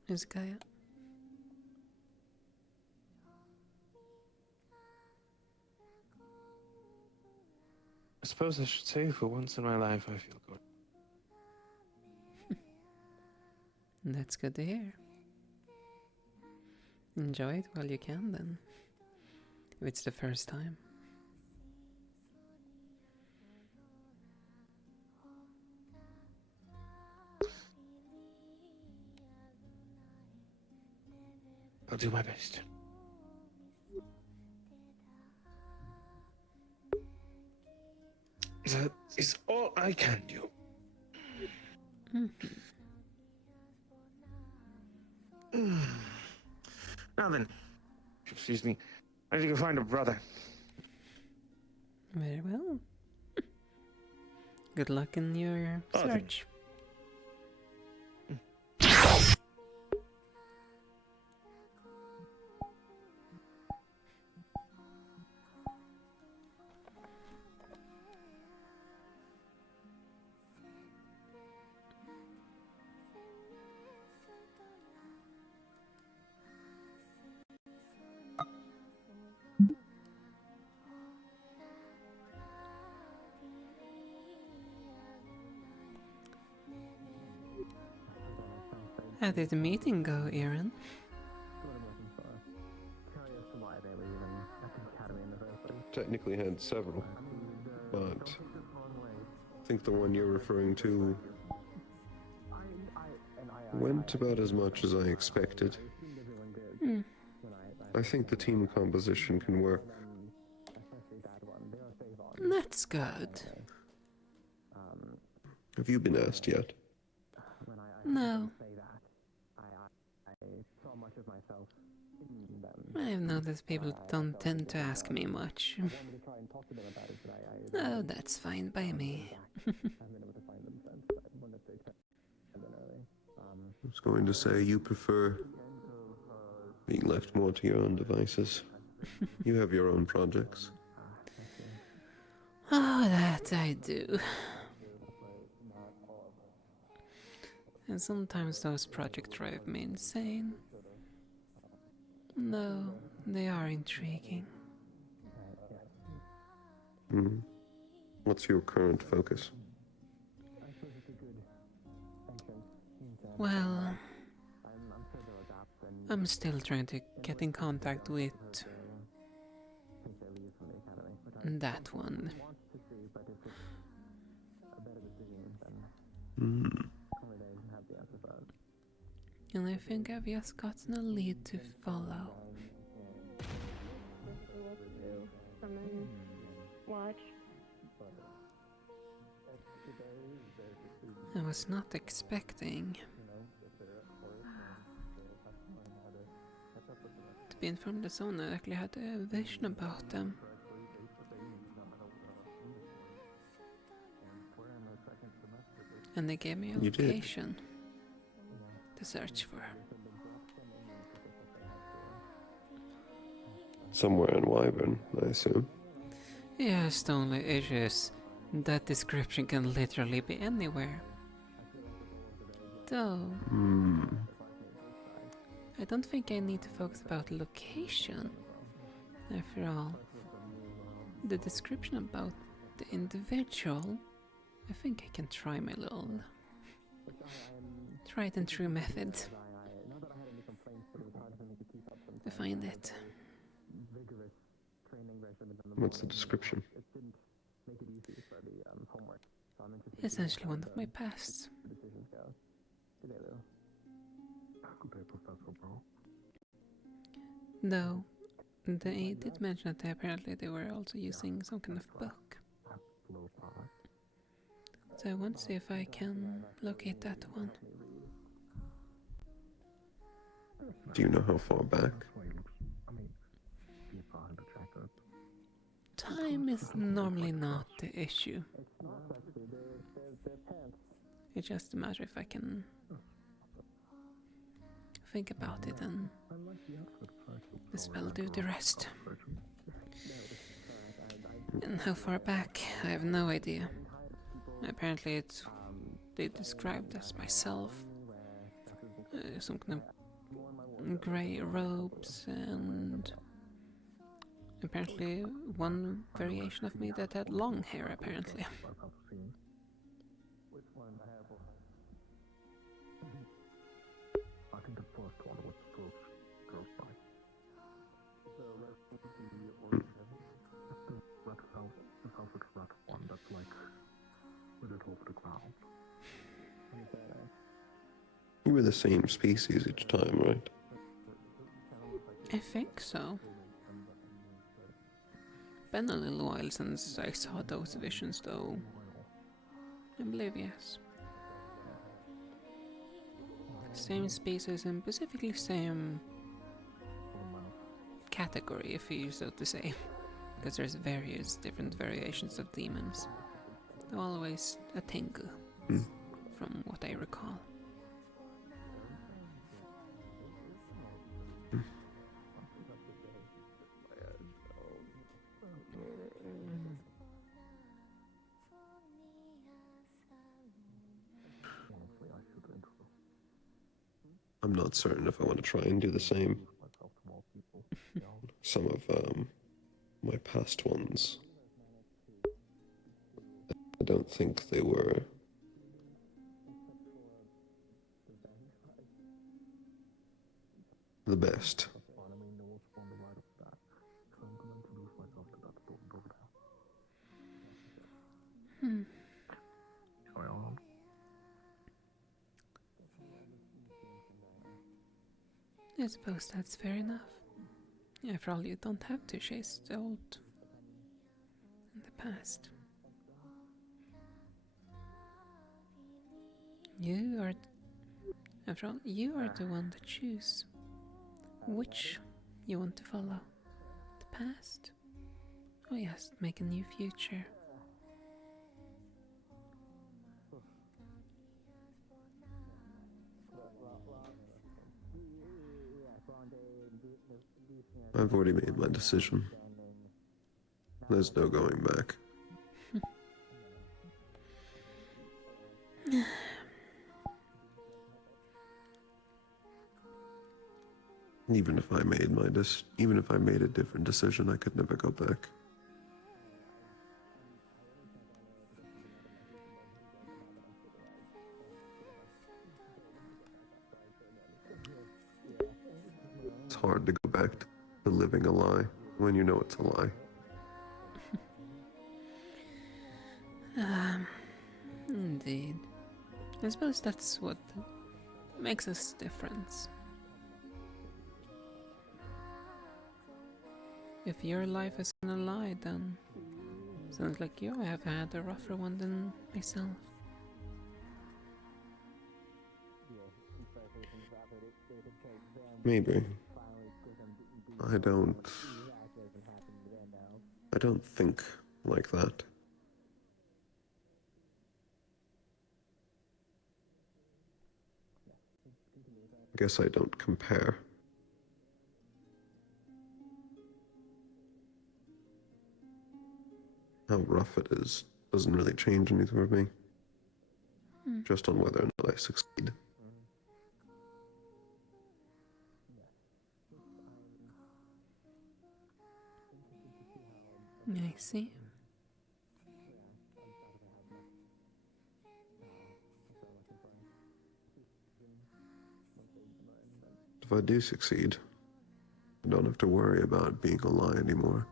Hezekiah? I suppose I should say for once in my life I feel good. That's good to hear. Enjoy it while you can, then. If it's the first time. I'll do my best. That is all I can do. Now then, excuse me, I need to go find a brother. Very well. Good luck in your search. How did the meeting go, Aaron? Technically had several, but I think the one you're referring to went about as much as I expected. Hmm. I think the team composition can work. That's good. Have you been asked yet? No. I've noticed people don't tend to ask me much. Oh, that's fine by me. I was going to say you prefer being left more to your own devices. You have your own projects. Oh, that I do. And sometimes those projects drive me insane. No, they are intriguing. Hmm. What's your current focus? Well, I'm still trying to get in contact with that one. Hmm. And I think I've just gotten a lead to follow. Watch. I was not expecting to be informed that someone actually had a vision about them. And they gave me a You did. location to search for. Somewhere in Wyvern, I assume. Yes, the only issue is that description can literally be anywhere. Though, Hmm. I don't think I need to focus about location. After all, the description about the individual, I think I can try my little tried and true method to find it. What's the description? Essentially one of my pasts. Though, they did mention that apparently they were also using some kind of book. So I want to see if I can locate that one. Do you know how far back? Time is normally not the issue. It's just a matter if I can think about it and the spell do the rest. And how far back, I have no idea. Apparently it's they described as myself. Some kind of grey robes and apparently one variation of me that had long hair apparently. I think the first one was first girl side. The Celtic rat one that's like with it over the ground. You were the same species each time, right? I think so. Been a little while since I saw those visions though. I believe yes. Same species and specifically same category, if you so to say. Because there's various different variations of demons. They're always a Tengu, from what I recall. I'm not certain if I want to try and do the same. Some of my past ones, I don't think they were the best. Hmm. I suppose that's fair enough. After all, you don't have to chase the old in the past. After all, you are the one to choose which you want to follow. The past, or just make a new future. I've already made my decision. There's no going back. Even if I made a different decision, I could never go back. It's hard to go back to living a lie when you know it's a lie. Indeed. I suppose that's what makes us different. If your life is a lie, then sounds like you have had a rougher one than myself. Maybe. I don't think like that. I guess I don't compare. How rough it is doesn't really change anything for me. Just on whether or not I succeed. I see. If I do succeed, I don't have to worry about being a lie anymore.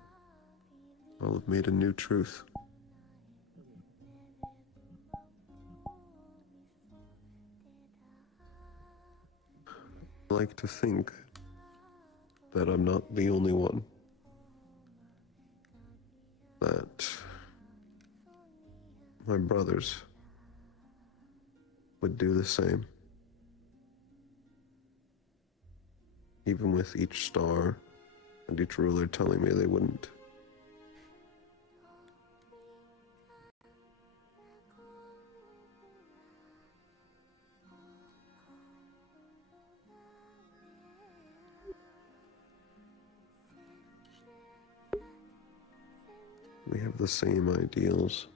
I'll have made a new truth. I like to think that I'm not the only one. That my brothers would do the same. Even with each star and each ruler telling me they wouldn't. We have the same ideals.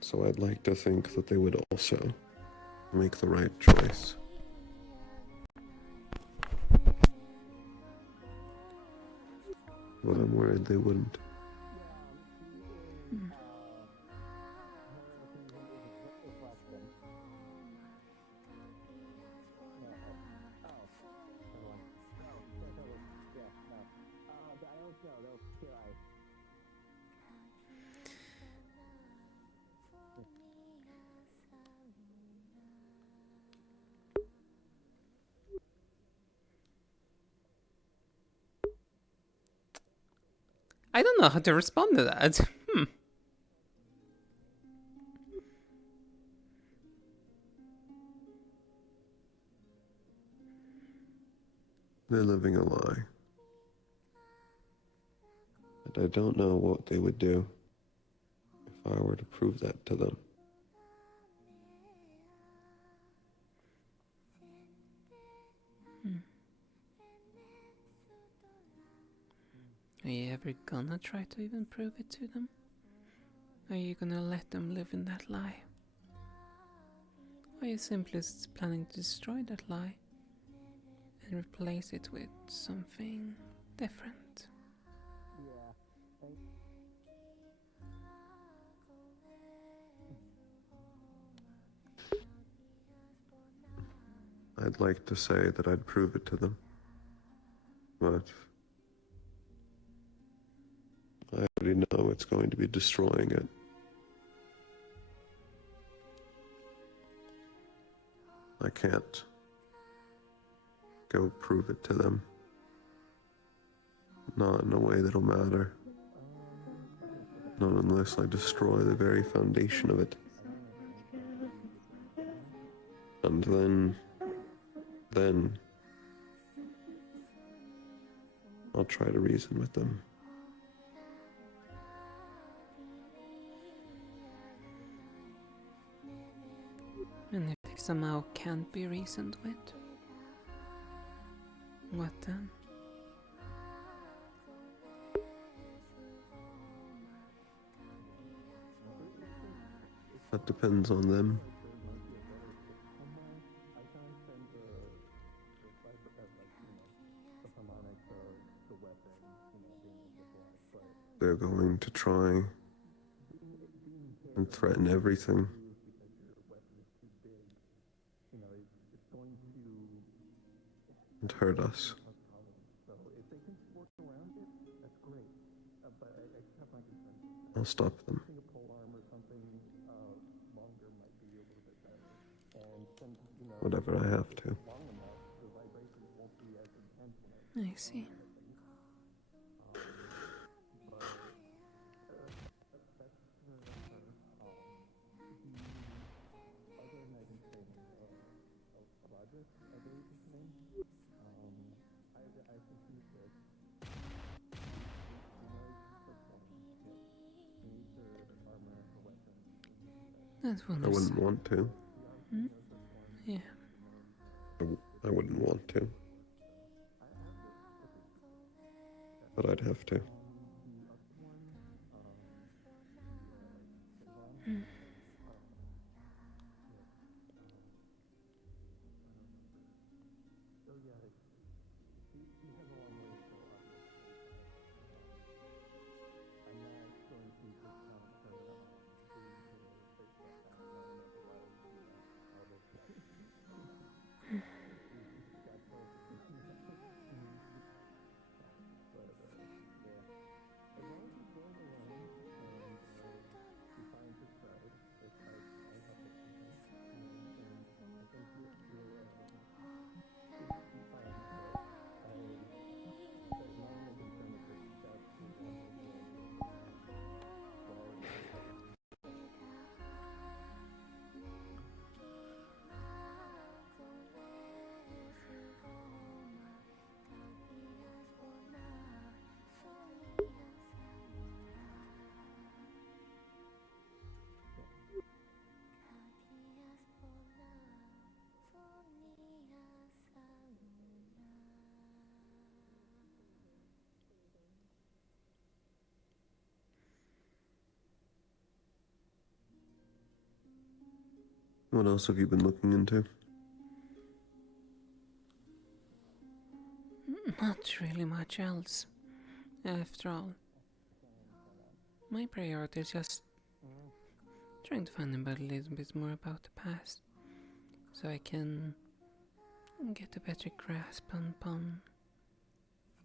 So I'd like to think that they would also make the right choice. But I'm worried they wouldn't. I don't know how to respond to that. They're living a lie. And I don't know what they would do if I were to prove that to them. Are you ever gonna try to even prove it to them? Are you gonna let them live in that lie? Or are you simply planning to destroy that lie and replace it with something different? I'd like to say that I'd prove it to them. But I already know it's going to be destroying it. I can't go prove it to them. Not in a way that'll matter. Not unless I destroy the very foundation of it. And then I'll try to reason with them. And if they somehow can't be reasoned with, what then? That depends on them. They're going to try and threaten everything. And hurt us. I'll stop them. Whatever I have to. I see. That's one I wouldn't want to. Hmm? Yeah. I wouldn't want to. But I'd have to. Hmm. What else have you been looking into? Not really much else, after all. My priority is just trying to find out a little bit more about the past, so I can get a better grasp upon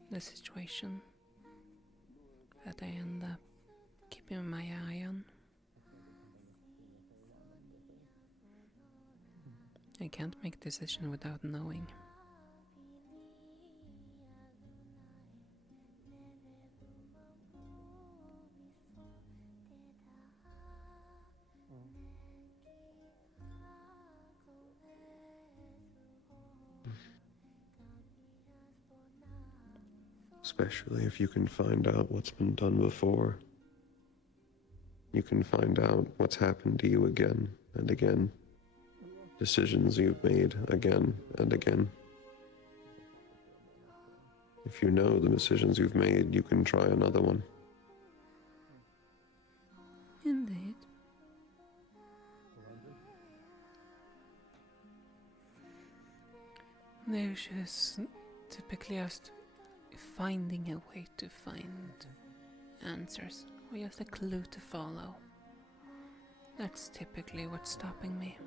the situation that I end up keeping my eye on. I can't make a decision without knowing. Especially if you can find out what's been done before. You can find out what's happened to you again and again. Decisions you've made again and again. If you know the decisions you've made, you can try another one. Indeed. There's just typically just finding a way to find answers, or just a clue to follow. That's typically what's stopping me.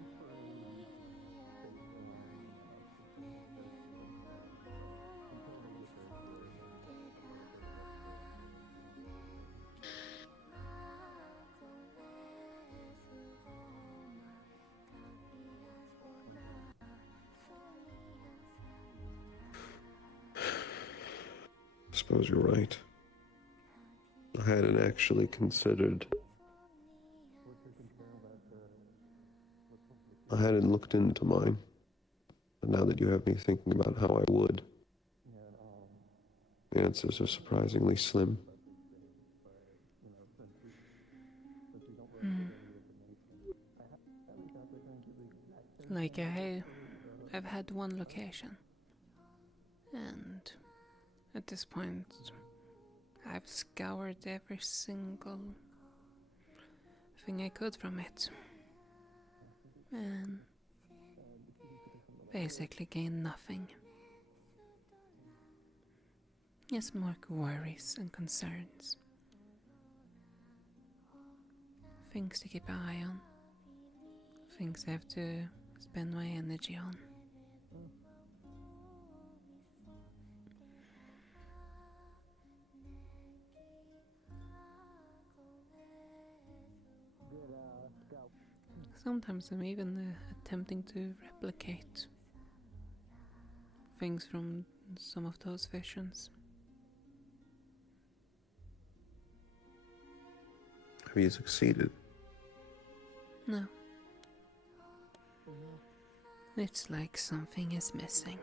suppose you're right. I hadn't actually considered. I hadn't looked into mine. But now that you have me thinking about how I would, the answers are surprisingly slim. Like I've had one location, and at this point, I've scoured every single thing I could from it, and basically gained nothing. Just more worries and concerns. Things to keep an eye on. Things I have to spend my energy on. Sometimes I'm even attempting to replicate things from some of those visions. Have you succeeded? No. It's like something is missing.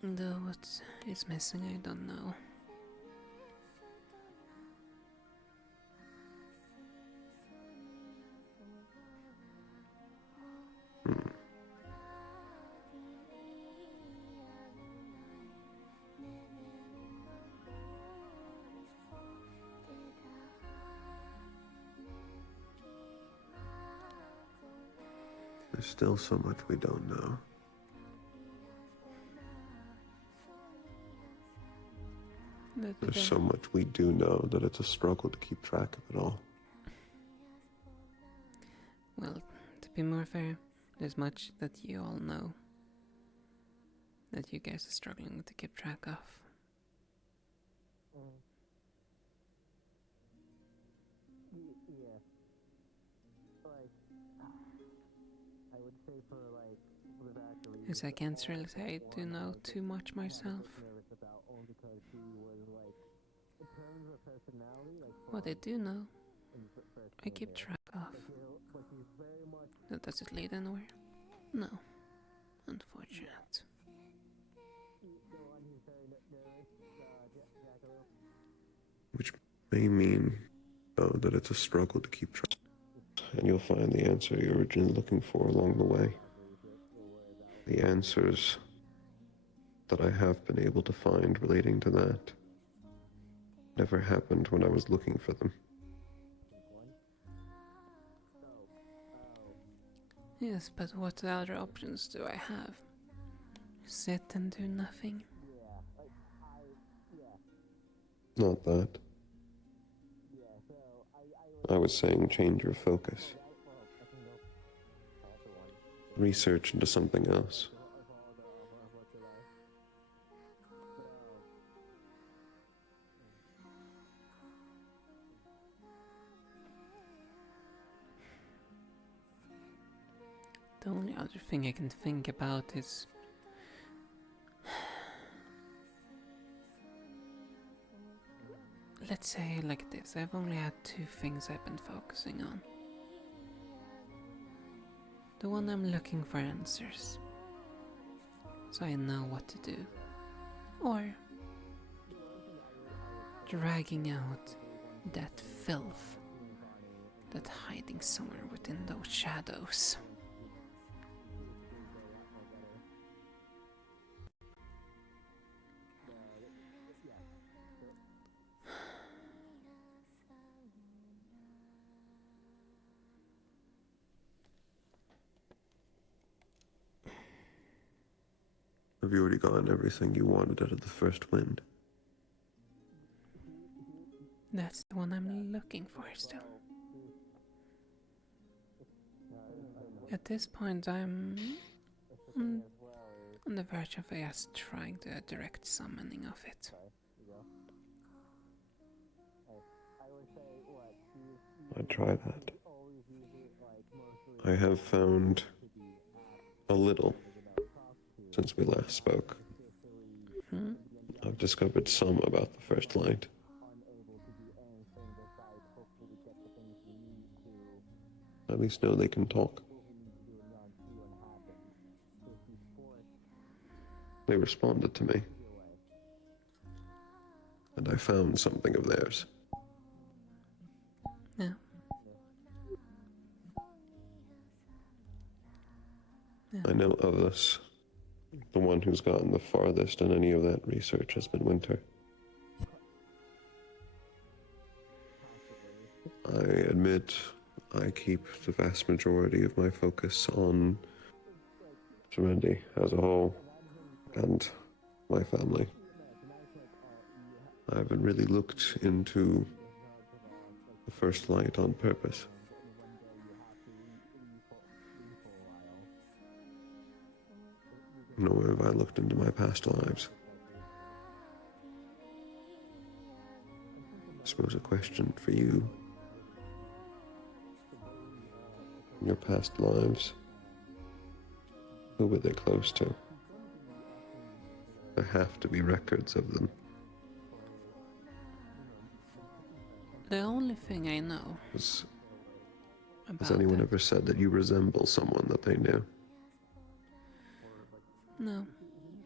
Though what is missing, I don't know. There's still so much we don't know. There's so much we do know that it's a struggle to keep track of it all. Well, to be more fair, there's much that you all know that you guys are struggling to keep track of. Yeah. Like, I would say for like, with actually. As I can't really say I do know too much myself. What I do know, I keep track of. Does it lead anywhere? No. Unfortunate. Which may mean, though, that it's a struggle to keep track. And you'll find the answer you're originally looking for along the way. The answers that I have been able to find relating to that never happened when I was looking for them. Yes, but what other options do I have? Sit and do nothing? Not that. I was saying change your focus. Research into something else. The only other thing I can think about is let's say like this, I've only had two things I've been focusing on. The one I'm looking for answers, so I know what to do. Or dragging out that filth that's hiding somewhere within those shadows. Have you already gotten everything you wanted out of the first wind? That's the one I'm looking for still. At this point, I'm on the verge of just trying the direct summoning of it. I'd try that. I have found a little since we last spoke. I've discovered some about the First Light. At least know they can talk. They responded to me. And I found something of theirs. Yeah. I know of this. The one who's gotten the farthest in any of that research has been Winter. I admit I keep the vast majority of my focus on Serenity as a whole and my family. I haven't really looked into the First Light on purpose. Nor have I looked into my past lives. I suppose a question for you. In your past lives, who were they close to? There have to be records of them. The only thing I know Has about anyone ever said that you resemble someone that they knew? No,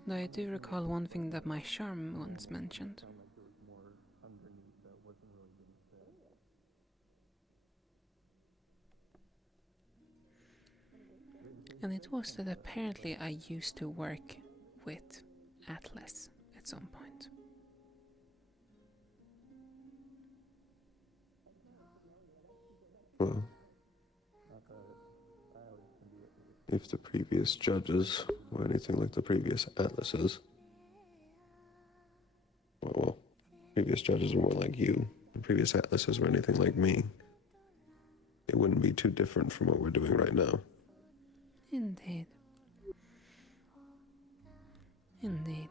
though I do recall one thing that my charm once mentioned. And it was that apparently I used to work with Atlas at some point. Well, if the previous judges were anything like the previous Atlases, well, previous judges were more like you, and previous Atlases were anything like me, it wouldn't be too different from what we're doing right now. Indeed. Indeed.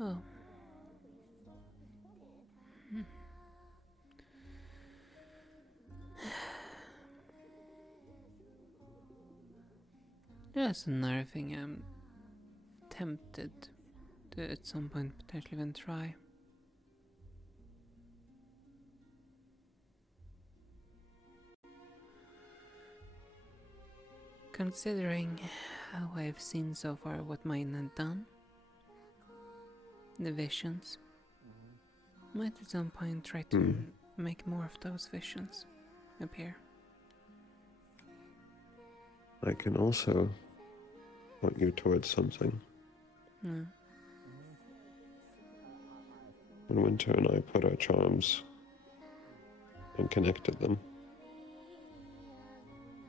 Oh. There's another thing I'm tempted to at some point potentially even try. Considering how I've seen so far what mine had done, the visions, might at some point try to make more of those visions appear. I can also point you towards something. Mm. When Winter and I put our charms and connected them,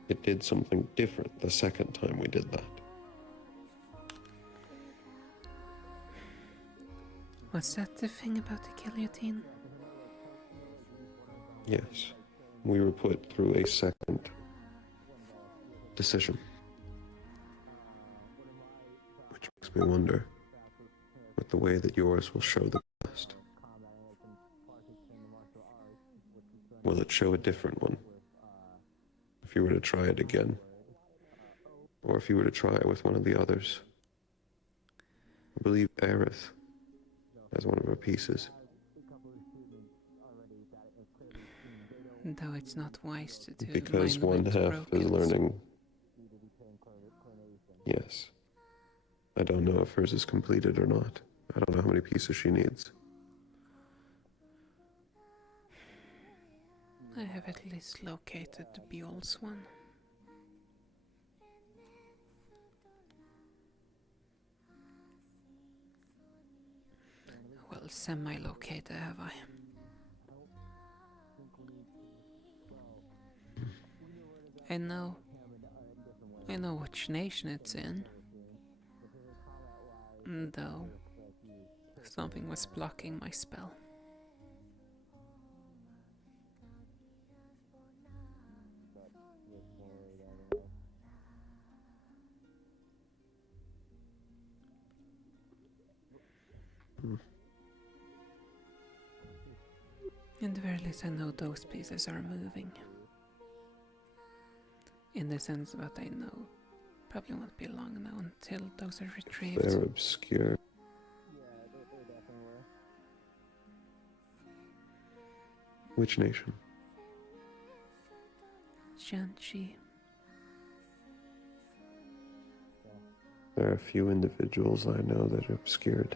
it did something different the second time we did that. Was that the thing about the guillotine? Yes, we were put through a second decision. Which makes me wonder what the way that yours will show the best. Will it show a different one? If you were to try it again? Or if you were to try it with one of the others? I believe Aerith has one of her pieces. Though it's not wise to do Because mine one with half is brokens. learning. Yes. I don't know if hers is completed or not. I don't know how many pieces she needs. I have at least located the Bjol's one. Well, semi-located have I. I know which nation it's in. Though something was blocking my spell. In the very least, I know those pieces are moving. in the sense that I know probably won't be long now until those are retrieved. They're obscure. Which nation? Shanxi. There are a few individuals I know that are obscured.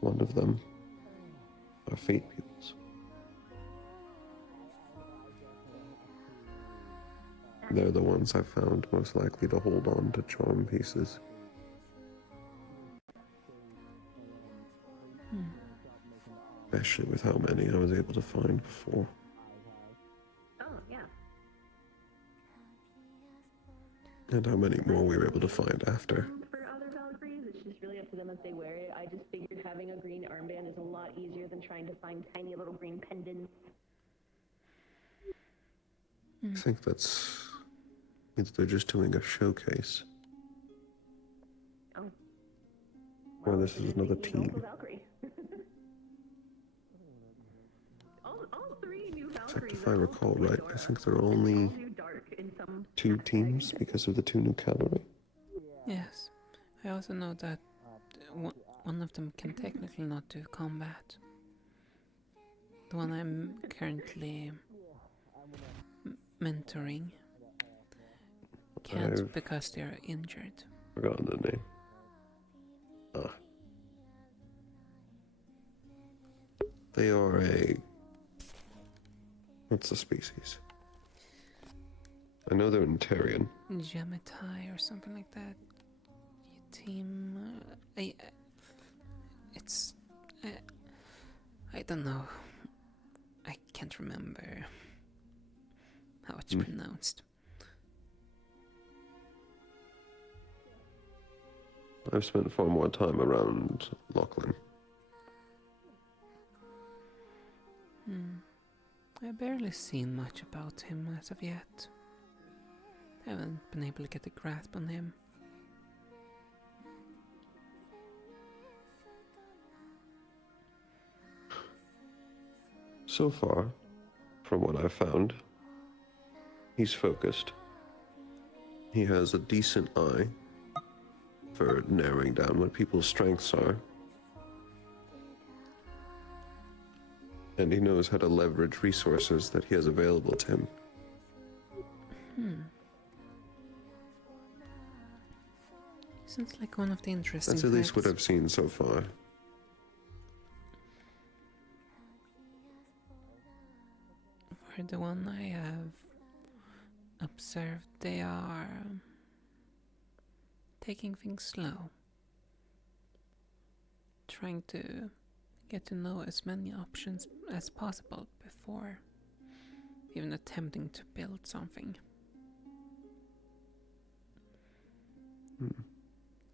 One of them are Fate Pupils. They're the ones I found most likely to hold on to charm pieces. Especially with how many I was able to find before. Oh, yeah. And how many more we were able to find after. For other Valkyries, it's just really up to them if they wear it. I just figured having a green armband is a lot easier than trying to find tiny little green pendants. I think that's... means they're just doing a showcase. Oh. Or this is another team. All three new In fact, Valkyries if I recall right, I think there are only dark in some 2 teams because of the 2 new cavalry. Yes. I also know that one of them can technically not do combat. The one I'm currently mentoring can't because they're injured. Forgotten the name. They are a... what's the species? I know they're in Terrian. Jamitai or something like that. Team... it's... I don't know. I can't remember how it's pronounced. I've spent far more time around Lachlan. I've barely seen much about him as of yet. I haven't been able to get a grasp on him. So far, from what I've found, he's focused. He has a decent eye for narrowing down what people's strengths are. And he knows how to leverage resources that he has available to him. Sounds like one of the interesting That's at least what types. I've seen so far. For the one I have observed, they are taking things slow. Trying to get to know as many options as possible before even attempting to build something.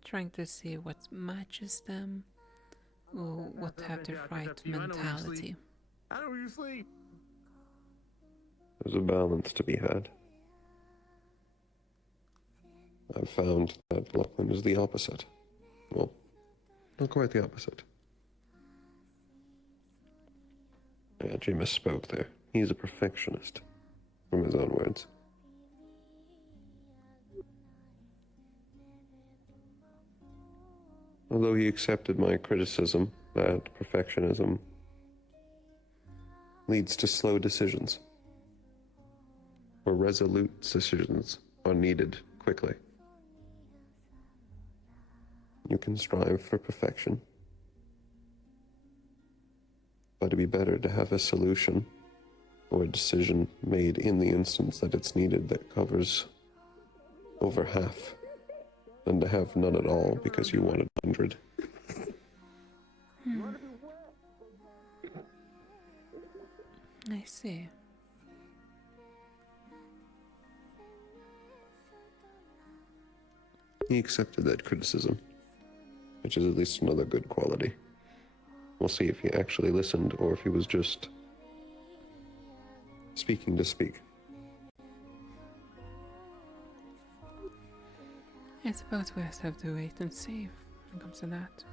Trying to see what matches them, or what have the right mentality. I know where you sleep. There's a balance to be had. I've found that Lachlan is the opposite. Well, not quite the opposite. I actually misspoke there. He's a perfectionist, from his own words. Although he accepted my criticism that perfectionism leads to slow decisions, or resolute decisions are needed quickly. You can strive for perfection, but it'd be better to have a solution or a decision made in the instance that it's needed that covers over half, than to have none at all because you wanted 100. I see. He accepted that criticism, which is at least another good quality. We'll see if he actually listened or if he was just speaking to speak. I suppose we just have to wait and see when it comes to that.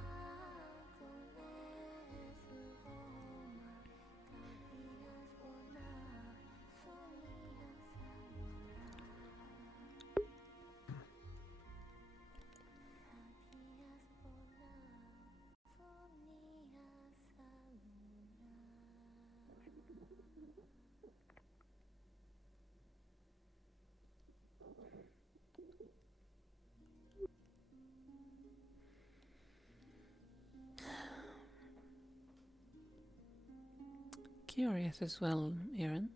curious as well, Aaron.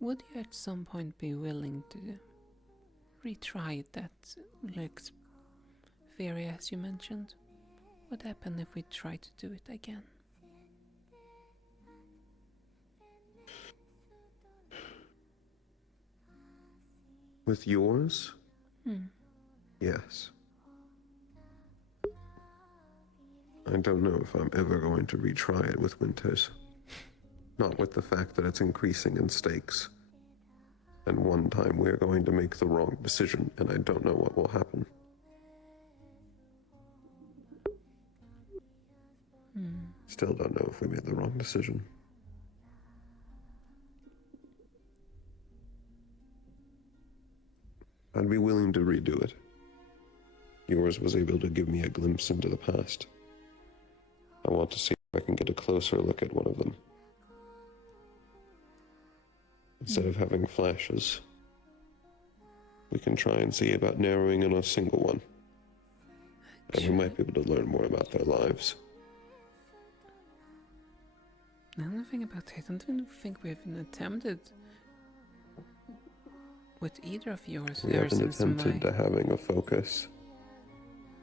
Would you at some point be willing to retry that Lux Fury as you mentioned? What happened if we try to do it again? With yours? Hmm. Yes. I don't know if I'm ever going to retry it with Winters. Not with the fact that it's increasing in stakes. And one time we're going to make the wrong decision, and I don't know what will happen. Still don't know if we made the wrong decision. I'd be willing to redo it. Yours was able to give me a glimpse into the past. I want to see if I can get a closer look at one of them. Instead of having flashes, we can try and see about narrowing in a single one. And we might be able to learn more about their lives. Now that I think about it, I don't even think we've even attempted with either of yours. We haven't attempted to having a focus.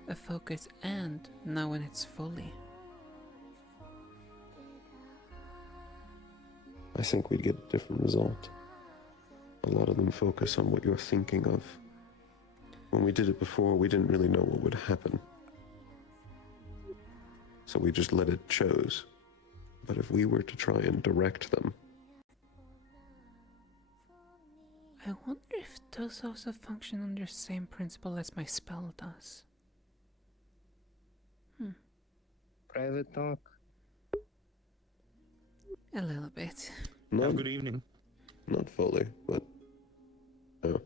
A focus and knowing it's fully. I think we'd get a different result. A lot of them focus on what you're thinking of. When we did it before, we didn't really know what would happen. So we just let it choose. But if we were to try and direct them... I wonder if those also function under the same principle as my spell does. Private talk. A little bit. Not, good evening. Not fully, but... Oh.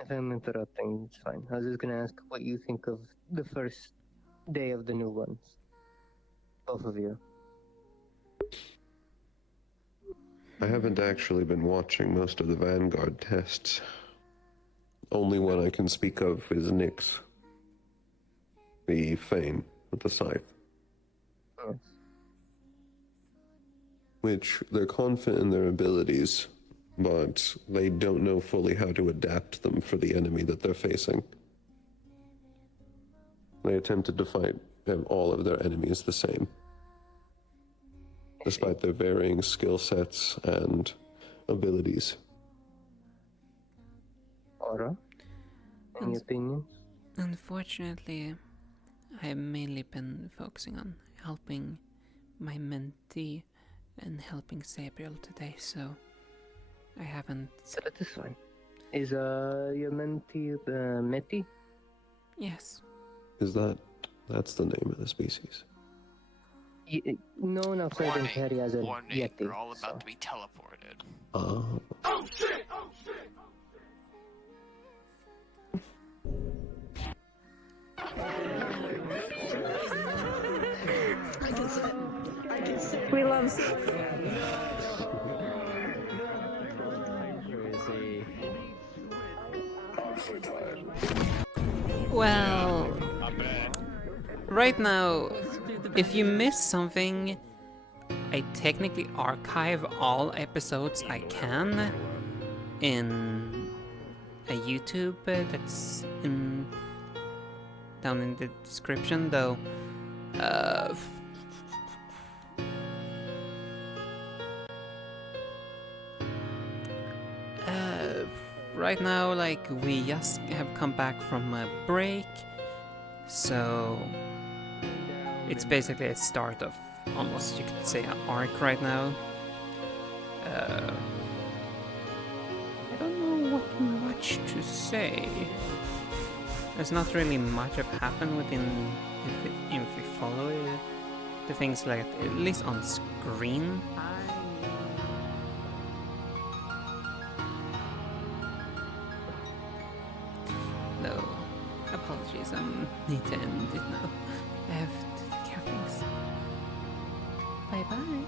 If I'm interrupting, it's fine. I was just gonna ask what you think of the first day of the new ones. Both of you. I haven't actually been watching most of the Vanguard tests. Only one I can speak of is Nyx. The Fane with the scythe. Yes. Which, they're confident in their abilities, but they don't know fully how to adapt them for the enemy that they're facing. They attempted to fight all of their enemies the same, despite their varying skill sets and abilities. Aura? Any opinions? Unfortunately, I've mainly been focusing on helping my mentee and helping Sabriel today, so I haven't... That is fine. Is your mentee Meti? Yes. Is that's the name of the species? No one outside in Terry has a Yeti. We're all about to be teleported. Oh. Oh shit! Oh shit! I can sit. I can sit. We love Well, right now, if you miss something, I technically archive all episodes I can in a YouTube that's down in the description, though. Right now, like, we just have come back from a break, so it's basically a start of almost, you could say, an arc right now. I don't know what much to say. There's not really much have happened within, if we follow it, the things like, at least on screen. No, apologies, I need to end it now. I have to take care of things. Bye bye.